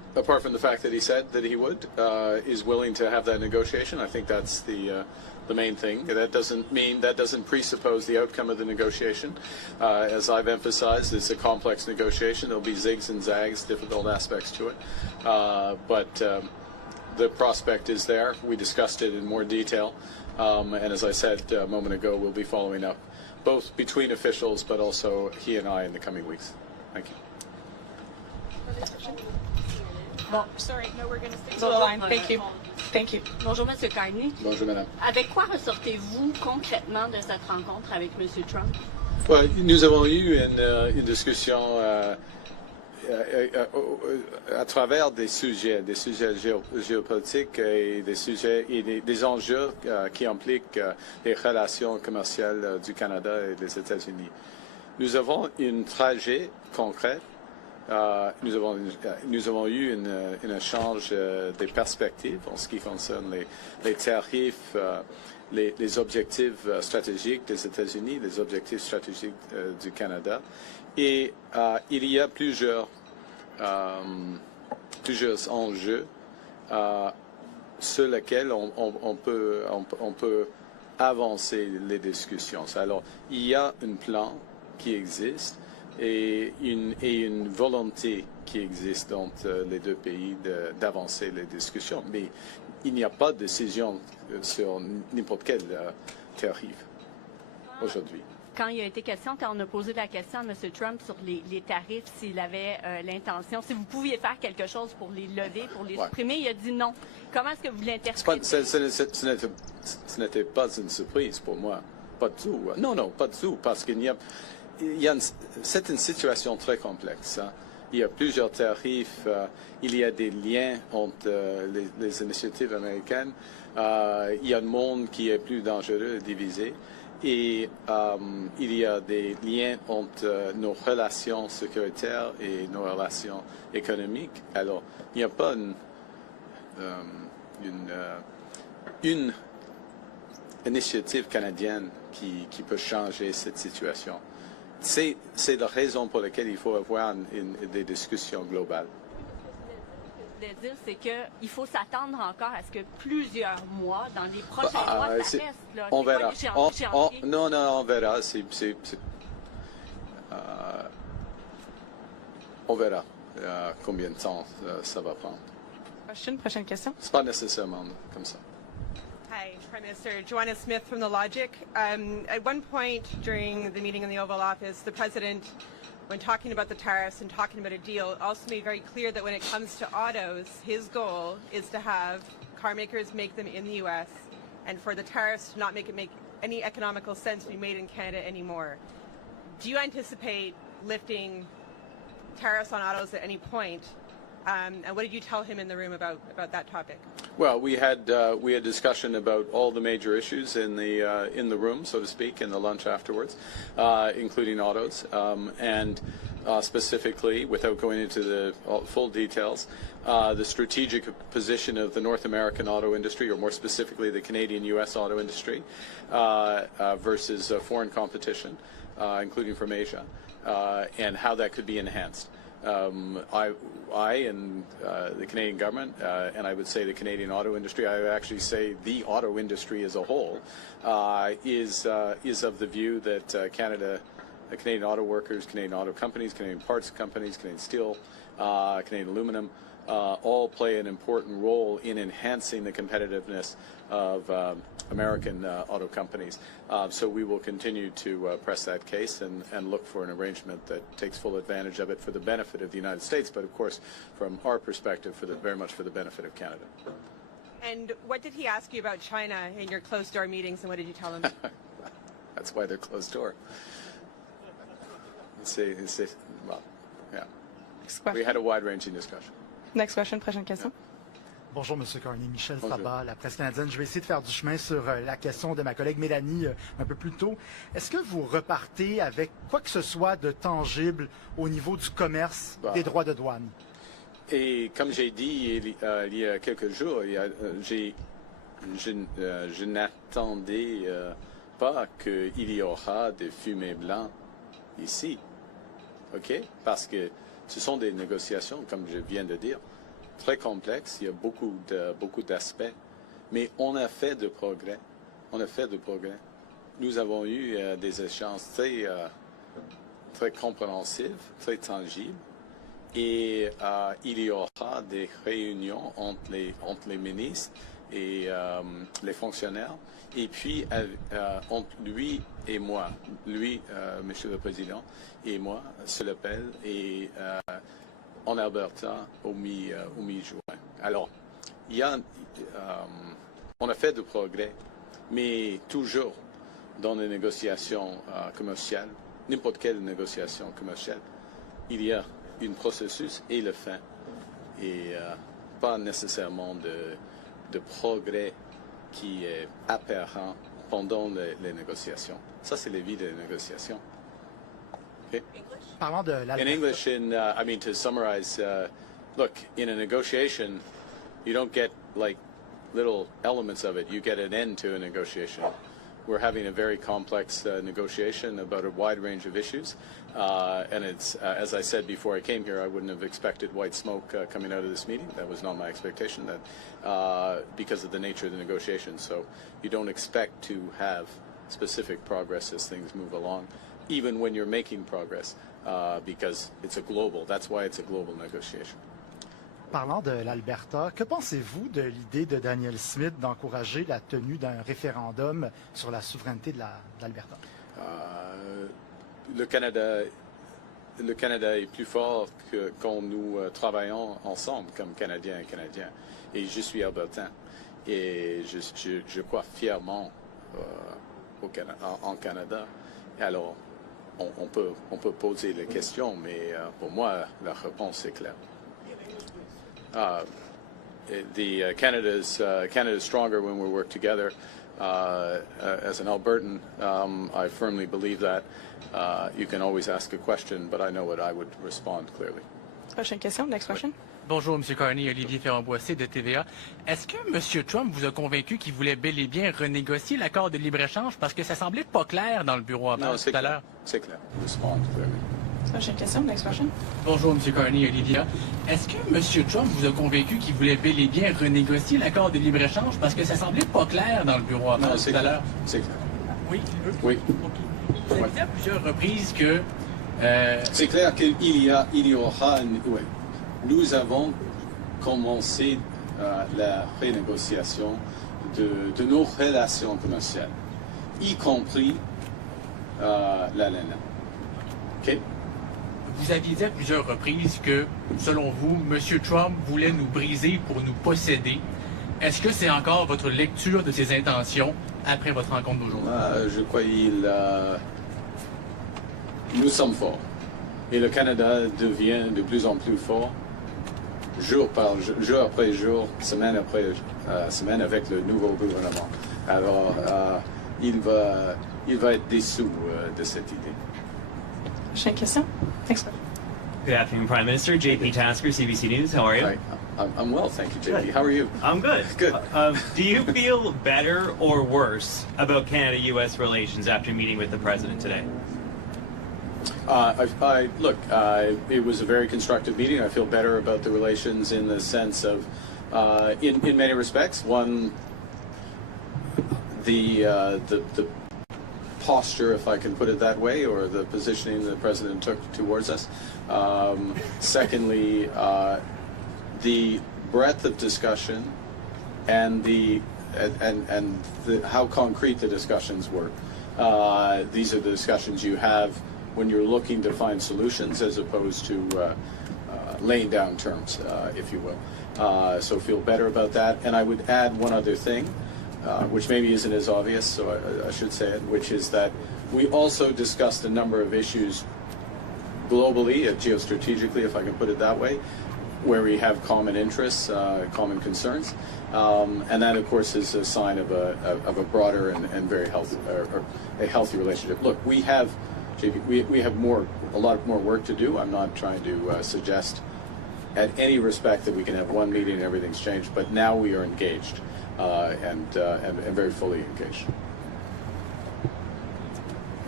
apart from the fact that he said that he would, is willing to have that negotiation. I think that's the main thing. That doesn't presuppose the outcome of the negotiation. As I've emphasized, it's a complex negotiation. There'll be zigs and zags, difficult aspects to it. But the prospect is there. We discussed it in more detail. And as I said a moment ago, we'll be following up both between officials, but also he and I in the coming weeks. Thank you. Bon, sorry, no, we're going to stick to the line. Thank you. Thank you. Bonjour, M. Carney. Bonjour, madame. Avec quoi ressortez-vous concrètement de cette rencontre avec M. Trump? Ouais, nous avons eu une discussion à travers des sujets géopolitiques et des sujets et des enjeux qui impliquent les relations commerciales du Canada et des États-Unis. Nous avons un trajet concret. Nous avons eu un échange des perspectives en ce qui concerne les tarifs, les objectifs stratégiques des États-Unis, les objectifs stratégiques du Canada. Et il y a plusieurs enjeux sur lesquels on peut avancer les discussions. Alors, il y a un plan qui existe et une volonté qui existe entre les deux pays d'avancer les discussions. Mais il n'y a pas de décision sur n'importe quel tarif aujourd'hui. Quand il a été question, quand on a posé la question à M. Trump sur les tarifs, s'il avait l'intention, si vous pouviez faire quelque chose pour les lever, pour les supprimer, il a dit non. Comment est-ce que vous l'interprétez? Ce n'était pas une surprise pour moi. Pas du tout. Non, pas du tout. Parce qu'il c'est une situation très complexe. Hein. Il y a plusieurs tarifs. Il y a des liens entre les initiatives américaines. Il y a un monde qui est plus dangereux et divisé. Et il y a des liens entre nos relations sécuritaires et nos relations économiques. Alors, il n'y a pas une initiative canadienne qui peut changer cette situation. C'est la raison pour laquelle il faut avoir des discussions globales. Ce que je voulais dire, c'est qu'il faut s'attendre encore à ce que plusieurs mois, dans les prochains mois, ça reste. Là. On verra. Non, on verra. On verra combien de temps ça va prendre. Prochaine question. C'est pas nécessairement comme ça. Hi, Prime Minister. Joanna Smith from The Logic. At one point during the meeting in the Oval Office, the President, when talking about the tariffs and talking about a deal, also made very clear that when it comes to autos, his goal is to have car makers make them in the U.S. and for the tariffs to not make any economical sense to be made in Canada anymore. Do you anticipate lifting tariffs on autos at any point? And what did you tell him in the room about that topic? Well, we had discussion about all the major issues in the room, so to speak, in the lunch afterwards, including autos, and specifically, without going into the full details, the strategic position of the North American auto industry, or more specifically, the Canadian-U.S. auto industry, versus foreign competition, including from Asia, and how that could be enhanced. I and the Canadian government, and I would say the Canadian auto industry, I would actually say the auto industry as a whole, is of the view that Canadian auto workers, Canadian auto companies, Canadian parts companies, Canadian steel, Canadian aluminum, all play an important role in enhancing the competitiveness of American auto companies. So we will continue to press that case and look for an arrangement that takes full advantage of it for the benefit of the United States, but of course, from our perspective, very much for the benefit of Canada. And what did he ask you about China in your closed-door meetings, and what did you tell him? That's why they're closed door. Well, yeah. We had a wide-ranging discussion. Next question, prochaine question. Bonjour, M. Carney. Michel Sabat, la presse canadienne. Je vais essayer de faire du chemin sur la question de ma collègue Mélanie un peu plus tôt. Est-ce que vous repartez avec quoi que ce soit de tangible au niveau du commerce des droits de douane? Et comme j'ai dit il y a quelques jours, je n'attendais pas qu'il y aura des fumées blancs ici. OK? Parce que ce sont des négociations, comme je viens de dire. très complexe, il y a beaucoup d'aspects, mais on a fait de progrès. Nous avons eu des échanges très compréhensifs, très tangibles, et il y aura des réunions entre les ministres et les fonctionnaires, et puis entre lui et moi, Monsieur le Président, et moi, sur l'appel, et en Alberta au mi-juin. Alors, on a fait de progrès, mais toujours dans les négociations commerciales, n'importe quelle négociation commerciale, il y a un processus et le fin, et pas nécessairement de progrès qui est apparent pendant les négociations. Ça, c'est la vie des négociations. Okay? Parlant de In English, I mean, to summarize, look, in a negotiation, you don't get like little elements of it. You get an end to a negotiation. We're having a very complex negotiation about a wide range of issues. And it's, as I said before I came here, I wouldn't have expected white smoke coming out of this meeting. That was not my expectation, because of the nature of the negotiation. So you don't expect to have specific progress as things move along, even when you're making progress, because it's that's why it's a global negotiation. Parlant de l'Alberta, que pensez-vous de l'idée de Daniel Smith d'encourager la tenue d'un référendum sur la souveraineté de l'Alberta? Le Canada est plus fort que quand nous travaillons ensemble comme Canadiens et Canadiens. Et je suis albertain. Et je crois fièrement en Canada. Alors, on peut poser les questions, mais pour moi, la réponse est claire. Canada's stronger when we work together. As an Albertan, I firmly believe that. You can always ask a question, but I know what I would respond clearly. Prochaine question, next question. Bonjour, M. Carney, Olivier Ferrand-Boissé de TVA. Est-ce que M. Trump vous a convaincu qu'il voulait bel et bien renégocier l'accord de libre-échange parce que ça semblait pas clair dans le bureau avant tout à l'heure? C'est clair. Respond clearly. Prochaine question, next question. Bonjour, M. Carney, Olivia. Est-ce que M. Trump vous a convaincu qu'il voulait bel et bien renégocier l'accord de libre-échange parce que ça semblait pas clair dans le bureau avant tout à l'heure? C'est clair. Oui? Oui. Okay. Vous avez dit à plusieurs reprises que... C'est clair qu'il y aura... Oui. Nous avons commencé la renégociation de nos relations commerciales, y compris la laine. OK? Vous aviez dit à plusieurs reprises que, selon vous, M. Trump voulait nous briser pour nous posséder. Est-ce que c'est encore votre lecture de ses intentions après votre rencontre d'aujourd'hui? Je crois nous sommes forts. Et le Canada devient de plus en plus fort, jour après jour, semaine après semaine, avec le nouveau gouvernement. Alors, il va être dessous de cette idée. Prochaine question. Next one. Good afternoon, Prime Minister. JP Tasker, CBC News. How are you? Hi. I'm well, thank you, JP. Good. How are you? I'm good. Good. Do you feel better or worse about Canada-U.S. relations after meeting with the President today? Look, it was a very constructive meeting. I feel better about the relations in the sense of, in many respects, one, the posture, if I can put it that way, or the positioning the President took towards us. Secondly, the breadth of discussion and how concrete the discussions were. These are the discussions you have when you're looking to find solutions as opposed to laying down terms, if you will. So feel better about that. And I would add one other thing, which maybe isn't as obvious, so I should say it, which is that we also discussed a number of issues globally, geostrategically, if I can put it that way, where we have common interests, common concerns. And that, of course, is a sign of a broader and very healthy, or a healthy relationship. Look, we have a lot more work to do. I'm not trying to suggest at any respect that we can have one meeting and everything's changed, but now we are engaged and very fully engaged.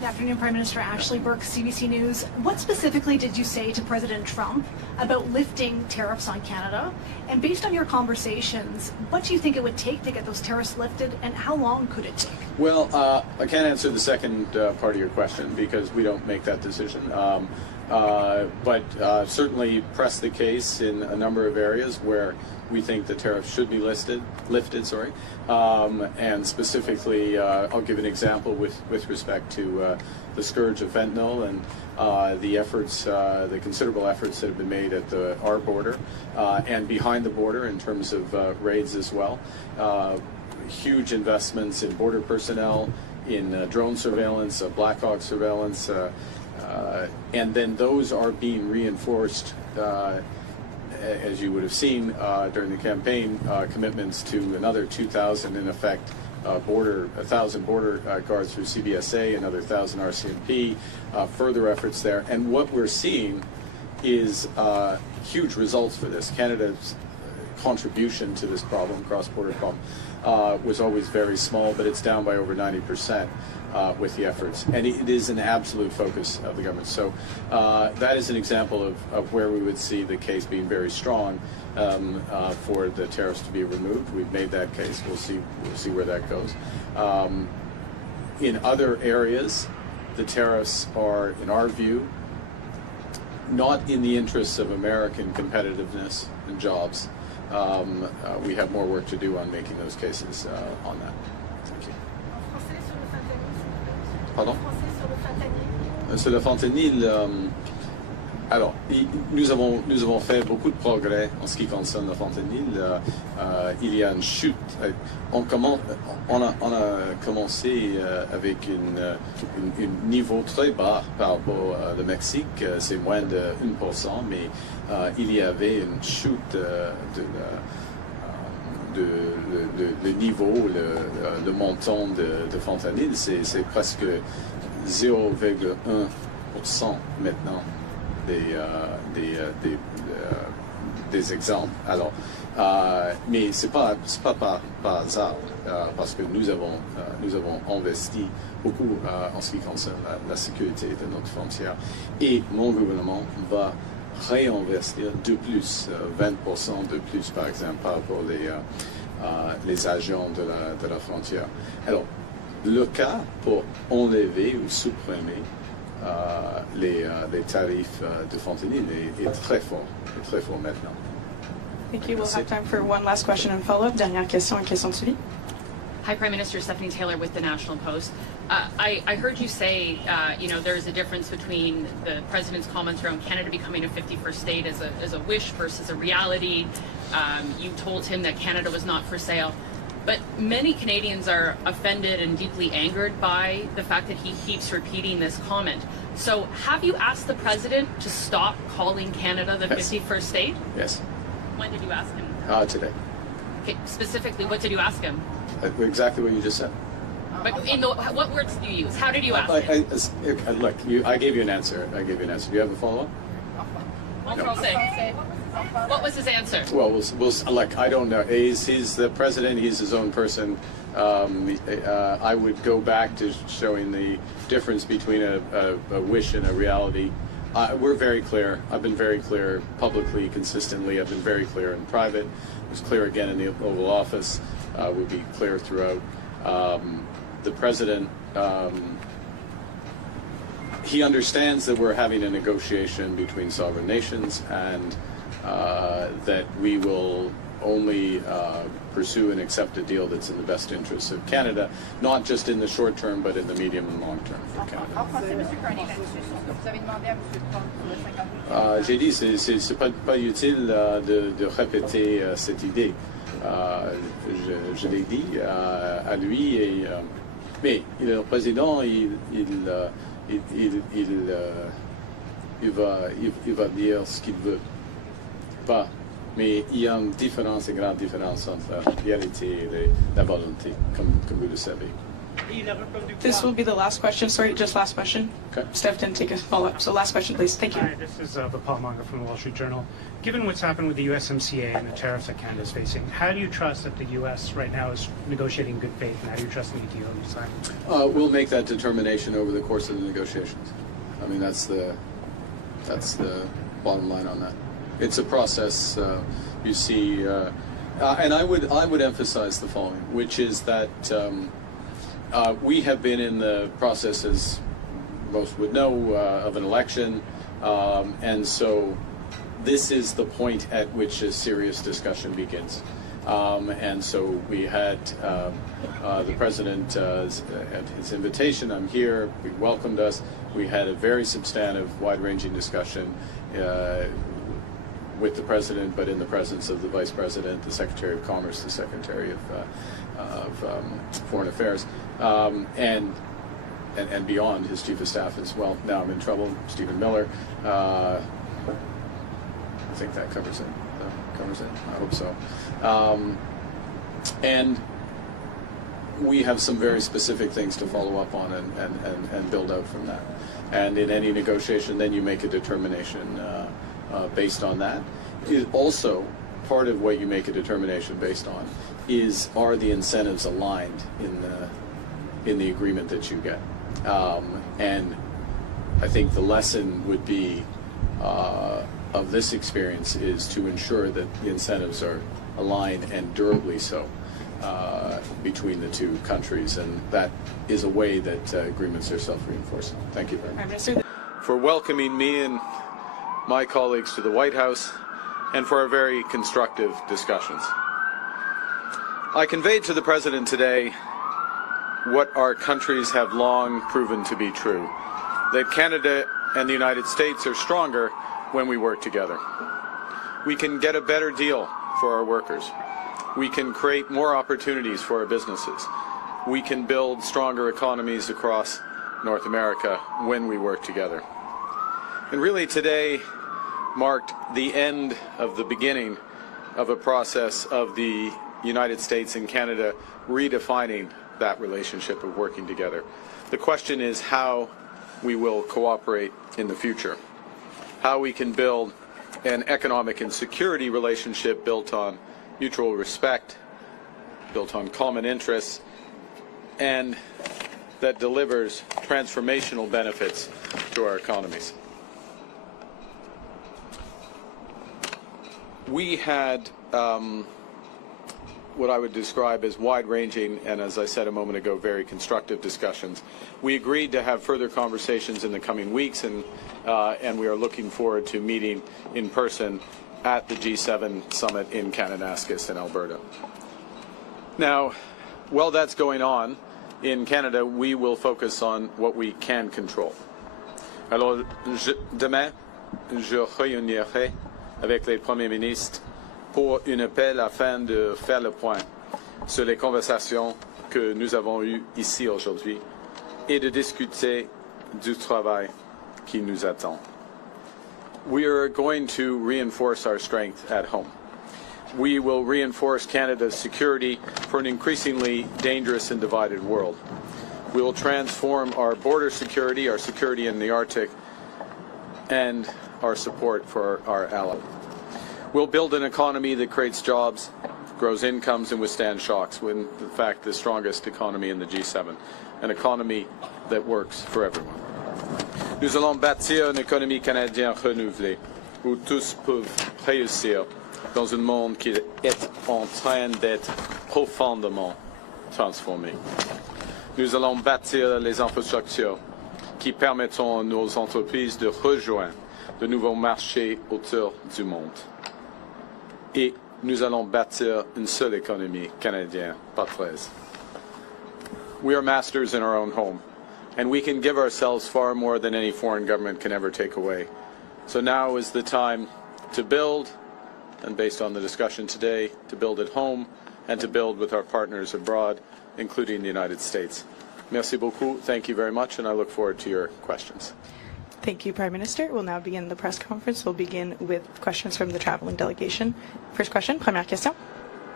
Good afternoon, Prime Minister. Ashley Burke, CBC News. What specifically did you say to President Trump about lifting tariffs on Canada? And based on your conversations, what do you think it would take to get those tariffs lifted, and how long could it take? Well, I can't answer the second part of your question because we don't make that decision. But certainly press the case in a number of areas where we think the tariffs should be lifted. And specifically, I'll give an example with respect to the scourge of fentanyl and the considerable efforts that have been made at our border and behind the border in terms of raids as well. Huge investments in border personnel, in drone surveillance, Black Hawk surveillance, and then those are being reinforced, as you would have seen during the campaign, commitments to another 2,000 in effect 1,000 border guards through CBSA, another 1,000 RCMP, further efforts there. And what we're seeing is huge results for this. Canada's contribution to this problem, cross-border problem, was always very small, but it's down by over 90% with the efforts. And it is an absolute focus of the government. So that is an example of where we would see the case being very strong for the tariffs to be removed. We've made that case. We'll see where that goes. In other areas, the tariffs are, in our view, not in the interests of American competitiveness and jobs. We have more work to do on making those cases on that. Thank you. Pardon? Sur le fentanyl, alors, nous avons fait beaucoup de progrès en ce qui concerne le fentanyl. Il y a une chute. On a commencé avec un niveau très bas par rapport au Mexique. C'est moins de 1%, mais il y avait une chute le niveau, le montant de fentanyl. C'est presque 0,1% maintenant des exemples. Alors, mais c'est pas par hasard, parce que nous avons investi beaucoup en ce qui concerne la sécurité de notre frontière, et mon gouvernement va réinvestir de plus, 20% de plus par exemple par rapport les agents de la frontière. Alors, le cas pour enlever ou supprimer les tarifs de fentanyl est très fort maintenant. Thank you. We'll have time for one last question and follow-up. Dernière question et question de suivi. Hi, Prime Minister. Stephanie Taylor with the National Post. I heard you say, there's a difference between the President's comments around Canada becoming a 51st state as a wish versus a reality. You told him that Canada was not for sale. But many Canadians are offended and deeply angered by the fact that he keeps repeating this comment. So have you asked the President to stop calling Canada the 51st state? Yes. When did you ask him? Today. Okay, specifically, what did you ask him? Exactly what you just said. But what words did you use? How did you ask him? Look, I gave you an answer. Do you have a follow-up? What was his answer? Well, look, I don't know. He's the president. He's his own person. I would go back to showing the difference between a wish and a reality. We're very clear. I've been very clear publicly, consistently. I've been very clear in private. I was clear again in the Oval Office. We'll be clear throughout. The president, he understands that we're having a negotiation between sovereign nations, and that we will only pursue and accept a deal that's in the best interests of Canada, not just in the short term, but in the medium and long term for Canada. J'ai dit, c'est pas utile de répéter cette idée. Je l'ai dit à lui, mais le président, il va dire ce qu'il veut. Pas. Mais il y a une différence, une grande différence entre la réalité et la volonté, comme vous le savez. This will be the last question. Sorry, just last question. Okay. Steph didn't take a follow-up, so last question, please. Thank you. Hi, this is Vipal Manga from the Wall Street Journal. Given what's happened with the USMCA and the tariffs that Canada is facing, how do you trust that the U.S. right now is negotiating in good faith, and how do you trust any deal you sign? We'll make that determination over the course of the negotiations. I mean, that's the bottom line on that. It's a process. You see, and I would emphasize the following, which is that we have been in the process, as most would know, of an election, and so this is the point at which a serious discussion begins. And so we had the president at his invitation. I'm here. He welcomed us. We had a very substantive, wide-ranging discussion with the president, but in the presence of the vice president, the secretary of commerce, the secretary of foreign affairs, and beyond, his chief of staff as well. Now I'm in trouble. Stephen Miller. I think that covers it. I hope so. And we have some very specific things to follow up on and build out from that. And in any negotiation, then you make a determination based on that. It also, part of what you make a determination based on are the incentives aligned in the agreement that you get. And I think the lesson would be of this experience is to ensure that the incentives are aligned and durably so between the two countries, and that is a way that agreements are self-reinforcing. Thank you very much. For welcoming me and my colleagues to the White House and for our very constructive discussions. I conveyed to the President today what our countries have long proven to be true, that Canada and the United States are stronger when we work together. We can get a better deal for our workers. We can create more opportunities for our businesses. We can build stronger economies across North America when we work together. And really today marked the end of the beginning of a process of the United States and Canada redefining that relationship of working together. The question is how we will cooperate in the future, how we can build an economic and security relationship built on mutual respect, built on common interests, and that delivers transformational benefits to our economies. We had what I would describe as wide-ranging and, as I said a moment ago, very constructive discussions. We agreed to have further conversations in the coming weeks, and we are looking forward to meeting in person at the G7 summit in Kananaskis in Alberta. Now, while that's going on, in Canada, we will focus on what we can control. Alors, demain, je réunirai avec les premiers ministres pour un appel afin de faire le point sur les conversations que nous avons eues ici aujourd'hui et de discuter du travail qui nous attend. We are going to reinforce our strength at home. We will reinforce Canada's security for an increasingly dangerous and divided world. We will transform our border security, our security in the Arctic, and our support for our allies. We'll build an economy that creates jobs, grows incomes, and withstands shocks, when, in fact, the strongest economy in the G7, an economy that works for everyone. Nous allons bâtir une économie canadienne renouvelée, où tous peuvent réussir dans un monde qui est en train d'être profondément transformé. Nous allons bâtir les infrastructures qui permettront à nos entreprises de rejoindre de nouveaux marchés autour du monde. Et nous allons bâtir une seule économie canadienne, pas 13. We are masters in our own home, and we can give ourselves far more than any foreign government can ever take away. So now is the time to build, and based on the discussion today, to build at home and to build with our partners abroad, including the United States. Merci beaucoup. Thank you very much, and I look forward to your questions. Thank you, Prime Minister. We'll now begin the press conference. We'll begin with questions from the traveling delegation. First question, première question.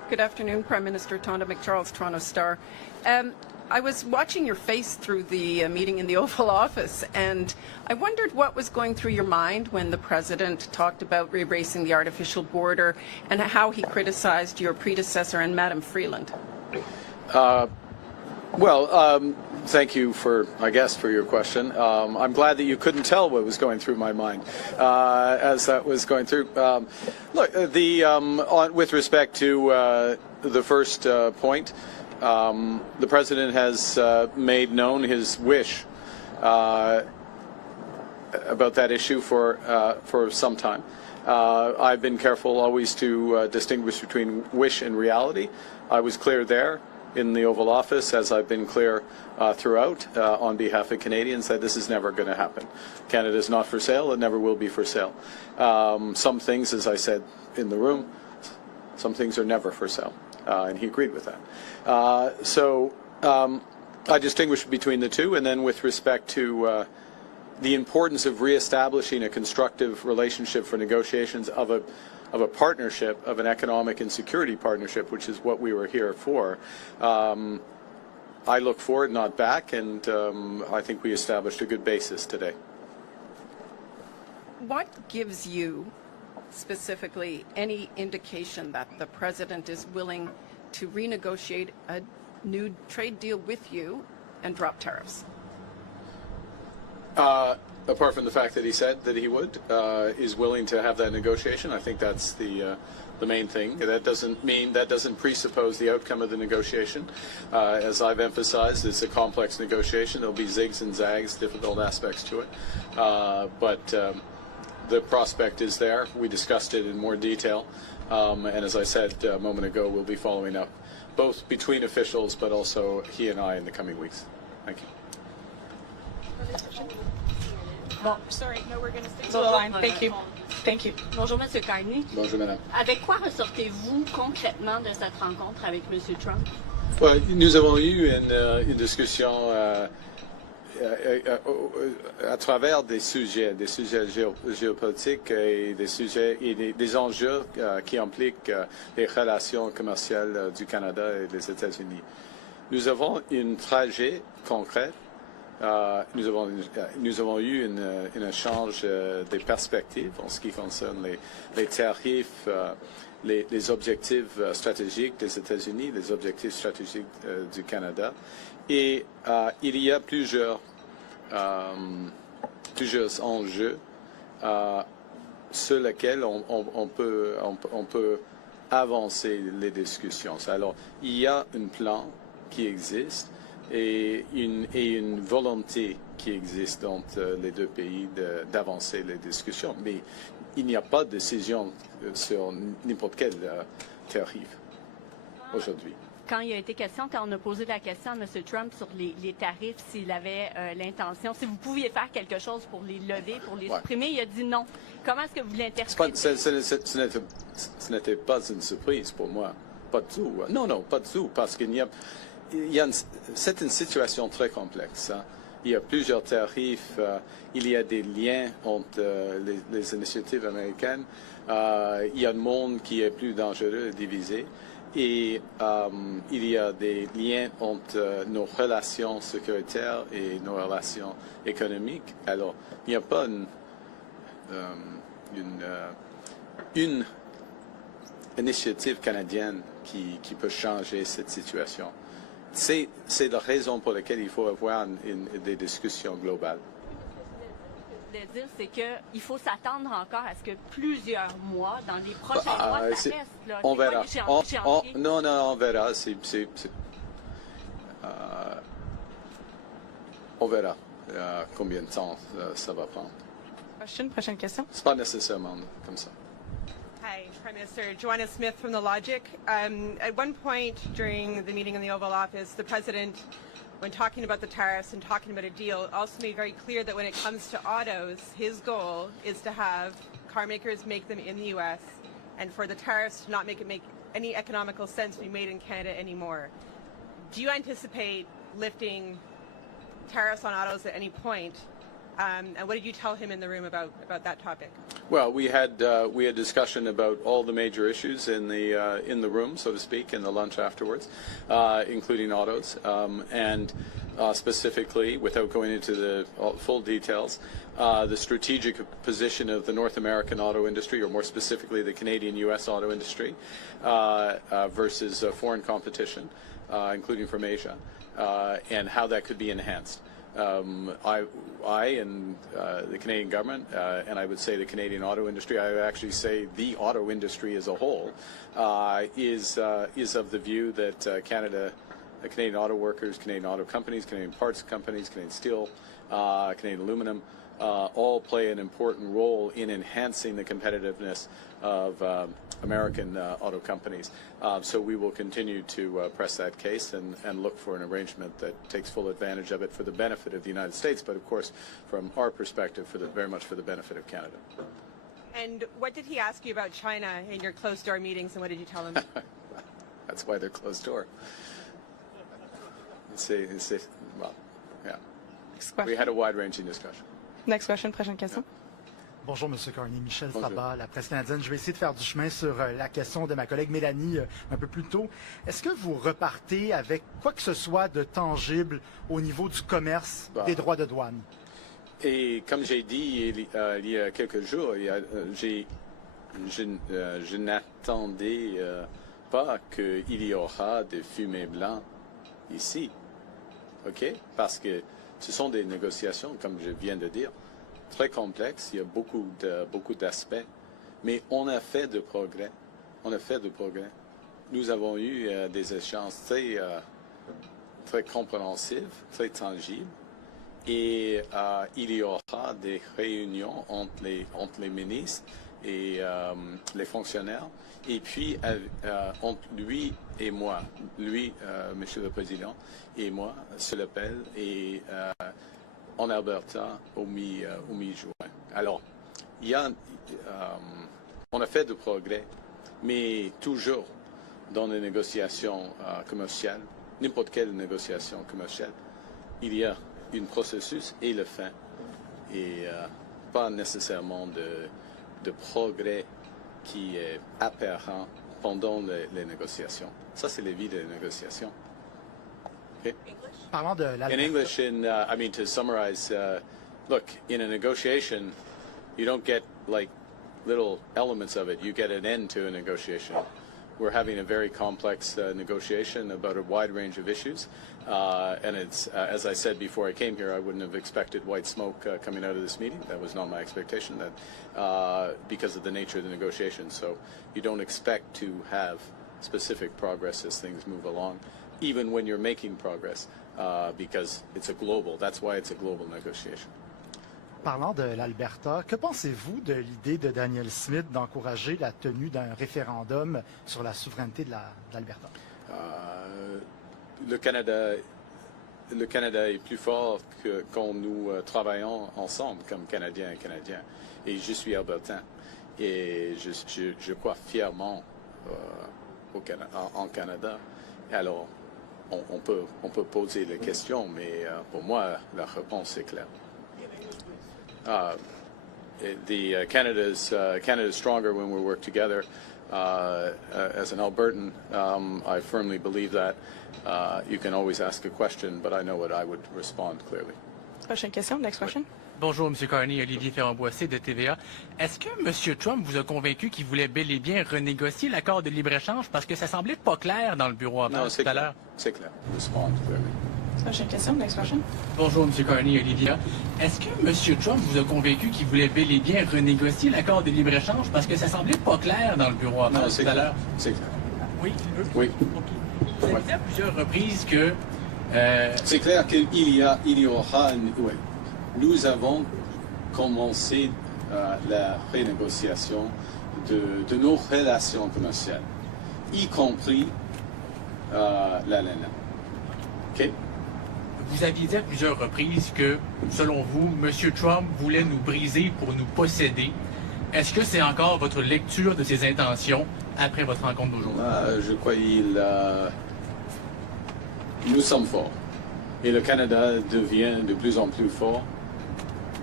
Good afternoon, Prime Minister Tonda McCharles, Toronto Star. I was watching your face through the meeting in the Oval Office, and I wondered what was going through your mind when the President talked about erasing the artificial border and how he criticized your predecessor and Madam Freeland. Thank you for your question. I'm glad that you couldn't tell what was going through my mind as that was going through. With respect to the first point, the President has made known his wish about that issue for some time. I've been careful always to distinguish between wish and reality. I was clear there in the Oval Office, as I've been clear throughout on behalf of Canadians, that this is never going to happen. Canada is not for sale. It never will be for sale. Some things, as I said in the room, some things are never for sale. And he agreed with that. I distinguish between the two, and then with respect to the importance of reestablishing a constructive relationship for negotiations of a partnership, of an economic and security partnership, which is what we were here for. I look forward, not back, and I think we established a good basis today. What gives you specifically any indication that the President is willing to renegotiate a new trade deal with you and drop tariffs? Apart from the fact that he said that he would, is willing to have that negotiation, I think that's the main thing. That doesn't presuppose the outcome of the negotiation. As I've emphasized, it's a complex negotiation. There'll be zigs and zags, difficult aspects to it. But the prospect is there. We discussed it in more detail. And as I said a moment ago, we'll be following up, both between officials, but also he and I in the coming weeks. Thank you. Bon, sorry, no, we're going to stick to the line. Thank you. Thank you. Bonjour, Monsieur Carney. Bonjour, Madame. Avec quoi ressortez-vous concrètement de cette rencontre avec Monsieur Trump? Ouais, nous avons eu une discussion à travers des sujets géopolitiques et des sujets et des enjeux qui impliquent les relations commerciales du Canada et des États-Unis. Nous avons un trajet concret. Nous avons eu un échange des perspectives en ce qui concerne les tarifs, les objectifs stratégiques des États-Unis, les objectifs stratégiques du Canada. Et il y a plusieurs enjeux sur lesquels on peut avancer les discussions. Alors, il y a un plan qui existe et une volonté qui existe entre les deux pays d'avancer les discussions. Mais il n'y a pas de décision sur n'importe quel tarif aujourd'hui. Quand il a été question, quand on a posé la question à M. Trump sur les tarifs, s'il avait l'intention, si vous pouviez faire quelque chose pour les lever, pour les supprimer, il a dit non. Comment est-ce que vous l'interprétez? Ce n'était pas une surprise pour moi. Pas du tout. Non, pas du tout. Parce qu'il c'est une situation très complexe. Hein. Il y a plusieurs tarifs. Il y a des liens entre les initiatives américaines. Il y a un monde qui est plus dangereux et divisé. Et il y a des liens entre nos relations sécuritaires et nos relations économiques. Alors, il n'y a pas une initiative canadienne qui peut changer cette situation. C'est la raison pour laquelle il faut avoir des discussions globales. Ce que je voulais dire, c'est qu'il faut s'attendre encore à ce que plusieurs mois, dans les prochains mois, ça reste. Là. On verra. Non, on verra. On verra combien de temps ça va prendre. Prochaine question. C'est pas nécessairement comme ça. Hi, Prime Minister. Joanna Smith from The Logic. At one point during the meeting in the Oval Office, the President, when talking about the tariffs and talking about a deal, also made very clear that when it comes to autos, his goal is to have car makers make them in the U.S. and for the tariffs to not make any economical sense to be made in Canada anymore. Do you anticipate lifting tariffs on autos at any point And what did you tell him in the room about that topic? Well, we had discussion about all the major issues in the room, so to speak, in the lunch afterwards, including autos, and specifically, without going into the full details, the strategic position of the North American auto industry, or more specifically the Canadian-U.S. auto industry, versus foreign competition, including from Asia, and how that could be enhanced. I and the Canadian government, and I would say the Canadian auto industry, I would actually say the auto industry as a whole, is of the view that Canadian auto workers, Canadian auto companies, Canadian parts companies, Canadian steel, Canadian aluminum, all play an important role in enhancing the competitiveness of American auto companies. So we will continue to press that case and look for an arrangement that takes full advantage of it for the benefit of the United States, but of course, from our perspective, very much for the benefit of Canada. And what did he ask you about China in your closed-door meetings, and what did you tell him? That's why they're closed door. Well, yeah. We had a wide-ranging discussion. Next question, prochaine question. Bonjour, M. Carney. Michel Sabat, la presse canadienne. Je vais essayer de faire du chemin sur la question de ma collègue Mélanie un peu plus tôt. Est-ce que vous repartez avec quoi que ce soit de tangible au niveau du commerce, des droits de douane? Et comme j'ai dit il y a quelques jours, je n'attendais pas qu'il y aura des fumées blancs ici. OK? Parce que ce sont des négociations, comme je viens de dire, très complexes. Il y a beaucoup d'aspects. Mais on a fait de progrès. Nous avons eu des échanges très compréhensifs, très tangibles. Et il y aura des réunions entre les ministres et les fonctionnaires. Et puis, entre lui et moi, Monsieur le Président, et moi, sur l'appel, et en Alberta au mi-juin. Alors, on a fait de progrès, mais toujours dans les négociations commerciales, n'importe quelle négociation commerciale, il y a un processus et le fin, et pas nécessairement de progrès qui est apparent pendant les négociations. Ça, c'est la vie des négociations. Okay? Parlant de la... In English, I mean, to summarize, look, in a negotiation, you don't get like little elements of it. You get an end to a negotiation. We're having a very complex negotiation about a wide range of issues. And it's, as I said before I came here, I wouldn't have expected white smoke coming out of this meeting. That was not my expectation, because of the nature of the negotiation. So you don't expect to have specific progress as things move along, even when you're making progress, because that's why it's a global negotiation. Parlant de l'Alberta, que pensez-vous de l'idée de Daniel Smith d'encourager la tenue d'un référendum sur la souveraineté de l'Alberta? Le Canada est plus fort que quand nous travaillons ensemble comme Canadiens et Canadiens. Et je suis albertain. Et je crois fièrement en Canada. Alors, on peut poser les questions, mais pour moi, la réponse est claire. Canada's stronger when we work together. As an Albertan, I firmly believe that. You can always ask a question, but I know what I would respond clearly. Prochaine question, next question. Bonjour, M. Carney, Olivier Ferrand-Boissé de TVA. Est-ce que M. Trump vous a convaincu qu'il voulait bel et bien renégocier l'accord de libre-échange parce que ça semblait pas clair dans le bureau avant tout à l'heure? C'est clair. Respond clearly. Prochaine question, next question. Bonjour, M. Carney, Olivier. Est-ce que M. Trump vous a convaincu qu'il voulait bel et bien renégocier l'accord de libre-échange parce que ça semblait pas clair dans le bureau avant tout à l'heure? C'est clair. Oui? Oui. Okay. Vous avez dit à plusieurs reprises que... C'est clair qu'il y aura... Oui. Nous avons commencé la renégociation de nos relations commerciales, y compris la laine. OK? Vous aviez dit à plusieurs reprises que, selon vous, M. Trump voulait nous briser pour nous posséder. Est-ce que c'est encore votre lecture de ses intentions après votre rencontre d'aujourd'hui? Je crois nous sommes forts. Et le Canada devient de plus en plus fort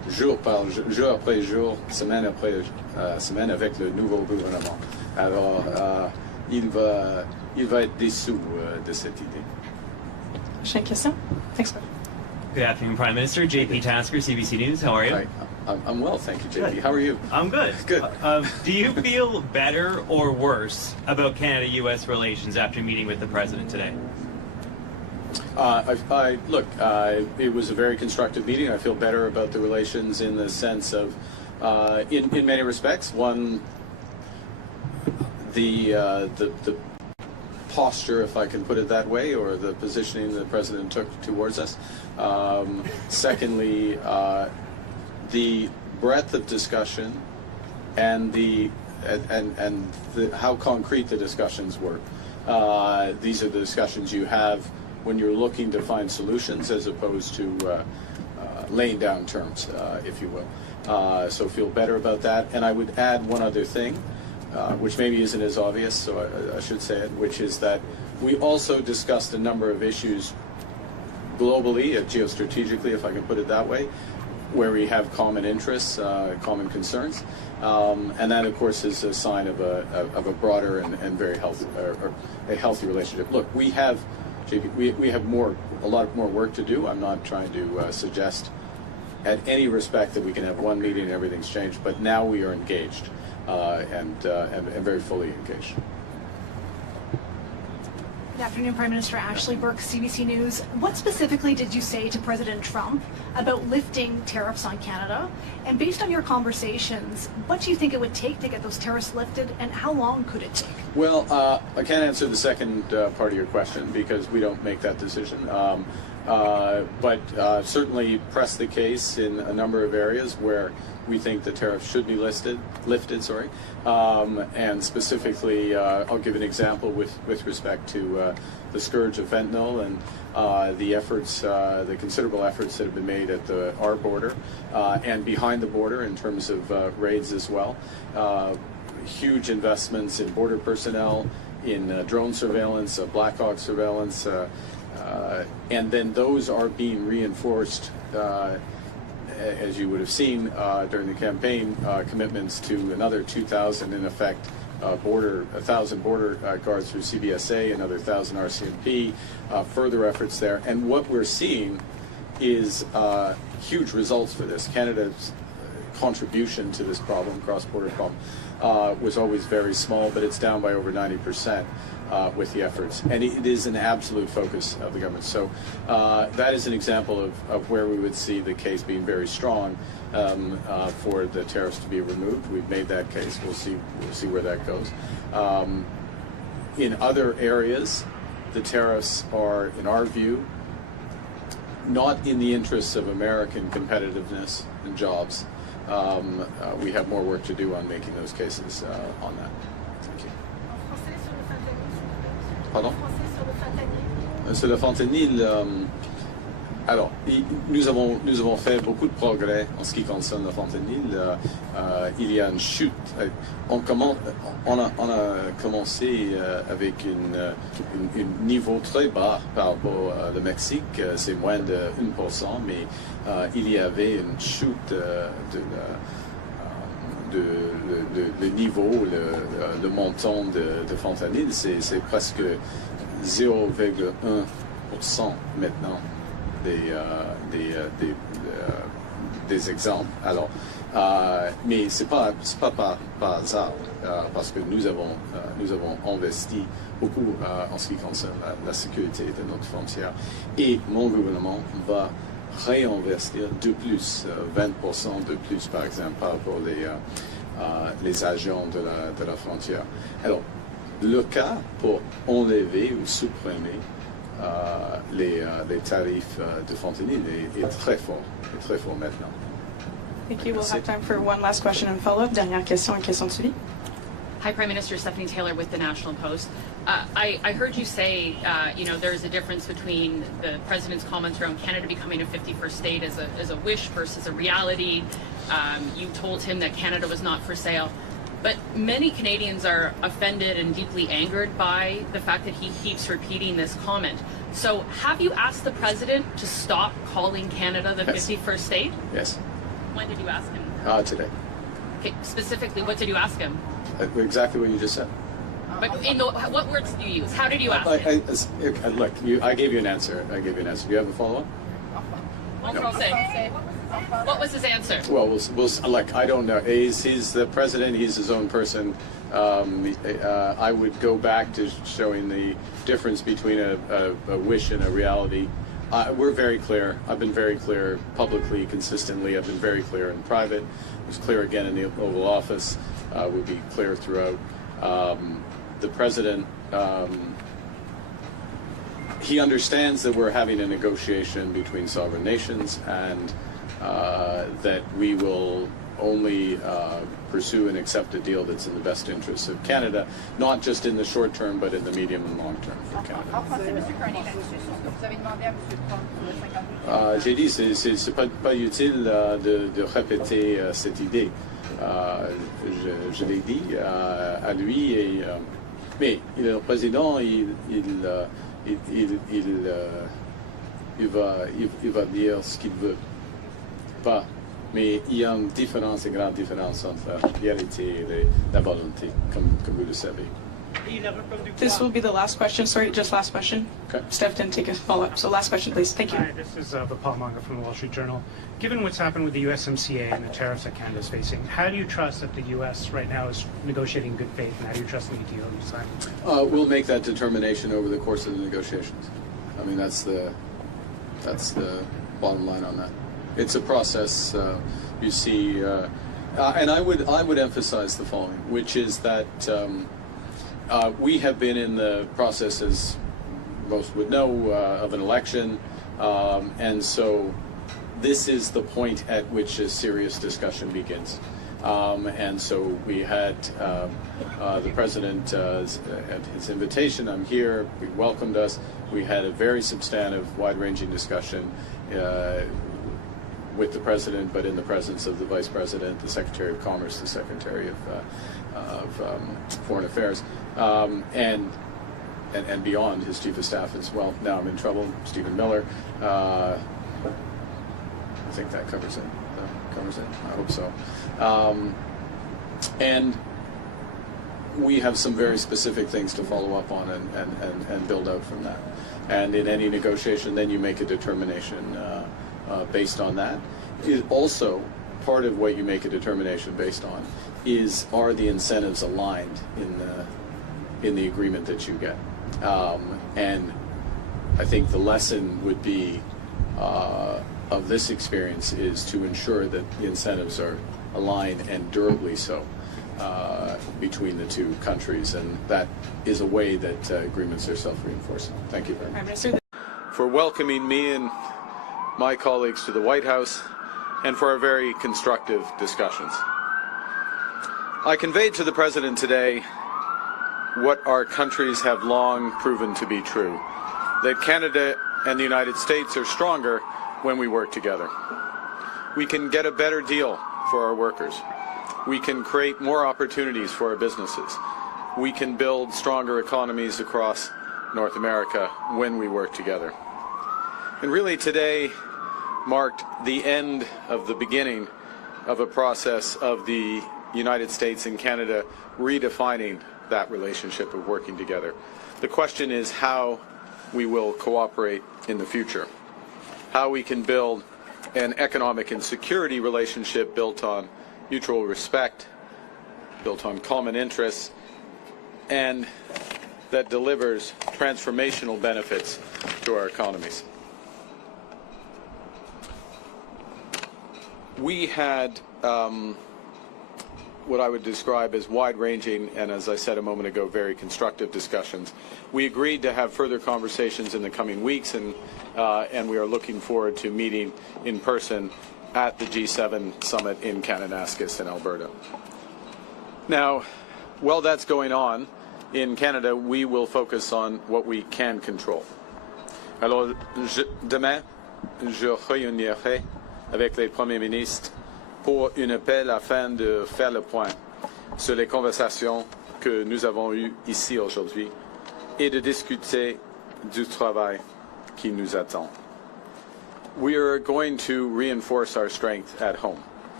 jour après jour, semaine après semaine avec le nouveau gouvernement. Alors, il va être déçu de cette idée. Prochaine question. Next one. Good afternoon, Prime Minister. JP Tasker, CBC News. How are you? Hi. I'm well, thank you, JP. Good. How are you? I'm good. Good. Do you feel better or worse about Canada-U.S. relations after meeting with the President today? Look, it was a very constructive meeting. I feel better about the relations in the sense of, in many respects, one, the posture, if I can put it that way, or the positioning the President took towards us. Secondly, the breadth of discussion and how concrete the discussions were. These are the discussions you have when you're looking to find solutions as opposed to laying down terms, if you will. So feel better about that. And I would add one other thing, which maybe isn't as obvious, so I should say it, which is that we also discussed a number of issues globally, geostrategically, if I can put it that way, where we have common interests, common concerns. And that, of course, is a sign of a broader and very healthy, or a healthy relationship. Look, we have a lot more work to do. I'm not trying to suggest at any respect that we can have one meeting and everything's changed, but now we are engaged and very fully engaged. Good afternoon, Prime Minister. Ashley Burke, CBC News. What specifically did you say to President Trump about lifting tariffs on Canada? And based on your conversations, what do you think it would take to get those tariffs lifted, and how long could it take? Well, I can't answer the second part of your question because we don't make that decision. But certainly press the case in a number of areas where we think the tariffs should be lifted. And specifically, I'll give an example with respect to the scourge of fentanyl and the efforts, the considerable efforts that have been made at our border and behind the border in terms of raids as well. Huge investments in border personnel, in drone surveillance, Black Hawk surveillance, and then those are being reinforced, as you would have seen during the campaign, commitments to another 2,000 in effect 1,000 border guards through CBSA, another 1,000 RCMP, further efforts there. And what we're seeing is huge results for this. Canada's contribution to this problem, cross-border problem, was always very small, but it's down by over 90% with the efforts. And it is an absolute focus of the government. So that is an example of where we would see the case being very strong for the tariffs to be removed. We've made that case. We'll see where that goes. In other areas, the tariffs are, in our view, not in the interests of American competitiveness and jobs. We have more work to do on making those cases on that. Thank you. Pardon? Sur le fentanyl, alors, nous avons fait beaucoup de progrès en ce qui concerne le fentanyl. Il y a une chute. On a commencé avec un niveau très bas par rapport au Mexique. C'est moins de 1%, mais il y avait une chute le niveau, le montant de fentanyl. C'est presque 0,1% maintenant des exemples. Alors, mais c'est pas par hasard, parce que nous avons investi beaucoup en ce qui concerne la sécurité de notre frontière, et mon gouvernement va réinvestir de plus, 20% de plus par exemple par rapport les agents de la frontière. Alors, le cas pour enlever ou supprimer les tarifs de fentanyl est très fort maintenant. Thank you. We'll have time for one last question and follow-up. Dernière question et question de suivi. Hi, Prime Minister. Stephanie Taylor with the National Post. I heard you say, there's a difference between the President's comments around Canada becoming a 51st state as a wish versus a reality. You told him that Canada was not for sale. But many Canadians are offended and deeply angered by the fact that he keeps repeating this comment. So have you asked the President to stop calling Canada the 51st state? Yes. When did you ask him? Today. Okay, specifically, what did you ask him? Exactly what you just said. But what words did you use? How did you ask him? Look, I gave you an answer. Do you have a follow-up? What did he say? What was his answer? Well, look, I don't know. He's the president. He's his own person. I would go back to showing the difference between a wish and a reality. We're very clear. I've been very clear publicly, consistently. I've been very clear in private. I was clear again in the Oval Office. We'll be clear throughout. The president, he understands that we're having a negotiation between sovereign nations, and that we will only pursue and accept a deal that's in the best interests of Canada, not just in the short term, but in the medium and long term for Canada. J'ai dit, c'est pas utile de répéter cette idée. Je l'ai dit à lui, mais le président, il va dire ce qu'il veut. Pas. Mais il y a une différence, une grande différence entre la réalité et la volonté, comme vous le savez. This will be the last question. Sorry, just last question. Okay. Steph didn't take a follow-up. So last question, please. Thank you. Hi, this is Paul Munger from the Wall Street Journal. Given what's happened with the USMCA and the tariffs that Canada is facing, how do you trust that the U.S. right now is negotiating in good faith, and how do you trust the deal you sign? We'll make that determination over the course of the negotiations. I mean, that's the bottom line on that. It's a process. You see, and I would emphasize the following, which is that we have been in the process, as most would know, of an election, and so this is the point at which a serious discussion begins. And so we had the president at his invitation. I'm here. He welcomed us. We had a very substantive, wide-ranging discussion with the president, but in the presence of the vice president, the secretary of commerce, the secretary of foreign affairs, and beyond, his chief of staff as well. Now I'm in trouble, Stephen Miller. I think that covers it. I hope so. And we have some very specific things to follow up on and build out from that. And in any negotiation, then you make a determination based on that. It also, part of what you make a determination based on are the incentives aligned in the agreement that you get. And I think the lesson would be of this experience is to ensure that the incentives are aligned and durably so between the two countries, and that is a way that agreements are self-reinforcing. Thank you very much. For welcoming me and my colleagues to the White House, and for our very constructive discussions. I conveyed to the President today what our countries have long proven to be true, that Canada and the United States are stronger when we work together. We can get a better deal for our workers. We can create more opportunities for our businesses. We can build stronger economies across North America when we work together. And really today marked the end of the beginning of a process of the United States and Canada redefining that relationship of working together. The question is how we will cooperate in the future, how we can build an economic and security relationship built on mutual respect, built on common interests, and that delivers transformational benefits to our economies. We had what I would describe as wide-ranging and, as I said a moment ago, very constructive discussions. We agreed to have further conversations in the coming weeks, and we are looking forward to meeting in person at the G7 summit in Kananaskis in Alberta. Now, while that's going on, in Canada, we will focus on what we can control. Alors, demain, je réunirai avec les premiers ministres pour un appel afin de faire le point sur les conversations que nous avons eues ici aujourd'hui et de discuter du travail qui nous attend. We are going to reinforce our strength at home.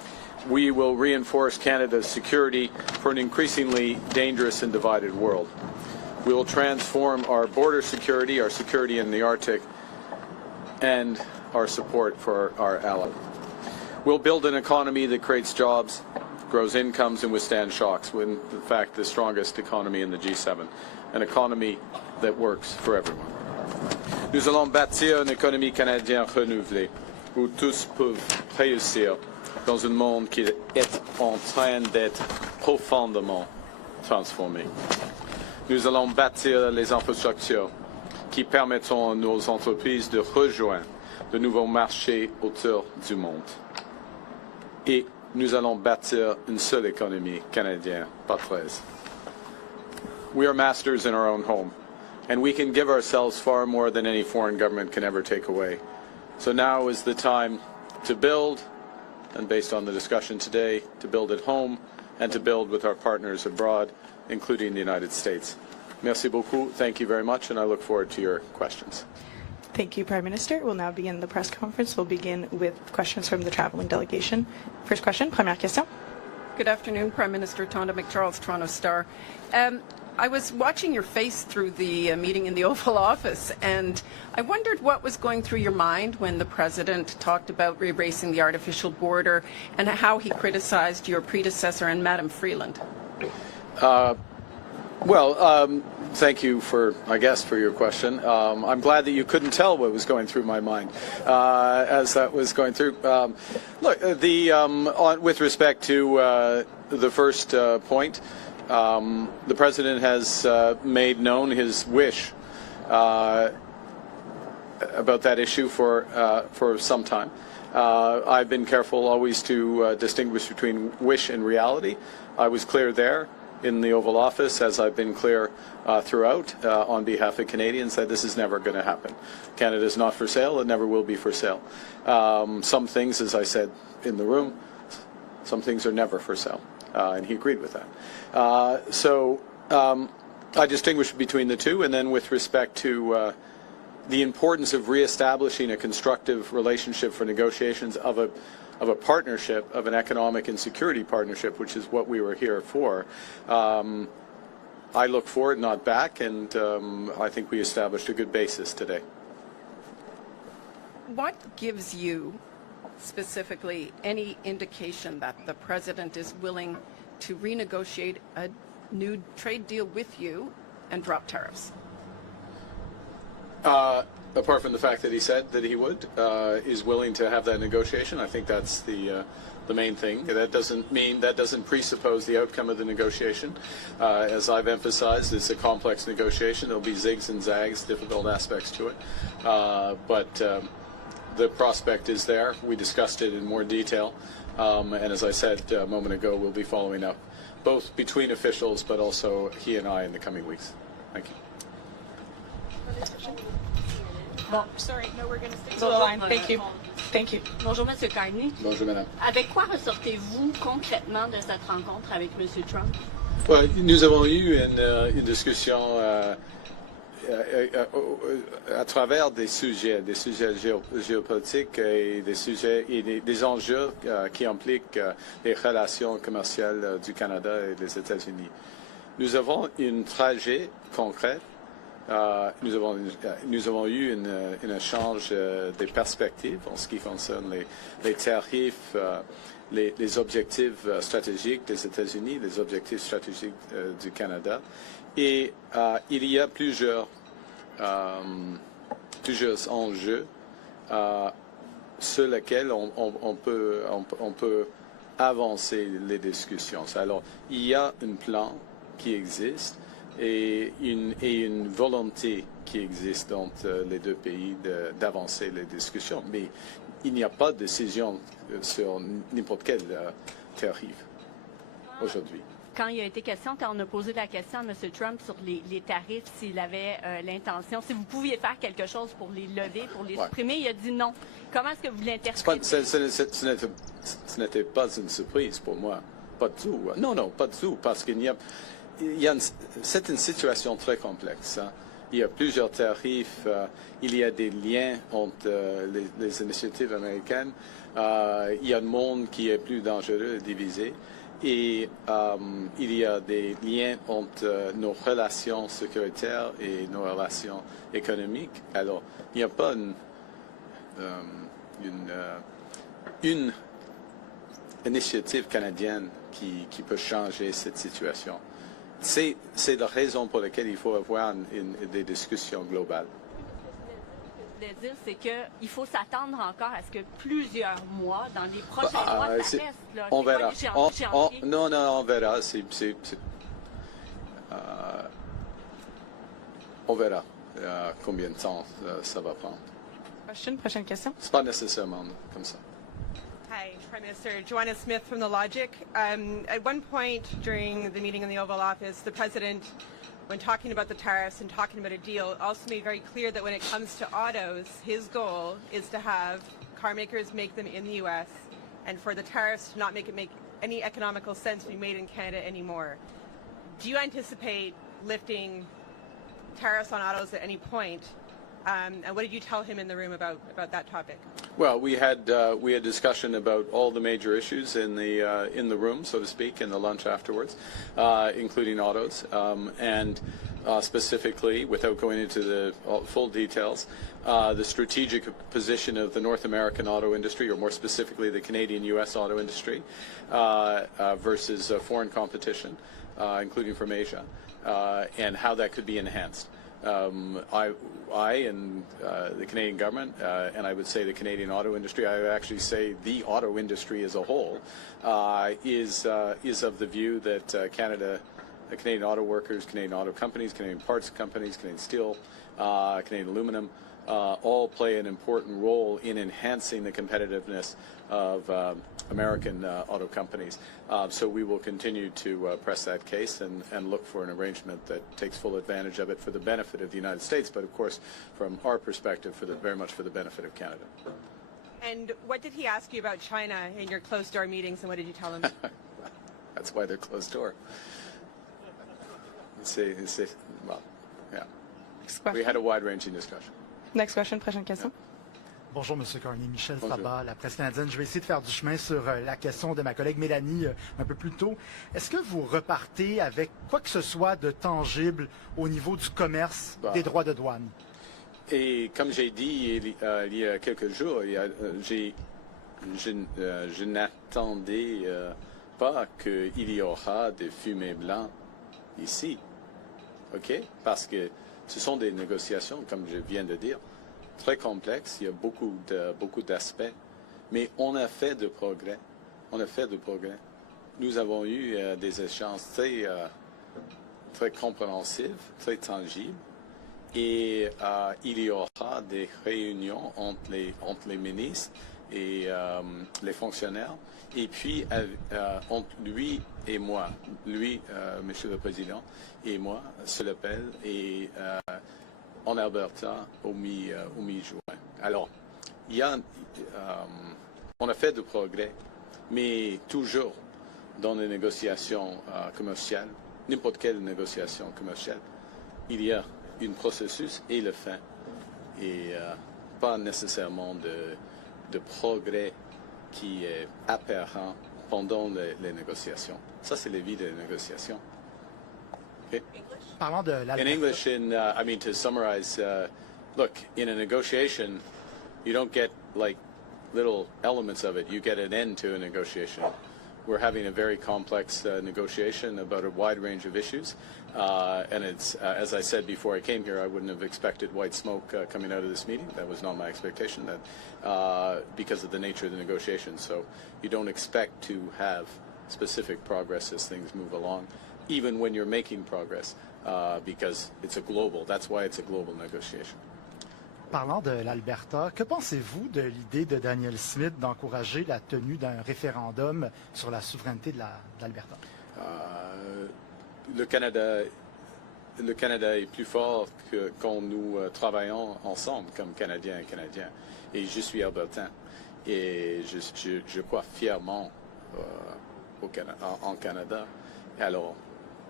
we will reinforce Canada's security for an increasingly dangerous and divided world. We will transform our border security, our security in the Arctic, and our support for our allies. We'll build an economy that creates jobs, grows incomes, and withstands shocks. We're, in fact, the strongest economy in the G7, an economy that works for everyone. Nous allons bâtir une économie canadienne renouvelée, où tous peuvent réussir dans un monde qui est en train d'être profondément transformé. Nous allons bâtir les infrastructures qui permettront à nos entreprises de rejoindre de nouveaux marchés autour du monde. Et nous allons bâtir une seule économie canadienne, pas 13. We are masters in our own home, and we can give ourselves far more than any foreign government can ever take away. So now is the time to build, and based on the discussion today, to build at home and to build with our partners abroad, including the United States. Merci beaucoup. Thank you very much, and I look forward to your questions. Thank you, Prime Minister. We'll now begin the press conference. We'll begin with questions from the traveling delegation. First question, première question. Good afternoon, Prime Minister Tonda McCharles, Toronto Star. I was watching your face through the meeting in the Oval Office, and I wondered what was going through your mind when the President talked about erasing the artificial border and how he criticized your predecessor and Madam Freeland. Thank you for your question. I'm glad that you couldn't tell what was going through my mind as that was going through. With respect to the first point, the President has made known his wish about that issue for some time. I've been careful always to distinguish between wish and reality. I was clear there in the Oval Office, as I've been clear throughout on behalf of Canadians, that this is never going to happen. Canada is not for sale. It never will be for sale. Some things, as I said in the room, some things are never for sale. And he agreed with that. I distinguish between the two, and then with respect to the importance of reestablishing a constructive relationship for negotiations of a partnership, of an economic and security partnership, which is what we were here for. I look forward, not back, and I think we established a good basis today. What gives you specifically any indication that the President is willing to renegotiate a new trade deal with you and drop tariffs? Apart from the fact that he said that he would, is willing to have that negotiation, I think that's the main thing. That doesn't presuppose the outcome of the negotiation. As I've emphasized, it's a complex negotiation. There'll be zigs and zags, difficult aspects to it, but the prospect is there. We discussed it in more detail, and as I said a moment ago, we'll be following up, both between officials, but also he and I in the coming weeks. Thank you. Bon, sorry, no, we're going to stick to the line. Thank you. Thank you. Bonjour, Monsieur Carney. Bonjour, Madame. Avec quoi ressortez-vous concrètement de cette rencontre avec Monsieur Trump? Nous avons eu une discussion à travers des sujets géopolitiques et des sujets et des enjeux qui impliquent les relations commerciales du Canada et des États-Unis. Nous avons un trajet concret. Nous avons eu un échange des perspectives en ce qui concerne les tarifs, les objectifs stratégiques des États-Unis, les objectifs stratégiques du Canada. Et il y a plusieurs enjeux sur lesquels on peut avancer les discussions. Alors, il y a un plan qui existe et une volonté qui existe entre les deux pays d'avancer les discussions. Mais il n'y a pas de décision sur n'importe quel tarif aujourd'hui. Quand il a été question, quand on a posé la question à M. Trump sur les tarifs, s'il avait l'intention, si vous pouviez faire quelque chose pour les lever, pour les supprimer, il a dit non. Comment est-ce que vous l'interprétez? Ce n'était pas une surprise pour moi. Pas du tout. Non, pas du tout, parce qu'il y a c'est une situation très complexe. Hein. il y a plusieurs tarifs, il y a des liens entre les initiatives américaines, il y a un monde qui est plus dangereux et divisé, et il y a des liens entre nos relations sécuritaires et nos relations économiques. Alors, il n'y a pas une initiative canadienne qui peut changer cette situation. C'est la raison pour laquelle il faut avoir des discussions globales. Ce que je voulais dire, c'est qu'il faut s'attendre encore à ce que plusieurs mois, dans les prochains mois, ça reste. Là. On verra. Non, on verra. On verra combien de temps ça va prendre. Prochaine question. C'est pas nécessairement comme ça. Hi, Prime Minister. Joanna Smith from The Logic. At one point during the meeting in the Oval Office, the President, when talking about the tariffs and talking about a deal, also made very clear that when it comes to autos, his goal is to have car makers make them in the U.S. and for the tariffs to not make any economical sense to be made in Canada anymore. Do you anticipate lifting tariffs on autos at any point? And what did you tell him in the room about that topic? Well, we had discussion about all the major issues in the room, so to speak, in the lunch afterwards, including autos, and specifically, without going into the full details, the strategic position of the North American auto industry, or more specifically the Canadian-U.S. auto industry, versus foreign competition, including from Asia, and how that could be enhanced. I and the Canadian government, and I would say the Canadian auto industry, I would actually say the auto industry as a whole, is of the view that Canadian auto workers, Canadian auto companies, Canadian parts companies, Canadian steel, Canadian aluminum, all play an important role in enhancing the competitiveness of American auto companies. So we will continue to press that case and look for an arrangement that takes full advantage of it for the benefit of the United States, but of course, from our perspective, very much for the benefit of Canada. And what did he ask you about China in your closed-door meetings, and what did you tell him? That's why they're closed door. Well, yeah. We had a wide-ranging discussion. Next question, prochaine question. Bonjour, M. Carney. Michel Sabat, la presse canadienne. Je vais essayer de faire du chemin sur la question de ma collègue Mélanie un peu plus tôt. Est-ce que vous repartez avec quoi que ce soit de tangible au niveau du commerce des droits de douane? Et comme j'ai dit il y a quelques jours, je n'attendais pas qu'il y aura des fumées blancs ici. OK? Parce que ce sont des négociations, comme je viens de dire, très complexes. Il y a beaucoup d'aspects. Mais on a fait de progrès. Nous avons eu des échanges très compréhensifs, très tangibles. Et il y aura des réunions entre les ministres et les fonctionnaires. Et puis, entre lui et moi, Monsieur le Président, et moi, se l'appelle, et en Alberta au mi-juin. Alors, on a fait de progrès, mais toujours dans les négociations commerciales, n'importe quelle négociation commerciale, il y a un processus et le fin, et pas nécessairement de progrès qui est apparent pendant les négociations. Ça, c'est la vie des négociations. Okay? Parlant de l'Alberta. In English, I mean, to summarize, look, in a negotiation, you don't get like little elements of it. You get an end to a negotiation. We're having a very complex negotiation about a wide range of issues. And it's, as I said before I came here, I wouldn't have expected white smoke coming out of this meeting. That was not my expectation, because of the nature of the negotiation. So you don't expect to have specific progress as things move along, even when you're making progress, because that's why it's a global negotiation. Parlant de l'Alberta, que pensez-vous de l'idée de Daniel Smith d'encourager la tenue d'un référendum sur la souveraineté de l'Alberta? Le Canada est plus fort que quand nous travaillons ensemble comme Canadiens et Canadiens. Et je suis albertain. Et je crois fièrement en Canada. Alors,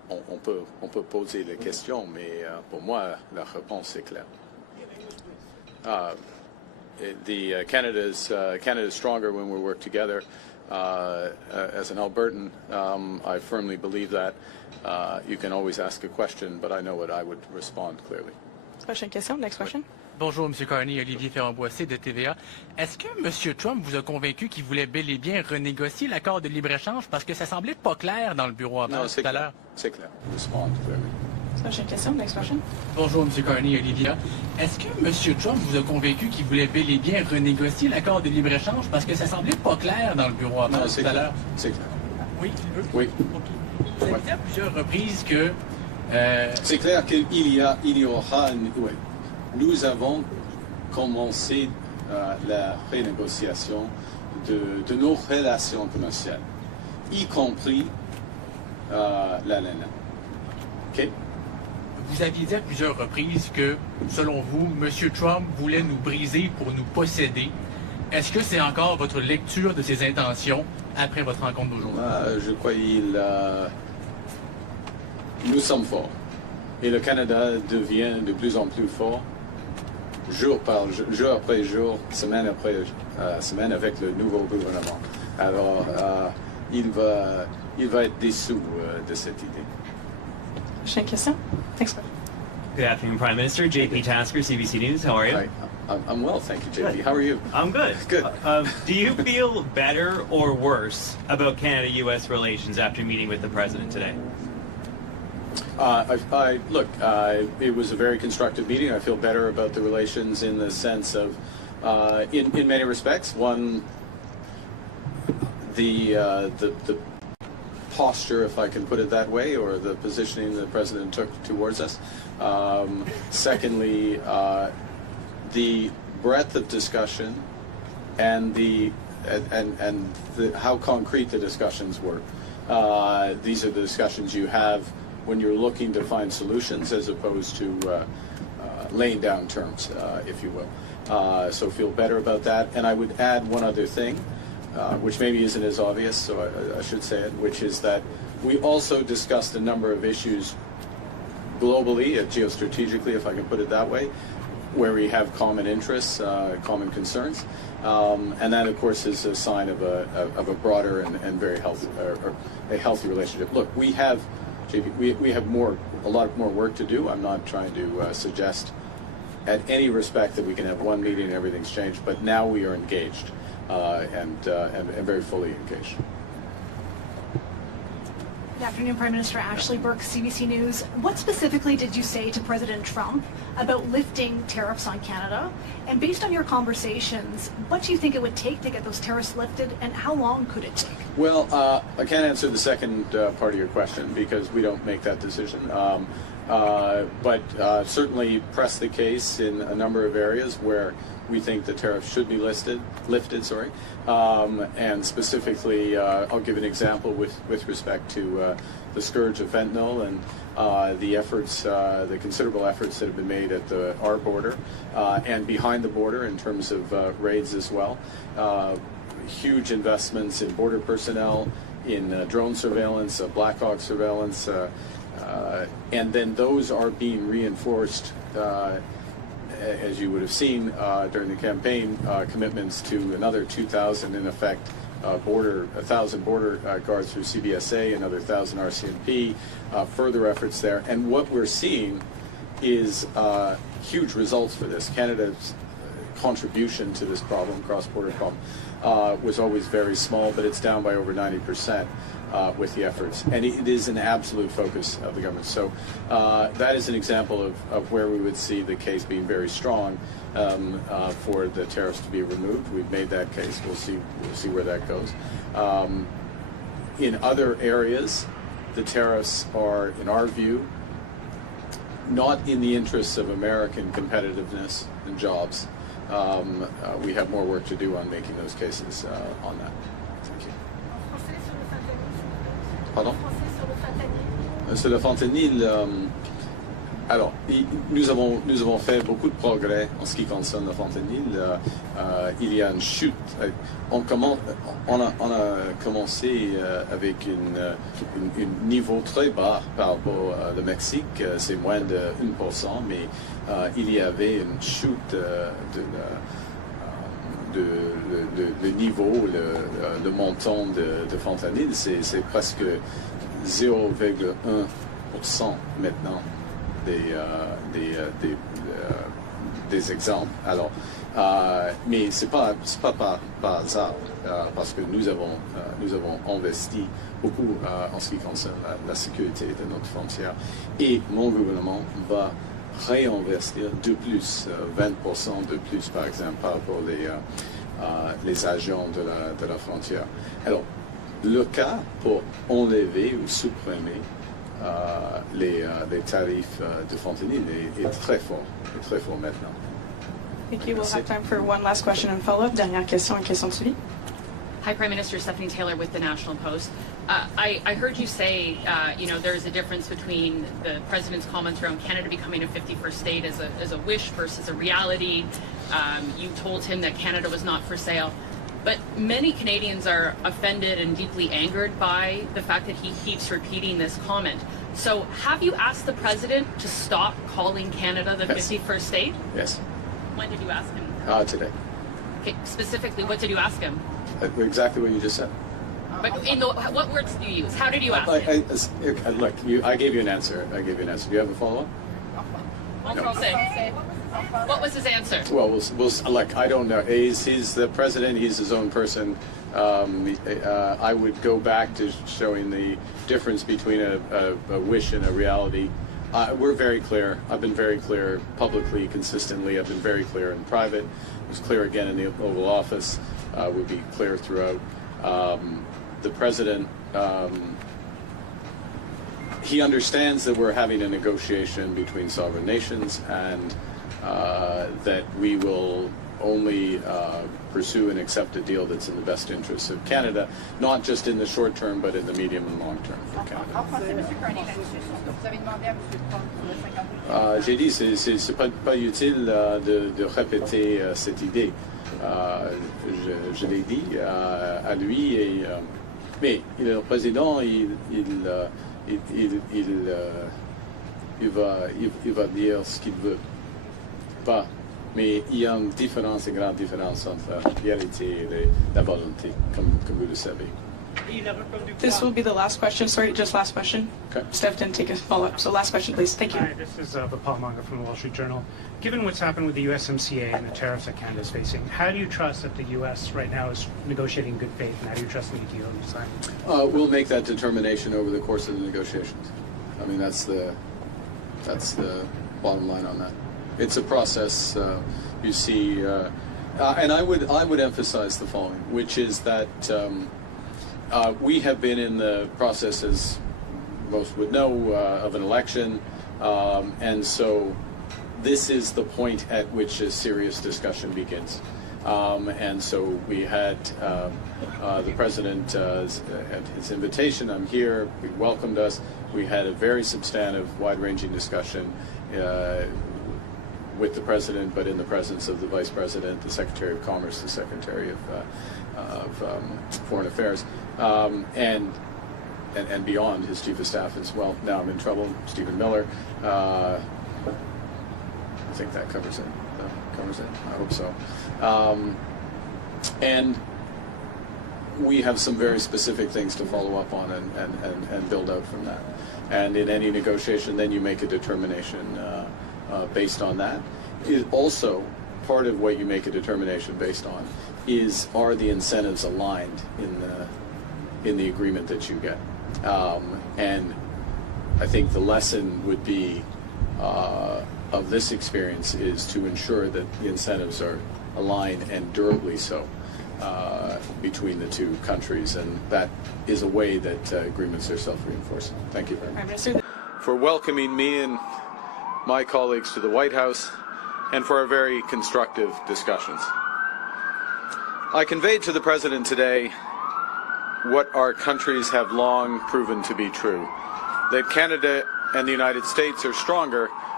on peut poser les questions, mais pour moi, la réponse est claire. Canada's stronger when we work together. As an Albertan, I firmly believe that. You can always ask a question, but I know what I would respond clearly. Prochaine question. Next question. Bonjour, M. Carney, Olivier Ferrand-Boissé de TVA. Est-ce que M. Trump vous a convaincu qu'il voulait bel et bien renégocier l'accord de libre-échange parce que ça semblait pas clair dans le bureau avant Non, tout à l'heure? C'est clair. Respond clearly. Prochaine question. Next question. Bonjour, M. Carney, Olivier. Est-ce que M. Trump vous a convaincu qu'il voulait bel et bien renégocier l'accord de libre-échange parce que ça semblait pas clair dans le bureau avant Non, tout à l'heure? C'est clair. Oui? Oui. OK. Vous avez dit à plusieurs reprises que... C'est clair qu'il y aura... Oui. Nous avons commencé la renégociation de nos relations commerciales, y compris la laine. OK? Vous aviez dit à plusieurs reprises que, selon vous, M. Trump voulait nous briser pour nous posséder. Est-ce que c'est encore votre lecture de ses intentions après votre rencontre d'aujourd'hui? Je crois qu'il... Nous sommes forts. Et le Canada devient de plus en plus fort, jour après jour, semaine après semaine, avec le nouveau gouvernement. Alors, il va être dessous de cette idée. Prochaine question. Next question. Good afternoon, Prime Minister. JP Tasker, CBC News. How are you? Hi. I'm well, thank you, JP. How are you? I'm good. Good. Do you feel better or worse about Canada-U.S. relations after meeting with the President today? Look, it was a very constructive meeting. I feel better about the relations in the sense of, in many respects, one, the posture, if I can put it that way, or the positioning the President took towards us. Secondly, the breadth of discussion and how concrete the discussions were. These are the discussions you have when you're looking to find solutions as opposed to laying down terms, if you will. So feel better about that. And I would add one other thing, which maybe isn't as obvious, so I should say it, which is that we also discussed a number of issues globally, geostrategically, if I can put it that way, where we have common interests, common concerns. And that, of course, is a sign of a broader and very healthy, or a healthy relationship. Look, we have a lot more work to do. I'm not trying to suggest at any respect that we can have one meeting and everything's changed, but now we are engaged and very fully engaged. Good afternoon, Prime Minister Ashley Burke, CBC News. What specifically did you say to President Trump about lifting tariffs on Canada? And based on your conversations, what do you think it would take to get those tariffs lifted, and how long could it take? Well, I can't answer the second part of your question because we don't make that decision. But certainly press the case in a number of areas where we think the tariffs should be lifted. And specifically, I'll give an example with respect to the scourge of fentanyl and the efforts, the considerable efforts that have been made at our border and behind the border in terms of raids as well. Huge investments in border personnel, in drone surveillance, Black Hawk surveillance, and then those are being reinforced, as you would have seen during the campaign, commitments to another 2,000 in effect 1,000 border guards through CBSA, another 1,000 RCMP, further efforts there. And what we're seeing is huge results for this. Canada's contribution to this problem, cross-border problem, was always very small, but it's down by over 90% with the efforts. And it is an absolute focus of the government. So that is an example of where we would see the case being very strong for the tariffs to be removed. We've made that case. We'll see where that goes. In other areas, the tariffs are, in our view, not in the interests of American competitiveness and jobs. We have more work to do on making those cases on that. Thank you. Pardon? Sur le fentanyl, Alors, nous avons fait beaucoup de progrès en ce qui concerne le fentanyl. Il y a une chute. On a commencé avec un niveau très bas par rapport au Mexique. C'est moins de 1%, mais il y avait une chute de niveau, le montant de fentanyl. C'est presque 0,1% maintenant. Des exemples. Alors, mais c'est pas par hasard, parce que nous avons investi beaucoup en ce qui concerne la sécurité de notre frontière, et mon gouvernement va réinvestir de plus, 20% de plus par exemple par rapport les agents de la frontière. Alors, le cas pour enlever ou supprimer les tarifs de fentanyl est très fort maintenant. Thank you. We'll have time for one last question and follow-up. Dernière question et question de suivi. Hi, Prime Minister. Stephanie Taylor with the National Post. I heard you say, there's a difference between the president's comments around Canada becoming a 51st state as a wish versus a reality. You told him that Canada was not for sale. But many Canadians are offended and deeply angered by the fact that he keeps repeating this comment. So have you asked the president to stop calling Canada the 51st state? Yes. When did you ask him? Today. Okay, specifically, what did you ask him? Exactly what you just said. But what words did you use? How did you ask him? Look, I gave you an answer. Do you have a follow-up? No. What was his answer? Well, look, I don't know. He's the president. He's his own person. I would go back to showing the difference between a wish and a reality. We're very clear. I've been very clear publicly, consistently. I've been very clear in private. I was clear again in the Oval Office. Would be clear throughout. The president, he understands that we're having a negotiation between sovereign nations, and that we will only pursue and accept a deal that's in the best interests of Canada, not just in the short term, but in the medium and long term for Canada. J'ai dit, c'est pas utile de répéter cette idée. Je l'ai dit à lui, mais le président, il va dire ce qu'il veut. Pas. Mais il y a une différence, une grande différence entre la réalité et la volonté, comme vous le savez. This will be the last question. Sorry, just last question. Okay. Steph didn't take a follow-up, so last question, please. Thank you. Hi, this is Bapal Manga from the Wall Street Journal. Given what's happened with the USMCA and the tariffs that Canada is facing, how do you trust that the U.S. right now is negotiating in good faith, and how do you trust the deal you signed? We'll make that determination over the course of the negotiations. I mean, that's the bottom line on that. It's a process. You see, and I would emphasize the following, which is that we have been in the process, as most would know, of an election, and so this is the point at which a serious discussion begins. And so we had the president at his invitation. I'm here. He welcomed us. We had a very substantive, wide-ranging discussion with the president, but in the presence of the vice president, the secretary of commerce, the secretary of foreign affairs, and beyond, his chief of staff as well. Now I'm in trouble. Stephen Miller. I think that covers it. I hope so. And we have some very specific things to follow up on and build out from that. And in any negotiation, then you make a determination based on that. It also, part of what you make a determination based on are the incentives aligned in the agreement that you get. And I think the lesson would be of this experience is to ensure that the incentives are aligned and durably so between the two countries, and that is a way that agreements are self-reinforcing. Thank you very much. For welcoming me and my colleagues to the White House, and for our very constructive discussions. I conveyed to the President today what our countries have long proven to be true, that Canada and the United States are stronger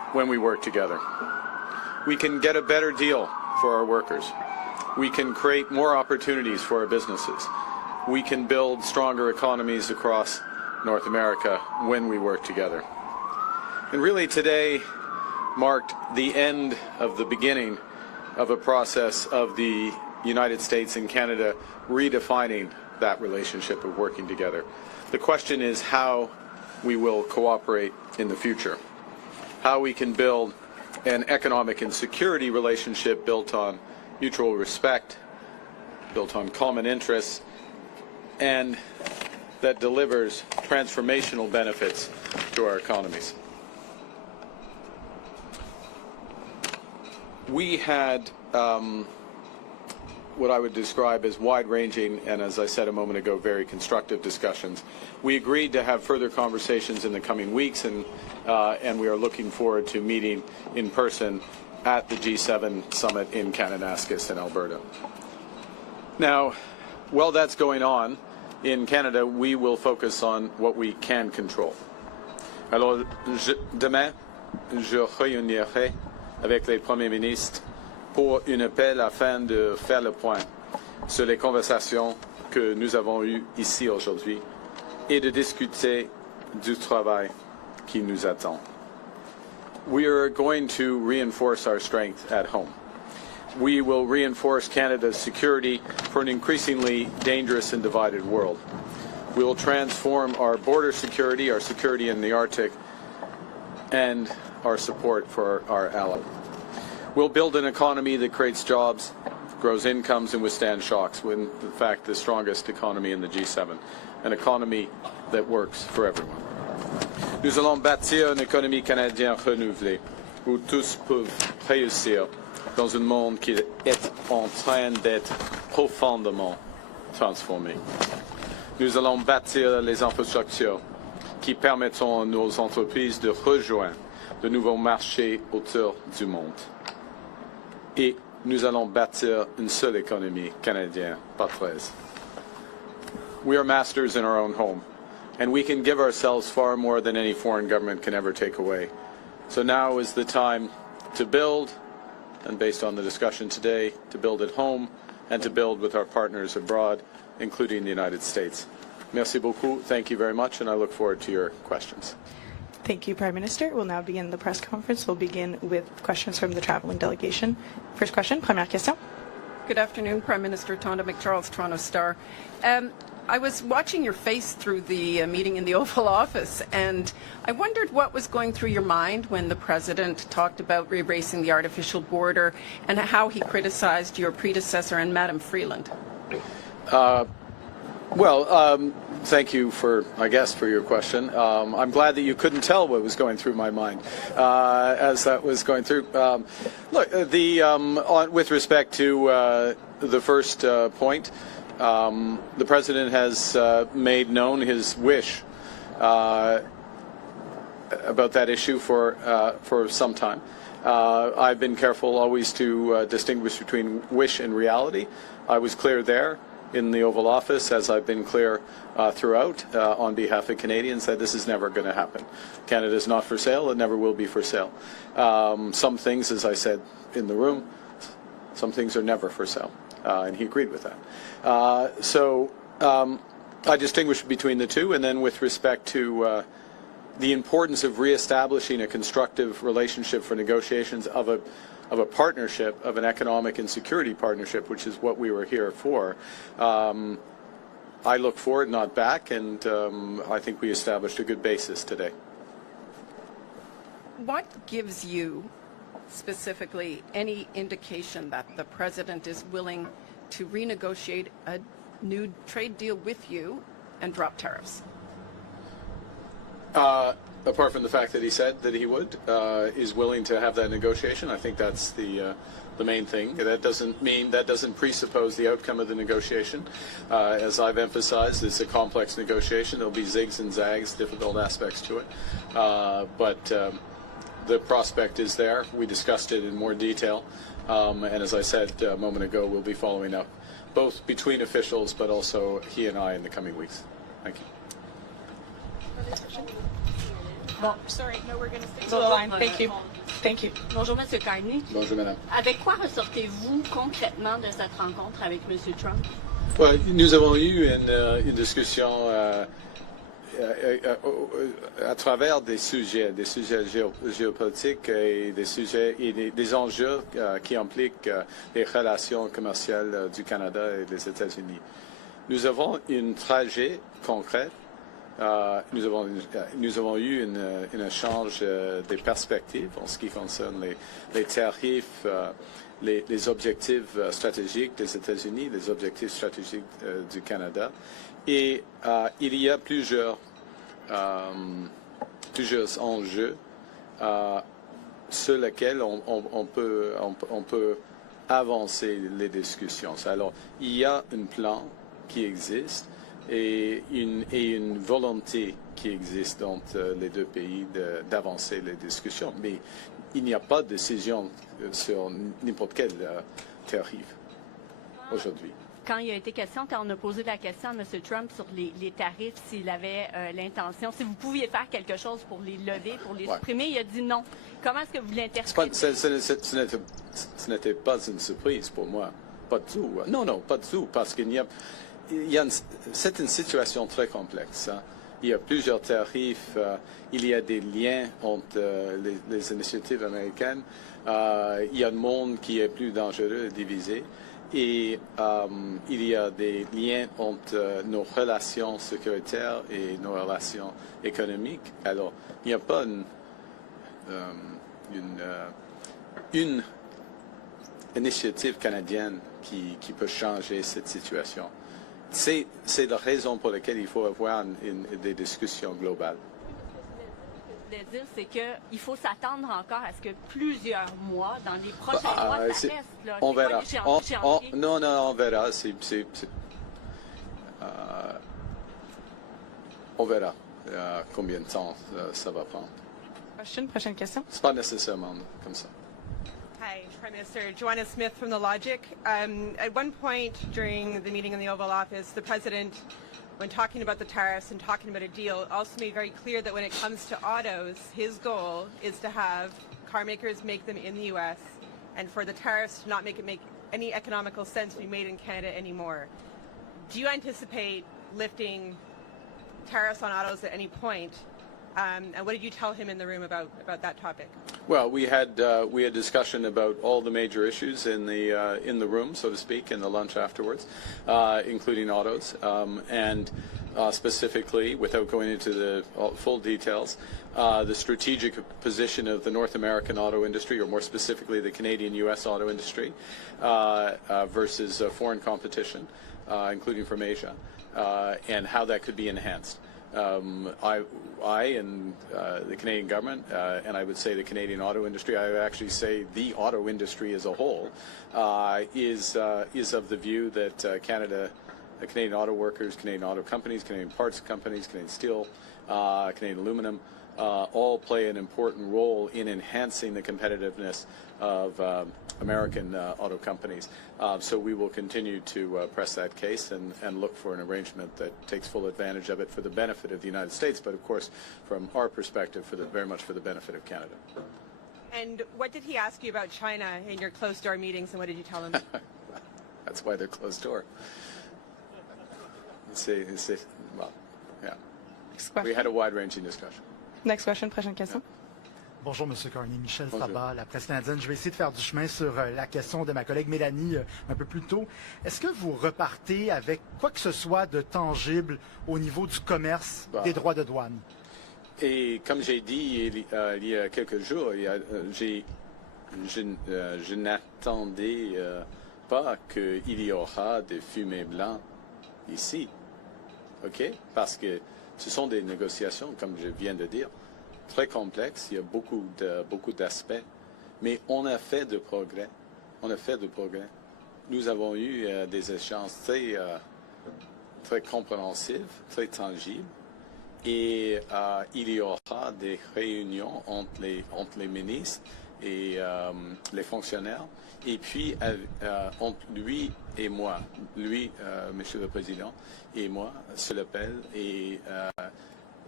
when we work together. We can get a better deal for our workers. We can create more opportunities for our businesses. We can build stronger economies across North America when we work together. And really today marked the end of the beginning of a process of the United States and Canada redefining that relationship of working together. The question is how we will cooperate in the future, how we can build an economic and security relationship built on mutual respect, built on common interests, and that delivers transformational benefits to our economies. We had what I would describe as wide-ranging and, as I said a moment ago, very constructive discussions. We agreed to have further conversations in the coming weeks, and we are looking forward to meeting in person at the G7 summit in Kananaskis in Alberta. Now, while that's going on, in Canada, we will focus on what we can control. Alors, demain, je réunirai avec les premiers ministres pour un appel afin de faire le point sur les conversations que nous avons eues ici aujourd'hui et de discuter du travail qui nous attend. We are going to reinforce our strength at home. We will reinforce Canada's security for an increasingly dangerous and divided world. We will transform our border security, our security in the Arctic, and our support for our allies. We'll build an economy that creates jobs, grows incomes, and withstands shocks. We're, in fact, the strongest economy in the G7, an economy that works for everyone. Nous allons bâtir une économie canadienne renouvelée, où tous peuvent réussir dans un monde qui est en train d'être profondément transformé. Nous allons bâtir les infrastructures qui permettront à nos entreprises de rejoindre de nouveaux marchés autour du monde. Et nous allons bâtir une seule économie canadienne, pas 13. We are masters in our own home, and we can give ourselves far more than any foreign government can ever take away. So now is the time to build, and based on the discussion today, to build at home and to build with our partners abroad, including the United States. Merci beaucoup. Thank you very much, and I look forward to your questions. Thank you, Prime Minister. We'll now begin the press conference. We'll begin with questions from the traveling delegation. First question, première question. Good afternoon, Prime Minister Tonda McCharles, Toronto Star. I was watching your face through the meeting in the Oval Office, and I wondered what was going through your mind when the President talked about erasing the artificial border and how he criticized your predecessor and Madam Freeland. Thank you for your question. I'm glad that you couldn't tell what was going through my mind as that was going through. With respect to the first point, the President has made known his wish about that issue for some time. I've been careful always to distinguish between wish and reality. I was clear there in the Oval Office, as I've been clear throughout on behalf of Canadians, that this is never going to happen. Canada is not for sale. It never will be for sale. Some things, as I said in the room, some things are never for sale. And he agreed with that. So I distinguish between the two. And then with respect to the importance of reestablishing a constructive relationship for negotiations of a partnership, of an economic and security partnership, which is what we were here for, I look forward, not back, and I think we established a good basis today. What gives you specifically any indication that the President is willing to renegotiate a new trade deal with you and drop tariffs? Apart from the fact that he said that he would, is willing to have that negotiation, I think that's the main thing. That doesn't presuppose the outcome of the negotiation. As I've emphasized, it's a complex negotiation. There'll be zigs and zags, difficult aspects to it. But the prospect is there. We discussed it in more detail. And as I said a moment ago, we'll be following up, both between officials, but also he and I in the coming weeks. Thank you. Bon, sorry, no, we're going to stick to the line. Thank you. Thank you. Bonjour, M. Carney. Bonjour, madame. Avec quoi ressortez-vous concrètement de cette rencontre avec M. Trump? Ouais, nous avons eu une discussion à travers des sujets géopolitiques et des sujets et des enjeux qui impliquent les relations commerciales du Canada et des États-Unis. Nous avons une trajet concrète. Nous avons eu un échange des perspectives en ce qui concerne les tarifs, les objectifs stratégiques des États-Unis, les objectifs stratégiques du Canada. Et il y a plusieurs enjeux sur lesquels on peut avancer les discussions. Alors, il y a un plan qui existe et une volonté qui existe entre les deux pays d'avancer les discussions. Mais il n'y a pas de décision sur n'importe quel tarif aujourd'hui. Quand il a été question, quand on a posé la question à M. Trump sur les tarifs, s'il avait l'intention, si vous pouviez faire quelque chose pour les lever, pour les supprimer, il a dit non. Comment est-ce que vous l'interprétez? Ce n'était pas une surprise pour moi. Pas du tout. Non, pas du tout. Parce qu'il c'est une situation très complexe. Hein. Il y a plusieurs tarifs. Il y a des liens entre les initiatives américaines. Il y a un monde qui est plus dangereux et divisé. Et il y a des liens entre nos relations sécuritaires et nos relations économiques. Alors, il n'y a pas une initiative canadienne qui peut changer cette situation. C'est la raison pour laquelle il faut avoir des discussions globales. Ce que je voulais dire, c'est qu'il faut s'attendre encore à ce que plusieurs mois, dans les prochains mois, ça reste. Là. On verra. Non, on verra. On verra combien de temps ça va prendre. Prochaine question. C'est pas nécessairement comme ça. Hi, Prime Minister. Joanna Smith from The Logic. At one point during the meeting in the Oval Office, the President, when talking about the tariffs and talking about a deal, also made very clear that when it comes to autos, his goal is to have car makers make them in the U.S. and for the tariffs to not make any economical sense to be made in Canada anymore. Do you anticipate lifting tariffs on autos at any point? And what did you tell him in the room about that topic? Well, we had discussion about all the major issues in the room, so to speak, in the lunch afterwards, including autos, and specifically, without going into the full details, the strategic position of the North American auto industry, or more specifically, the Canadian-U.S. auto industry, versus foreign competition, including from Asia, and how that could be enhanced. I and the Canadian government, and I would say the Canadian auto industry, I would actually say the auto industry as a whole, is of the view that Canadian auto workers, Canadian auto companies, Canadian parts companies, Canadian steel, Canadian aluminum, all play an important role in enhancing the competitiveness of American auto companies. So we will continue to press that case and look for an arrangement that takes full advantage of it for the benefit of the United States, but of course, from our perspective, very much for the benefit of Canada. And what did he ask you about China in your closed-door meetings, and what did you tell him? That's why they're closed door. Well, yeah. We had a wide-ranging discussion. Next question, prochaine question. Bonjour, M. Carney. Michel Sabat, la presse canadienne. Je vais essayer de faire du chemin sur la question de ma collègue Mélanie un peu plus tôt. Est-ce que vous repartez avec quoi que ce soit de tangible au niveau du commerce, des droits de douane? Et comme j'ai dit il y a quelques jours, je n'attendais pas qu'il y aura des fumées blancs ici. OK? Parce que ce sont des négociations, comme je viens de dire, très complexes. Il y a beaucoup d'aspects. Mais on a fait de progrès. Nous avons eu des échanges très compréhensifs, très tangibles. Et il y aura des réunions entre les ministres et les fonctionnaires. Et puis, entre lui et moi, Monsieur le Président, et moi, sur l'appel, et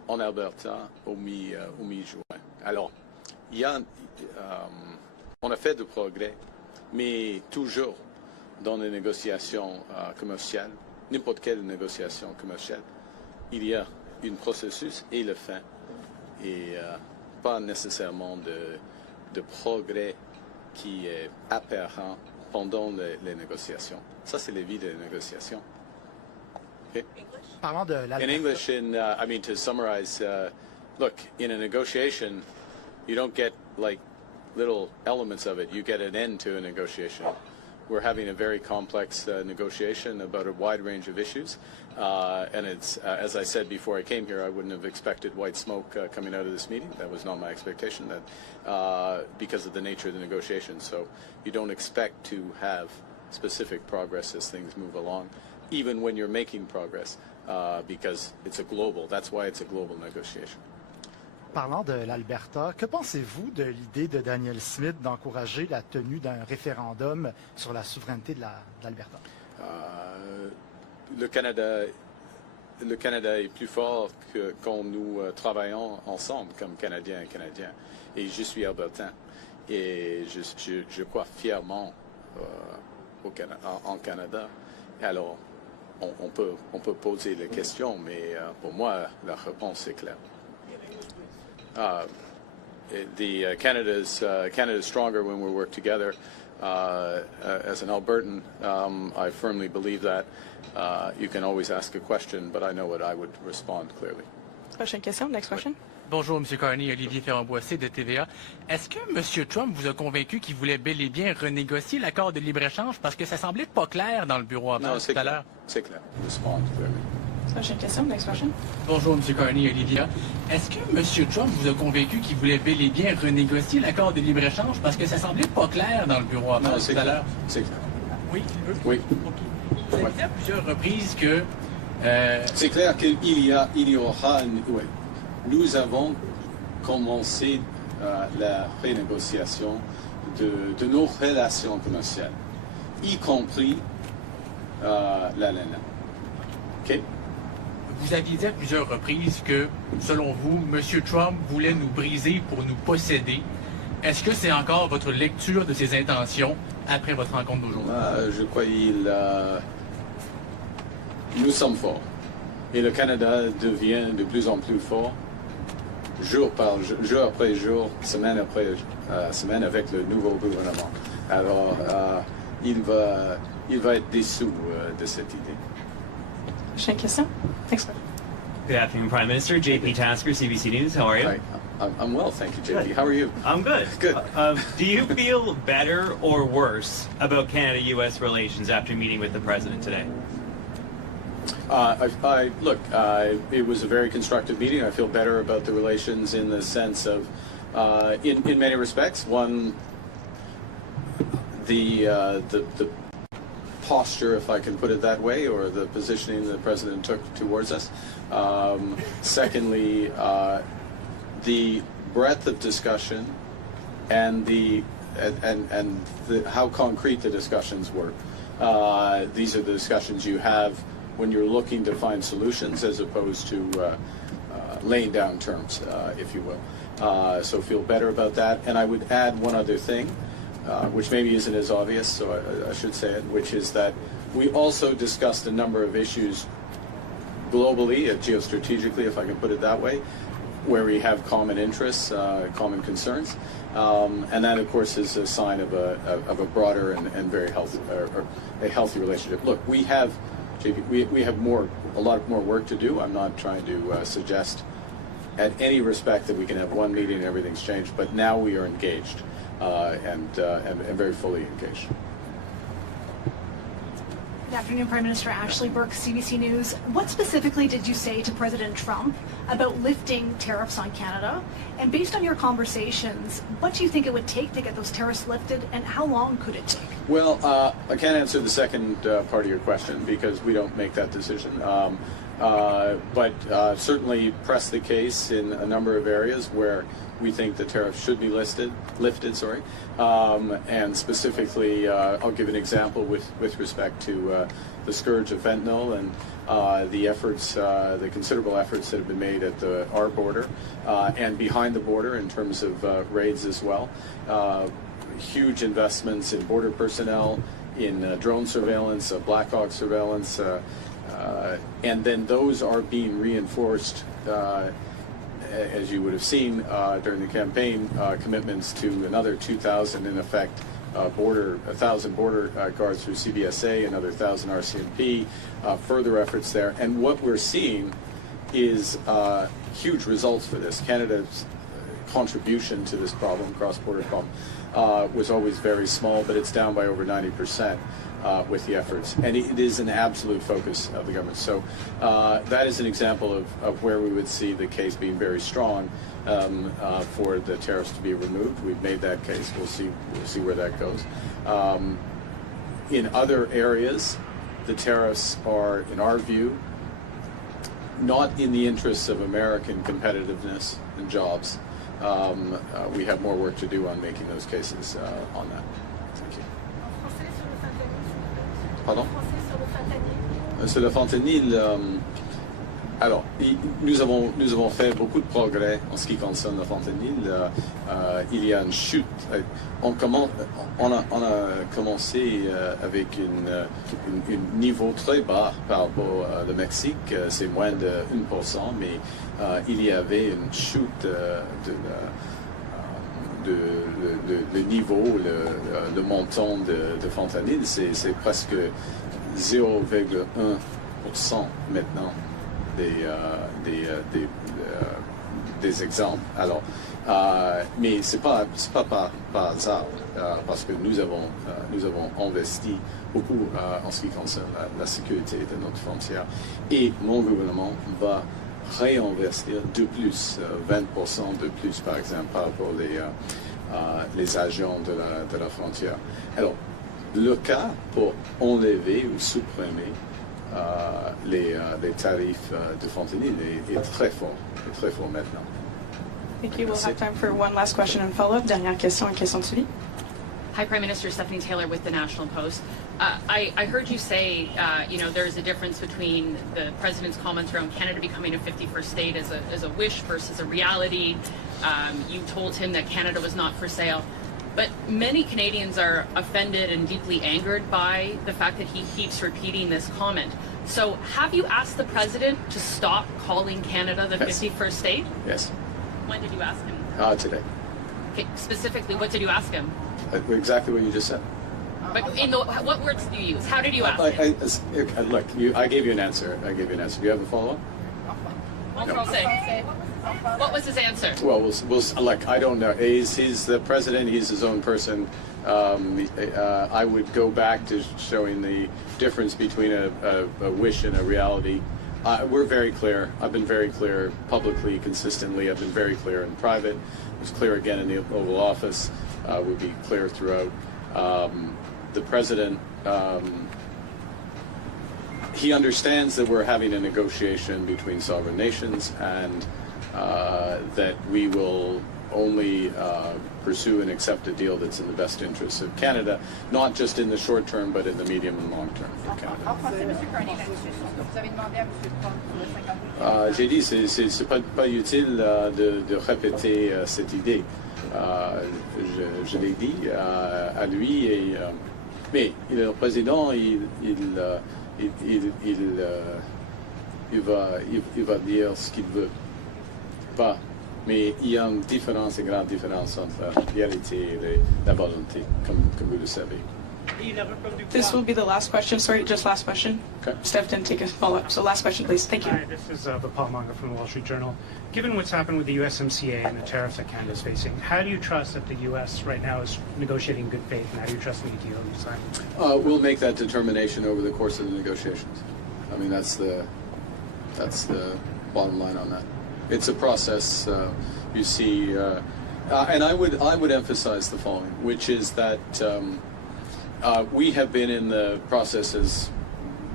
en Alberta au mi-juin. Alors, on a fait du progrès, mais toujours dans les négociations commerciales, n'importe quelle négociation commerciale, il y a un processus et le fin, et pas nécessairement de progrès qui est apparent pendant les négociations. Ça, c'est la vie des négociations. Okay? Parlant de l'Alberta. In English, I mean, to summarize, look, in a negotiation, you don't get like little elements of it. You get an end to a negotiation. We're having a very complex negotiation about a wide range of issues. And it's, as I said before I came here, I wouldn't have expected white smoke coming out of this meeting. That was not my expectation, because of the nature of the negotiation. So you don't expect to have specific progress as things move along, even when you're making progress, because it's a global. That's why it's a global negotiation. Parlant de l'Alberta, que pensez-vous de l'idée de Daniel Smith d'encourager la tenue d'un référendum sur la souveraineté de l'Alberta? Le Canada est plus fort que quand nous travaillons ensemble comme Canadiens et Canadiens. Et je suis albertain. Et je crois fièrement en Canada. Alors, on peut poser les questions, mais pour moi, la réponse est claire. Canada's stronger when we work together. As an Albertan, I firmly believe that. You can always ask a question, but I know what I would respond clearly. Prochaine question, next question. Bonjour, M. Carney, Olivier Ferrand-Boissé de TVA. Est-ce que M. Trump vous a convaincu qu'il voulait bel et bien renégocier l'accord de libre-échange parce que ça semblait pas clair dans le bureau avant tout à l'heure? C'est clair. Respond clearly. Prochaine question, next question. Bonjour, M. Carney, Olivier. Est-ce que M. Trump vous a convaincu qu'il voulait bel et bien renégocier l'accord de libre-échange parce que ça semblait pas clair dans le bureau avant tout à l'heure? C'est clair. Oui? Oui. Okay. Vous avez dit à plusieurs reprises que... C'est clair qu'il y aura... Oui. Nous avons commencé la renégociation de nos relations commerciales, y compris la laine. OK? Vous aviez dit à plusieurs reprises que, selon vous, M. Trump voulait nous briser pour nous posséder. Est-ce que c'est encore votre lecture de ses intentions après votre rencontre d'aujourd'hui? Je crois nous sommes forts. Et le Canada devient de plus en plus fort, jour après jour, semaine après semaine, avec le nouveau gouvernement. Alors, il va être dessous de cette idée. Prochaine question. Next one. Good afternoon, Prime Minister. JP Tasker, CBC News. How are you? Hi. I'm well, thank you, JP. How are you? I'm good. Good. Do you feel better or worse about Canada-U.S. relations after meeting with the President today? Look, it was a very constructive meeting. I feel better about the relations in the sense of, in many respects, one, the posture, if I can put it that way, or the positioning the President took towards us. Secondly, the breadth of discussion and how concrete the discussions were. These are the discussions you have when you're looking to find solutions as opposed to laying down terms, if you will. So feel better about that. And I would add one other thing, which maybe isn't as obvious, so I should say it, which is that we also discussed a number of issues globally, geostrategically, if I can put it that way, where we have common interests, common concerns. And that, of course, is a sign of a broader and very healthy, or a healthy relationship. Look, we have, JP, we have a lot more work to do. I'm not trying to suggest at any respect that we can have one meeting and everything's changed, but now we are engaged and very fully engaged. Good afternoon, Prime Minister Ashley Burke, CBC News. What specifically did you say to President Trump about lifting tariffs on Canada? And based on your conversations, what do you think it would take to get those tariffs lifted, and how long could it take? Well, I can't answer the second part of your question because we don't make that decision. but certainly press the case in a number of areas where we think the tariffs should be lifted. And specifically, I'll give an example with respect to the scourge of fentanyl and the considerable efforts that have been made at our border and behind the border in terms of raids as well. Huge investments in border personnel, in drone surveillance, Black Hawk surveillance, and then those are being reinforced, as you would have seen during the campaign, commitments to another 2,000 in effect 1,000 border guards through CBSA, another 1,000 RCMP, further efforts there. And what we're seeing is huge results for this. Canada's contribution to this problem, cross-border problem, was always very small, but it's down by over 90% with the efforts. And it is an absolute focus of the government. So that is an example of where we would see the case being very strong for the tariffs to be removed. We've made that case. We'll see where that goes. In other areas, the tariffs are, in our view, not in the interests of American competitiveness and jobs. We have more work to do on making those cases on that. Thank you. Pardon? Sur le fentanyl, alors, nous avons fait beaucoup de progrès en ce qui concerne le fentanyl. Il y a une chute. On a commencé avec un niveau très bas par rapport au Mexique. C'est moins de 1%, mais il y avait une chute de niveau, le montant de fentanyl. C'est presque 0,1% maintenant. Des exemples. Alors, mais c'est pas par hasard, parce que nous avons investi beaucoup en ce qui concerne la sécurité de notre frontière, et mon gouvernement va réinvestir de plus, 20% de plus, par exemple, par rapport les agents de la frontière. Alors, le cas pour enlever ou supprimer les tarifs de fentanyl est très fort maintenant. Thank you. We'll have time for one last question and follow-up. Dernière question de suivi. Hi, Prime Minister. Stephanie Taylor with the National Post. I heard you say, there's a difference between the President's comments around Canada becoming a 51st state as a wish versus a reality. You told him that Canada was not for sale. But many Canadians are offended and deeply angered by the fact that he keeps repeating this comment. So have you asked the President to stop calling Canada the 51st state? Yes. When did you ask him? Today. Okay, specifically, what did you ask him? Exactly what you just said. But what words did you use? How did you ask him? Look, I gave you an answer. Do you have a follow-up? What was his answer? Well, look, I don't know. He's the president. He's his own person. I would go back to showing the difference between a wish and a reality. We're very clear. I've been very clear publicly, consistently. I've been very clear in private. I was clear again in the Oval Office. We'll be clear throughout. The president, he understands that we're having a negotiation between sovereign nations, and that we will only pursue and accept a deal that's in the best interests of Canada, not just in the short term, but in the medium and long term for Canada. J'ai dit, c'est pas utile de répéter cette idée. Je l'ai dit à lui, mais le président, il va dire ce qu'il veut. Pas. Mais il y a une différence, une grande différence entre la réalité et la volonté, comme vous le savez. This will be the last question. Sorry, just last question. Okay. Steph didn't take a follow-up. So last question, please. Thank you. Hi, this is Vipal Manga from the Wall Street Journal. Given what's happened with the USMCA and the tariffs that Canada is facing, how do you trust that the U.S. right now is negotiating in good faith, and how do you trust the deal you sign? We'll make that determination over the course of the negotiations. I mean, that's the bottom line on that. It's a process. You see, and I would emphasize the following, which is that we have been in the process, as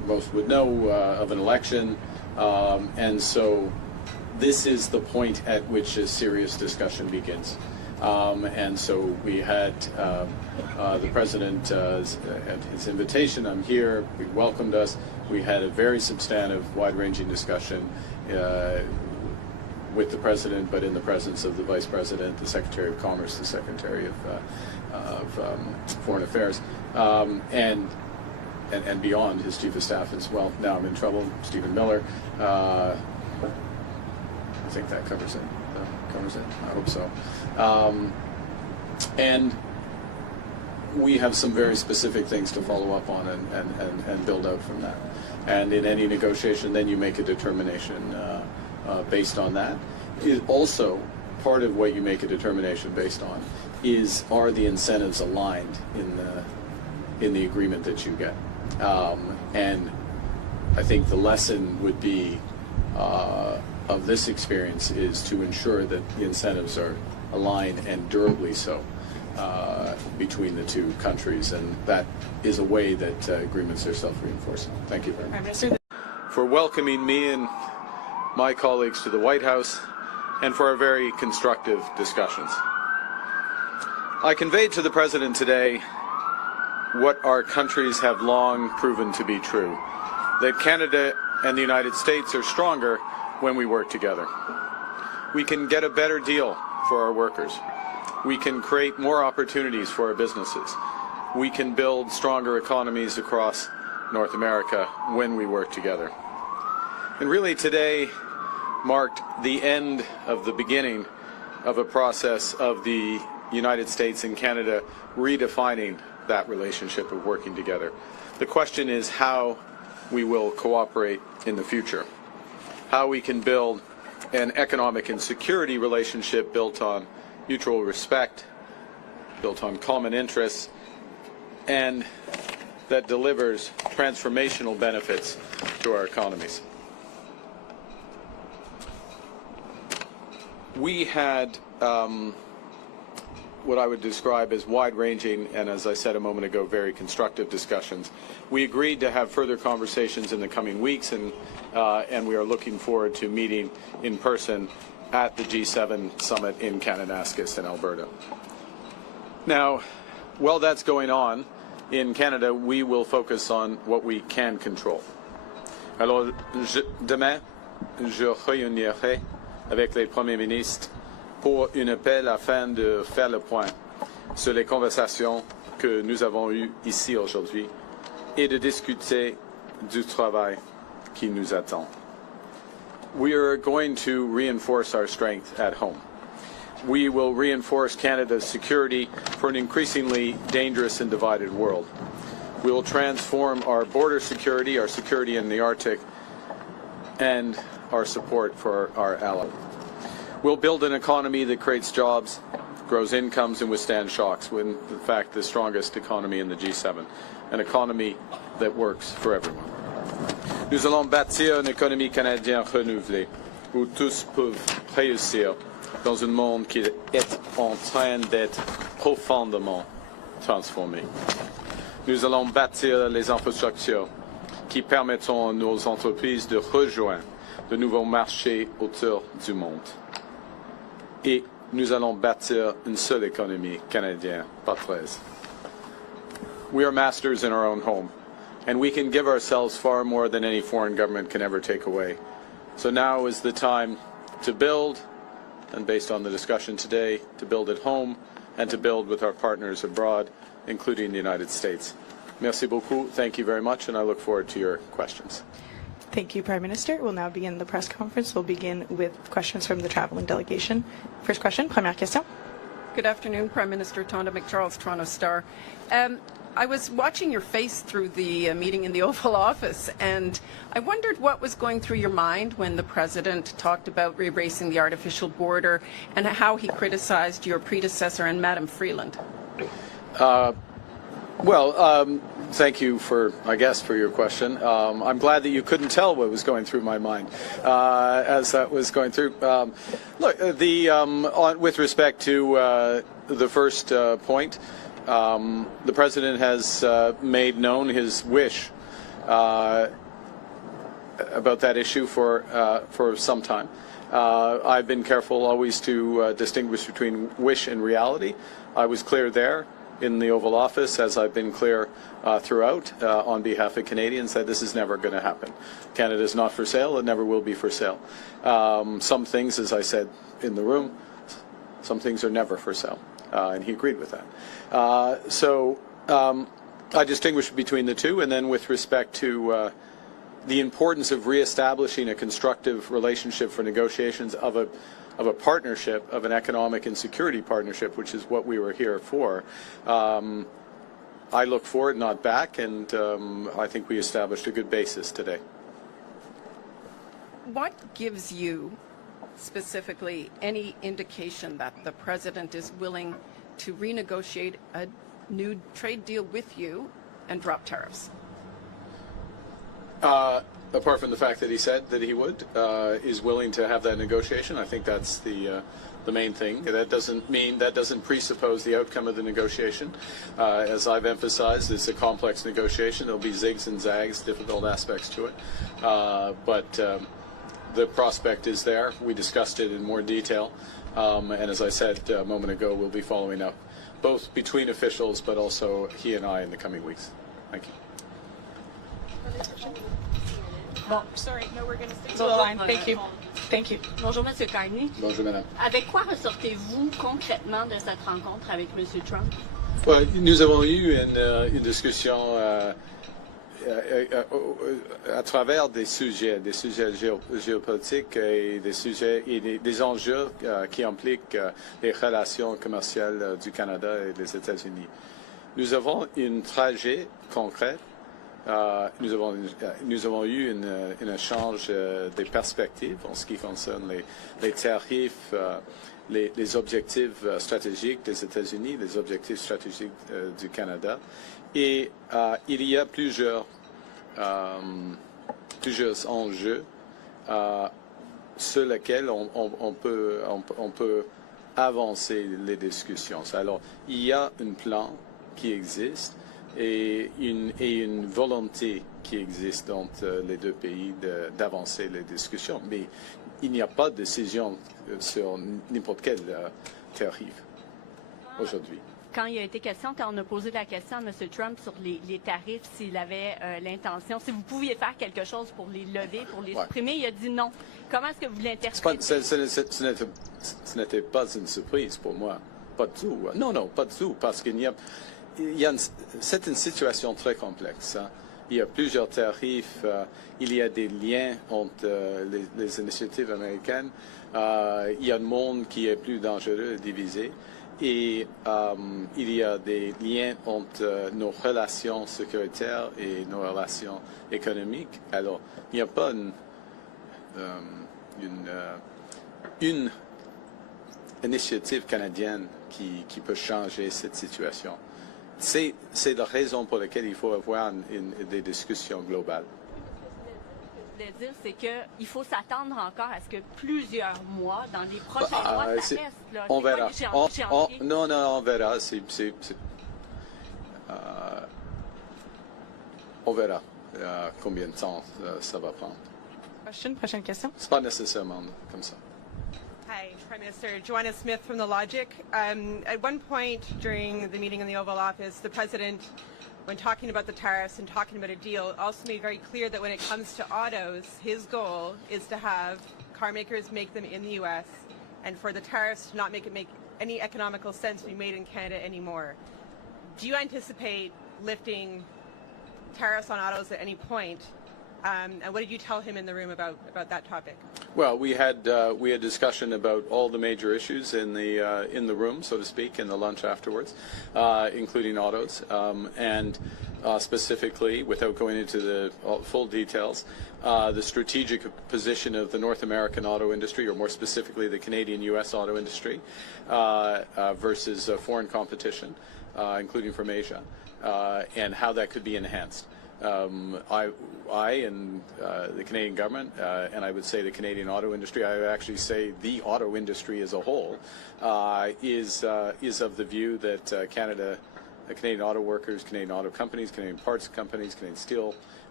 most would know, of an election, and so this is the point at which a serious discussion begins. And so we had the President, at his invitation, I'm here, he welcomed us. We had a very substantive, wide-ranging discussion with the President, but in the presence of the Vice President, the Secretary of Commerce, the Secretary of Foreign Affairs, and beyond, his Chief of Staff as well. Now I'm in trouble, Stephen Miller. I think that covers it. I hope so. And we have some very specific things to follow up on and build out from that. And in any negotiation, then you make a determination based on that. Also, part of what you make a determination based on are the incentives aligned in the agreement that you get. And I think the lesson would be of this experience is to ensure that the incentives are aligned and durably so between the two countries, and that is a way that agreements are self-reinforcing. Thank you very much. For welcoming me and my colleagues to the White House and for our very constructive discussions. I conveyed to the President today what our countries have long proven to be true, that Canada and the United States are stronger when we work together. We can get a better deal for our workers. We can create more opportunities for our businesses. We can build stronger economies across North America when we work together. And really today marked the end of the beginning of a process of the United States and Canada redefining that relationship of working together. The question is how we will cooperate in the future, how we can build an economic and security relationship built on mutual respect, built on common interests, and that delivers transformational benefits to our economies. We had what I would describe as wide-ranging and, as I said a moment ago, very constructive discussions. We agreed to have further conversations in the coming weeks, and we are looking forward to meeting in person at the G7 summit in Kananaskis in Alberta. Now, while that's going on, in Canada, we will focus on what we can control. Alors, demain, je réunirai avec les premiers ministres pour un appel afin de faire le point sur les conversations que nous avons eues ici aujourd'hui et de discuter du travail qui nous attend. We are going to reinforce our strength at home. We will reinforce Canada's security for an increasingly dangerous and divided world. We will transform our border security, our security in the Arctic, and our support for our allies. We'll build an economy that creates jobs, grows incomes, and withstands shocks. We're, in fact, the strongest economy in the G7, an economy that works for everyone. Nous allons bâtir une économie canadienne renouvelée, où tous peuvent réussir dans un monde qui est en train d'être profondément transformé. Nous allons bâtir les infrastructures qui permettront à nos entreprises de rejoindre de nouveaux marchés autour du monde. Et nous allons bâtir une seule économie canadienne, pas 13. We are masters in our own home, and we can give ourselves far more than any foreign government can ever take away. So now is the time to build, and based on the discussion today, to build at home and to build with our partners abroad, including the United States. Merci beaucoup. Thank you very much, and I look forward to your questions. Thank you, Prime Minister. We'll now begin the press conference. We'll begin with questions from the traveling delegation. First question, première question. Good afternoon, Prime Minister Tonda McCharles, Toronto Star. I was watching your face through the meeting in the Oval Office, and I wondered what was going through your mind when the President talked about erasing the artificial border and how he criticized your predecessor and Madam Freeland. Thank you for your question. I'm glad that you couldn't tell what was going through my mind as that was going through. With respect to the first point, the President has made known his wish issue for some time. I've been careful always to distinguish between wish and reality. I was clear there in the Oval Office, as I've been clear throughout on behalf of Canadians, that this is never going to happen. Canada is not for sale. It never will be for sale. Some things, as I said in the room, some things are never for sale. And he agreed with that. So I distinguish between the two. And then with respect to the importance of reestablishing a constructive relationship for negotiations of a partnership, of an economic and security partnership, which is what we were here for. I look forward, not back, and I think we established a good basis today. What gives you specifically any indication that the president is willing to renegotiate a new trade deal with you and drop tariffs? Apart from the fact that he said that he would, is willing to have that negotiation, I think that's the main thing. That doesn't presuppose the outcome of the negotiation. As I've emphasized, it's a complex negotiation. There'll be zigs and zags, difficult aspects to it. But the prospect is there. We discussed it in more detail. And as I said a moment ago, we'll be following up, both between officials, but also he and I in the coming weeks. Thank you. Bon, sorry, no, we're going to stick to the line. Thank you. Thank you. Bonjour, M. Carney. Bonjour, madame. Avec quoi ressortez-vous concrètement de cette rencontre avec M. Trump? Well, nous avons eu une discussion à travers des sujets géopolitiques et des sujets et des enjeux qui impliquent les relations commerciales du Canada et des États-Unis. Nous avons un trajet concret. Nous avons eu un échange des perspectives en ce qui concerne les tarifs, les objectifs stratégiques des États-Unis, les objectifs stratégiques du Canada. Et il y a plusieurs enjeux sur lesquels on peut avancer les discussions. Alors, il y a un plan qui existe et une volonté qui existe entre les deux pays d'avancer les discussions. Mais il n'y a pas de décision sur n'importe quel tarif aujourd'hui. Quand il a été question, quand on a posé la question à M. Trump sur les tarifs, s'il avait l'intention, si vous pouviez faire quelque chose pour les lever, pour les supprimer, il a dit non. Comment est-ce que vous l'interprétez? Ce n'était pas une surprise pour moi. Pas du tout. Non, pas du tout. Parce qu'il c'est une situation très complexe. Hein. Il y a plusieurs tarifs. Il y a des liens entre les initiatives américaines. Il y a un monde qui est plus dangereux et divisé. Et il y a des liens entre nos relations sécuritaires et nos relations économiques. Alors, il n'y a pas une initiative canadienne qui peut changer cette situation. C'est la raison pour laquelle il faut avoir des discussions globales. Ce que je voulais dire, c'est qu'il faut s'attendre encore à ce que plusieurs mois, dans les prochains mois, ça reste. Là. On verra. Non, on verra. On verra combien de temps ça va prendre. Prochaine question. C'est pas nécessairement comme ça. Hi, Prime Minister. Joanna Smith from The Logic. At one point during the meeting in the Oval Office, the President, when talking about the tariffs and talking about a deal, also made very clear that when it comes to autos, his goal is to have car makers make them in the U.S. and for the tariffs to not make any economical sense to be made in Canada anymore. Do you anticipate lifting tariffs on autos at any point? And what did you tell him in the room about that topic? Well, we had discussion about all the major issues in the room, so to speak, in the lunch afterwards, including autos, and specifically, without going into the full details, the strategic position of the North American auto industry, or more specifically, the Canadian-U.S. auto industry, versus foreign competition, including from Asia, and how that could be enhanced. I and the Canadian government, and I would say the Canadian auto industry, I would actually say the auto industry as a whole, is of the view that Canadian auto workers, Canadian auto companies, Canadian parts companies, Canadian steel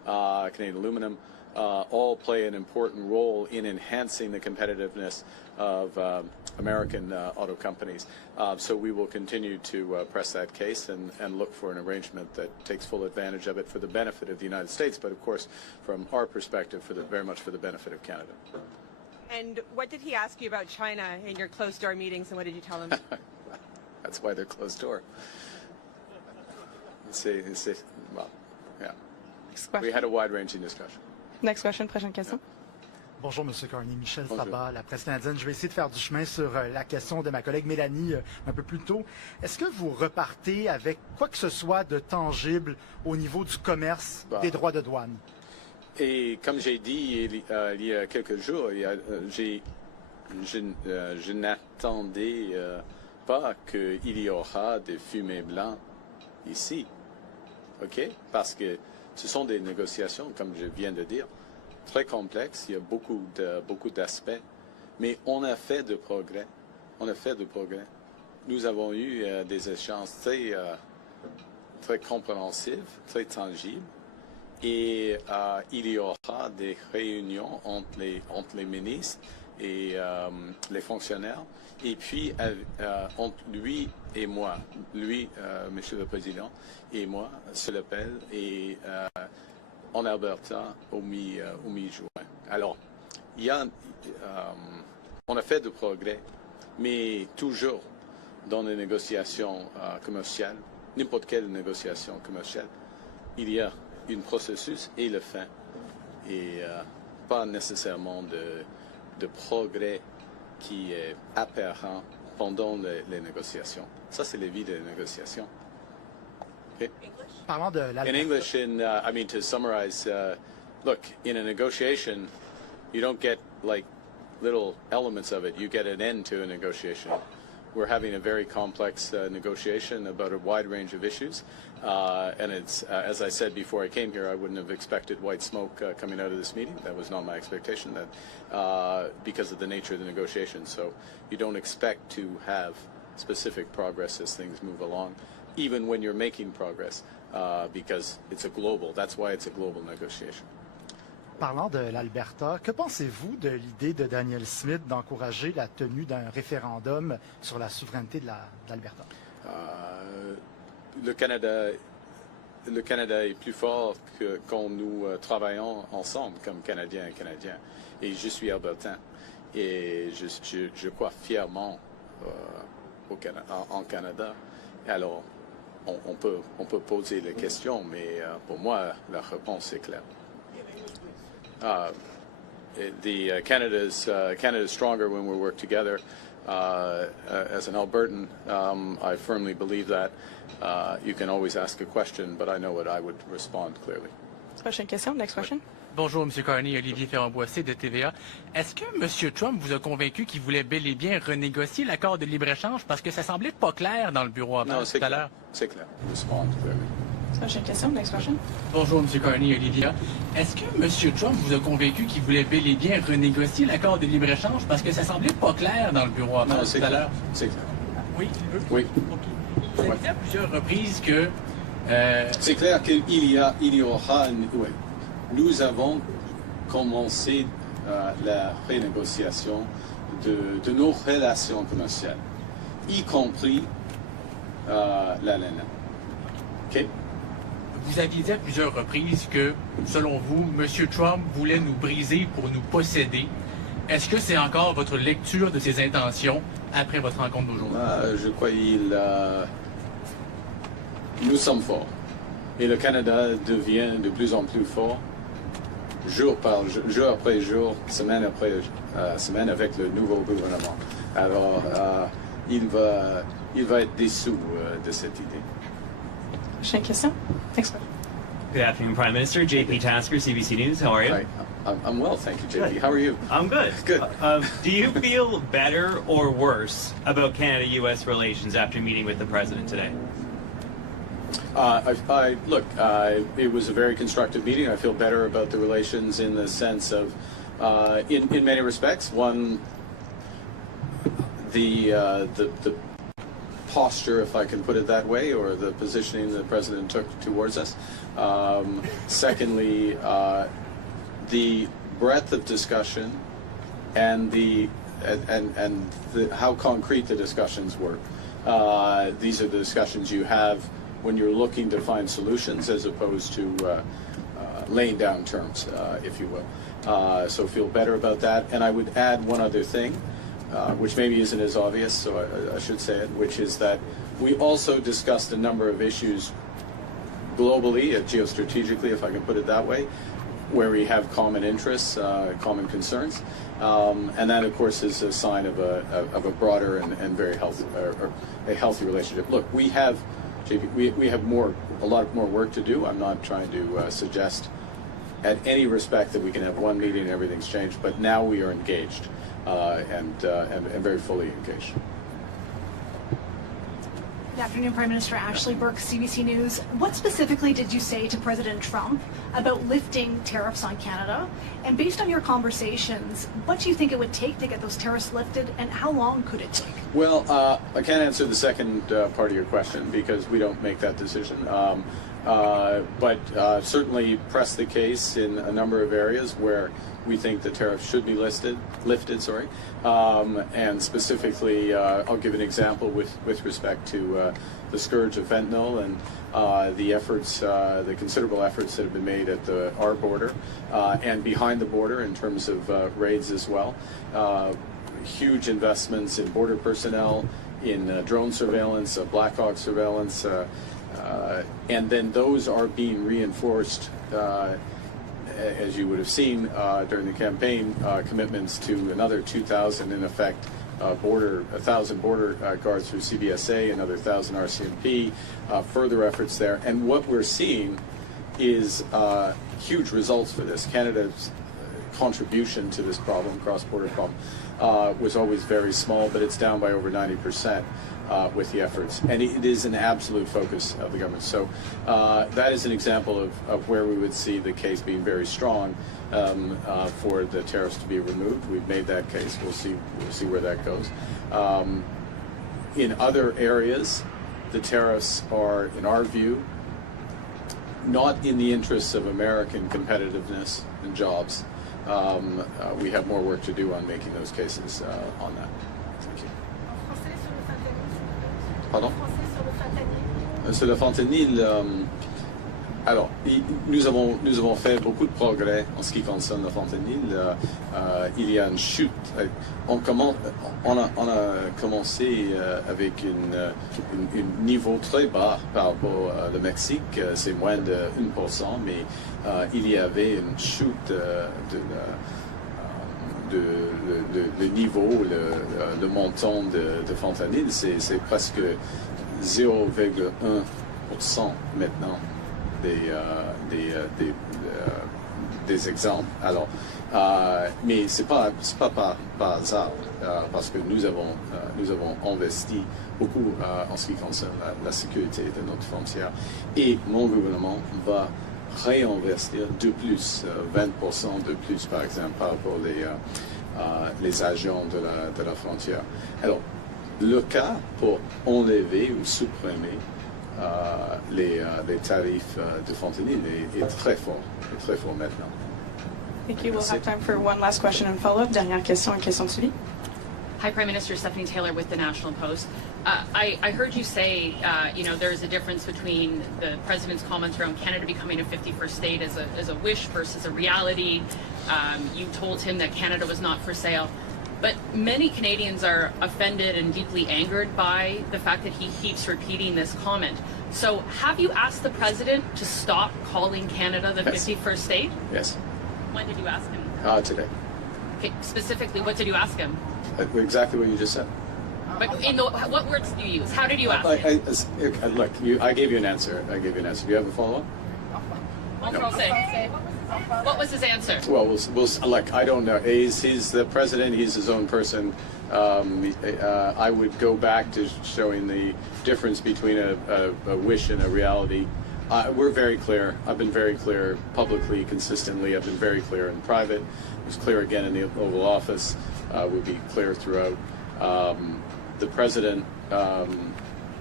Canadian aluminum, all play an important role in enhancing the competitiveness of American auto companies. So we will continue to press that case and look for an arrangement that takes full advantage of it for the benefit of the United States, but of course, from our perspective, very much for the benefit of Canada. And what did he ask you about China in your closed-door meetings, and what did you tell him? That's why they're closed door. Well, yeah. Next question. We had a wide-ranging discussion. Next question, prochaine question. Bonjour, M. Carney. Michel Bonjour. Sabat, la presse canadienne. Je vais essayer de faire du chemin sur la question de ma collègue Mélanie un peu plus tôt. Est-ce que vous repartez avec quoi que ce soit de tangible au niveau du commerce des droits de douane? Et comme j'ai dit il y a quelques jours, je n'attendais pas qu'il y aura des fumées blancs ici. OK? Parce que ce sont des négociations, comme je viens de dire, très complexes. Il y a beaucoup d'aspects. Mais on a fait de progrès. Nous avons eu des échanges très compréhensifs, très tangibles. Et il y aura des réunions entre les ministres et les fonctionnaires. Et puis, entre lui et moi, Monsieur le Président, et moi, se l'appelle, et en Alberta au mi-juin. Alors, on a fait de progrès, mais toujours dans les négociations commerciales, n'importe quelle négociation commerciale, il y a un processus et le fin, et pas nécessairement de progrès qui est apparent pendant les négociations. Ça, c'est la vie des négociations. Okay? Parlant de In English, to summarize, look, in a negotiation, you don't get like little elements of it. You get an end to a negotiation. We're having a very complex negotiation about a wide range of issues. And it's, as I said before I came here, I wouldn't have expected white smoke coming out of this meeting. That was not my expectation, because of the nature of the negotiation. So you don't expect to have specific progress as things move along, even when you're making progress, because that's why it's a global negotiation. Parlant de l'Alberta, que pensez-vous de l'idée de Daniel Smith d'encourager la tenue d'un référendum sur la souveraineté de l'Alberta? Le Canada est plus fort que quand nous travaillons ensemble comme Canadiens et Canadiens. Et je suis albertain. Et je crois fièrement en Canada. Alors, on peut poser les questions, mais pour moi, la réponse est claire. Canada's stronger when we work together. As an Albertan, I firmly believe that. You can always ask a question, but I know what I would respond clearly. Prochaine question, next question. Bonjour, M. Carney, Olivier Ferrand-Boissé de TVA. Est-ce que M. Trump vous a convaincu qu'il voulait bel et bien renégocier l'accord de libre-échange parce que ça semblait pas clair dans le bureau avant tout à l'heure? C'est clair. Respond clearly. Prochaine question, next question. Bonjour, M. Carney, Olivier. Est-ce que M. Trump vous a convaincu qu'il voulait bel et bien renégocier l'accord de libre-échange parce que ça semblait pas clair dans le bureau avant tout à l'heure? C'est clair. Oui, il veut? Oui. OK. Vous avez dit à plusieurs reprises que... C'est clair qu'il y aura... Oui. Nous avons commencé la renégociation de nos relations commerciales, y compris la laine. OK? Vous aviez dit à plusieurs reprises que, selon vous, M. Trump voulait nous briser pour nous posséder. Est-ce que c'est encore votre lecture de ses intentions après votre rencontre d'aujourd'hui? Je crois nous sommes forts. Et le Canada devient de plus en plus fort, jour après jour, semaine après semaine, avec le nouveau gouvernement. Alors, il va être dessous de cette idée. Prochaine question. Next question. Good afternoon, Prime Minister. JP Tasker, CBC News. How are you? Hi. I'm well, thank you, JP. How are you? I'm good. Good. Do you feel better or worse about Canada-U.S. relations after meeting with the President today? It was a very constructive meeting. I feel better about the relations in the sense of, in many respects, one, the posture, if I can put it that way, or the positioning the president took towards us. Secondly, the breadth of discussion and how concrete the discussions were. These are the discussions you have when you're looking to find solutions, as opposed to laying down terms, if you will. So feel better about that. And I would add one other thing, which maybe isn't as obvious, so I should say it, which is that we also discussed a number of issues globally, geostrategically, if I can put it that way, where we have common interests, common concerns, and that, of course, is a sign of a broader and very healthy, or a healthy relationship. Look, we have a lot more work to do. I'm not trying to suggest, at any respect, that we can have one meeting and everything's changed, but now we are engaged and very fully engaged. Good afternoon, Prime Minister. Ashley Burke, CBC News. What specifically did you say to President Trump about lifting tariffs on Canada? And based on your conversations, what do you think it would take to get those tariffs lifted, and how long could it take? Well, I can't answer the second part of your question because we don't make that decision. But certainly press the case in a number of areas where we think the tariffs should be lifted. And specifically, I'll give an example with respect to the scourge of fentanyl and the considerable efforts that have been made at our border and behind the border in terms of raids as well. Huge investments in border personnel, in drone surveillance, Black Hawk surveillance, and then those are being reinforced, as you would have seen during the campaign, commitments to another 2,000, in effect, 1,000 border guards through CBSA, another 1,000 RCMP, further efforts there. And what we're seeing is huge results for this. Canada's contribution to this problem, cross-border problem, was always very small, but it's down by over 90%. With the efforts, and it is an absolute focus of the government. So that is an example of where we would see the case being very strong for the tariffs to be removed. We've made that case. We'll see where that goes. In other areas, the tariffs are, in our view, not in the interests of American competitiveness and jobs. We have more work to do on making those cases on that. Thank you. Pardon? Sur le fentanyl, alors, nous avons fait beaucoup de progrès en ce qui concerne le fentanyl. Il y a une chute. On a commencé avec un niveau très bas par rapport au Mexique. C'est moins de 1%, mais il y avait une chute le niveau, le montant de fentanyl, c'est presque 0,1% maintenant des exemples. Alors, mais c'est pas par hasard, parce que nous avons investi beaucoup en ce qui concerne la sécurité de notre frontière, et mon gouvernement va réinvestir de plus, 20% de plus, par exemple, par rapport les agents de la frontière. Alors, le cas pour enlever ou supprimer les tarifs de fentanyl est très fort maintenant. Thank you. We'll have time for one last question and follow-up. Dernière question de suivi. Hi, Prime Minister. Stephanie Taylor with the National Post. I heard you say, there's a difference between the president's comments around Canada becoming a 51st state as a wish versus a reality. You told him that Canada was not for sale. But many Canadians are offended and deeply angered by the fact that he keeps repeating this comment. So have you asked the president to stop calling Canada the 51st state? Yes. When did you ask him? Today. Okay, specifically, what did you ask him? Exactly what you just said. But what words did you use? How did you ask him? Look, I gave you an answer. Do you have a follow-up? What was his answer? Well, we'll I don't know. He's the president. He's his own person. I would go back to showing the difference between a wish and a reality. We're very clear. I've been very clear publicly, consistently. I've been very clear in private. It was clear again in the Oval Office. We'll be clear throughout. The president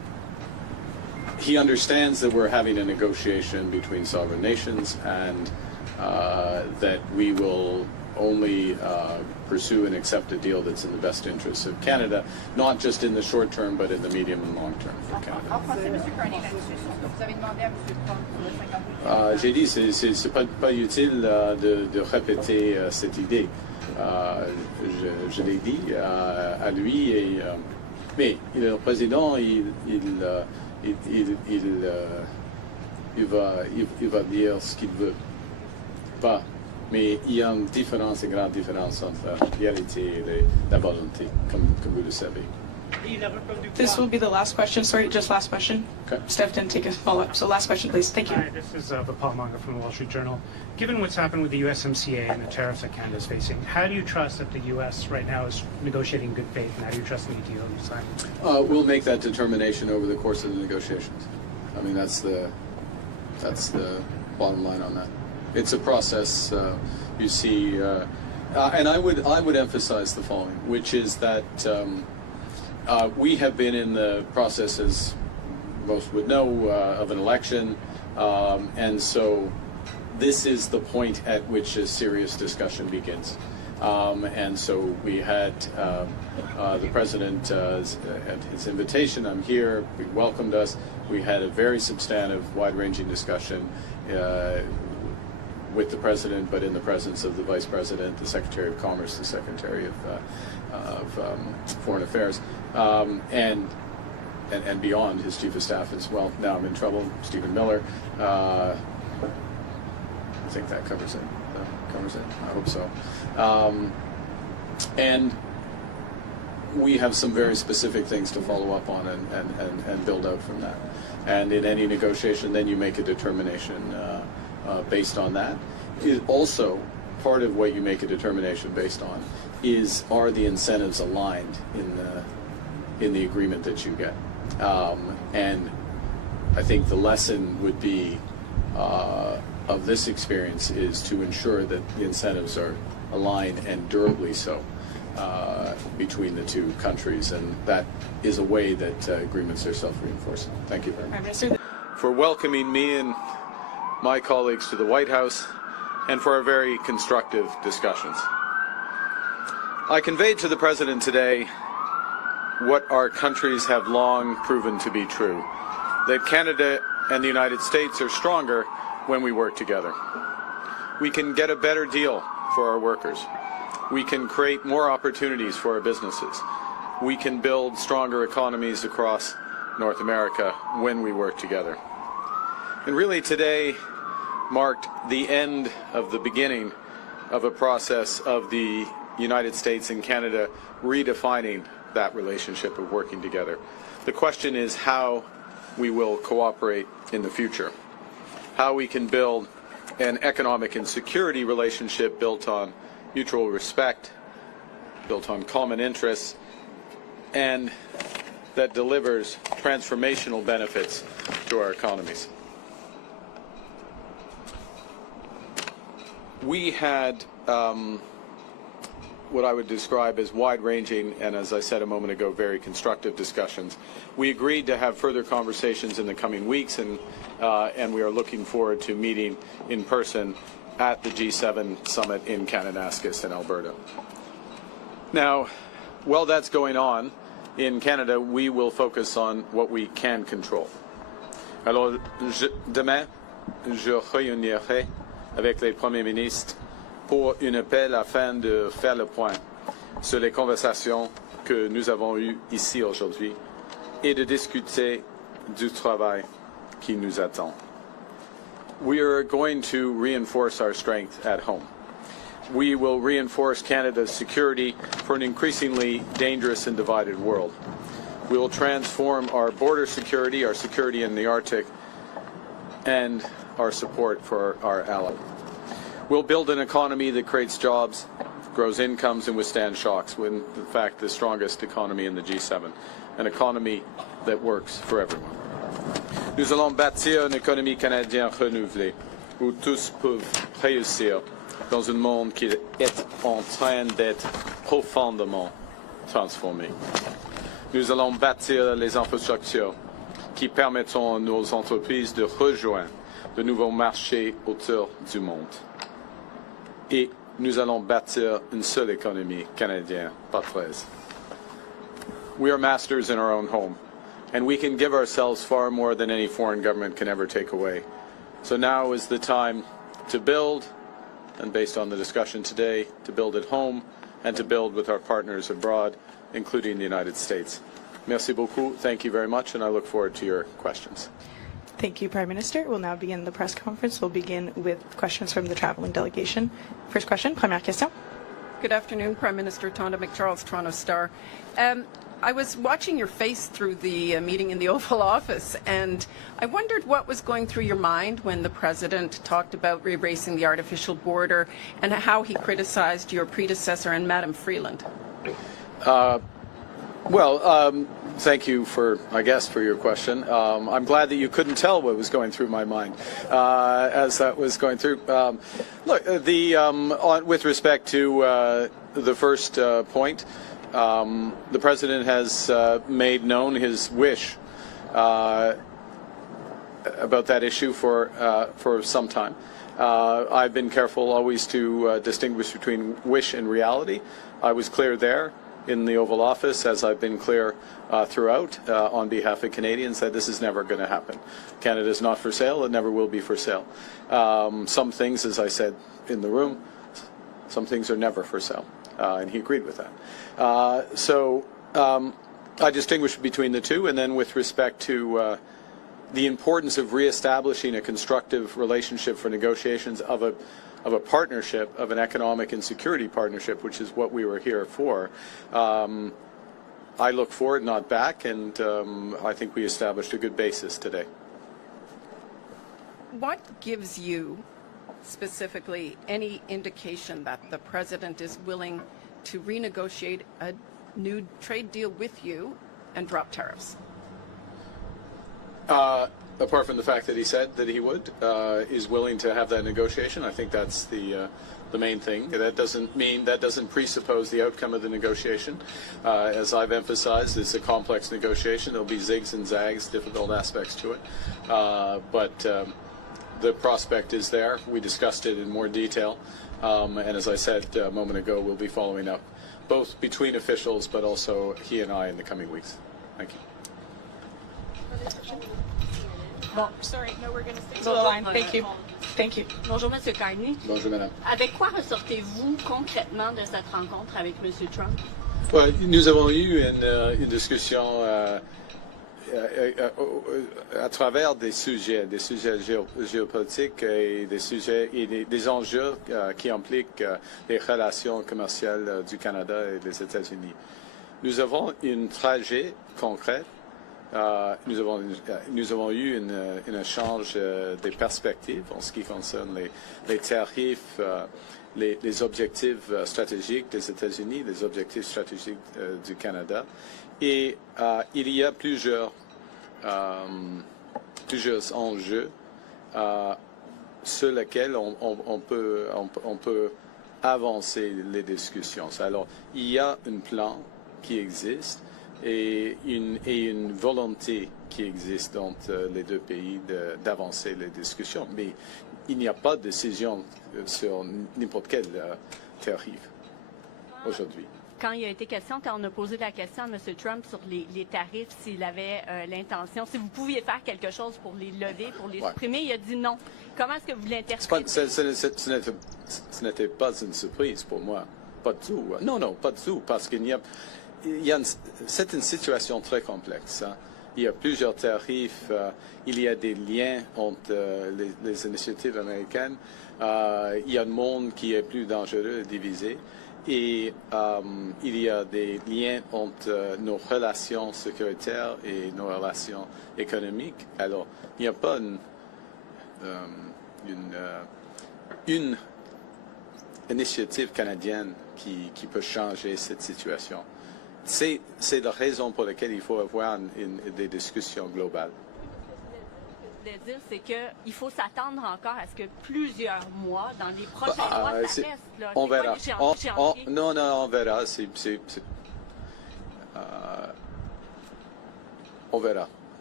he understands that we're having a negotiation between sovereign nations, and that we will only pursue and accept a deal that's in the best interests of Canada, not just in the short term, but in the medium and long term for Canada. J'ai dit, c'est pas utile de répéter cette idée. Je l'ai dit à lui, mais le président, il va dire ce qu'il veut. Pas. Mais il y a une différence, une grande différence entre la réalité et la volonté, comme vous le savez. This will be the last question. Sorry, just last question. Okay. Steph didn't take a follow-up. So last question, please. Thank you. Hi, this is Paul Manga from the Wall Street Journal. Given what's happened with the USMCA and the tariffs that Canada is facing, how do you trust that the U.S. right now is negotiating in good faith, and how do you trust any deal you sign? We'll make that determination over the course of the negotiations. I mean, that's the bottom line on that. It's a process. You see, and I would emphasize the following, which is that we have been in the process, as most would know, of an election, and so this is the point at which a serious discussion begins. And so we had the president at his invitation. I'm here. He welcomed us. We had a very substantive, wide-ranging discussion with the president, but in the presence of the vice president, the secretary of commerce, the secretary of foreign affairs, and beyond, his chief of staff as well. Now I'm in trouble. Stephen Miller. I think that covers it. I hope so. And we have some very specific things to follow up on and build out from that. And in any negotiation, then you make a determination based on that. Also, part of what you make a determination based on are the incentives aligned in the agreement that you get. And I think the lesson would be of this experience is to ensure that the incentives are aligned and durably so between the two countries, and that is a way that agreements are self-reinforcing. Thank you very much. For welcoming me and my colleagues to the White House, and for our very constructive discussions. I conveyed to the President today what our countries have long proven to be true, that Canada and the United States are stronger when we work together. We can get a better deal for our workers. We can create more opportunities for our businesses. We can build stronger economies across North America when we work together. And really today marked the end of the beginning of a process of the United States and Canada redefining that relationship of working together. The question is how we will cooperate in the future, how we can build an economic and security relationship built on mutual respect, built on common interests, and that delivers transformational benefits to our economies. We had what I would describe as wide-ranging and, as I said a moment ago, very constructive discussions. We agreed to have further conversations in the coming weeks, and we are looking forward to meeting in person at the G7 summit in Kananaskis in Alberta. Now, while that's going on, in Canada, we will focus on what we can control. Alors, demain, je réunirai avec les premiers ministres pour un appel afin de faire le point sur les conversations que nous avons eues ici aujourd'hui et de discuter du travail qui nous attend. We are going to reinforce our strength at home. We will reinforce Canada's security for an increasingly dangerous and divided world. We will transform our border security, our security in the Arctic, and our support for our allies. We'll build an economy that creates jobs, grows incomes, and withstands shocks, when, in fact, the strongest economy in the G7, an economy that works for everyone. Nous allons bâtir une économie canadienne renouvelée, où tous peuvent réussir dans un monde qui est en train d'être profondément transformé. Nous allons bâtir les infrastructures qui permettront à nos entreprises de rejoindre de nouveaux marchés autour du monde. Et nous allons bâtir une seule économie canadienne, pas 13. We are masters in our own home, and we can give ourselves far more than any foreign government can ever take away. So now is the time to build, and based on the discussion today, to build at home and to build with our partners abroad, including the United States. Merci beaucoup. Thank you very much, and I look forward to your questions. Thank you, Prime Minister. We'll now begin the press conference. We'll begin with questions from the traveling delegation. First question, première question. Good afternoon, Prime Minister Tonda McCharles, Toronto Star. I was watching your face through the meeting in the Oval Office, and I wondered what was going through your mind when the President talked about erasing the artificial border and how he criticized your predecessor and Madam Freeland. Thank you for your question. I'm glad that you couldn't tell what was going through my mind as that was going through. With respect to the first point, the President has made known his wish about that issue for some time. I've been careful always to distinguish between wish and reality. I was clear there in the Oval Office, as I've been clear throughout on behalf of Canadians, that this is never going to happen. Canada is not for sale. It never will be for sale. Some things, as I said in the room, some things are never for sale. And he agreed with that. I distinguish between the two, and then with respect to the importance of reestablishing a constructive relationship for negotiations of a partnership, of an economic and security partnership, which is what we were here for. I look forward, not back, and I think we established a good basis today. What gives you specifically any indication that the President is willing to renegotiate a new trade deal with you and drop tariffs? Apart from the fact that he said that he would, is willing to have that negotiation, I think that's the main thing. That doesn't presuppose the outcome of the negotiation. As I've emphasized, it's a complex negotiation. There'll be zigs and zags, difficult aspects to it, but the prospect is there. We discussed it in more detail, and as I said a moment ago, we'll be following up, both between officials, but also he and I in the coming weeks. Thank you. Bon, sorry, no, we're going to stick to the line. Thank you. Thank you. Bonjour, M. Carney. Bonjour, madame. Avec quoi ressortez-vous concrètement de cette rencontre avec M. Trump? Nous avons eu une discussion à travers des sujets géopolitiques et des sujets et des enjeux qui impliquent les relations commerciales du Canada et des États-Unis. Nous avons un trajet concret. Nous avons eu un échange des perspectives en ce qui concerne les tarifs, les objectifs stratégiques des États-Unis, les objectifs stratégiques du Canada. Et il y a plusieurs enjeux sur lesquels on peut avancer les discussions. Alors, il y a un plan qui existe et une volonté qui existe entre les deux pays d'avancer les discussions. Mais il n'y a pas de décision sur n'importe quel tarif aujourd'hui. Quand il a été question, quand on a posé la question à M. Trump sur les tarifs, s'il avait l'intention, si vous pouviez faire quelque chose pour les lever, pour les supprimer, il a dit non. Comment est-ce que vous l'interprétez? Ce n'était pas une surprise pour moi. Pas du tout. Non, pas du tout, parce qu'il y a c'est une situation très complexe. Hein. Il y a plusieurs tarifs, il y a des liens entre les initiatives américaines, il y a un monde qui est plus dangereux et divisé, et il y a des liens entre nos relations sécuritaires et nos relations économiques. Alors, il n'y a pas une initiative canadienne qui peut changer cette situation. C'est la raison pour laquelle il faut avoir des discussions globales. Ce que je voulais dire, c'est qu'il faut s'attendre encore à ce que plusieurs mois, dans les prochains mois, ça reste. Là. On verra. Non, on verra. On verra.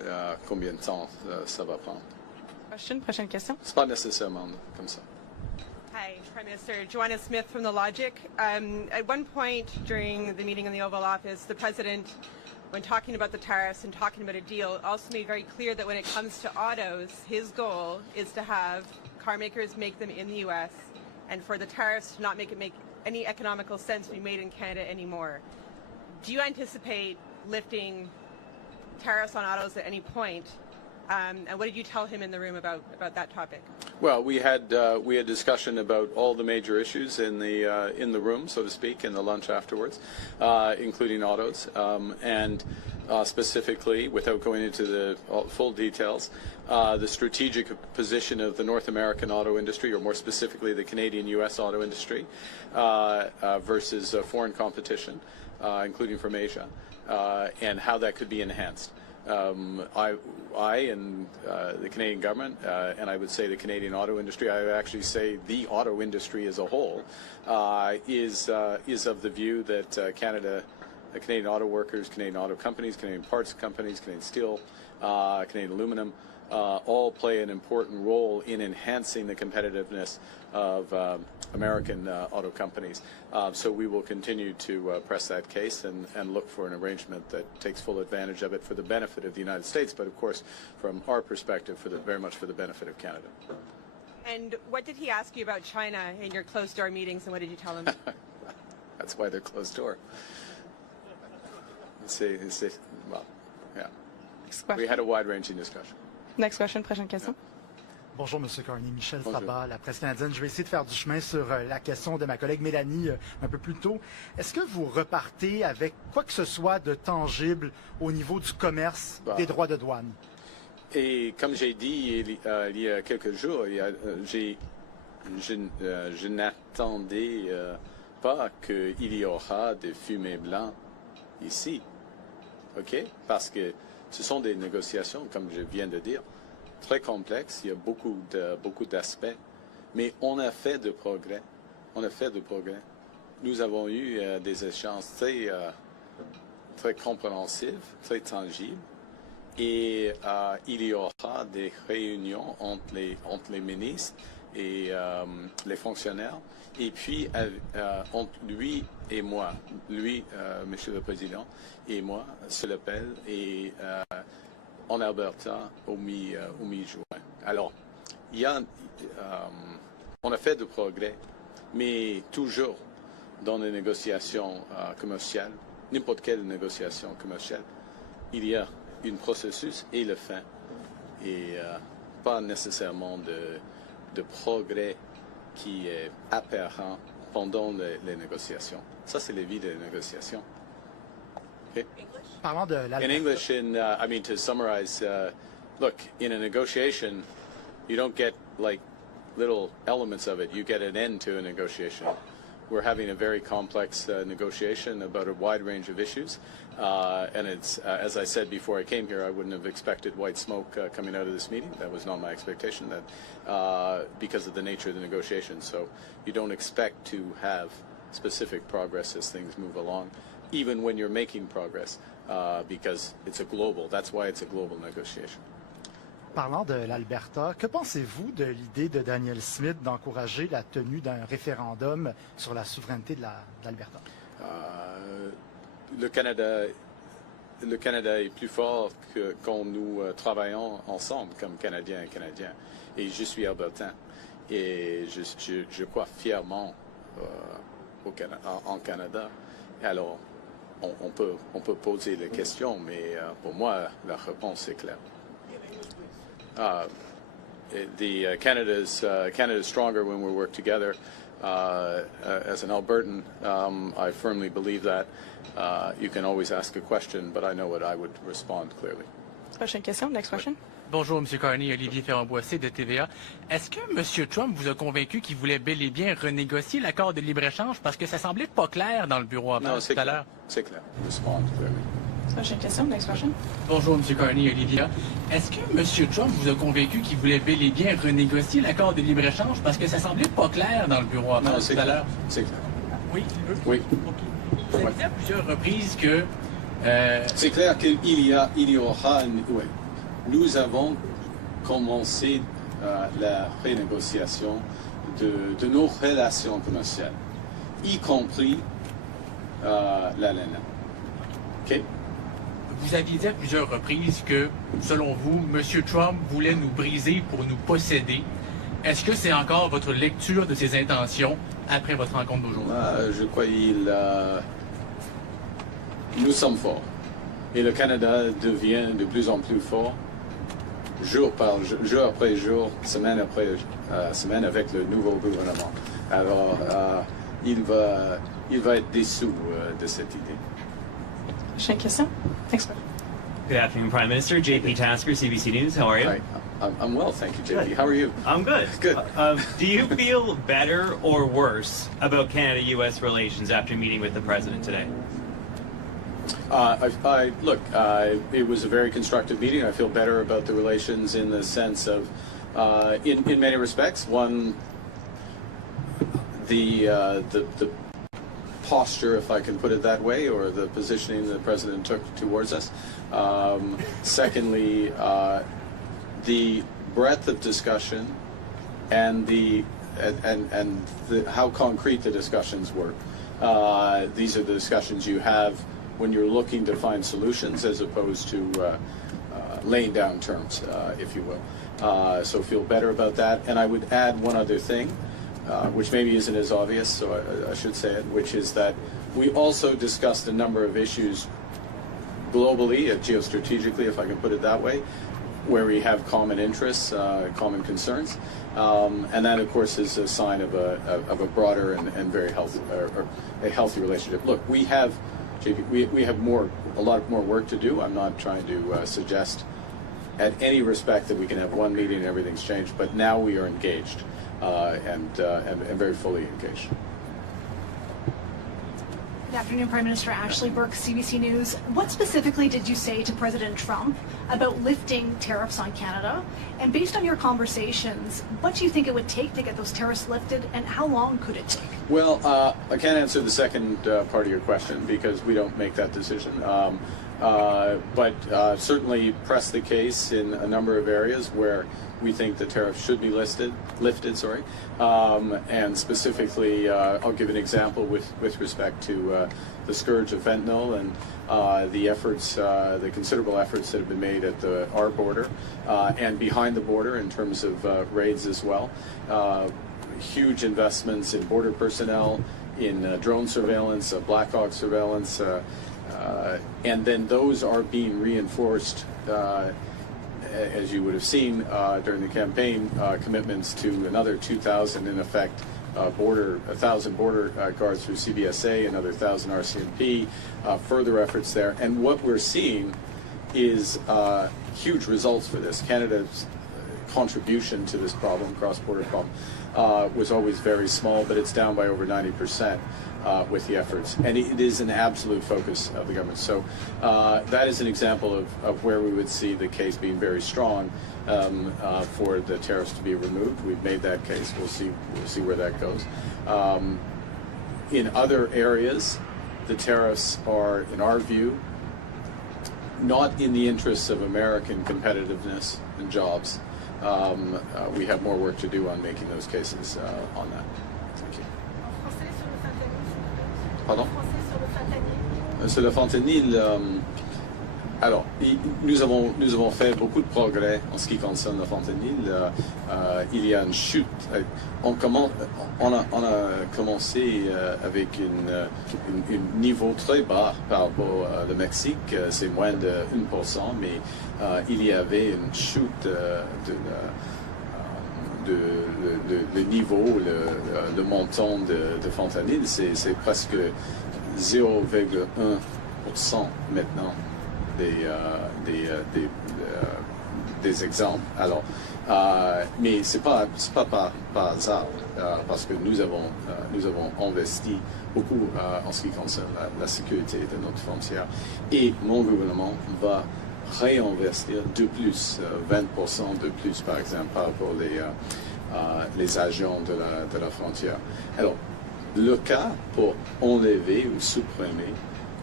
combien de temps ça va prendre. Prochaine question. C'est pas nécessairement comme ça. Hi, Prime Minister. Joanna Smith from The Logic. At one point during the meeting in the Oval Office, the President, when talking about the tariffs and talking about a deal, also made very clear that when it comes to autos, his goal is to have car makers make them in the U.S. and for the tariffs to not make any economical sense to be made in Canada anymore. Do you anticipate lifting tariffs on autos at any point? And what did you tell him in the room about that topic? Well, we had discussion about all the major issues in the room, so to speak, in the lunch afterwards, including autos, and specifically, without going into the full details, the strategic position of the North American auto industry, or more specifically the Canadian-U.S. auto industry, versus foreign competition, including from Asia, and how that could be enhanced. I and the Canadian government, and I would say the Canadian auto industry, I would actually say the auto industry as a whole, is of the view that Canadian auto workers, Canadian auto companies, Canadian parts companies, Canadian steel, Canadian aluminum, all play an important role in enhancing the competitiveness of American auto companies. So we will continue to press that case and look for an arrangement that takes full advantage of it for the benefit of the United States, but of course, from our perspective, very much for the benefit of Canada. And what did he ask you about China in your closed-door meetings, and what did you tell him? That's why they're closed door. Well, yeah. We had a wide-ranging discussion. Next question, prochaine question. Bonjour, M. Carney. Michel Sabat, la presse canadienne. Je vais essayer de faire du chemin sur la question de ma collègue Mélanie un peu plus tôt. Est-ce que vous repartez avec quoi que ce soit de tangible au niveau du commerce des droits de douane? Et comme j'ai dit il y a quelques jours, je n'attendais pas qu'il y aura des fumées blancs ici. OK? Parce que ce sont des négociations, comme je viens de dire, très complexes. Il y a beaucoup d'aspects. Mais on a fait de progrès. Nous avons eu des échanges très compréhensifs, très tangibles. Et il y aura des réunions entre les ministres et les fonctionnaires. Et puis, entre lui et moi, Monsieur le Président, et moi, se l'appelle, et en Alberta, au mi-juin. Alors, on a fait de progrès, mais toujours dans les négociations commerciales, n'importe quelle négociation commerciale, il y a un processus et le fin, et pas nécessairement de progrès qui est apparent pendant les négociations. Ça, c'est la vie des négociations. Okay? Parlant de In English, I mean, to summarize, look, in a negotiation, you don't get like little elements of it. You get an end to a negotiation. We're having a very complex negotiation about a wide range of issues. And it's, as I said before I came here, I wouldn't have expected white smoke coming out of this meeting. That was not my expectation, because of the nature of the negotiation. So you don't expect to have specific progress as things move along, even when you're making progress, because that's why it's a global negotiation. Parlant de l'Alberta, que pensez-vous de l'idée de Daniel Smith d'encourager la tenue d'un référendum sur la souveraineté de l'Alberta? Le Canada est plus fort que quand nous travaillons ensemble comme Canadiens et Canadiens. Et je suis albertain. Et je crois fièrement en Canada. Alors, on peut poser les questions, mais pour moi, la réponse est claire. Canada's stronger when we work together. As an Albertan, I firmly believe that. You can always ask a question, but I know what I would respond clearly. Prochaine question, next question. Bonjour, M. Carney, Olivier Ferrand-Boissé de TVA. Est-ce que M. Trump vous a convaincu qu'il voulait bel et bien renégocier l'accord de libre-échange parce que ça semblait pas clair dans le bureau à tout à l'heure? C'est clair. Respond clearly. Prochaine question, next question. Bonjour, M. Carney, Olivia. Est-ce que M. Trump vous a convaincu qu'il voulait bel et bien renégocier l'accord de libre-échange parce que ça semblait pas clair dans le bureau à tout à l'heure? C'est clair. Oui? Oui. Okay. Vous avez dit à plusieurs reprises que... C'est clair qu'il y aura... Oui. nous avons commencé la renégociation de nos relations commerciales, y compris la laine. OK? Vous aviez dit à plusieurs reprises que, selon vous, M. Trump voulait nous briser pour nous posséder. Est-ce que c'est encore votre lecture de ses intentions après votre rencontre d'aujourd'hui? Je crois qu'il nous sommes forts. Et le Canada devient de plus en plus fort, jour après jour, semaine après semaine, avec le nouveau gouvernement. Alors, il va être dessous de cette idée. Prochaine question. Next one. Good afternoon, Prime Minister. JP Tasker, CBC News. How are you? Hi. I'm well, thank you, JP. Good. How are you? I'm good. Good. Do you feel better or worse about Canada-U.S. relations after meeting with the President today? Look, it was a very constructive meeting. I feel better about the relations in the sense of, in many respects, one, the posture, if I can put it that way, or the positioning the President took towards us. Secondly, the breadth of discussion and how concrete the discussions were. These are the discussions you have when you're looking to find solutions, as opposed to laying down terms, if you will. So feel better about that. And I would add one other thing, which maybe isn't as obvious, so I should say it, which is that we also discussed a number of issues globally, geostrategically, if I can put it that way, where we have common interests, common concerns, and that, of course, is a sign of a broader and very healthy, or a healthy relationship. Look, we have, JP, we have a lot more work to do. I'm not trying to suggest, at any respect, that we can have one meeting and everything's changed, but now we are engaged and very fully engaged. Good afternoon, Prime Minister. Ashley Burke, CBC News. What specifically did you say to President Trump about lifting tariffs on Canada? And based on your conversations, what do you think it would take to get those tariffs lifted, and how long could it take? Well, I can't answer the second part of your question because we don't make that decision. But certainly press the case in a number of areas where we think the tariffs should be lifted. And specifically, I'll give an example with respect to the scourge of fentanyl and the considerable efforts that have been made at our border and behind the border in terms of raids as well. Huge investments in border personnel, in drone surveillance, Black Hawk surveillance, and then those are being reinforced, as you would have seen during the campaign, commitments to another 2,000 in effect, 1,000 border guards through CBSA, another 1,000 RCMP, further efforts there. And what we're seeing is huge results for this. Canada's contribution to this problem, cross-border problem, was always very small, but it's down by over 90% with the efforts. And it is an absolute focus of the government. So that is an example of where we would see the case being very strong for the tariffs to be removed. We've made that case. We'll see where that goes. In other areas, the tariffs are, in our view, not in the interests of American competitiveness and jobs. We have more work to do on making those cases on that. Thank you. Pardon? Sur le fentanyl, alors, nous avons fait beaucoup de progrès en ce qui concerne le fentanyl. Il y a une chute. On a commencé avec un niveau très bas par rapport au Mexique. C'est moins de 1%, mais il y avait une chute le niveau, le montant de fentanyl. C'est presque 0,1% maintenant des exemples. Alors, mais c'est pas par hasard, parce que nous avons investi beaucoup en ce qui concerne la sécurité de notre frontière. Et mon gouvernement va réinvestir de plus, 20% de plus, par exemple, par rapport les agents de la frontière. Alors, le cas pour enlever ou supprimer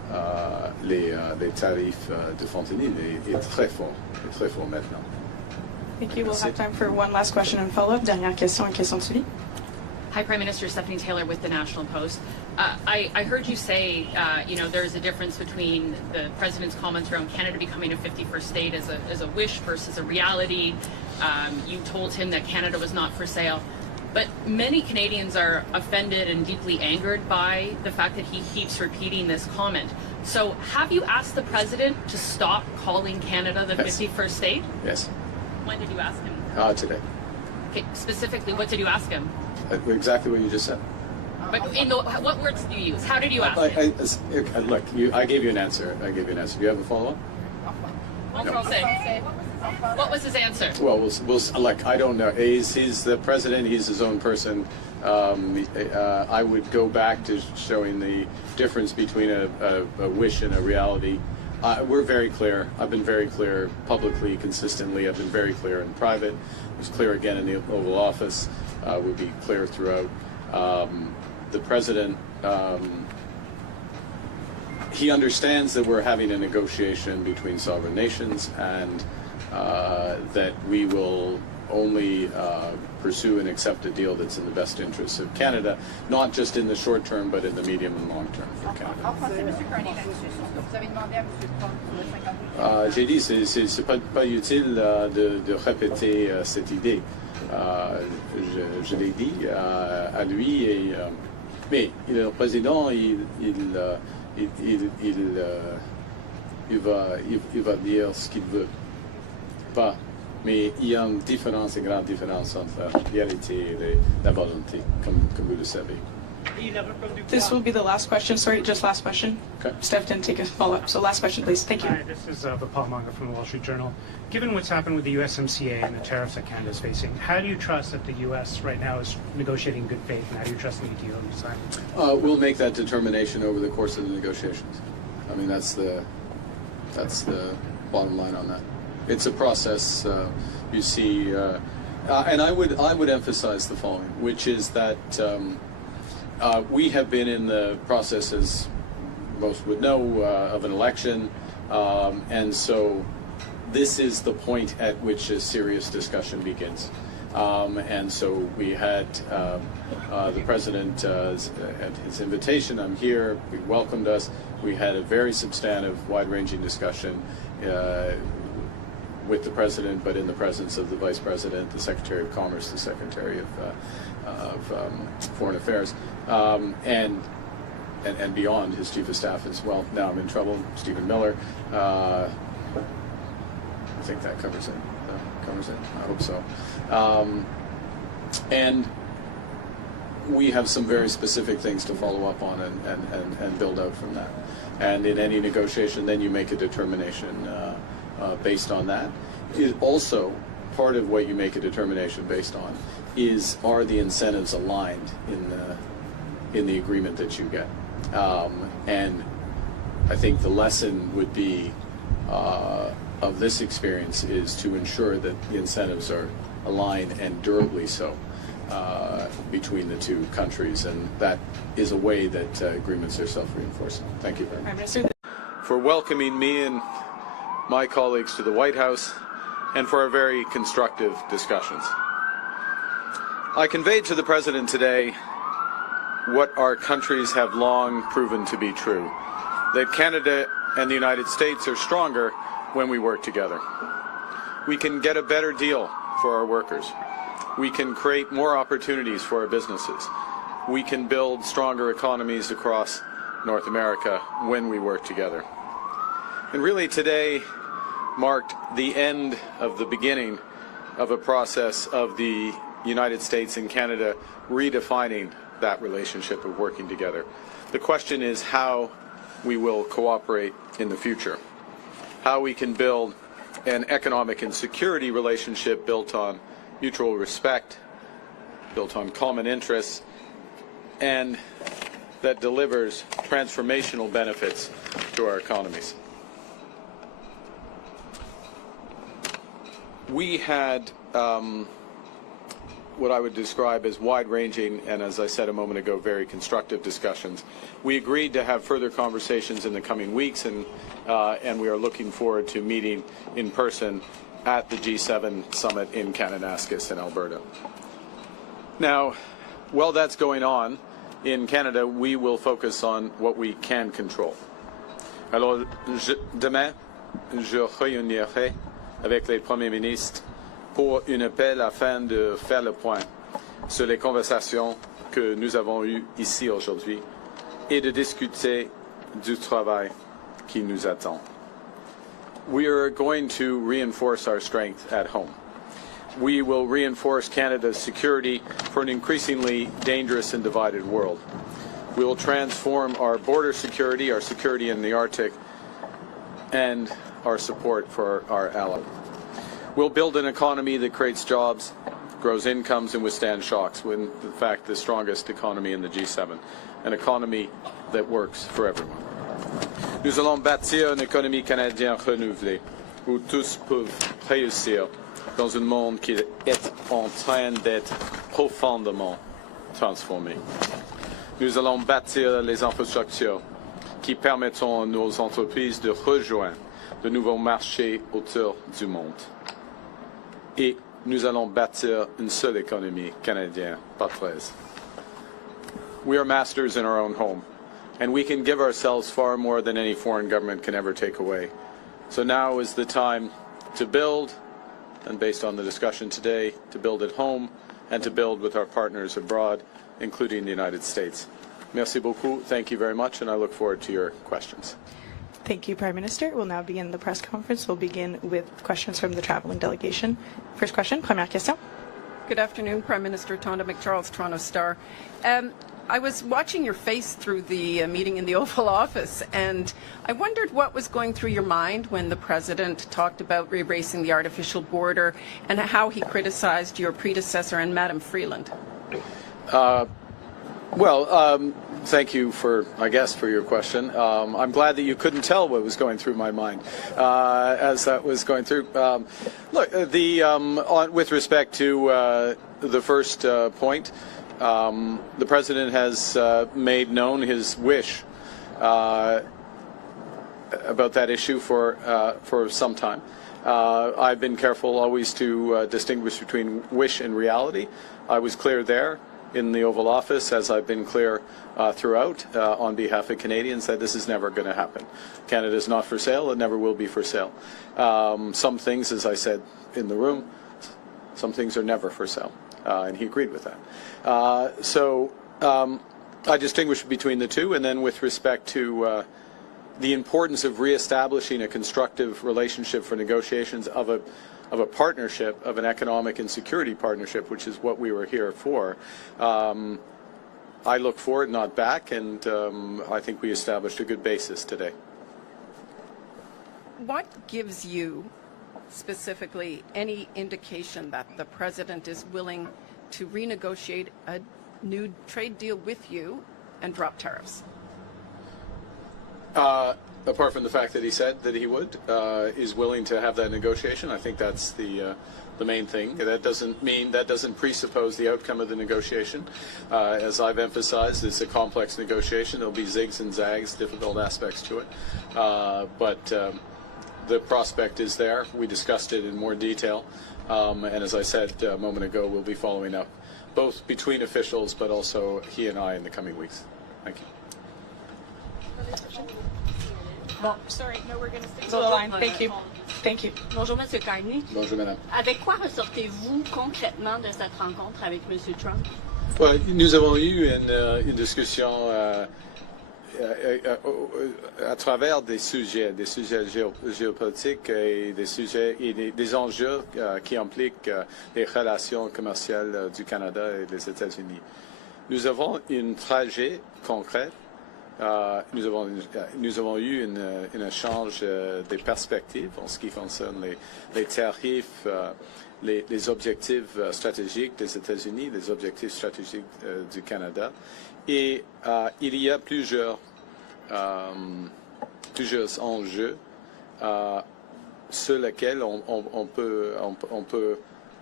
les tarifs de fentanyl est très fort maintenant. Thank you. We'll have time for one last question and follow-up. Dernière question et question de suivi. Hi, Prime Minister. Stephanie Taylor with the National Post. I heard you say, there's a difference between the president's comments around Canada becoming a 51st state as a wish versus a reality. You told him that Canada was not for sale. But many Canadians are offended and deeply angered by the fact that he keeps repeating this comment. So have you asked the president to stop calling Canada the 51st state? Yes. When did you ask him? Today. Okay, specifically, what did you ask him? Exactly what you just said. But what words did you use? How did you ask him? Look, I gave you an answer. Do you have a follow-up? What was his answer? Well, look, I don't know. He's the president. He's his own person. I would go back to showing the difference between a wish and a reality. We're very clear. I've been very clear publicly, consistently. I've been very clear in private. I was clear again in the Oval Office. Would be clear throughout. The president, he understands that we're having a negotiation between sovereign nations, and that we will only pursue and accept a deal that's in the best interests of Canada, not just in the short term, but in the medium and long term for Canada. J'ai dit, c'est pas utile de répéter cette idée. Je l'ai dit à lui, mais le président, il va dire ce qu'il veut. Pas. Mais il y a une différence, une grande différence entre la réalité et la volonté, comme vous le savez. This will be the last question. Sorry, just last question. Okay. Steph didn't take a follow-up. So last question, please. Thank you. Hi, this is Vipal Manga from the Wall Street Journal. Given what's happened with the USMCA and the tariffs that Canada is facing, how do you trust that the U.S. right now is negotiating in good faith, and how do you trust the deal you signed? We'll make that determination over the course of the negotiations. I mean, that's the bottom line on that. It's a process. You see, and I would emphasize the following, which is that. We have been in the process, as most would know, of an election, and so this is the point at which a serious discussion begins. And so we had the president at his invitation. I'm here. He welcomed us. We had a very substantive, wide-ranging discussion with the president, but in the presence of the vice president, the secretary of commerce, the secretary of foreign affairs, and beyond, his chief of staff as well. Now I'm in trouble. Stephen Miller. I think that covers it. I hope so. And we have some very specific things to follow up on and build out from that. And in any negotiation, then you make a determination based on that. It also, part of what you make a determination based on are the incentives aligned in the agreement that you get. And I think the lesson would be of this experience is to ensure that the incentives are aligned and durably so between the two countries, and that is a way that agreements are self-reinforcing. Thank you very much. Prime Minister. For welcoming me and my colleagues to the White House, and for our very constructive discussions. I conveyed to the President today what our countries have long proven to be true, that Canada and the United States are stronger when we work together. We can get a better deal for our workers. We can create more opportunities for our businesses. We can build stronger economies across North America when we work together. And really today marked the end of the beginning of a process of the United States and Canada redefining that relationship of working together. The question is how we will cooperate in the future, how we can build an economic and security relationship built on mutual respect, built on common interests, and that delivers transformational benefits to our economies. We had what I would describe as wide-ranging and, as I said a moment ago, very constructive discussions. We agreed to have further conversations in the coming weeks, and we are looking forward to meeting in person at the G7 summit in Kananaskis in Alberta. Now, while that's going on, in Canada, we will focus on what we can control. Alors, demain, je réunirai avec les premiers ministres pour un appel afin de faire le point sur les conversations que nous avons eues ici aujourd'hui et de discuter du travail qui nous attend. We are going to reinforce our strength at home. We will reinforce Canada's security for an increasingly dangerous and divided world. We will transform our border security, our security in the Arctic, and our support for our allies. We'll build an economy that creates jobs, grows incomes, and withstands shocks, when, in fact, the strongest economy in the G7, an economy that works for everyone. Nous allons bâtir une économie canadienne renouvelée, où tous peuvent réussir dans un monde qui est en train d'être profondément transformé. Nous allons bâtir les infrastructures qui permettront à nos entreprises de rejoindre de nouveaux marchés autour du monde. Et nous allons bâtir une seule économie canadienne, pas 13. We are masters in our own home, and we can give ourselves far more than any foreign government can ever take away. So now is the time to build, and based on the discussion today, to build at home and to build with our partners abroad, including the United States. Merci beaucoup. Thank you very much, and I look forward to your questions. Thank you, Prime Minister. We'll now begin the press conference. We'll begin with questions from the traveling delegation. First question, première question. Good afternoon, Prime Minister Tonda McCharles, Toronto Star. I was watching your face through the meeting in the Oval Office, and I wondered what was going through your mind when the President talked about erasing the artificial border and how he criticized your predecessor and Madam Freeland. Thank you for your question. I'm glad that you couldn't tell what was going through my mind as that was going through. With respect to the first point, the President has made known his wish about that issue for some time. I've been careful always to distinguish between wish and reality. I was clear there in the Oval Office, as I've been clear throughout on behalf of Canadians, that this is never going to happen. Canada is not for sale. It never will be for sale. Some things, as I said in the room, some things are never for sale. And he agreed with that. I distinguish between the two, and then with respect to the importance of reestablishing a constructive relationship for negotiations of a partnership, of an economic and security partnership, which is what we were here for. I look forward, not back, and I think we established a good basis today. What gives you specifically any indication that the President is willing to renegotiate a new trade deal with you and drop tariffs? Apart from the fact that he said that he would, is willing to have that negotiation, I think that's the main thing. That doesn't presuppose the outcome of the negotiation. As I've emphasized, it's a complex negotiation. There'll be zigs and zags, difficult aspects to it, but the prospect is there. We discussed it in more detail, and as I said a moment ago, we'll be following up, both between officials, but also he and I in the coming weeks. Thank you. Bon, sorry, no, we're going to stick to the line. Thank you. Thank you. Bonjour, Monsieur Carney. Bonjour, Madame. Avec quoi ressortez-vous concrètement de cette rencontre avec Monsieur Trump? Nous avons eu une discussion à travers des sujets géopolitiques et des sujets et des enjeux qui impliquent les relations commerciales du Canada et des États-Unis. Nous avons un trajet concret. Nous avons eu un échange des perspectives en ce qui concerne les tarifs, les objectifs stratégiques des États-Unis, les objectifs stratégiques du Canada. Et il y a plusieurs enjeux sur lesquels on peut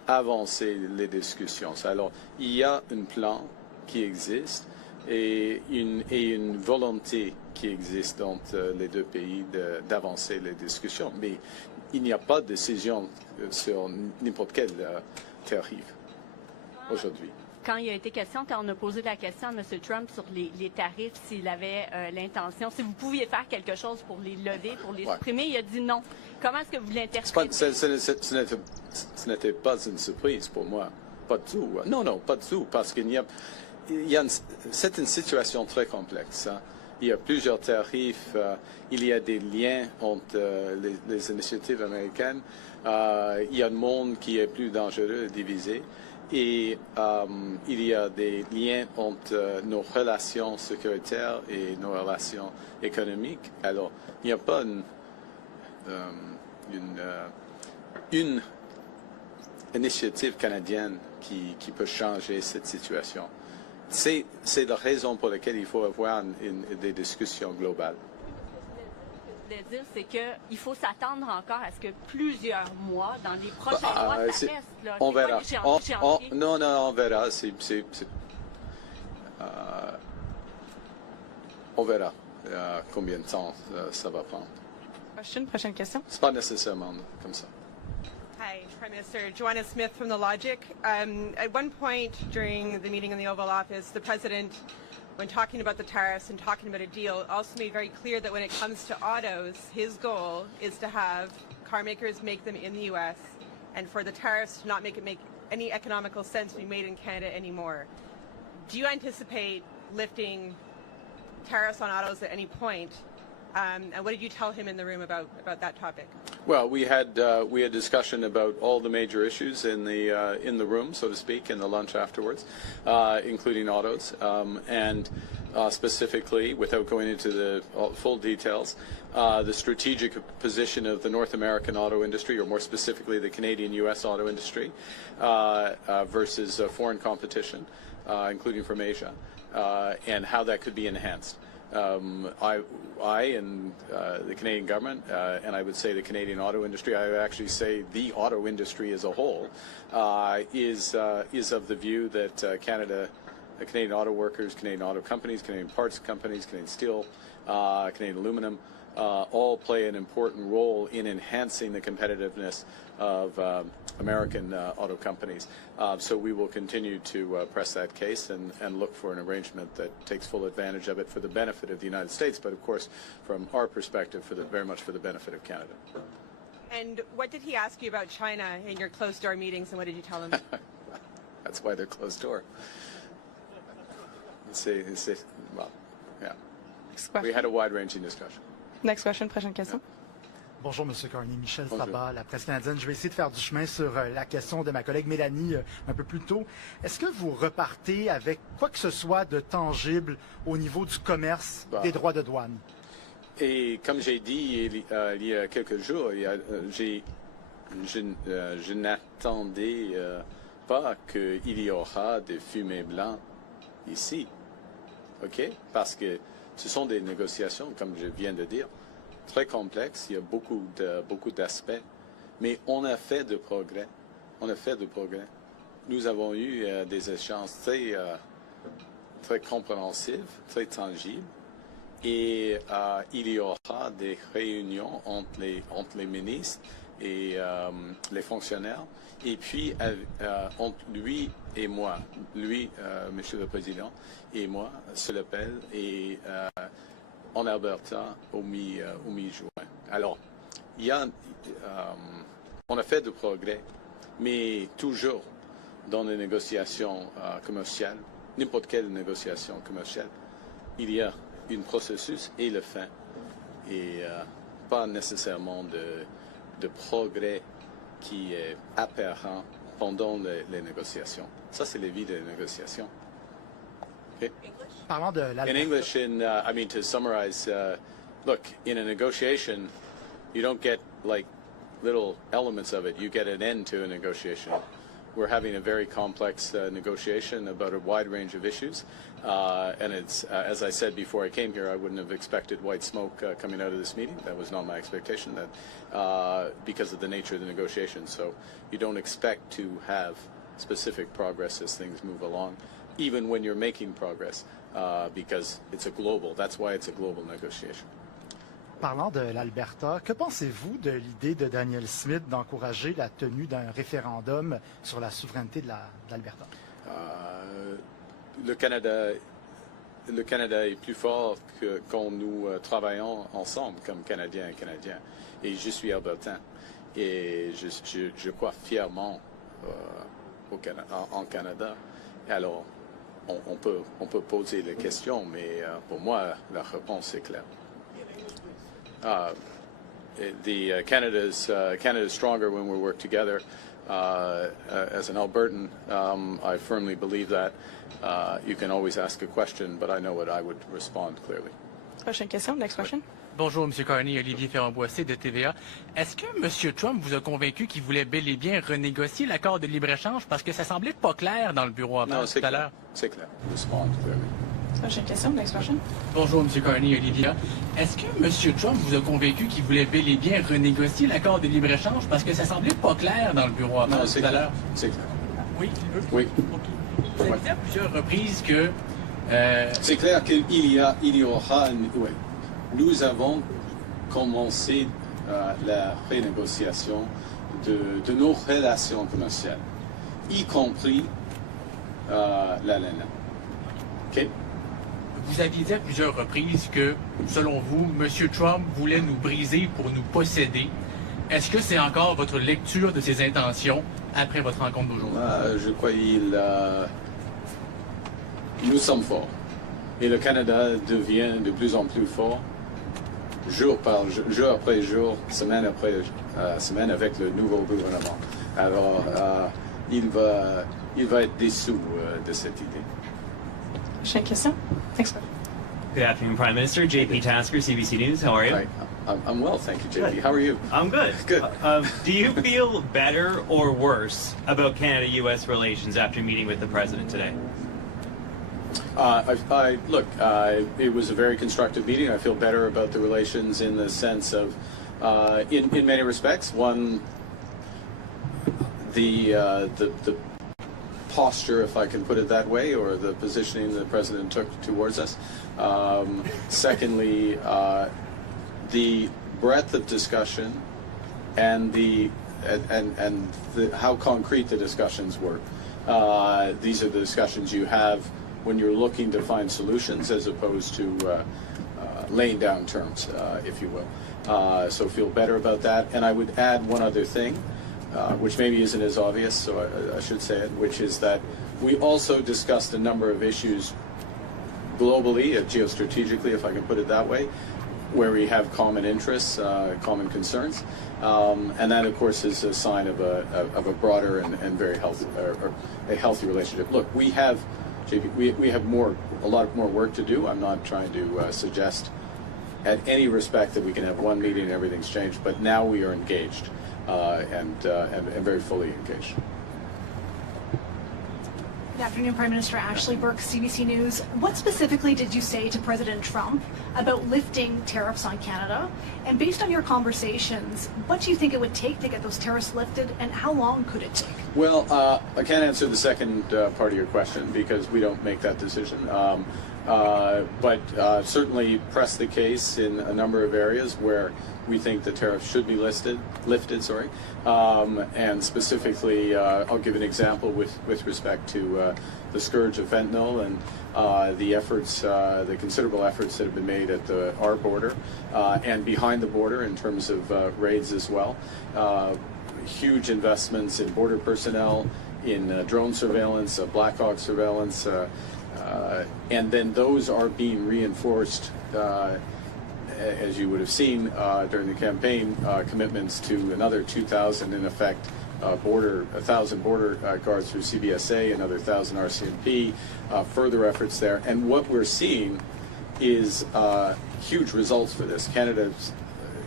avancer les discussions. Alors, il y a un plan qui existe et une volonté qui existe entre les deux pays d'avancer les discussions. Mais il n'y a pas de décision sur n'importe quel tarif aujourd'hui. Quand il a été question, quand on a posé la question à M. Trump sur les tarifs, s'il avait l'intention, si vous pouviez faire quelque chose pour les lever, pour les supprimer, il a dit non. Comment est-ce que vous l'interprétez? Ce n'était pas une surprise pour moi. Pas du tout. Non, pas du tout. Parce qu'il c'est une situation très complexe. Hein. Il y a plusieurs tarifs. Il y a des liens entre les initiatives américaines. Il y a un monde qui est plus dangereux et divisé. Et il y a des liens entre nos relations sécuritaires et nos relations économiques. Alors, il n'y a pas une initiative canadienne qui peut changer cette situation. C'est la raison pour laquelle il faut avoir des discussions globales. Ce que je voulais dire, c'est qu'il faut s'attendre encore à ce que plusieurs mois, dans les prochains mois, ça reste. Là. On verra. Non, on verra. On verra combien de temps ça va prendre. Prochaine question. C'est pas nécessairement comme ça. Hi, Prime Minister. Joanna Smith from The Logic. At one point during the meeting in the Oval Office, the President, when talking about the tariffs and talking about a deal, also made very clear that when it comes to autos, his goal is to have car makers make them in the U.S. and for the tariffs to not make any economical sense to be made in Canada anymore. Do you anticipate lifting tariffs on autos at any point? And what did you tell him in the room about that topic? Well, we had discussion about all the major issues in the room, so to speak, in the lunch afterwards, including autos, and specifically, without going into the full details, the strategic position of the North American auto industry, or more specifically, the Canadian-U.S. auto industry, versus foreign competition, including from Asia, and how that could be enhanced. I and the Canadian government, and I would say the Canadian auto industry, I would actually say the auto industry as a whole, is of the view that Canadian auto workers, Canadian auto companies, Canadian parts companies, Canadian steel, Canadian aluminum, all play an important role in enhancing the competitiveness of American auto companies. So we will continue to press that case and look for an arrangement that takes full advantage of it for the benefit of the United States, but of course, from our perspective, very much for the benefit of Canada. And what did he ask you about China in your closed-door meetings, and what did you tell him? That's why they're closed door. Well, yeah. We had a wide-ranging discussion. Next question, prochaine question. Bonjour, M. Carney. Michel Sabat, la presse canadienne. Je vais essayer de faire du chemin sur la question de ma collègue Mélanie un peu plus tôt. Est-ce que vous repartez avec quoi que ce soit de tangible au niveau du commerce des droits de douane? Et comme j'ai dit il y a quelques jours, je n'attendais pas qu'il y aura des fumées blancs ici. OK? Parce que ce sont des négociations, comme je viens de dire, très complexes. Il y a beaucoup d'aspects. Mais on a fait de progrès. Nous avons eu des échanges très compréhensifs, très tangibles. Et il y aura des réunions entre les ministres et les fonctionnaires. Et puis, entre lui et moi, Monsieur le Président, et moi, se l'appelle, et en Alberta, au mi-juin. Alors, on a fait du progrès, mais toujours dans les négociations commerciales, n'importe quelle négociation commerciale, il y a un processus et le fin, et pas nécessairement de progrès qui est apparent pendant les négociations. Ça, c'est la vie des négociations. Okay? Parlons de in English, I mean, to summarize, look, in a negotiation, you don't get like little elements of it. You get an end to a negotiation. We're having a very complex negotiation about a wide range of issues, And it's, as I said before I came here, I wouldn't have expected white smoke coming out of this meeting. That was not my expectation, that because of the nature of the negotiations. So you don't expect to have specific progress as things move along, even when you're making progress, because it's a global. That's why it's a global negotiation. Parlant de l'Alberta, que pensez-vous de l'idée de Daniel Smith d'encourager la tenue d'un référendum sur la souveraineté de l'Alberta? Le Canada est plus fort que quand nous travaillons ensemble comme Canadiens et Canadiens. Et je suis albertain. Et je crois fièrement en Canada. Alors, on peut poser les questions, mais pour moi, la réponse est claire. Canada's stronger when we work together. As an Albertan, I firmly believe that. You can always ask a question, but I know what I would respond clearly. Prochaine question. Next question. Bonjour, M. Carney, Olivier Ferrand-Boissé de TVA. Est-ce que M. Trump vous a convaincu qu'il voulait bel et bien renégocier l'accord de libre-échange parce que ça semblait pas clair dans le bureau avant tout à l'heure? C'est clair. Respond clearly. Prochaine question. Next question. Bonjour, M. Carney, Olivier. Est-ce que M. Trump vous a convaincu qu'il voulait bel et bien renégocier l'accord de libre-échange parce que ça semblait pas clair dans le bureau avant tout à l'heure? C'est clair. Oui, oui. Vous avez dit à plusieurs reprises que... C'est clair qu'il y aura... Oui. Nous avons commencé la renégociation de nos relations commerciales, y compris la laine. OK? Vous aviez dit à plusieurs reprises que, selon vous, M. Trump voulait nous briser pour nous posséder. Est-ce que c'est encore votre lecture de ses intentions après votre rencontre d'aujourd'hui? Je crois qu'il... Nous sommes forts. Et le Canada devient de plus en plus fort, jour après jour, semaine après semaine, avec le nouveau gouvernement. Alors, il va être dessous de cette idée. Prochaine question. Next question. Good afternoon, Prime Minister. JP Tasker, CBC News. How are you? Hi. I'm well, thank you, JP. How are you? I'm good. Good. Do you feel better or worse about Canada-U.S. relations after meeting with the President today? Look, it was a very constructive meeting. I feel better about the relations in the sense of, in many respects, one, the posture, if I can put it that way, or the positioning the President took towards us. Secondly, the breadth of discussion and how concrete the discussions were. These are the discussions you have when you're looking to find solutions as opposed to laying down terms, if you will. So feel better about that. And I would add one other thing, which maybe isn't as obvious, so I should say it, which is that we also discussed a number of issues globally, geostrategically, if I can put it that way, where we have common interests, common concerns. And that, of course, is a sign of a broader and very healthy, or a healthy relationship. Look, we have, JP, we have a lot more work to do. I'm not trying to suggest at any respect that we can have one meeting and everything's changed, but now we are engaged and very fully engaged. Good afternoon, Prime Minister Ashley Burke, CBC News. What specifically did you say to President Trump about lifting tariffs on Canada? And based on your conversations, what do you think it would take to get those tariffs lifted, and how long could it take? Well, I can't answer the second part of your question because we don't make that decision. But certainly press the case in a number of areas where we think the tariffs should be lifted. And specifically, I'll give an example with respect to the scourge of fentanyl and the efforts, the considerable efforts that have been made at our border and behind the border in terms of raids as well. Huge investments in border personnel, in drone surveillance, Black Hawk surveillance, and then those are being reinforced, as you would have seen during the campaign, commitments to another 2,000 in effect, 1,000 border guards through CBSA, another 1,000 RCMP, further efforts there. And what we're seeing is huge results for this. Canada's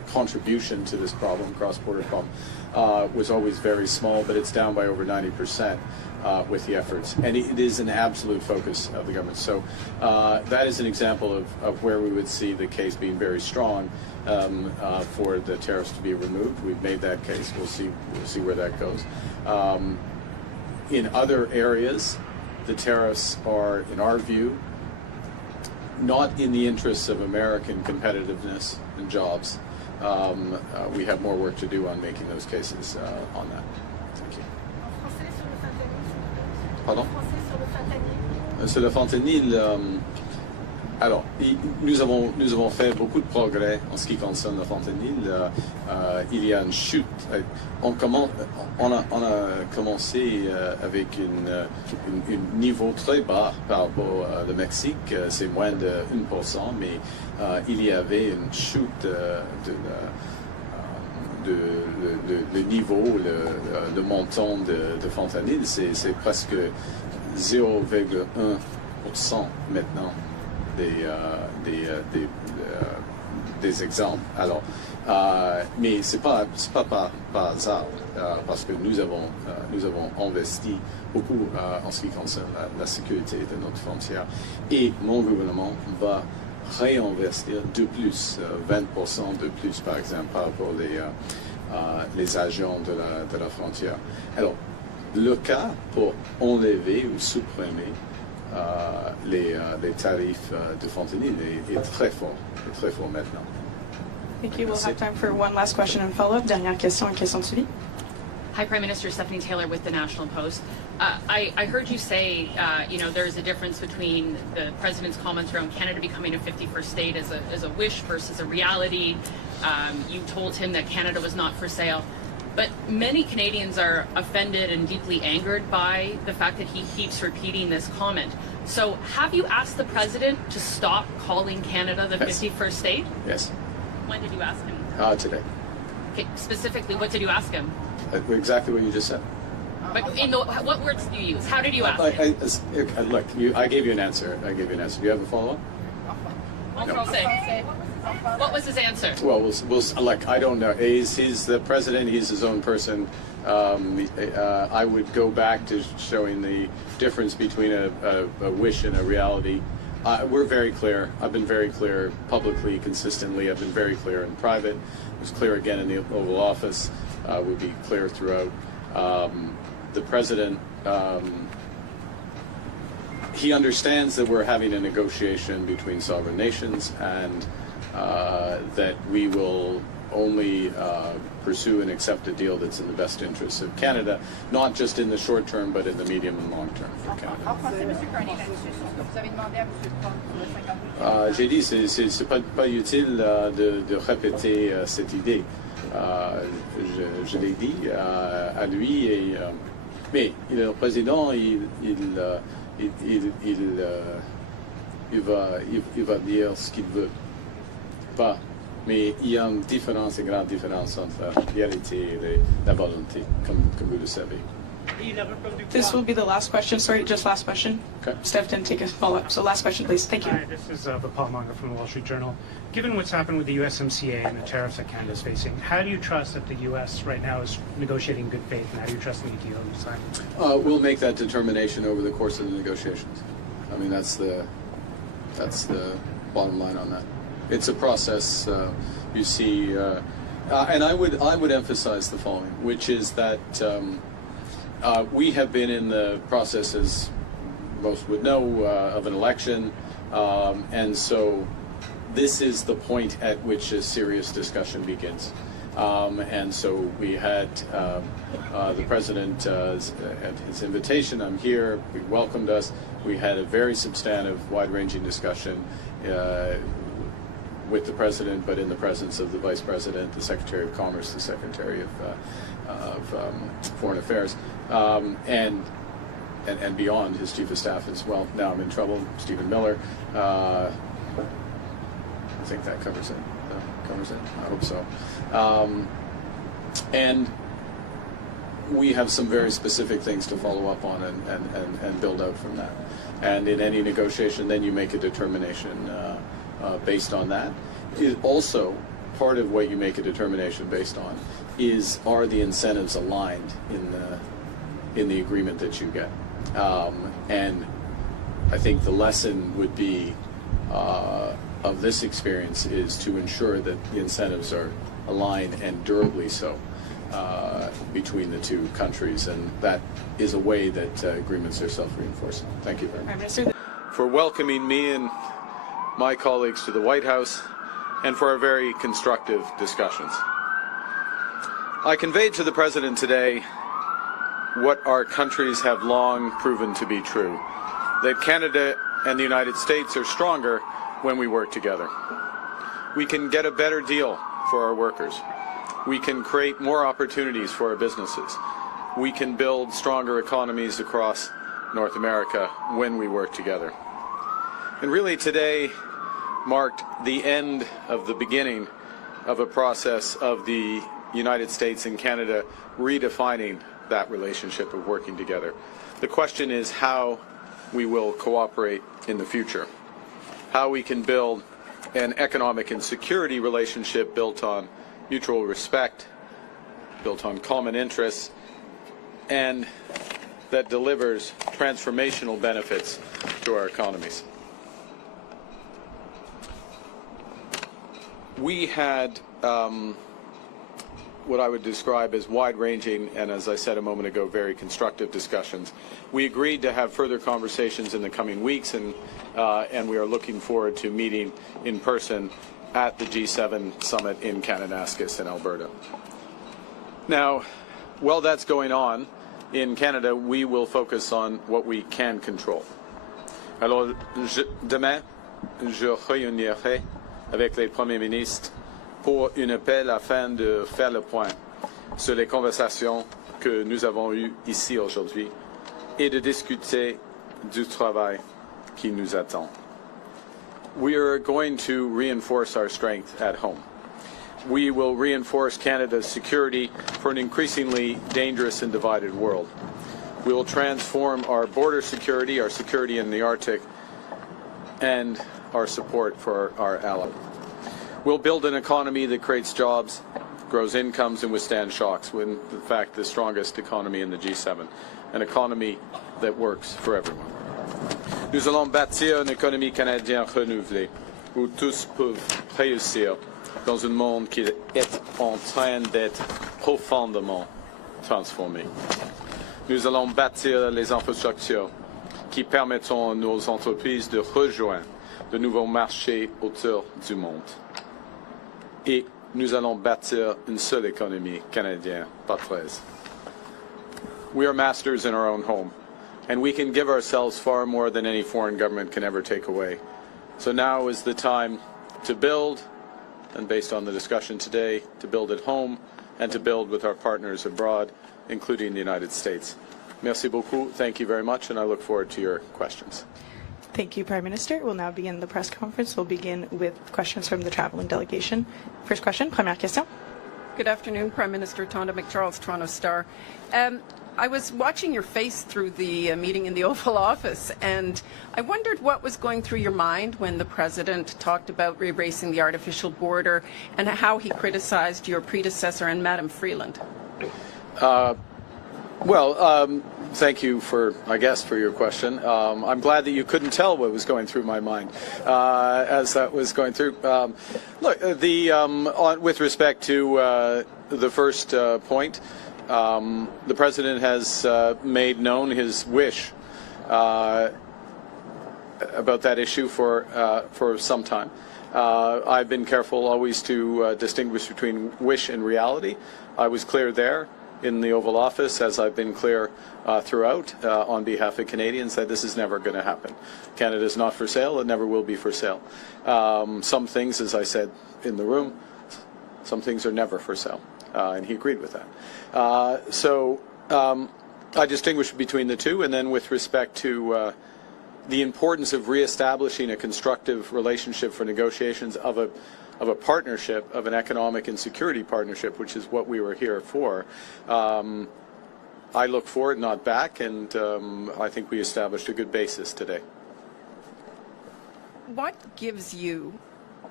contribution to this problem, cross-border problem, was always very small, but it's down by over 90% with the efforts. And it is an absolute focus of the government. So that is an example of where we would see the case being very strong for the tariffs to be removed. We've made that case. We'll see where that goes. In other areas, the tariffs are, in our view, not in the interests of American competitiveness and jobs. We have more work to do on making those cases on that. Thank you. Pardon? Sur le fentanyl, alors, nous avons fait beaucoup de progrès en ce qui concerne le fentanyl. Il y a une chute. On a commencé avec un niveau très bas par rapport au Mexique. C'est moins de 1%, mais il y avait une chute de niveau, le montant de fentanyl. C'est presque 0,1% maintenant. Des exemples. Alors, mais c'est pas par hasard, parce que nous avons investi beaucoup en ce qui concerne la sécurité de notre frontière, et mon gouvernement va réinvestir de plus, 20% de plus, par exemple, par rapport les agents de la frontière. Alors, le cas pour enlever ou supprimer les tarifs de fentanyl est très fort maintenant. Thank you. We'll have time for one last question and follow-up. Dernière question et question de suivi. Hi, Prime Minister. Stephanie Taylor with the National Post. I heard you say, there's a difference between the President's comments around Canada becoming a 51st state as a wish versus a reality. You told him that Canada was not for sale. But many Canadians are offended and deeply angered by the fact that he keeps repeating this comment. So have you asked the President to stop calling Canada the 51st state? Yes. When did you ask him? Today. Okay, specifically, what did you ask him? Exactly what you just said. But what words did you use? How did you ask him? Look, I gave you an answer. Do you have a follow-up? What was his answer? Well, I don't know. He's the president. He's his own person. I would go back to showing the difference between a wish and a reality. We're very clear. I've been very clear publicly, consistently. I've been very clear in private. I was clear again in the Oval Office. We'll be clear throughout. The president, he understands that we're having a negotiation between sovereign nations, and that we will only pursue and accept a deal that's in the best interests of Canada, not just in the short term, but in the medium and long term for Canada. J'ai dit, c'est pas utile de répéter cette idée. Je l'ai dit à lui, mais le président, il va dire ce qu'il veut. Pas. Mais il y a une grande différence entre la réalité et la volonté, comme vous le savez. This will be the last question. Sorry, just last question. Okay. Steph didn't take a follow-up. So last question, please. Thank you. Hi, this is Vipal Manga from the Wall Street Journal. Given what's happened with the USMCA and the tariffs that Canada is facing, how do you trust that the U.S. right now is negotiating in good faith, and how do you trust the deal you signed? We'll make that determination over the course of the negotiations. I mean, that's the bottom line on that. It's a process. You see, and I would emphasize the following, which is that we have been in the process, as most would know, of an election, and so this is the point at which a serious discussion begins. And so we had the president at his invitation. I'm here. He welcomed us. We had a very substantive, wide-ranging discussion with the president, but in the presence of the vice president, the secretary of commerce, the secretary of foreign affairs, and beyond, his chief of staff as well. Now I'm in trouble, Stephen Miller. I think that covers it. I hope so. And we have some very specific things to follow up on and build out from that. And in any negotiation, then you make a determination based on that. It also part of what you make a determination based on is, are the incentives aligned in the agreement that you get? And I think the lesson would be of this experience is to ensure that the incentives are aligned and durably so between the two countries, and that is a way that agreements are self-reinforcing. Thank you very much. For welcoming me and my colleagues to the White House and for our very constructive discussions. I conveyed to the President today what our countries have long proven to be true, that Canada and the United States are stronger when we work together. We can get a better deal for our workers. We can create more opportunities for our businesses. We can build stronger economies across North America when we work together. And really today marked the end of the beginning of a process of the United States and Canada redefining that relationship of working together. The question is how we will cooperate in the future, how we can build an economic and security relationship built on mutual respect, built on common interests, and that delivers transformational benefits to our economies. We had what I would describe as wide-ranging and, as I said a moment ago, very constructive discussions. We agreed to have further conversations in the coming weeks, and we are looking forward to meeting in person at the G7 summit in Kananaskis in Alberta. Now, while that's going on, in Canada, we will focus on what we can control. Alors, demain, je réunirai avec les premiers ministres pour un appel afin de faire le point sur les conversations que nous avons eues ici aujourd'hui et de discuter du travail qui nous attend. We are going to reinforce our strength at home. We will reinforce Canada's security for an increasingly dangerous and divided world. We will transform our border security, our security in the Arctic, and our support for our allies. We'll build an economy that creates jobs, grows incomes, and withstands shocks, when, in fact, the strongest economy in the G7, an economy that works for everyone. Nous allons bâtir une économie canadienne renouvelée, où tous peuvent réussir dans un monde qui est en train d'être profondément transformé. Nous allons bâtir les infrastructures qui permettront à nos entreprises de rejoindre de nouveaux marchés autour du monde. Et nous allons bâtir une seule économie canadienne, pas 13. We are masters in our own home, and we can give ourselves far more than any foreign government can ever take away. So now is the time to build, and based on the discussion today, to build at home and to build with our partners abroad, including the United States. Merci beaucoup. Thank you very much, and I look forward to your questions. Thank you, Prime Minister. We'll now begin the press conference. We'll begin with questions from the traveling delegation. First question, première question. Good afternoon, Prime Minister Tonda McCharles, Toronto Star. I was watching your face through the meeting in the Oval Office, and I wondered what was going through your mind when the President talked about erasing the artificial border and how he criticized your predecessor and Madam Freeland. Thank you for your question. I'm glad that you couldn't tell what was going through my mind as that was going through. With respect to the first point, the President has made known his wish about that issue for some time. I've been careful always to distinguish between wish and reality. I was clear there in the Oval Office, as I've been clear throughout on behalf of Canadians, that this is never going to happen. Canada is not for sale. It never will be for sale. Some things, as I said in the room, some things are never for sale. And he agreed with that. I distinguish between the two, and then with respect to the importance of reestablishing a constructive relationship for negotiations of a partnership, of an economic and security partnership, which is what we were here for. I look forward, not back, and I think we established a good basis today. What gives you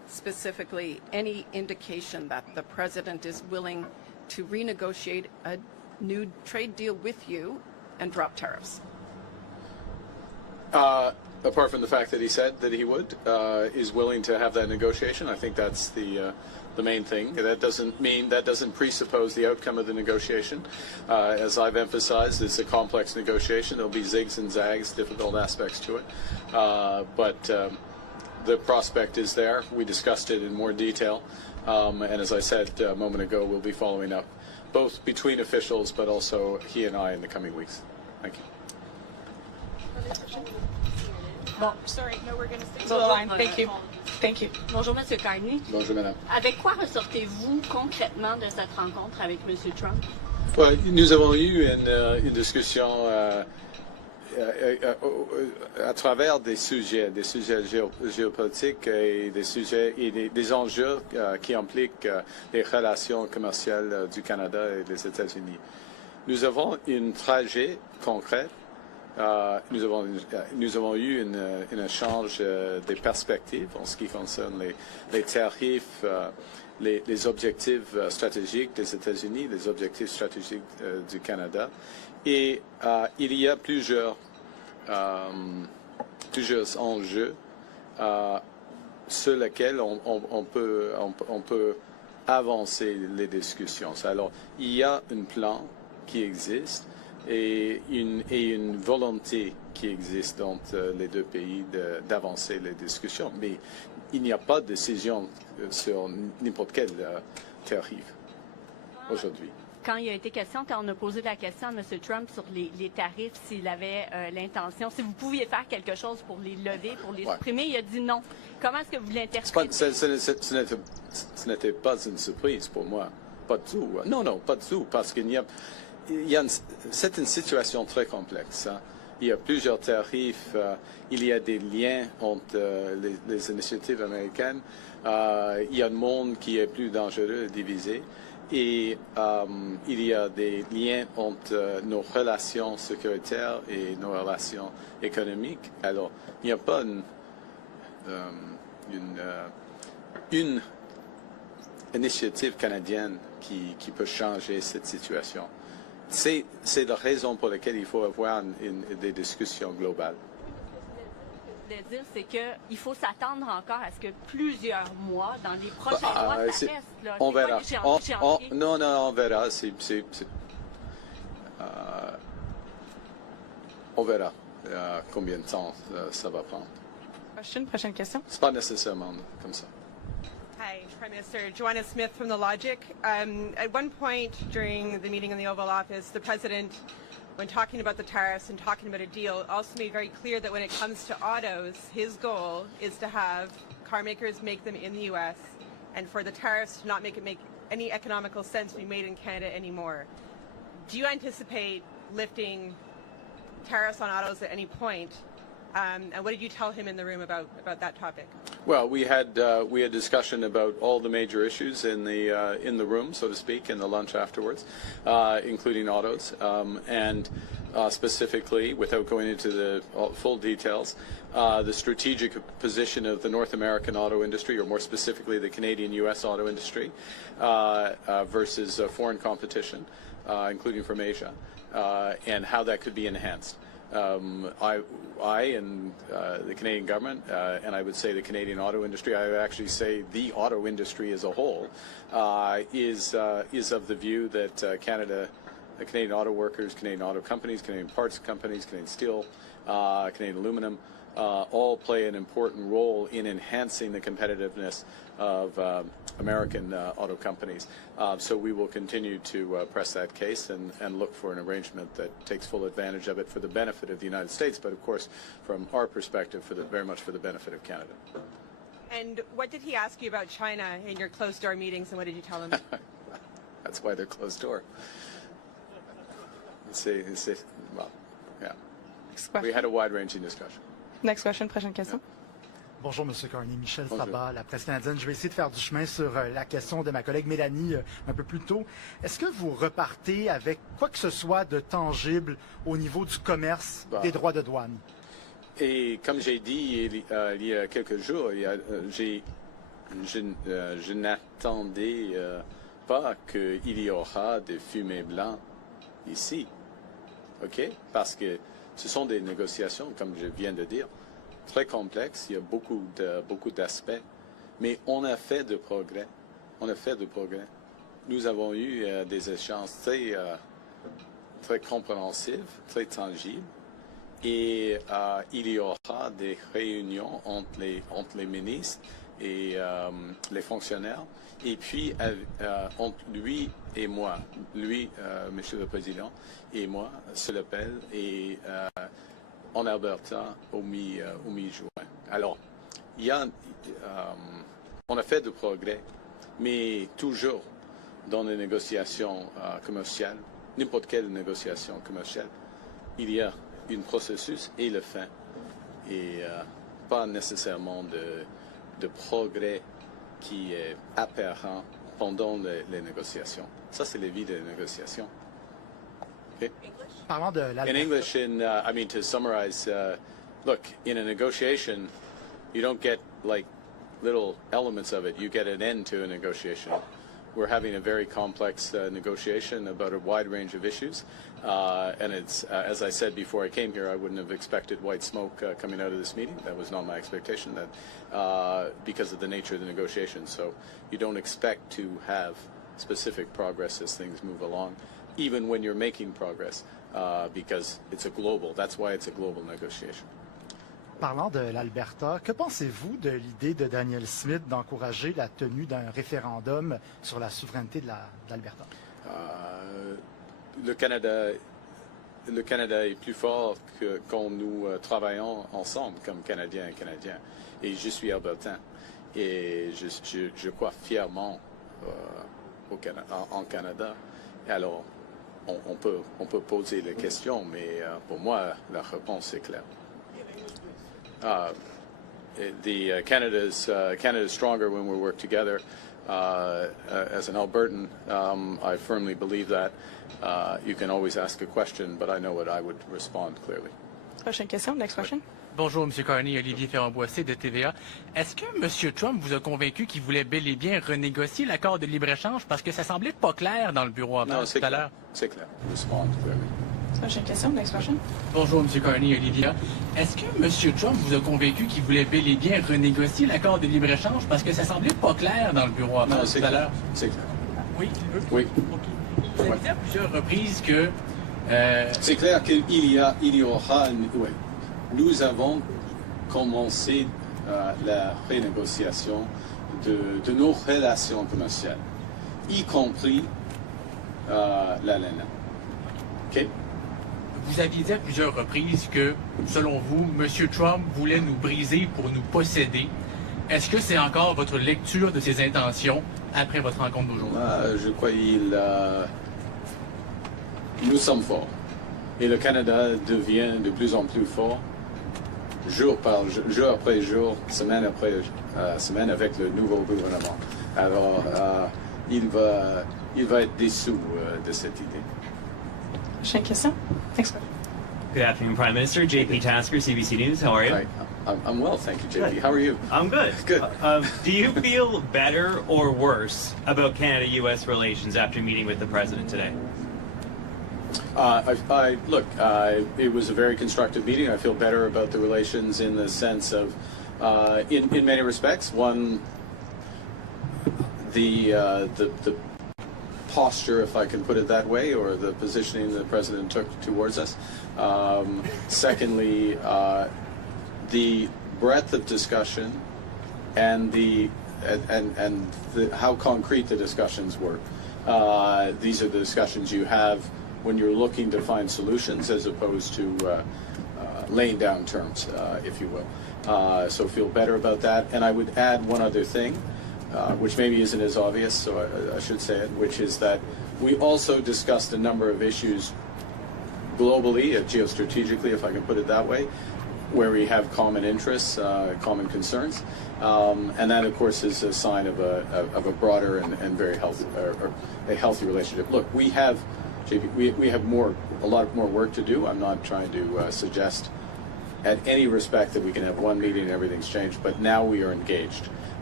specifically any indication that the president is willing to renegotiate a new trade deal with you and drop tariffs? Apart from the fact that he said that he would, is willing to have that negotiation, I think that's the main thing. That doesn't presuppose the outcome of the negotiation. As I've emphasized, it's a complex negotiation. There'll be zigs and zags, difficult aspects to it. But the prospect is there. We discussed it in more detail. And as I said a moment ago, we'll be following up both between officials, but also he and I in the coming weeks. Thank you. Bon, sorry, no, we're going to stick to the line. Thank you. Thank you. Bonjour, M. Carney. Bonjour, madame. Avec quoi ressortez-vous concrètement de cette rencontre avec M. Trump? Ouais, nous avons eu une discussion à travers des sujets géopolitiques et des sujets et des enjeux qui impliquent les relations commerciales du Canada et des États-Unis. Nous avons un trajet concret. Nous avons eu un échange des perspectives en ce qui concerne les tarifs, les objectifs stratégiques des États-Unis, les objectifs stratégiques du Canada. Et il y a plusieurs enjeux sur lesquels on peut avancer les discussions. Alors, il y a un plan qui existe et une volonté qui existe entre les deux pays d'avancer les discussions. Mais il n'y a pas de décision sur n'importe quel tarif aujourd'hui. Quand il a été question, quand on a posé la question à M. Trump sur les tarifs, s'il avait l'intention, si vous pouviez faire quelque chose pour les lever, pour les supprimer, il a dit non. Comment est-ce que vous l'interprétez? Ce n'était pas une surprise pour moi. Pas du tout. Non, pas du tout. Parce qu'il c'est une situation très complexe. Hein. Il y a plusieurs tarifs. Il y a des liens entre les initiatives américaines. Il y a un monde qui est plus dangereux et divisé. Et il y a des liens entre nos relations sécuritaires et nos relations économiques. Alors, il n'y a pas une initiative canadienne qui peut changer cette situation. C'est la raison pour laquelle il faut avoir des discussions globales. Ce que je voulais dire, c'est qu'il faut s'attendre encore à ce que plusieurs mois, dans les prochains mois, ça reste. Là. On verra. Non, on verra. On verra combien de temps ça va prendre. Prochaine question. C'est pas nécessairement comme ça. Hi, Prime Minister. Joanna Smith from The Logic. At one point during the meeting in the Oval Office, the President, when talking about the tariffs and talking about a deal, also made very clear that when it comes to autos, his goal is to have car makers make them in the U.S. and for the tariffs to not make any economical sense to be made in Canada anymore. Do you anticipate lifting tariffs on autos at any point? And what did you tell him in the room about that topic? Well, we had discussion about all the major issues in the room, so to speak, in the lunch afterwards, including autos, and specifically, without going into the full details, the strategic position of the North American auto industry, or more specifically, the Canadian-U.S. auto industry, versus foreign competition, including from Asia, and how that could be enhanced. I and the Canadian government, and I would say the Canadian auto industry, I would actually say the auto industry as a whole, is of the view that Canadian auto workers, Canadian auto companies, Canadian parts companies, Canadian steel, Canadian aluminum, all play an important role in enhancing the competitiveness of American auto companies. So we will continue to press that case and look for an arrangement that takes full advantage of it for the benefit of the United States, but of course, from our perspective, very much for the benefit of Canada. And what did he ask you about China in your closed-door meetings, and what did you tell him? That's why they're closed door. Well, yeah. We had a wide-ranging discussion. Next question, prochaine question. Bonjour, M. Carney. Michel Sabat, la presse canadienne. Je vais essayer de faire du chemin sur la question de ma collègue Mélanie un peu plus tôt. Est-ce que vous repartez avec quoi que ce soit de tangible au niveau du commerce des droits de douane? Et comme j'ai dit il y a quelques jours, j'ai je n'attendais pas qu'il y aura des fumées blancs ici. OK? Parce que ce sont des négociations, comme je viens de dire, très complexes. Il y a beaucoup d'aspects. Mais on a fait de progrès. On a fait de progrès. Nous avons eu des échanges très compréhensifs, très tangibles. Et il y aura des réunions entre les ministres et les fonctionnaires. Et puis, entre lui et moi, Monsieur le Président, et moi, se l'appelle, et en Alberta, au mi-juin. Alors, on a fait du progrès, mais toujours dans les négociations commerciales, n'importe quelle négociation commerciale, il y a un processus et le fin, et pas nécessairement de progrès qui est apparent pendant les négociations. Ça, c'est la vie des négociations. Okay? Parlant de In English, I mean, to summarize, look, in a negotiation, you don't get like little elements of it. You get an end to a negotiation. We're having a very complex negotiation about a wide range of issues. And it's, as I said before I came here, I wouldn't have expected white smoke coming out of this meeting. That was not my expectation, because of the nature of the negotiation. So you don't expect to have specific progress as things move along, even when you're making progress, because it's a global. That's why it's a global negotiation. Parlant de l'Alberta, que pensez-vous de l'idée de Daniel Smith d'encourager la tenue d'un référendum sur la souveraineté de l'Alberta? Le Canada est plus fort que quand nous travaillons ensemble comme Canadiens et Canadiens. Et je suis albertain. Et je crois fièrement en Canada. Alors, on peut poser les questions, mais pour moi, la réponse est claire. Canada's stronger when we work together. As an Albertan, I firmly believe that. You can always ask a question, but I know what I would respond clearly. Prochaine question, next question. Bonjour, M. Carney, Olivier Ferrand-Boissé de TVA. Est-ce que M. Trump vous a convaincu qu'il voulait bel et bien renégocier l'accord de libre-échange parce que ça semblait pas clair dans le bureau avant tout à l'heure? C'est clair. Respond clearly. Prochaine question, next question. Bonjour, M. Carney, Olivia. Est-ce que M. Trump vous a convaincu qu'il voulait bel et bien renégocier l'accord de libre-échange parce que ça semblait pas clair dans le bureau avant tout à l'heure? C'est clair. Oui, il veut? Oui. OK. Vous avez dit à plusieurs reprises que... C'est clair qu'il y aura... Oui. Nous avons commencé la renégociation de nos relations commerciales, y compris la laine. OK? Vous aviez dit à plusieurs reprises que, selon vous, M. Trump voulait nous briser pour nous posséder. Est-ce que c'est encore votre lecture de ses intentions après votre rencontre d'aujourd'hui? Je crois nous sommes forts. Et le Canada devient de plus en plus fort, jour après jour, semaine après semaine, avec le nouveau gouvernement. Alors, il va être dessous de cette idée. Prochaine question. Next question. Good afternoon, Prime Minister. JP Tasker, CBC News. How are you? Hi. I'm well, thank you, JP. How are you? I'm good. Good. Do you feel better or worse about Canada-U.S. relations after meeting with the President today? Look, it was a very constructive meeting. I feel better about the relations in the sense of, in many respects, one, the posture, if I can put it that way, or the positioning the President took towards us. Secondly, the breadth of discussion and how concrete the discussions were. These are the discussions you have when you're looking to find solutions as opposed to laying down terms, if you will. So feel better about that. And I would add one other thing, which maybe isn't as obvious, so I should say it, which is that we also discussed a number of issues globally, geostrategically, if I can put it that way, where we have common interests, common concerns. And that, of course, is a sign of a broader and very healthy, or a healthy relationship. Look, we have a lot more work to do. I'm not trying to suggest at any respect that we can have one meeting and everything's changed, but now we are engaged.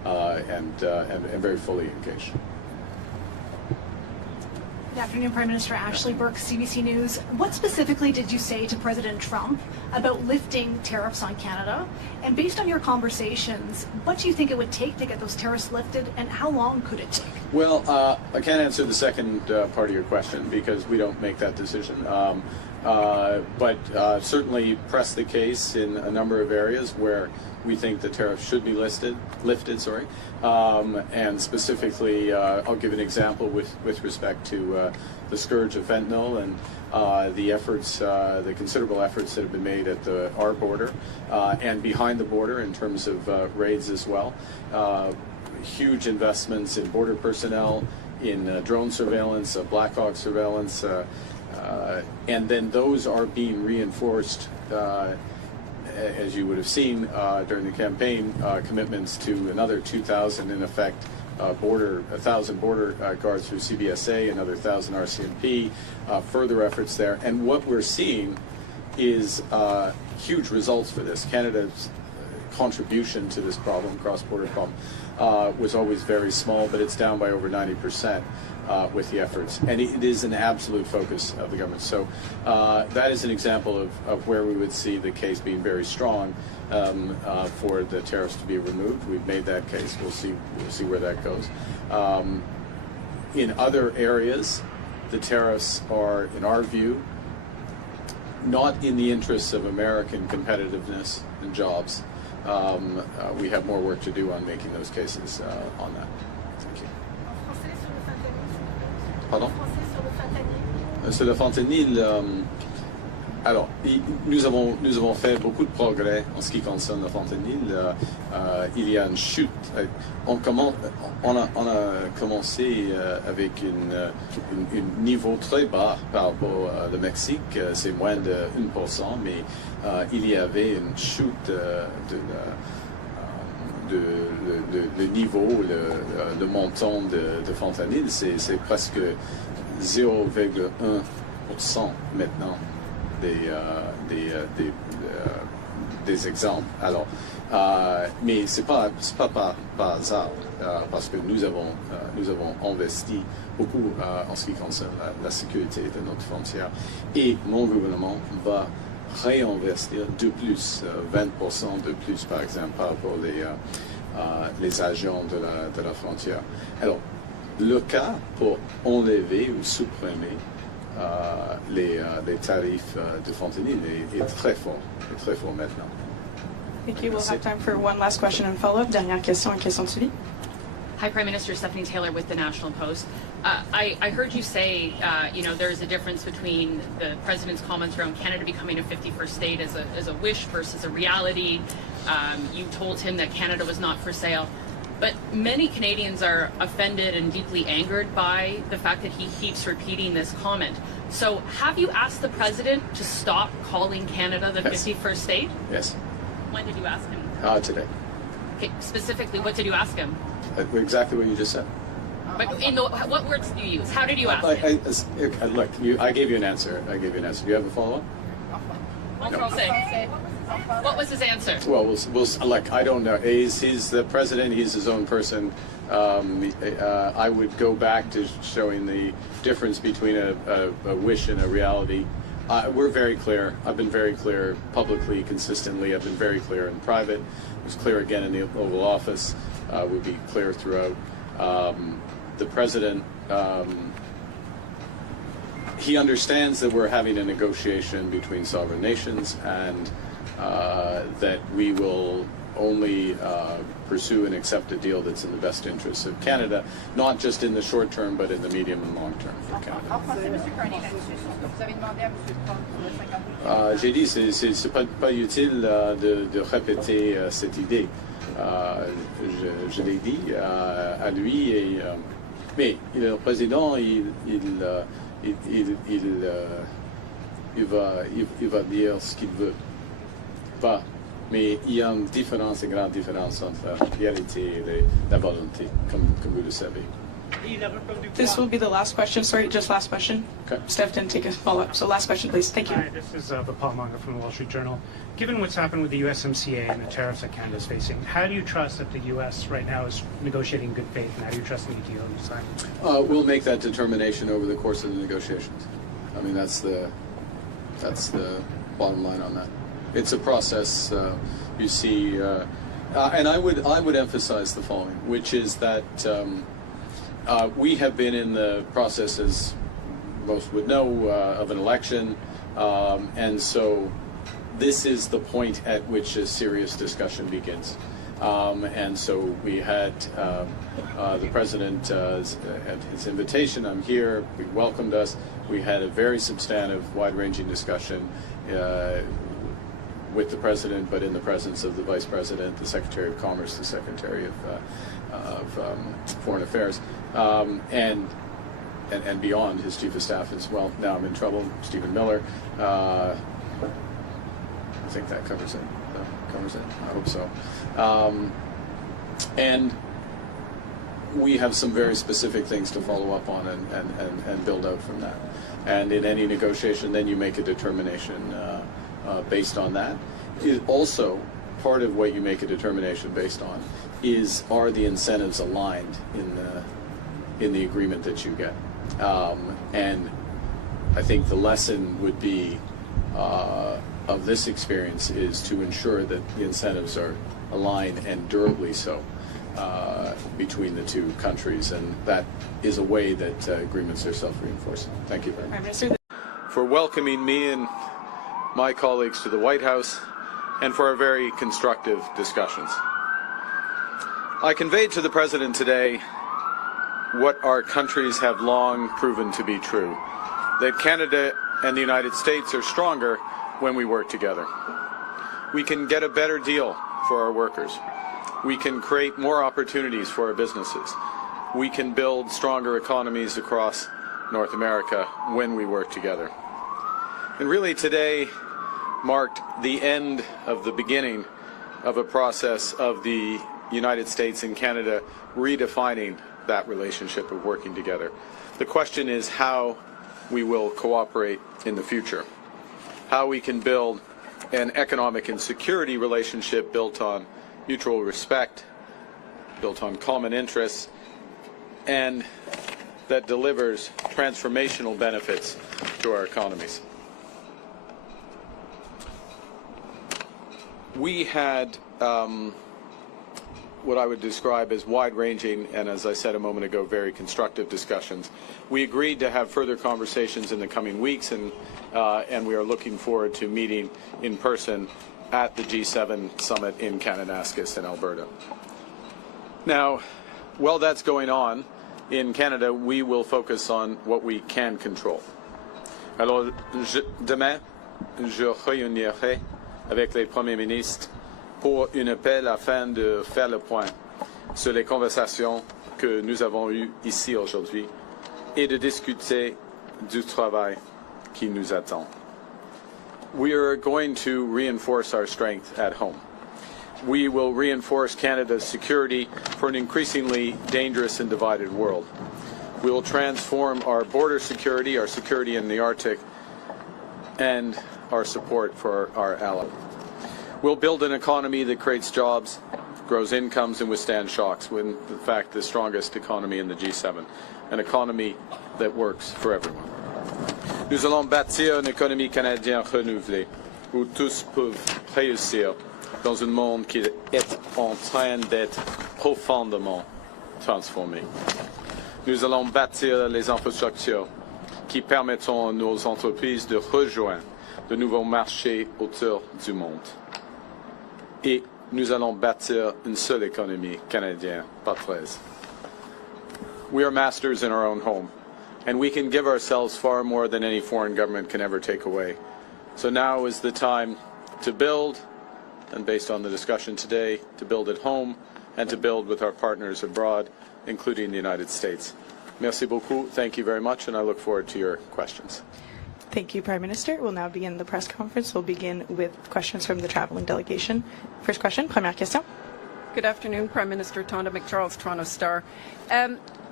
and very fully engaged. Good afternoon, Prime Minister Ashley Burke, CBC News. What specifically did you say to President Trump about lifting tariffs on Canada? And based on your conversations, what do you think it would take to get those tariffs lifted, and how long could it take? Well, I can't answer the second part of your question because we don't make that decision. But certainly press the case in a number of areas where we think the tariffs should be lifted. And specifically, I'll give an example with respect to the scourge of fentanyl and the considerable efforts that have been made at our border and behind the border in terms of raids as well. Huge investments in border personnel, in drone surveillance, Black Hawk surveillance, and then those are being reinforced, as you would have seen during the campaign, commitments to another 2,000 in effect, 1,000 border guards through CBSA, another 1,000 RCMP, further efforts there. And what we're seeing is huge results for this. Canada's contribution to this problem, cross-border problem, was always very small, but it's down by over 90%. With the efforts, and it is an absolute focus of the government. So that is an example of where we would see the case being very strong for the tariffs to be removed. We've made that case. We'll see where that goes. In other areas, the tariffs are, in our view, not in the interests of American competitiveness and jobs. We have more work to do on making those cases on that. Thank you. Pardon? Sur le fentanyl, alors, nous avons fait beaucoup de progrès en ce qui concerne le fentanyl. Il y a une chute. On a commencé avec un niveau très bas par rapport au Mexique. C'est moins de 1%, mais il y avait une chute le niveau, le montant de fentanyl, c'est presque 0,1% maintenant des exemples. Alors, mais c'est pas par hasard, parce que nous avons investi beaucoup en ce qui concerne la sécurité de notre frontière, et mon gouvernement va réinvestir de plus, 20% de plus par exemple par rapport les agents de la frontière. Alors, le cas pour enlever ou supprimer les tarifs de fentanyl est très fort maintenant. Thank you. We'll have time for one last question and follow-up. Dernière question et question de suivi. Hi, Prime Minister. Stephanie Taylor with the National Post. I heard you say, there's a difference between the president's comments around Canada becoming a 51st state as a wish versus a reality. You told him that Canada was not for sale. But many Canadians are offended and deeply angered by the fact that he keeps repeating this comment. So have you asked the president to stop calling Canada the 51st state? Yes. When did you ask him? Today. Okay, specifically, what did you ask him? Exactly what you just said. But what words did you use? How did you ask him? Look, I gave you an answer. Do you have a follow-up? What was his answer? Well, look, I don't know. He's the president. He's his own person. I would go back to showing the difference between a wish and a reality. We're very clear. I've been very clear publicly, consistently. I've been very clear in private. I was clear again in the Oval Office. We'll be clear throughout. The president, he understands that we're having a negotiation between sovereign nations, and that we will only pursue and accept a deal that's in the best interests of Canada, not just in the short term, but in the medium and long term for Canada. J'ai dit, c'est pas utile de répéter cette idée. Je l'ai dit à lui, mais il est le président, il va dire ce qu'il veut. Pas. Mais il y a une grande différence entre la réalité et la volonté, comme vous le savez. This will be the last question. Sorry, just last question. Okay. Steph didn't take a follow-up. So last question, please. Thank you. Hi, this is Vipal Manga from the Wall Street Journal. Given what's happened with the USMCA and the tariffs that Canada is facing, how do you trust that the U.S. right now is negotiating in good faith, and how do you trust any deal you sign? We'll make that determination over the course of the negotiations. I mean, that's the bottom line on that. It's a process. You see, and I would emphasize the following, which is that we have been in the process, as most would know, of an election, and so this is the point at which a serious discussion begins. And so we had the president at his invitation. I'm here. He welcomed us. We had a very substantive, wide-ranging discussion with the president, but in the presence of the vice president, the secretary of commerce, the secretary of foreign affairs, and beyond, his chief of staff as well. Now I'm in trouble. Stephen Miller. I think that covers it. I hope so. And we have some very specific things to follow up on and build out from that. And in any negotiation, then you make a determination based on that. Also, part of what you make a determination based on are the incentives aligned in the agreement that you get. And I think the lesson would be of this experience is to ensure that the incentives are aligned and durably so between the two countries, and that is a way that agreements are self-reinforcing. Thank you very much. For welcoming me and my colleagues to the White House and for our very constructive discussions. I conveyed to the President today what our countries have long proven to be true, that Canada and the United States are stronger when we work together. We can get a better deal for our workers. We can create more opportunities for our businesses. We can build stronger economies across North America when we work together. And really today marked the end of the beginning of a process of the United States and Canada redefining that relationship of working together. The question is how we will cooperate in the future, how we can build an economic and security relationship built on mutual respect, built on common interests, and that delivers transformational benefits to our economies. We had what I would describe as wide-ranging and, as I said a moment ago, very constructive discussions. We agreed to have further conversations in the coming weeks, and we are looking forward to meeting in person at the G7 summit in Kananaskis in Alberta. Now, while that's going on, in Canada, we will focus on what we can control. Alors, demain, je réunirai avec les premiers ministres pour un appel afin de faire le point sur les conversations que nous avons eues ici aujourd'hui et de discuter du travail qui nous attend. We are going to reinforce our strength at home. We will reinforce Canada's security for an increasingly dangerous and divided world. We will transform our border security, our security in the Arctic, and our support for our allies. We'll build an economy that creates jobs, grows incomes, and withstands shocks, when, in fact, the strongest economy in the G7, an economy that works for everyone. Nous allons bâtir une économie canadienne renouvelée, où tous peuvent réussir dans un monde qui est en train d'être profondément transformé. Nous allons bâtir les infrastructures qui permettront à nos entreprises de rejoindre de nouveaux marchés autour du monde. Et nous allons bâtir une seule économie canadienne, pas 13. We are masters in our own home, and we can give ourselves far more than any foreign government can ever take away. So now is the time to build, and based on the discussion today, to build at home and to build with our partners abroad, including the United States. Merci beaucoup. Thank you very much, and I look forward to your questions. Thank you, Prime Minister. We'll now begin the press conference. We'll begin with questions from the traveling delegation. First question, première question. Good afternoon, Prime Minister Tonda McCharles, Toronto Star.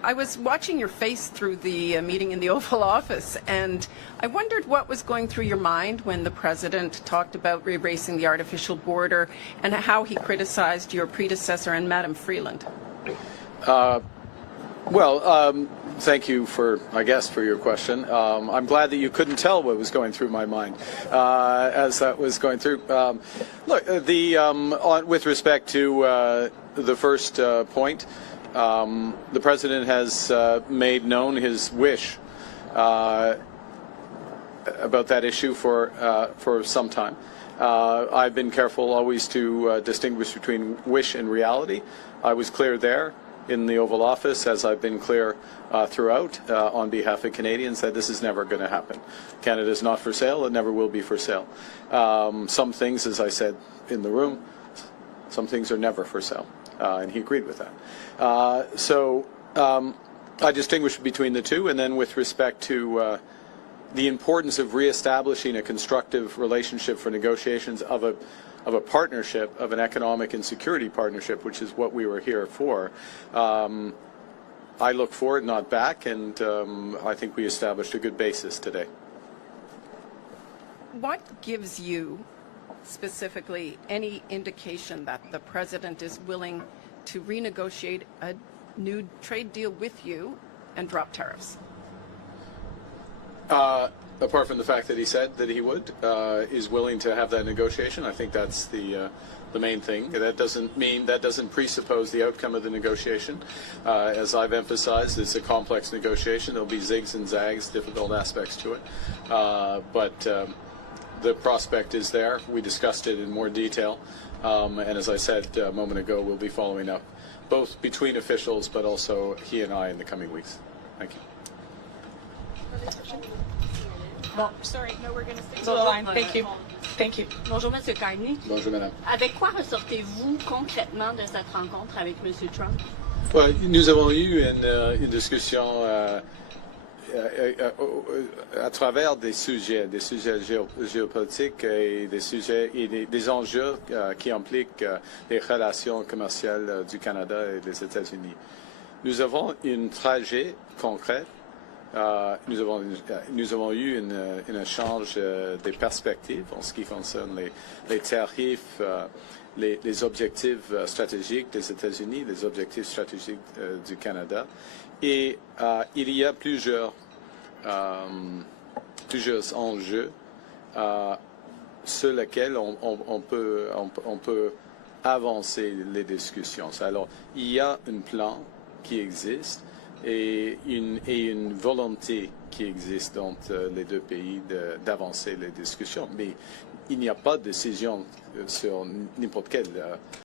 I was watching your face through the meeting in the Oval Office, and I wondered what was going through your mind when the President talked about erasing the artificial border and how he criticized your predecessor and Madam Freeland. Thank you for your question. I'm glad that you couldn't tell what was going through my mind as that was going through. With respect to the first point, the President has made known his wish about that issue for some time. I've been careful always to distinguish between wish and reality. I was clear there in the Oval Office, as I've been clear throughout on behalf of Canadians, that this is never going to happen. Canada is not for sale. It never will be for sale. Some things, as I said in the room, some things are never for sale. And he agreed with that. I distinguish between the two, and then with respect to the importance of reestablishing a constructive relationship for negotiations of a partnership, of an economic and security partnership, which is what we were here for. I look forward, not back, and I think we established a good basis today. What gives you specifically any indication that the President is willing to renegotiate a new trade deal with you and drop tariffs? Apart from the fact that he said that he would, is willing to have that negotiation, I think that's the main thing. That doesn't presuppose the outcome of the negotiation. As I've emphasized, it's a complex negotiation. There'll be zigs and zags, difficult aspects to it. But the prospect is there. We discussed it in more detail. And as I said a moment ago, we'll be following up, both between officials, but also he and I in the coming weeks. Thank you. Bon, sorry, no, we're going to stick to Bonjour. the line. Thank you. Thank you. Bonjour, M. Carney. Bonjour, madame. Avec quoi ressortez-vous concrètement de cette rencontre avec M. Trump? Nous avons eu une discussion à travers des sujets géopolitiques et des sujets et des enjeux qui impliquent les relations commerciales du Canada et des États-Unis. Nous avons un trajet concret. Nous avons eu un échange des perspectives en ce qui concerne les tarifs, les objectifs stratégiques des États-Unis, les objectifs stratégiques du Canada. Et il y a plusieurs enjeux sur lesquels on peut avancer les discussions. Alors, il y a un plan qui existe et une volonté qui existe entre les deux pays d'avancer les discussions. Mais il n'y a pas de décision sur n'importe quel